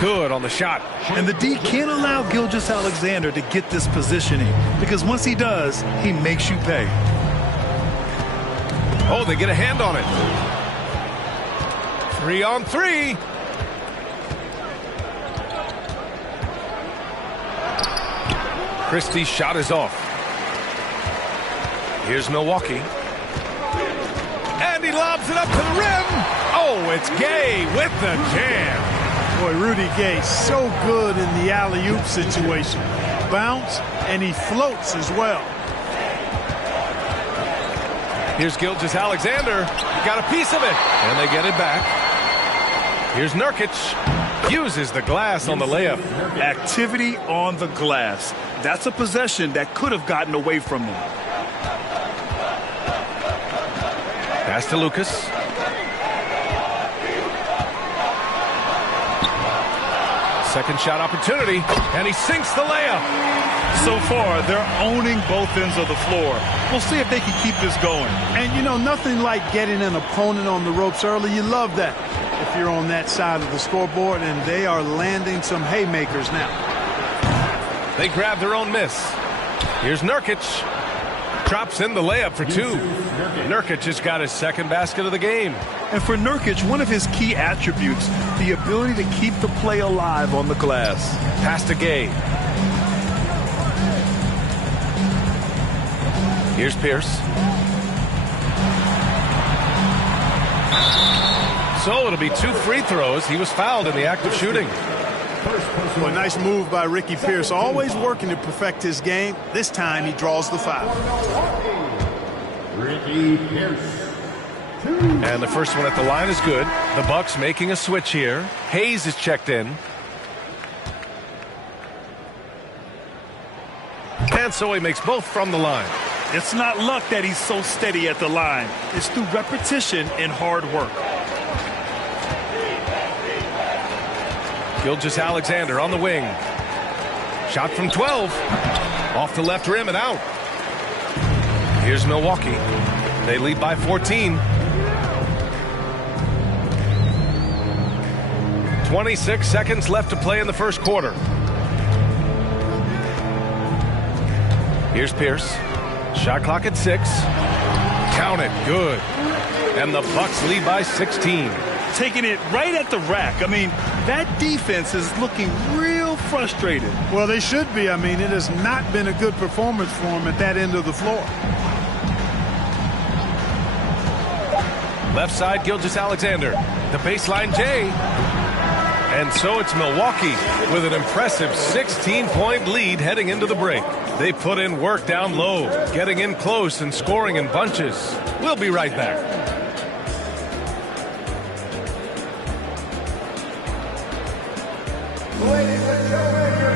Good on the shot. And the D can't allow Gilgeous-Alexander to get this positioning, because once he does, he makes you pay. Oh, they get a hand on it. 3-on-3. Christie's shot is off. Here's Milwaukee. And he lobs it up to the rim. Oh, it's Gay with the jam. Boy, Rudy Gay, so good in the alley-oop situation. Bounce, and he floats as well. Here's Gilgeous-Alexander. He got a piece of it. And they get it back. Here's Nurkic. Uses the glass on the layup. Activity on the glass. That's a possession that could have gotten away from them. Pass to Lucas. Second shot opportunity, and he sinks the layup. So far, they're owning both ends of the floor. We'll see if they can keep this going. And, you know, nothing like getting an opponent on the ropes early. You love that if you're on that side of the scoreboard, and they are landing some haymakers now. They grab their own miss. Here's Nurkic. Drops in the layup for two. Nurkic has got his second basket of the game. And for Nurkic, one of his key attributes, the ability to keep the play alive on the glass. Pass to Gay. Here's Pierce. So it'll be 2 free throws. He was fouled in the act of shooting. Well, nice move by Ricky Pierce. Always working to perfect his game. This time he draws the foul. Ricky Pierce. And the first one at the line is good. The Bucks making a switch here. Hayes is checked in. And so he makes both from the line. It's not luck that he's so steady at the line. It's through repetition and hard work. Gilgeous-Alexander on the wing. Shot from 12. Off the left rim and out. Here's Milwaukee. They lead by 14. 26 seconds left to play in the first quarter. Here's Pierce. Shot clock at 6. Count it. Good. And the Bucks lead by 16. Taking it right at the rack. I mean, that defense is looking real frustrated. Well, they should be. I mean, it has not been a good performance for them at that end of the floor. Left side, Gilgeous-Alexander. The baseline, Jay. And so it's Milwaukee with an impressive 16-point lead heading into the break. They put in work down low, getting in close and scoring in bunches. We'll be right back. Ladies and gentlemen, your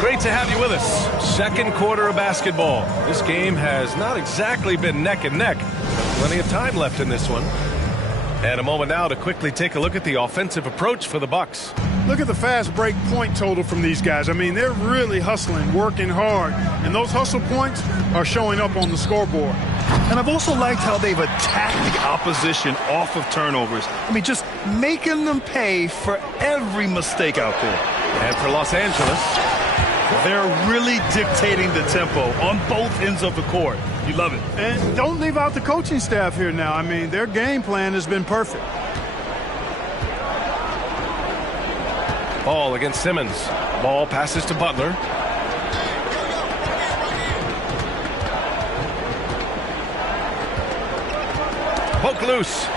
Great to have you with us. Second quarter of basketball. This game has not exactly been neck and neck. Plenty of time left in this one. And a moment now to quickly take a look at the offensive approach for the Bucks. Look at the fast break point total from these guys. I mean, they're really hustling, working hard. And those hustle points are showing up on the scoreboard. And I've also liked how they've attacked the opposition off of turnovers. I mean, just making them pay for every mistake out there. And for Los Angeles, they're really dictating the tempo on both ends of the court. You love it. And don't leave out the coaching staff here now. I mean, their game plan has been perfect. Ball against Simmons. Ball passes to Butler. Poke loose.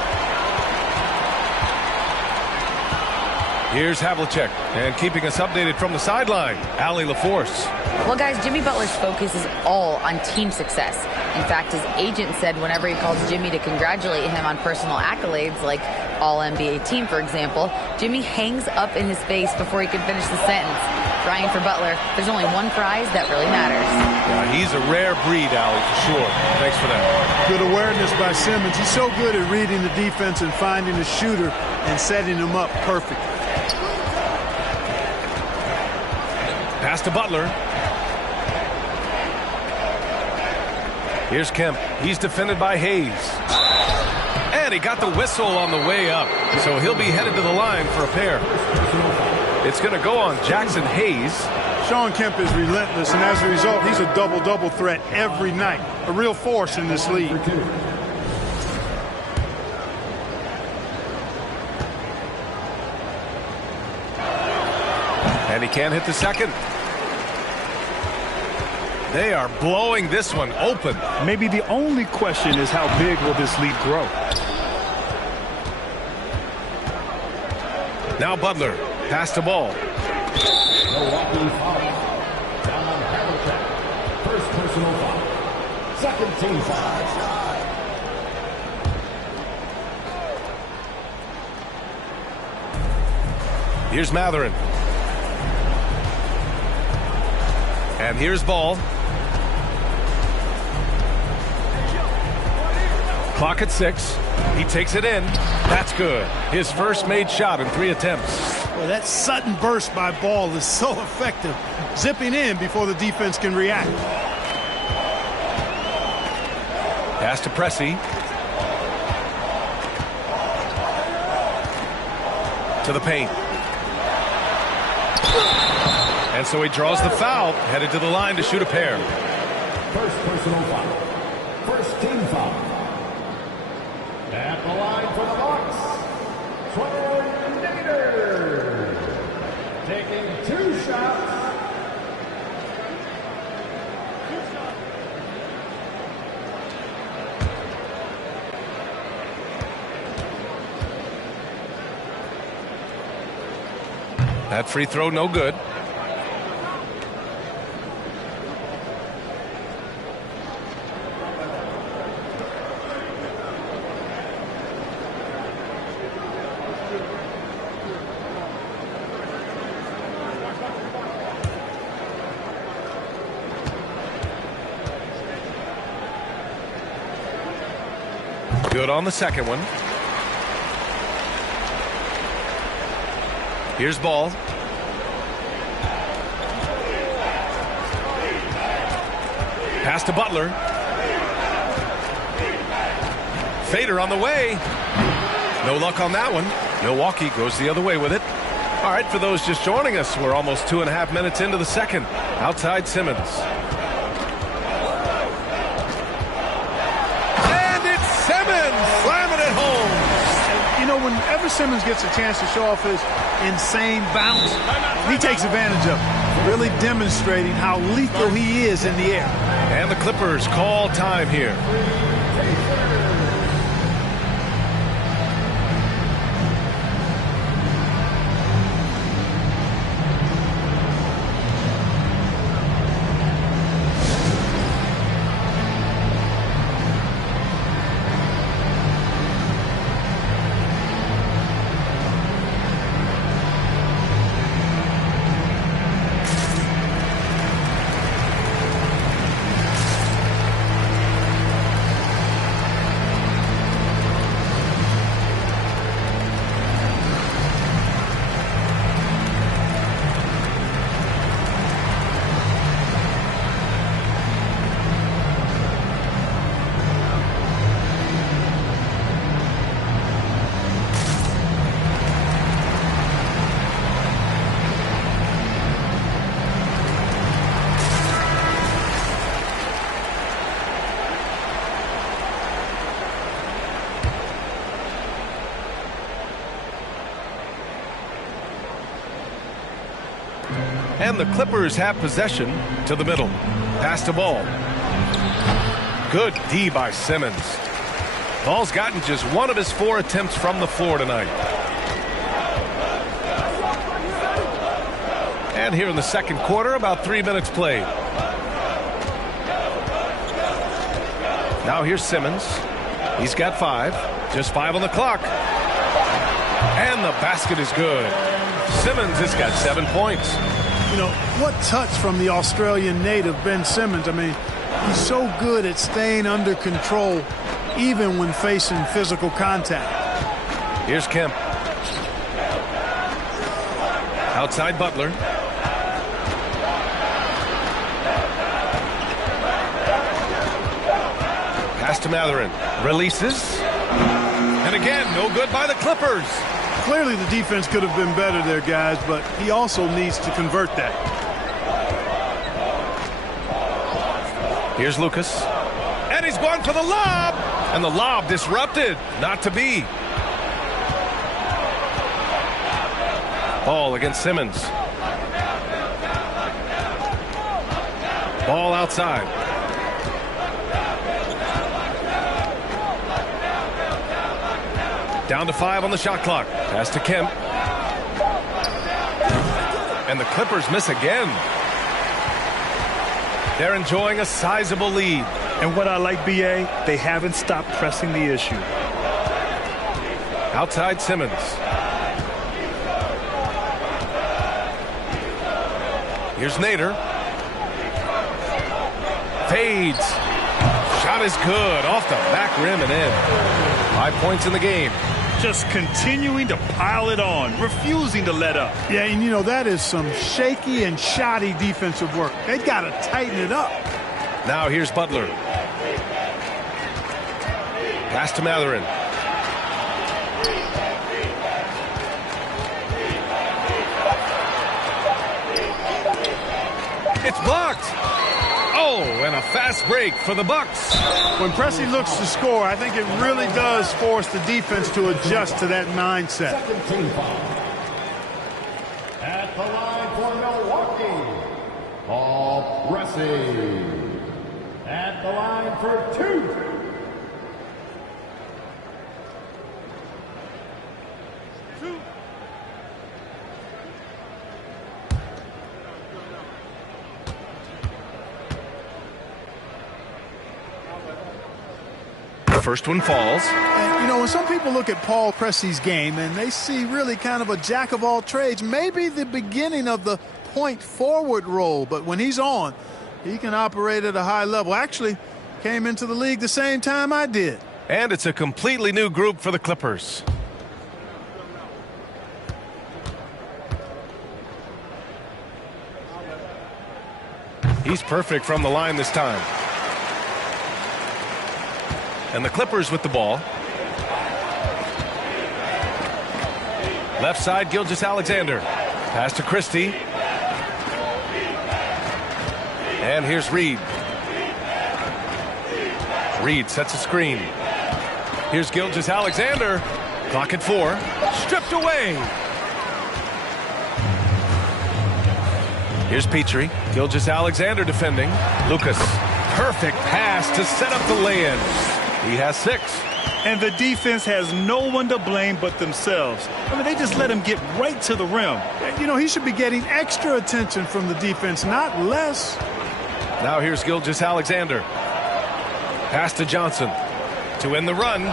Here's Havlicek, and keeping us updated from the sideline, Allie LaForce. Well, guys, Jimmy Butler's focus is all on team success. In fact, his agent said whenever he calls Jimmy to congratulate him on personal accolades, like All-NBA team, for example, Jimmy hangs up in his face before he can finish the sentence. Crying for Butler, there's only one prize that really matters. Yeah, he's a rare breed, Allie, for sure. Thanks for that. Good awareness by Simmons. He's so good at reading the defense and finding the shooter and setting him up perfect. Pass to Butler. Here's Kemp. He's defended by Hayes. And he got the whistle on the way up. So he'll be headed to the line for a pair. It's going to go on Jackson Hayes. Sean Kemp is relentless, and as a result, he's a double-double threat every night. A real force in this league. And he can't hit the second. They are blowing this one open. Maybe the only question is how big will this lead grow? Now Butler. Pass the ball. Milwaukee foul. Don Havlicek. First personal foul. Second team foul. Here's Matherin. And here's Ball. Clock at 6. He takes it in. That's good. His first made shot in 3 attempts. Well, that sudden burst by Ball is so effective. Zipping in before the defense can react. Pass to Pressey. To the paint. And so he draws the foul, headed to the line to shoot a pair. First personal foul. First team foul. At the line for the Bucks, Troy Nader. Taking 2 shots. That free throw no good. Good on the second one. Here's Ball. Pass to Butler. Fader on the way. No luck on that one. Milwaukee goes the other way with it. All right, for those just joining us, we're almost 2.5 minutes into the second. Outside Simmons. And it's Simmons slamming it home. You know, whenever Simmons gets a chance to show off his insane bounce, he takes advantage of it, really demonstrating how lethal he is in the air. And the Clippers call time here. And the Clippers have possession to the middle. Pass to Ball. Good D by Simmons. Ball's gotten just 1 of his 4 attempts from the floor tonight. And here in the second quarter, about 3 minutes played. Now here's Simmons. He's got 5. Just 5 on the clock. And the basket is good. Simmons has got 7 points. You know, what touch from the Australian native, Ben Simmons. I mean, he's so good at staying under control, even when facing physical contact. Here's Kemp. Outside Butler. Pass to Matherin. Releases. And again, no good by the Clippers. Clearly the defense could have been better there, guys, but he also needs to convert that. Here's Lucas. And he's going for the lob. And the lob disrupted. Not to be. Ball against Simmons. Ball outside. Down to 5 on the shot clock. Pass to Kemp. And the Clippers miss again. They're enjoying a sizable lead. And what I like, B.A., they haven't stopped pressing the issue. Outside Simmons. Here's Nader. Fades. Shot is good. Off the back rim and in. 5 points in the game. Just continuing to pile it on, refusing to let up. Yeah, and you know, that is some shaky and shoddy defensive work. They got to tighten it up. Now here's Butler. Pass to Matherin. It's blocked. Oh, and a fast break for the Bucks. When Presti looks to score, I think it really does force the defense to adjust to that mindset. At the line for Milwaukee, Paul Presti. At the line for 2. First one falls. And, you know, when some people look at Paul Presti's game and they see really kind of a jack of all trades, maybe the beginning of the point forward role, but when he's on, he can operate at a high level. Actually, came into the league the same time I did. And it's a completely new group for the Clippers. He's perfect from the line this time. And the Clippers with the ball. Left side, Gilgeous-Alexander. Pass to Christie. And here's Reed. Reed sets a screen. Here's Gilgeous-Alexander. Clock at 4. Stripped away. Here's Petrie. Gilgeous-Alexander defending. Lucas. Perfect pass to set up the lay-in. He has 6. And the defense has no one to blame but themselves. I mean, they just let him get right to the rim. You know, he should be getting extra attention from the defense, not less. Now here's Gilgeous-Alexander. Pass to Johnson. To end the run.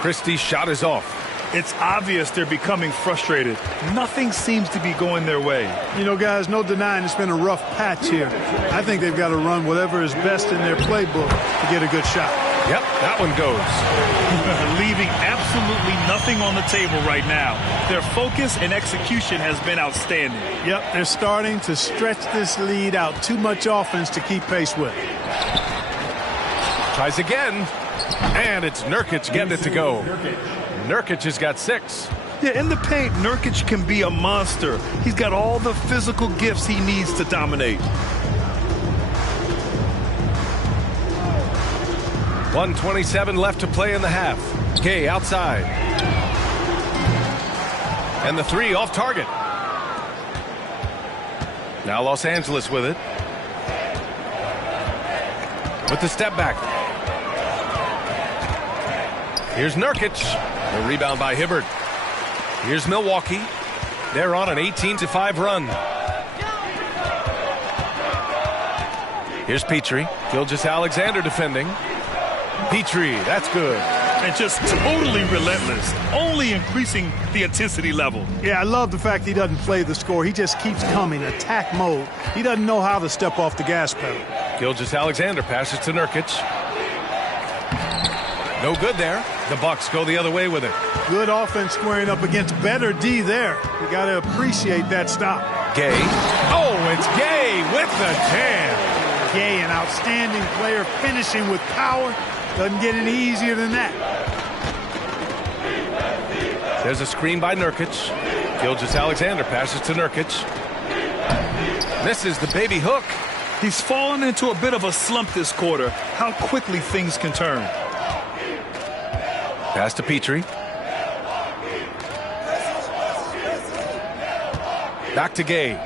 Christie's shot is off. It's obvious they're becoming frustrated. Nothing seems to be going their way. You know, guys, no denying it's been a rough patch here. I think they've got to run whatever is best in their playbook to get a good shot. Yep, that one goes. Leaving absolutely nothing on the table right now. Their focus and execution has been outstanding. Yep, they're starting to stretch this lead out. Too much offense to keep pace with. Tries again. And it's Nurkic getting it to go. Nurkic has got 6. Yeah, in the paint, Nurkic can be a monster. He's got all the physical gifts he needs to dominate. 1:27 left to play in the half. Gay outside. And the 3 off target. Now Los Angeles with it. With the step back. Here's Nurkic. A rebound by Hibbert. Here's Milwaukee. They're on an 18-5 run. Here's Petrie. Gilgeous-Alexander defending. Petrie, that's good. And just totally relentless, only increasing the intensity level. Yeah, I love the fact he doesn't play the score. He just keeps coming, attack mode. He doesn't know how to step off the gas pedal. Gilgeous-Alexander passes to Nurkic. No good there. The Bucks go the other way with it. Good offense squaring up against better D there. You got to appreciate that stop. Gay. Oh, it's Gay with the jam. Gay, an outstanding player, finishing with power. Doesn't get any easier than that. There's a screen by Nurkic. Gilgeous-Alexander passes to Nurkic. Misses the baby hook. He's fallen into a bit of a slump this quarter. How quickly things can turn. Pass to Petrie. Back to Gay.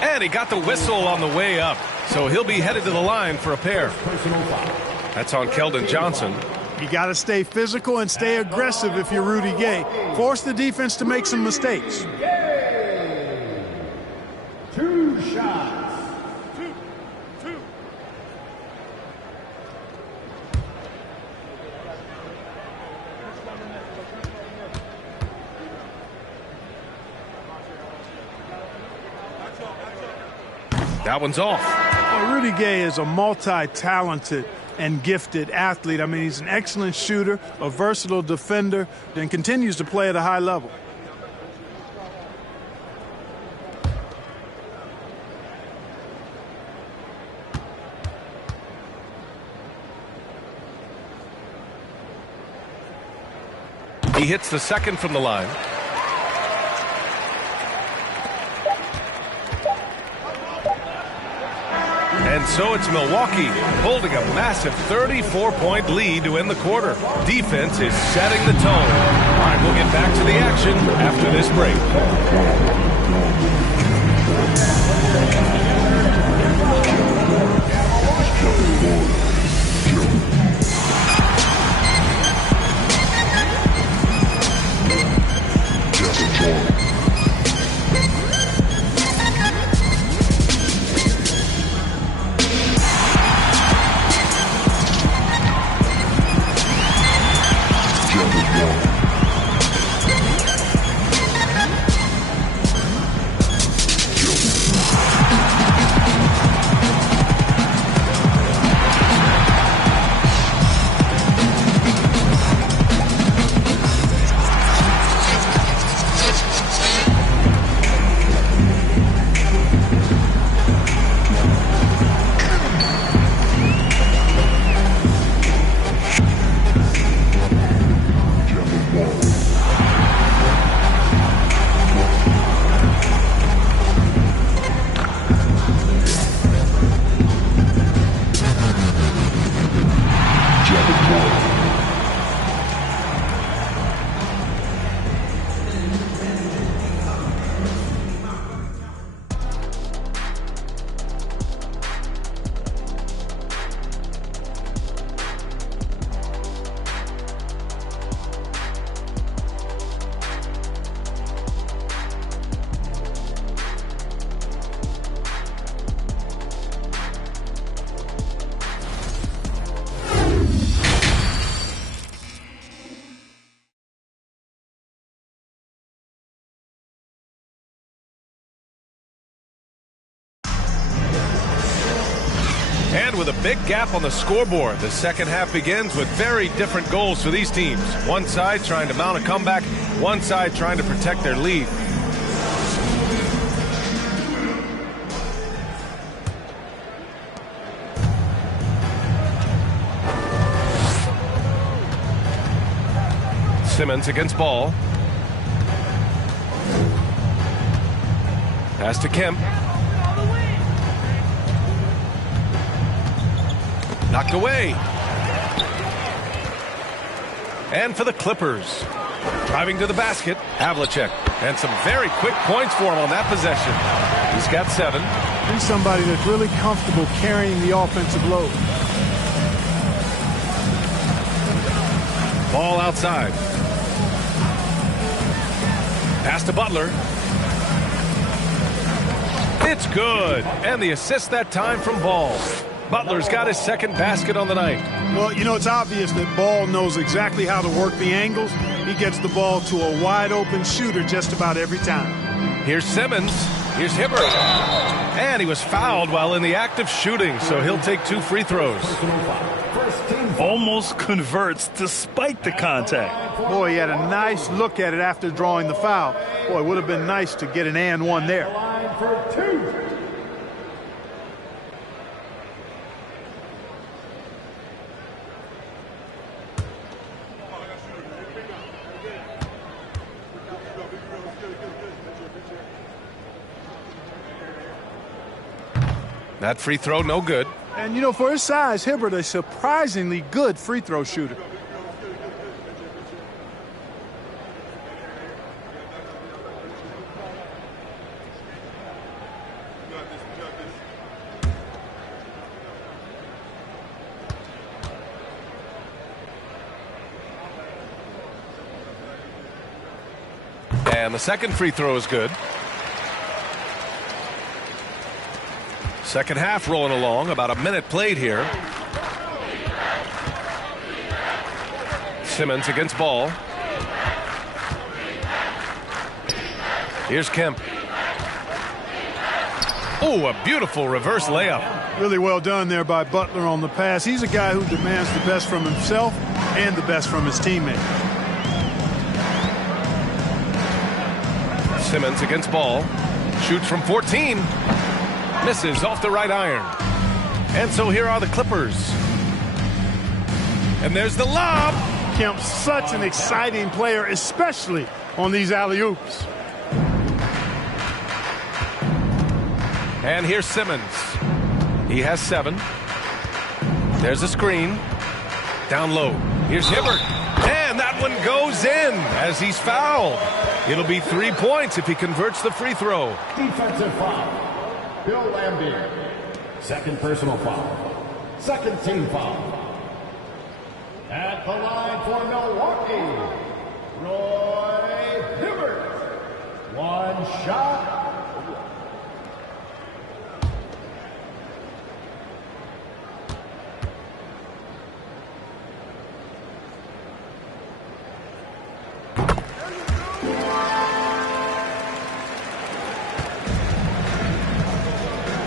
And he got the whistle on the way up. So he'll be headed to the line for a pair. That's on Keldon Johnson. You got to stay physical and stay aggressive if you're Rudy Gay. Force the defense to make some mistakes. 2 shots. That one's off. Well, Rudy Gay is a multi-talented and gifted athlete. I mean, he's an excellent shooter, a versatile defender, and continues to play at a high level. He hits the second from the line. And so it's Milwaukee holding a massive 34-point lead to end the quarter. Defense is setting the tone. All right, we'll get back to the action after this break. And with a big gap on the scoreboard, the second half begins with very different goals for these teams. One side trying to mount a comeback, one side trying to protect their lead. Simmons against Ball. Pass to Kemp. Knocked away. And for the Clippers. Driving to the basket, Havlicek. And some very quick points for him on that possession. He's got 7. He's somebody that's really comfortable carrying the offensive load. Ball outside. Pass to Butler. It's good. And the assist that time from Ball. Butler's got his second basket on the night. Well, you know, it's obvious that Ball knows exactly how to work the angles. He gets the ball to a wide-open shooter just about every time. Here's Simmons. Here's Hibbert. And he was fouled while in the act of shooting, so he'll take 2 free throws. Almost converts despite the contact. Boy, he had a nice look at it after drawing the foul. Boy, it would have been nice to get an and one there. That free throw, no good. And, you know, for his size, Hibbert, a surprisingly good free throw shooter. And the second free throw is good. Second half rolling along, about a minute played here. Simmons against Ball. Here's Kemp. Oh, a beautiful reverse layup. Really well done there by Butler on the pass. He's a guy who demands the best from himself and the best from his teammates. Simmons against Ball. Shoots from 14. Misses off the right iron. And so here are the Clippers. And there's the lob. Kemp's such an exciting player, especially on these alley-oops. And here's Simmons. He has 7. There's a screen. Down low. Here's Hibbert. And that one goes in as he's fouled. It'll be 3 points if he converts the free throw. Defensive foul. Bill Laimbeer. Second personal foul. Second team foul. At the line for Milwaukee, Roy Hibbert. One shot.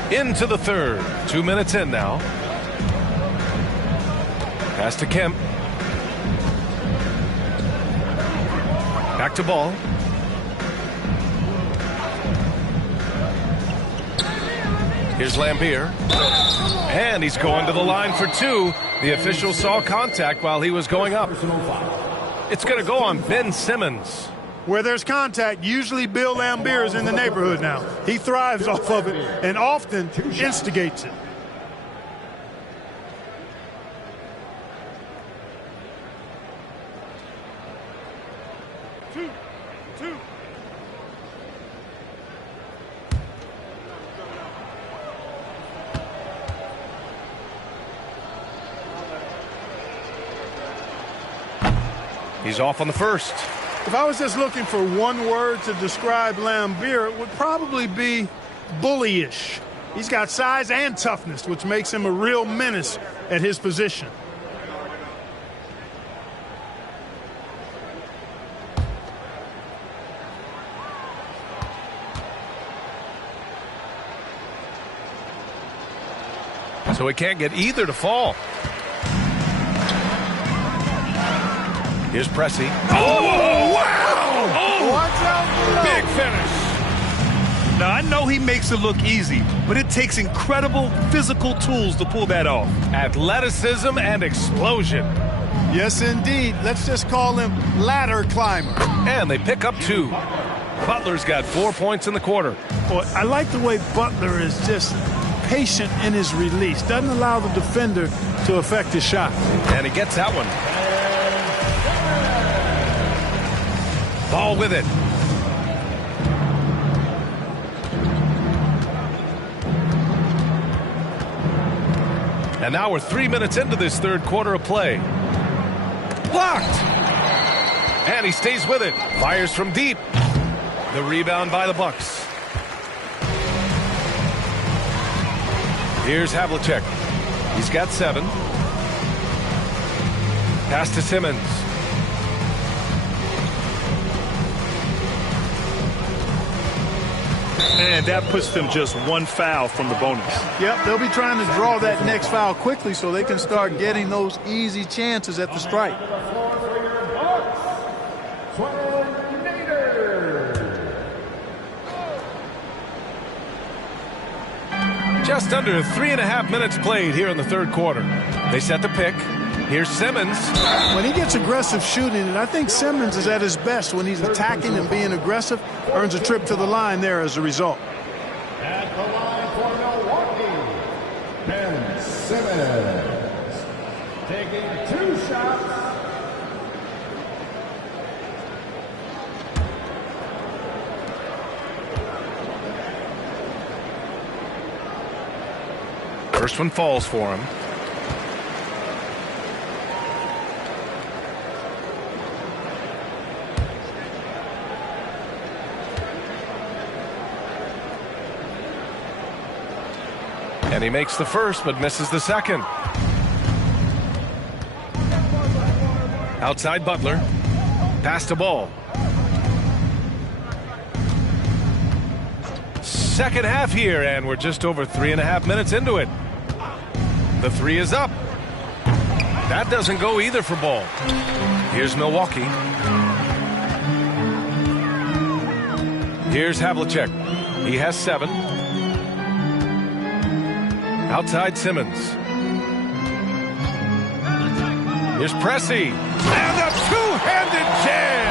Into the third. 2 minutes in now. Pass to Kemp. Back to Ball. Here's Laimbeer. And he's going to the line for 2. The official saw contact while he was going up. It's going to go on Ben Simmons. Where there's contact, usually Bill Laimbeer is in the neighborhood now. He thrives off of it and often instigates it. Two. He's off on the first. If I was just looking for one word to describe Laimbeer, it would probably be bullyish. He's got size and toughness, which makes him a real menace at his position. So he can't get either to fall. Here's Pressey. Oh, wow! Oh, watch out! Big finish. Now, I know he makes it look easy, but it takes incredible physical tools to pull that off. Athleticism and explosion. Yes, indeed. Let's just call him ladder climber. And they pick up 2. Butler's got 4 points in the quarter. Boy, I like the way Butler is just patient in his release. Doesn't allow the defender to affect his shot. And he gets that one. Ball with it. And now we're 3 minutes into this third quarter of play. Blocked! And he stays with it. Fires from deep. The rebound by the Bucks. Here's Havlicek. He's got 7. Pass to Simmons. And that puts them just 1 foul from the bonus. Yep, they'll be trying to draw that next foul quickly so they can start getting those easy chances at the strike. Just under 3.5 minutes played here in the third quarter. They set the pick. Here's Simmons. When he gets aggressive shooting, and I think Simmons is at his best when he's attacking and being aggressive, earns a trip to the line there as a result. At the line for Milwaukee, Ben Simmons. Taking 2 shots. First one falls for him. And he makes the first, but misses the second. Outside Butler. Pass to Ball. second half here, and we're just over 3.5 minutes into it. The three is up. That doesn't go either for Ball. Here's Milwaukee. Here's Havlicek. He has 7. Outside Simmons. Here's Pressey. And a two-handed jam.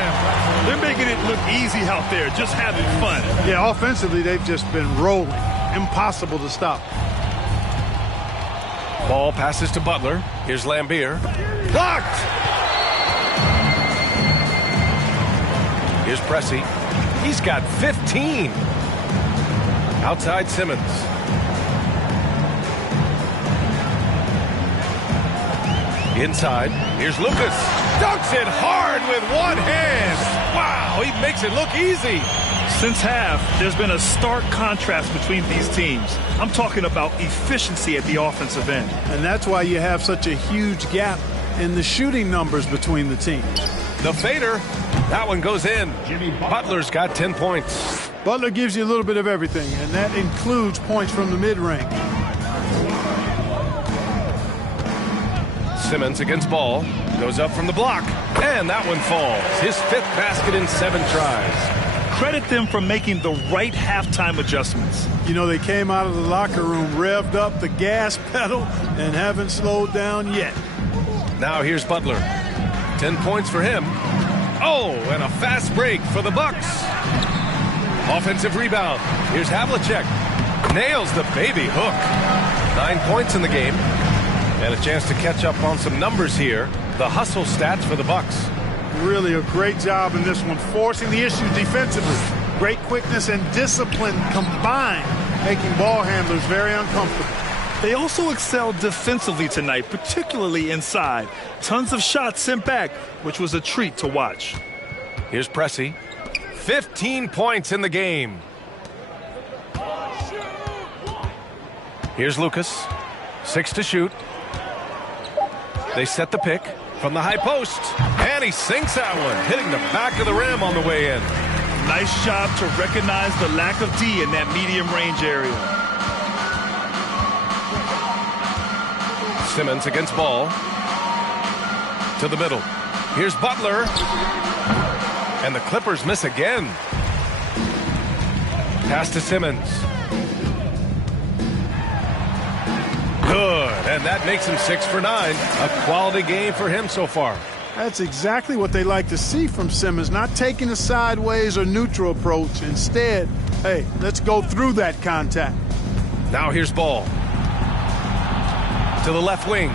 They're making it look easy out there, just having fun. Yeah, offensively, they've just been rolling. Impossible to stop. Ball passes to Butler. Here's Lambier. Blocked! Here's Pressey. He's got 15. Outside Simmons. Inside. Here's Lucas. Dunks it hard with one hand. Wow, he makes it look easy. Since half, there's been a stark contrast between these teams. I'm talking about efficiency at the offensive end. And that's why you have such a huge gap in the shooting numbers between the teams. The fader. That one goes in. Butler's got 10 points. Butler gives you a little bit of everything, and that includes points from the mid-range. Simmons against Ball. Goes up from the block. And that one falls. His 5th basket in 7 tries. Credit them for making the right halftime adjustments. You know, they came out of the locker room, revved up the gas pedal, and haven't slowed down yet. Now here's Butler. 10 points for him. Oh, and a fast break for the Bucks. Offensive rebound. Here's Havlicek. Nails the baby hook. 9 points in the game. And a chance to catch up on some numbers here. The hustle stats for the Bucks. Really a great job in this one, forcing the issue defensively. Great quickness and discipline combined, making ball handlers very uncomfortable. They also excelled defensively tonight, particularly inside. Tons of shots sent back, which was a treat to watch. Here's Pressey. 15 points in the game. Here's Lucas. 6 to shoot. They set the pick from the high post. And he sinks that one, hitting the back of the rim on the way in. Nice job to recognize the lack of D in that medium range area. Simmons against Ball. To the middle. Here's Butler. And the Clippers miss again. Pass to Simmons. Good, and that makes him 6 for 9. A quality game for him so far. That's exactly what they like to see from Simmons, not taking a sideways or neutral approach. Instead, hey, let's go through that contact. Now here's Ball. To the left wing.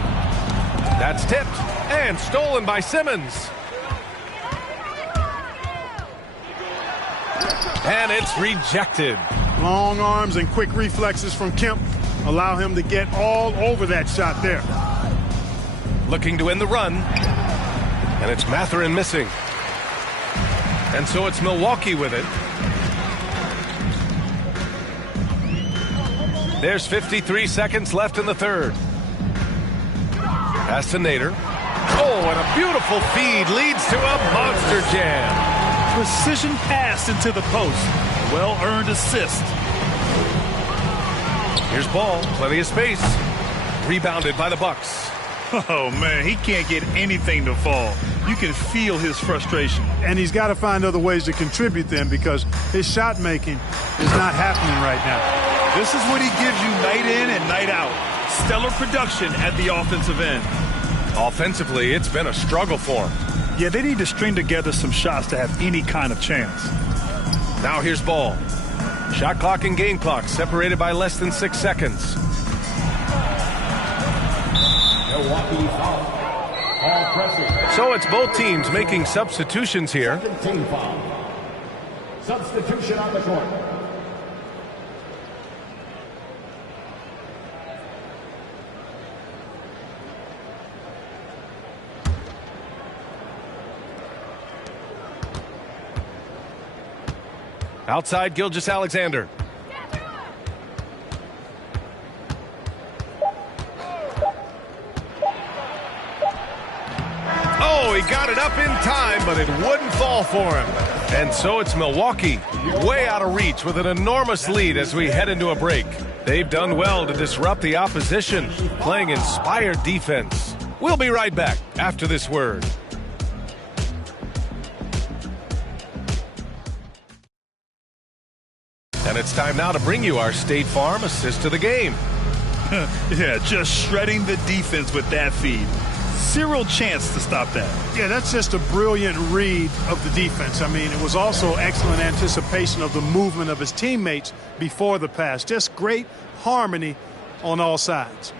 That's tipped and stolen by Simmons. And it's rejected. Long arms and quick reflexes from Kemp allow him to get all over that shot there. Looking to end the run. And it's Mathurin missing. And so it's Milwaukee with it. There's 53 seconds left in the third. Pass to Nader. Oh, and a beautiful feed leads to a monster jam. Precision pass into the post. Well-earned assist. Here's Ball. Plenty of space. Rebounded by the Bucks. Oh, man, he can't get anything to fall. You can feel his frustration. And he's got to find other ways to contribute then, because his shot making is not happening right now. This is what he gives you night in and night out. Stellar production at the offensive end. Offensively, it's been a struggle for him. Yeah, they need to string together some shots to have any kind of chance. Now here's Ball. Shot clock and game clock separated by less than 6 seconds. Milwaukee foul. All pressing. So it's both teams making substitutions here. Team foul. Substitution on the court. Outside Gilgeous-Alexander. Oh, he got it up in time, but it wouldn't fall for him. And so it's Milwaukee, way out of reach with an enormous lead as we head into a break. They've done well to disrupt the opposition, playing inspired defense. We'll be right back after this word. And it's time now to bring you our State Farm assist to the game. Yeah, just shredding the defense with that feed. Zero chance to stop that. Yeah, that's just a brilliant read of the defense. I mean, it was also excellent anticipation of the movement of his teammates before the pass. Just great harmony on all sides.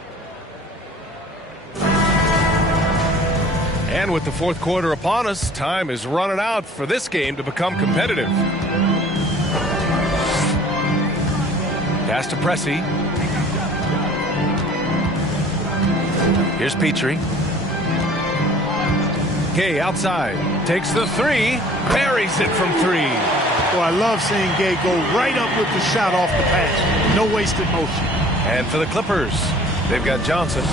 And with the fourth quarter upon us, time is running out for this game to become competitive. Pass to Pressey. Here's Petrie. Gay outside. Takes the three. Buries it from three. Well, I love seeing Gay go right up with the shot off the pass. No wasted motion. And for the Clippers, they've got Johnson.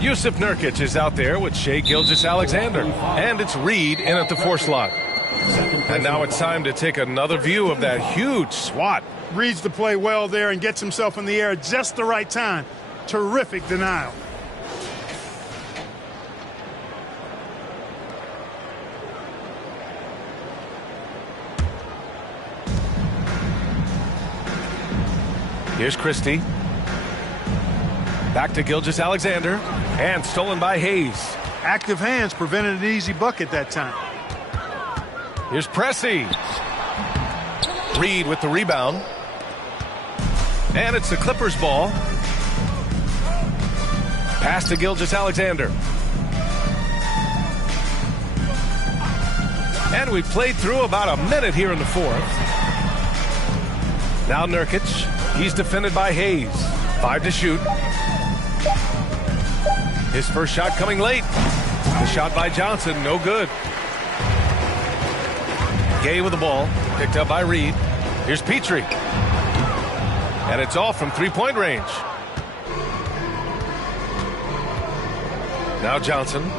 Yusuf Nurkic is out there with Shai Gilgeous-Alexander. And it's Reed in at the 4 slot. And now it's time to take another view of that huge swat. Reads the play well there and gets himself in the air at just the right time. Terrific denial. Here's Christie. Back to Gilgeous-Alexander. And stolen by Hayes. Active hands prevented an easy bucket that time. Here's Pressey. Reed with the rebound. And it's the Clippers ball. Pass to Gilgeous-Alexander. And we played through about a minute here in the fourth. Now Nurkic. He's defended by Hayes. 5 to shoot. His first shot coming late. The shot by Johnson, no good. Gay with the ball. Picked up by Reed. Here's Petrie. And it's off from three-point range. Now Johnson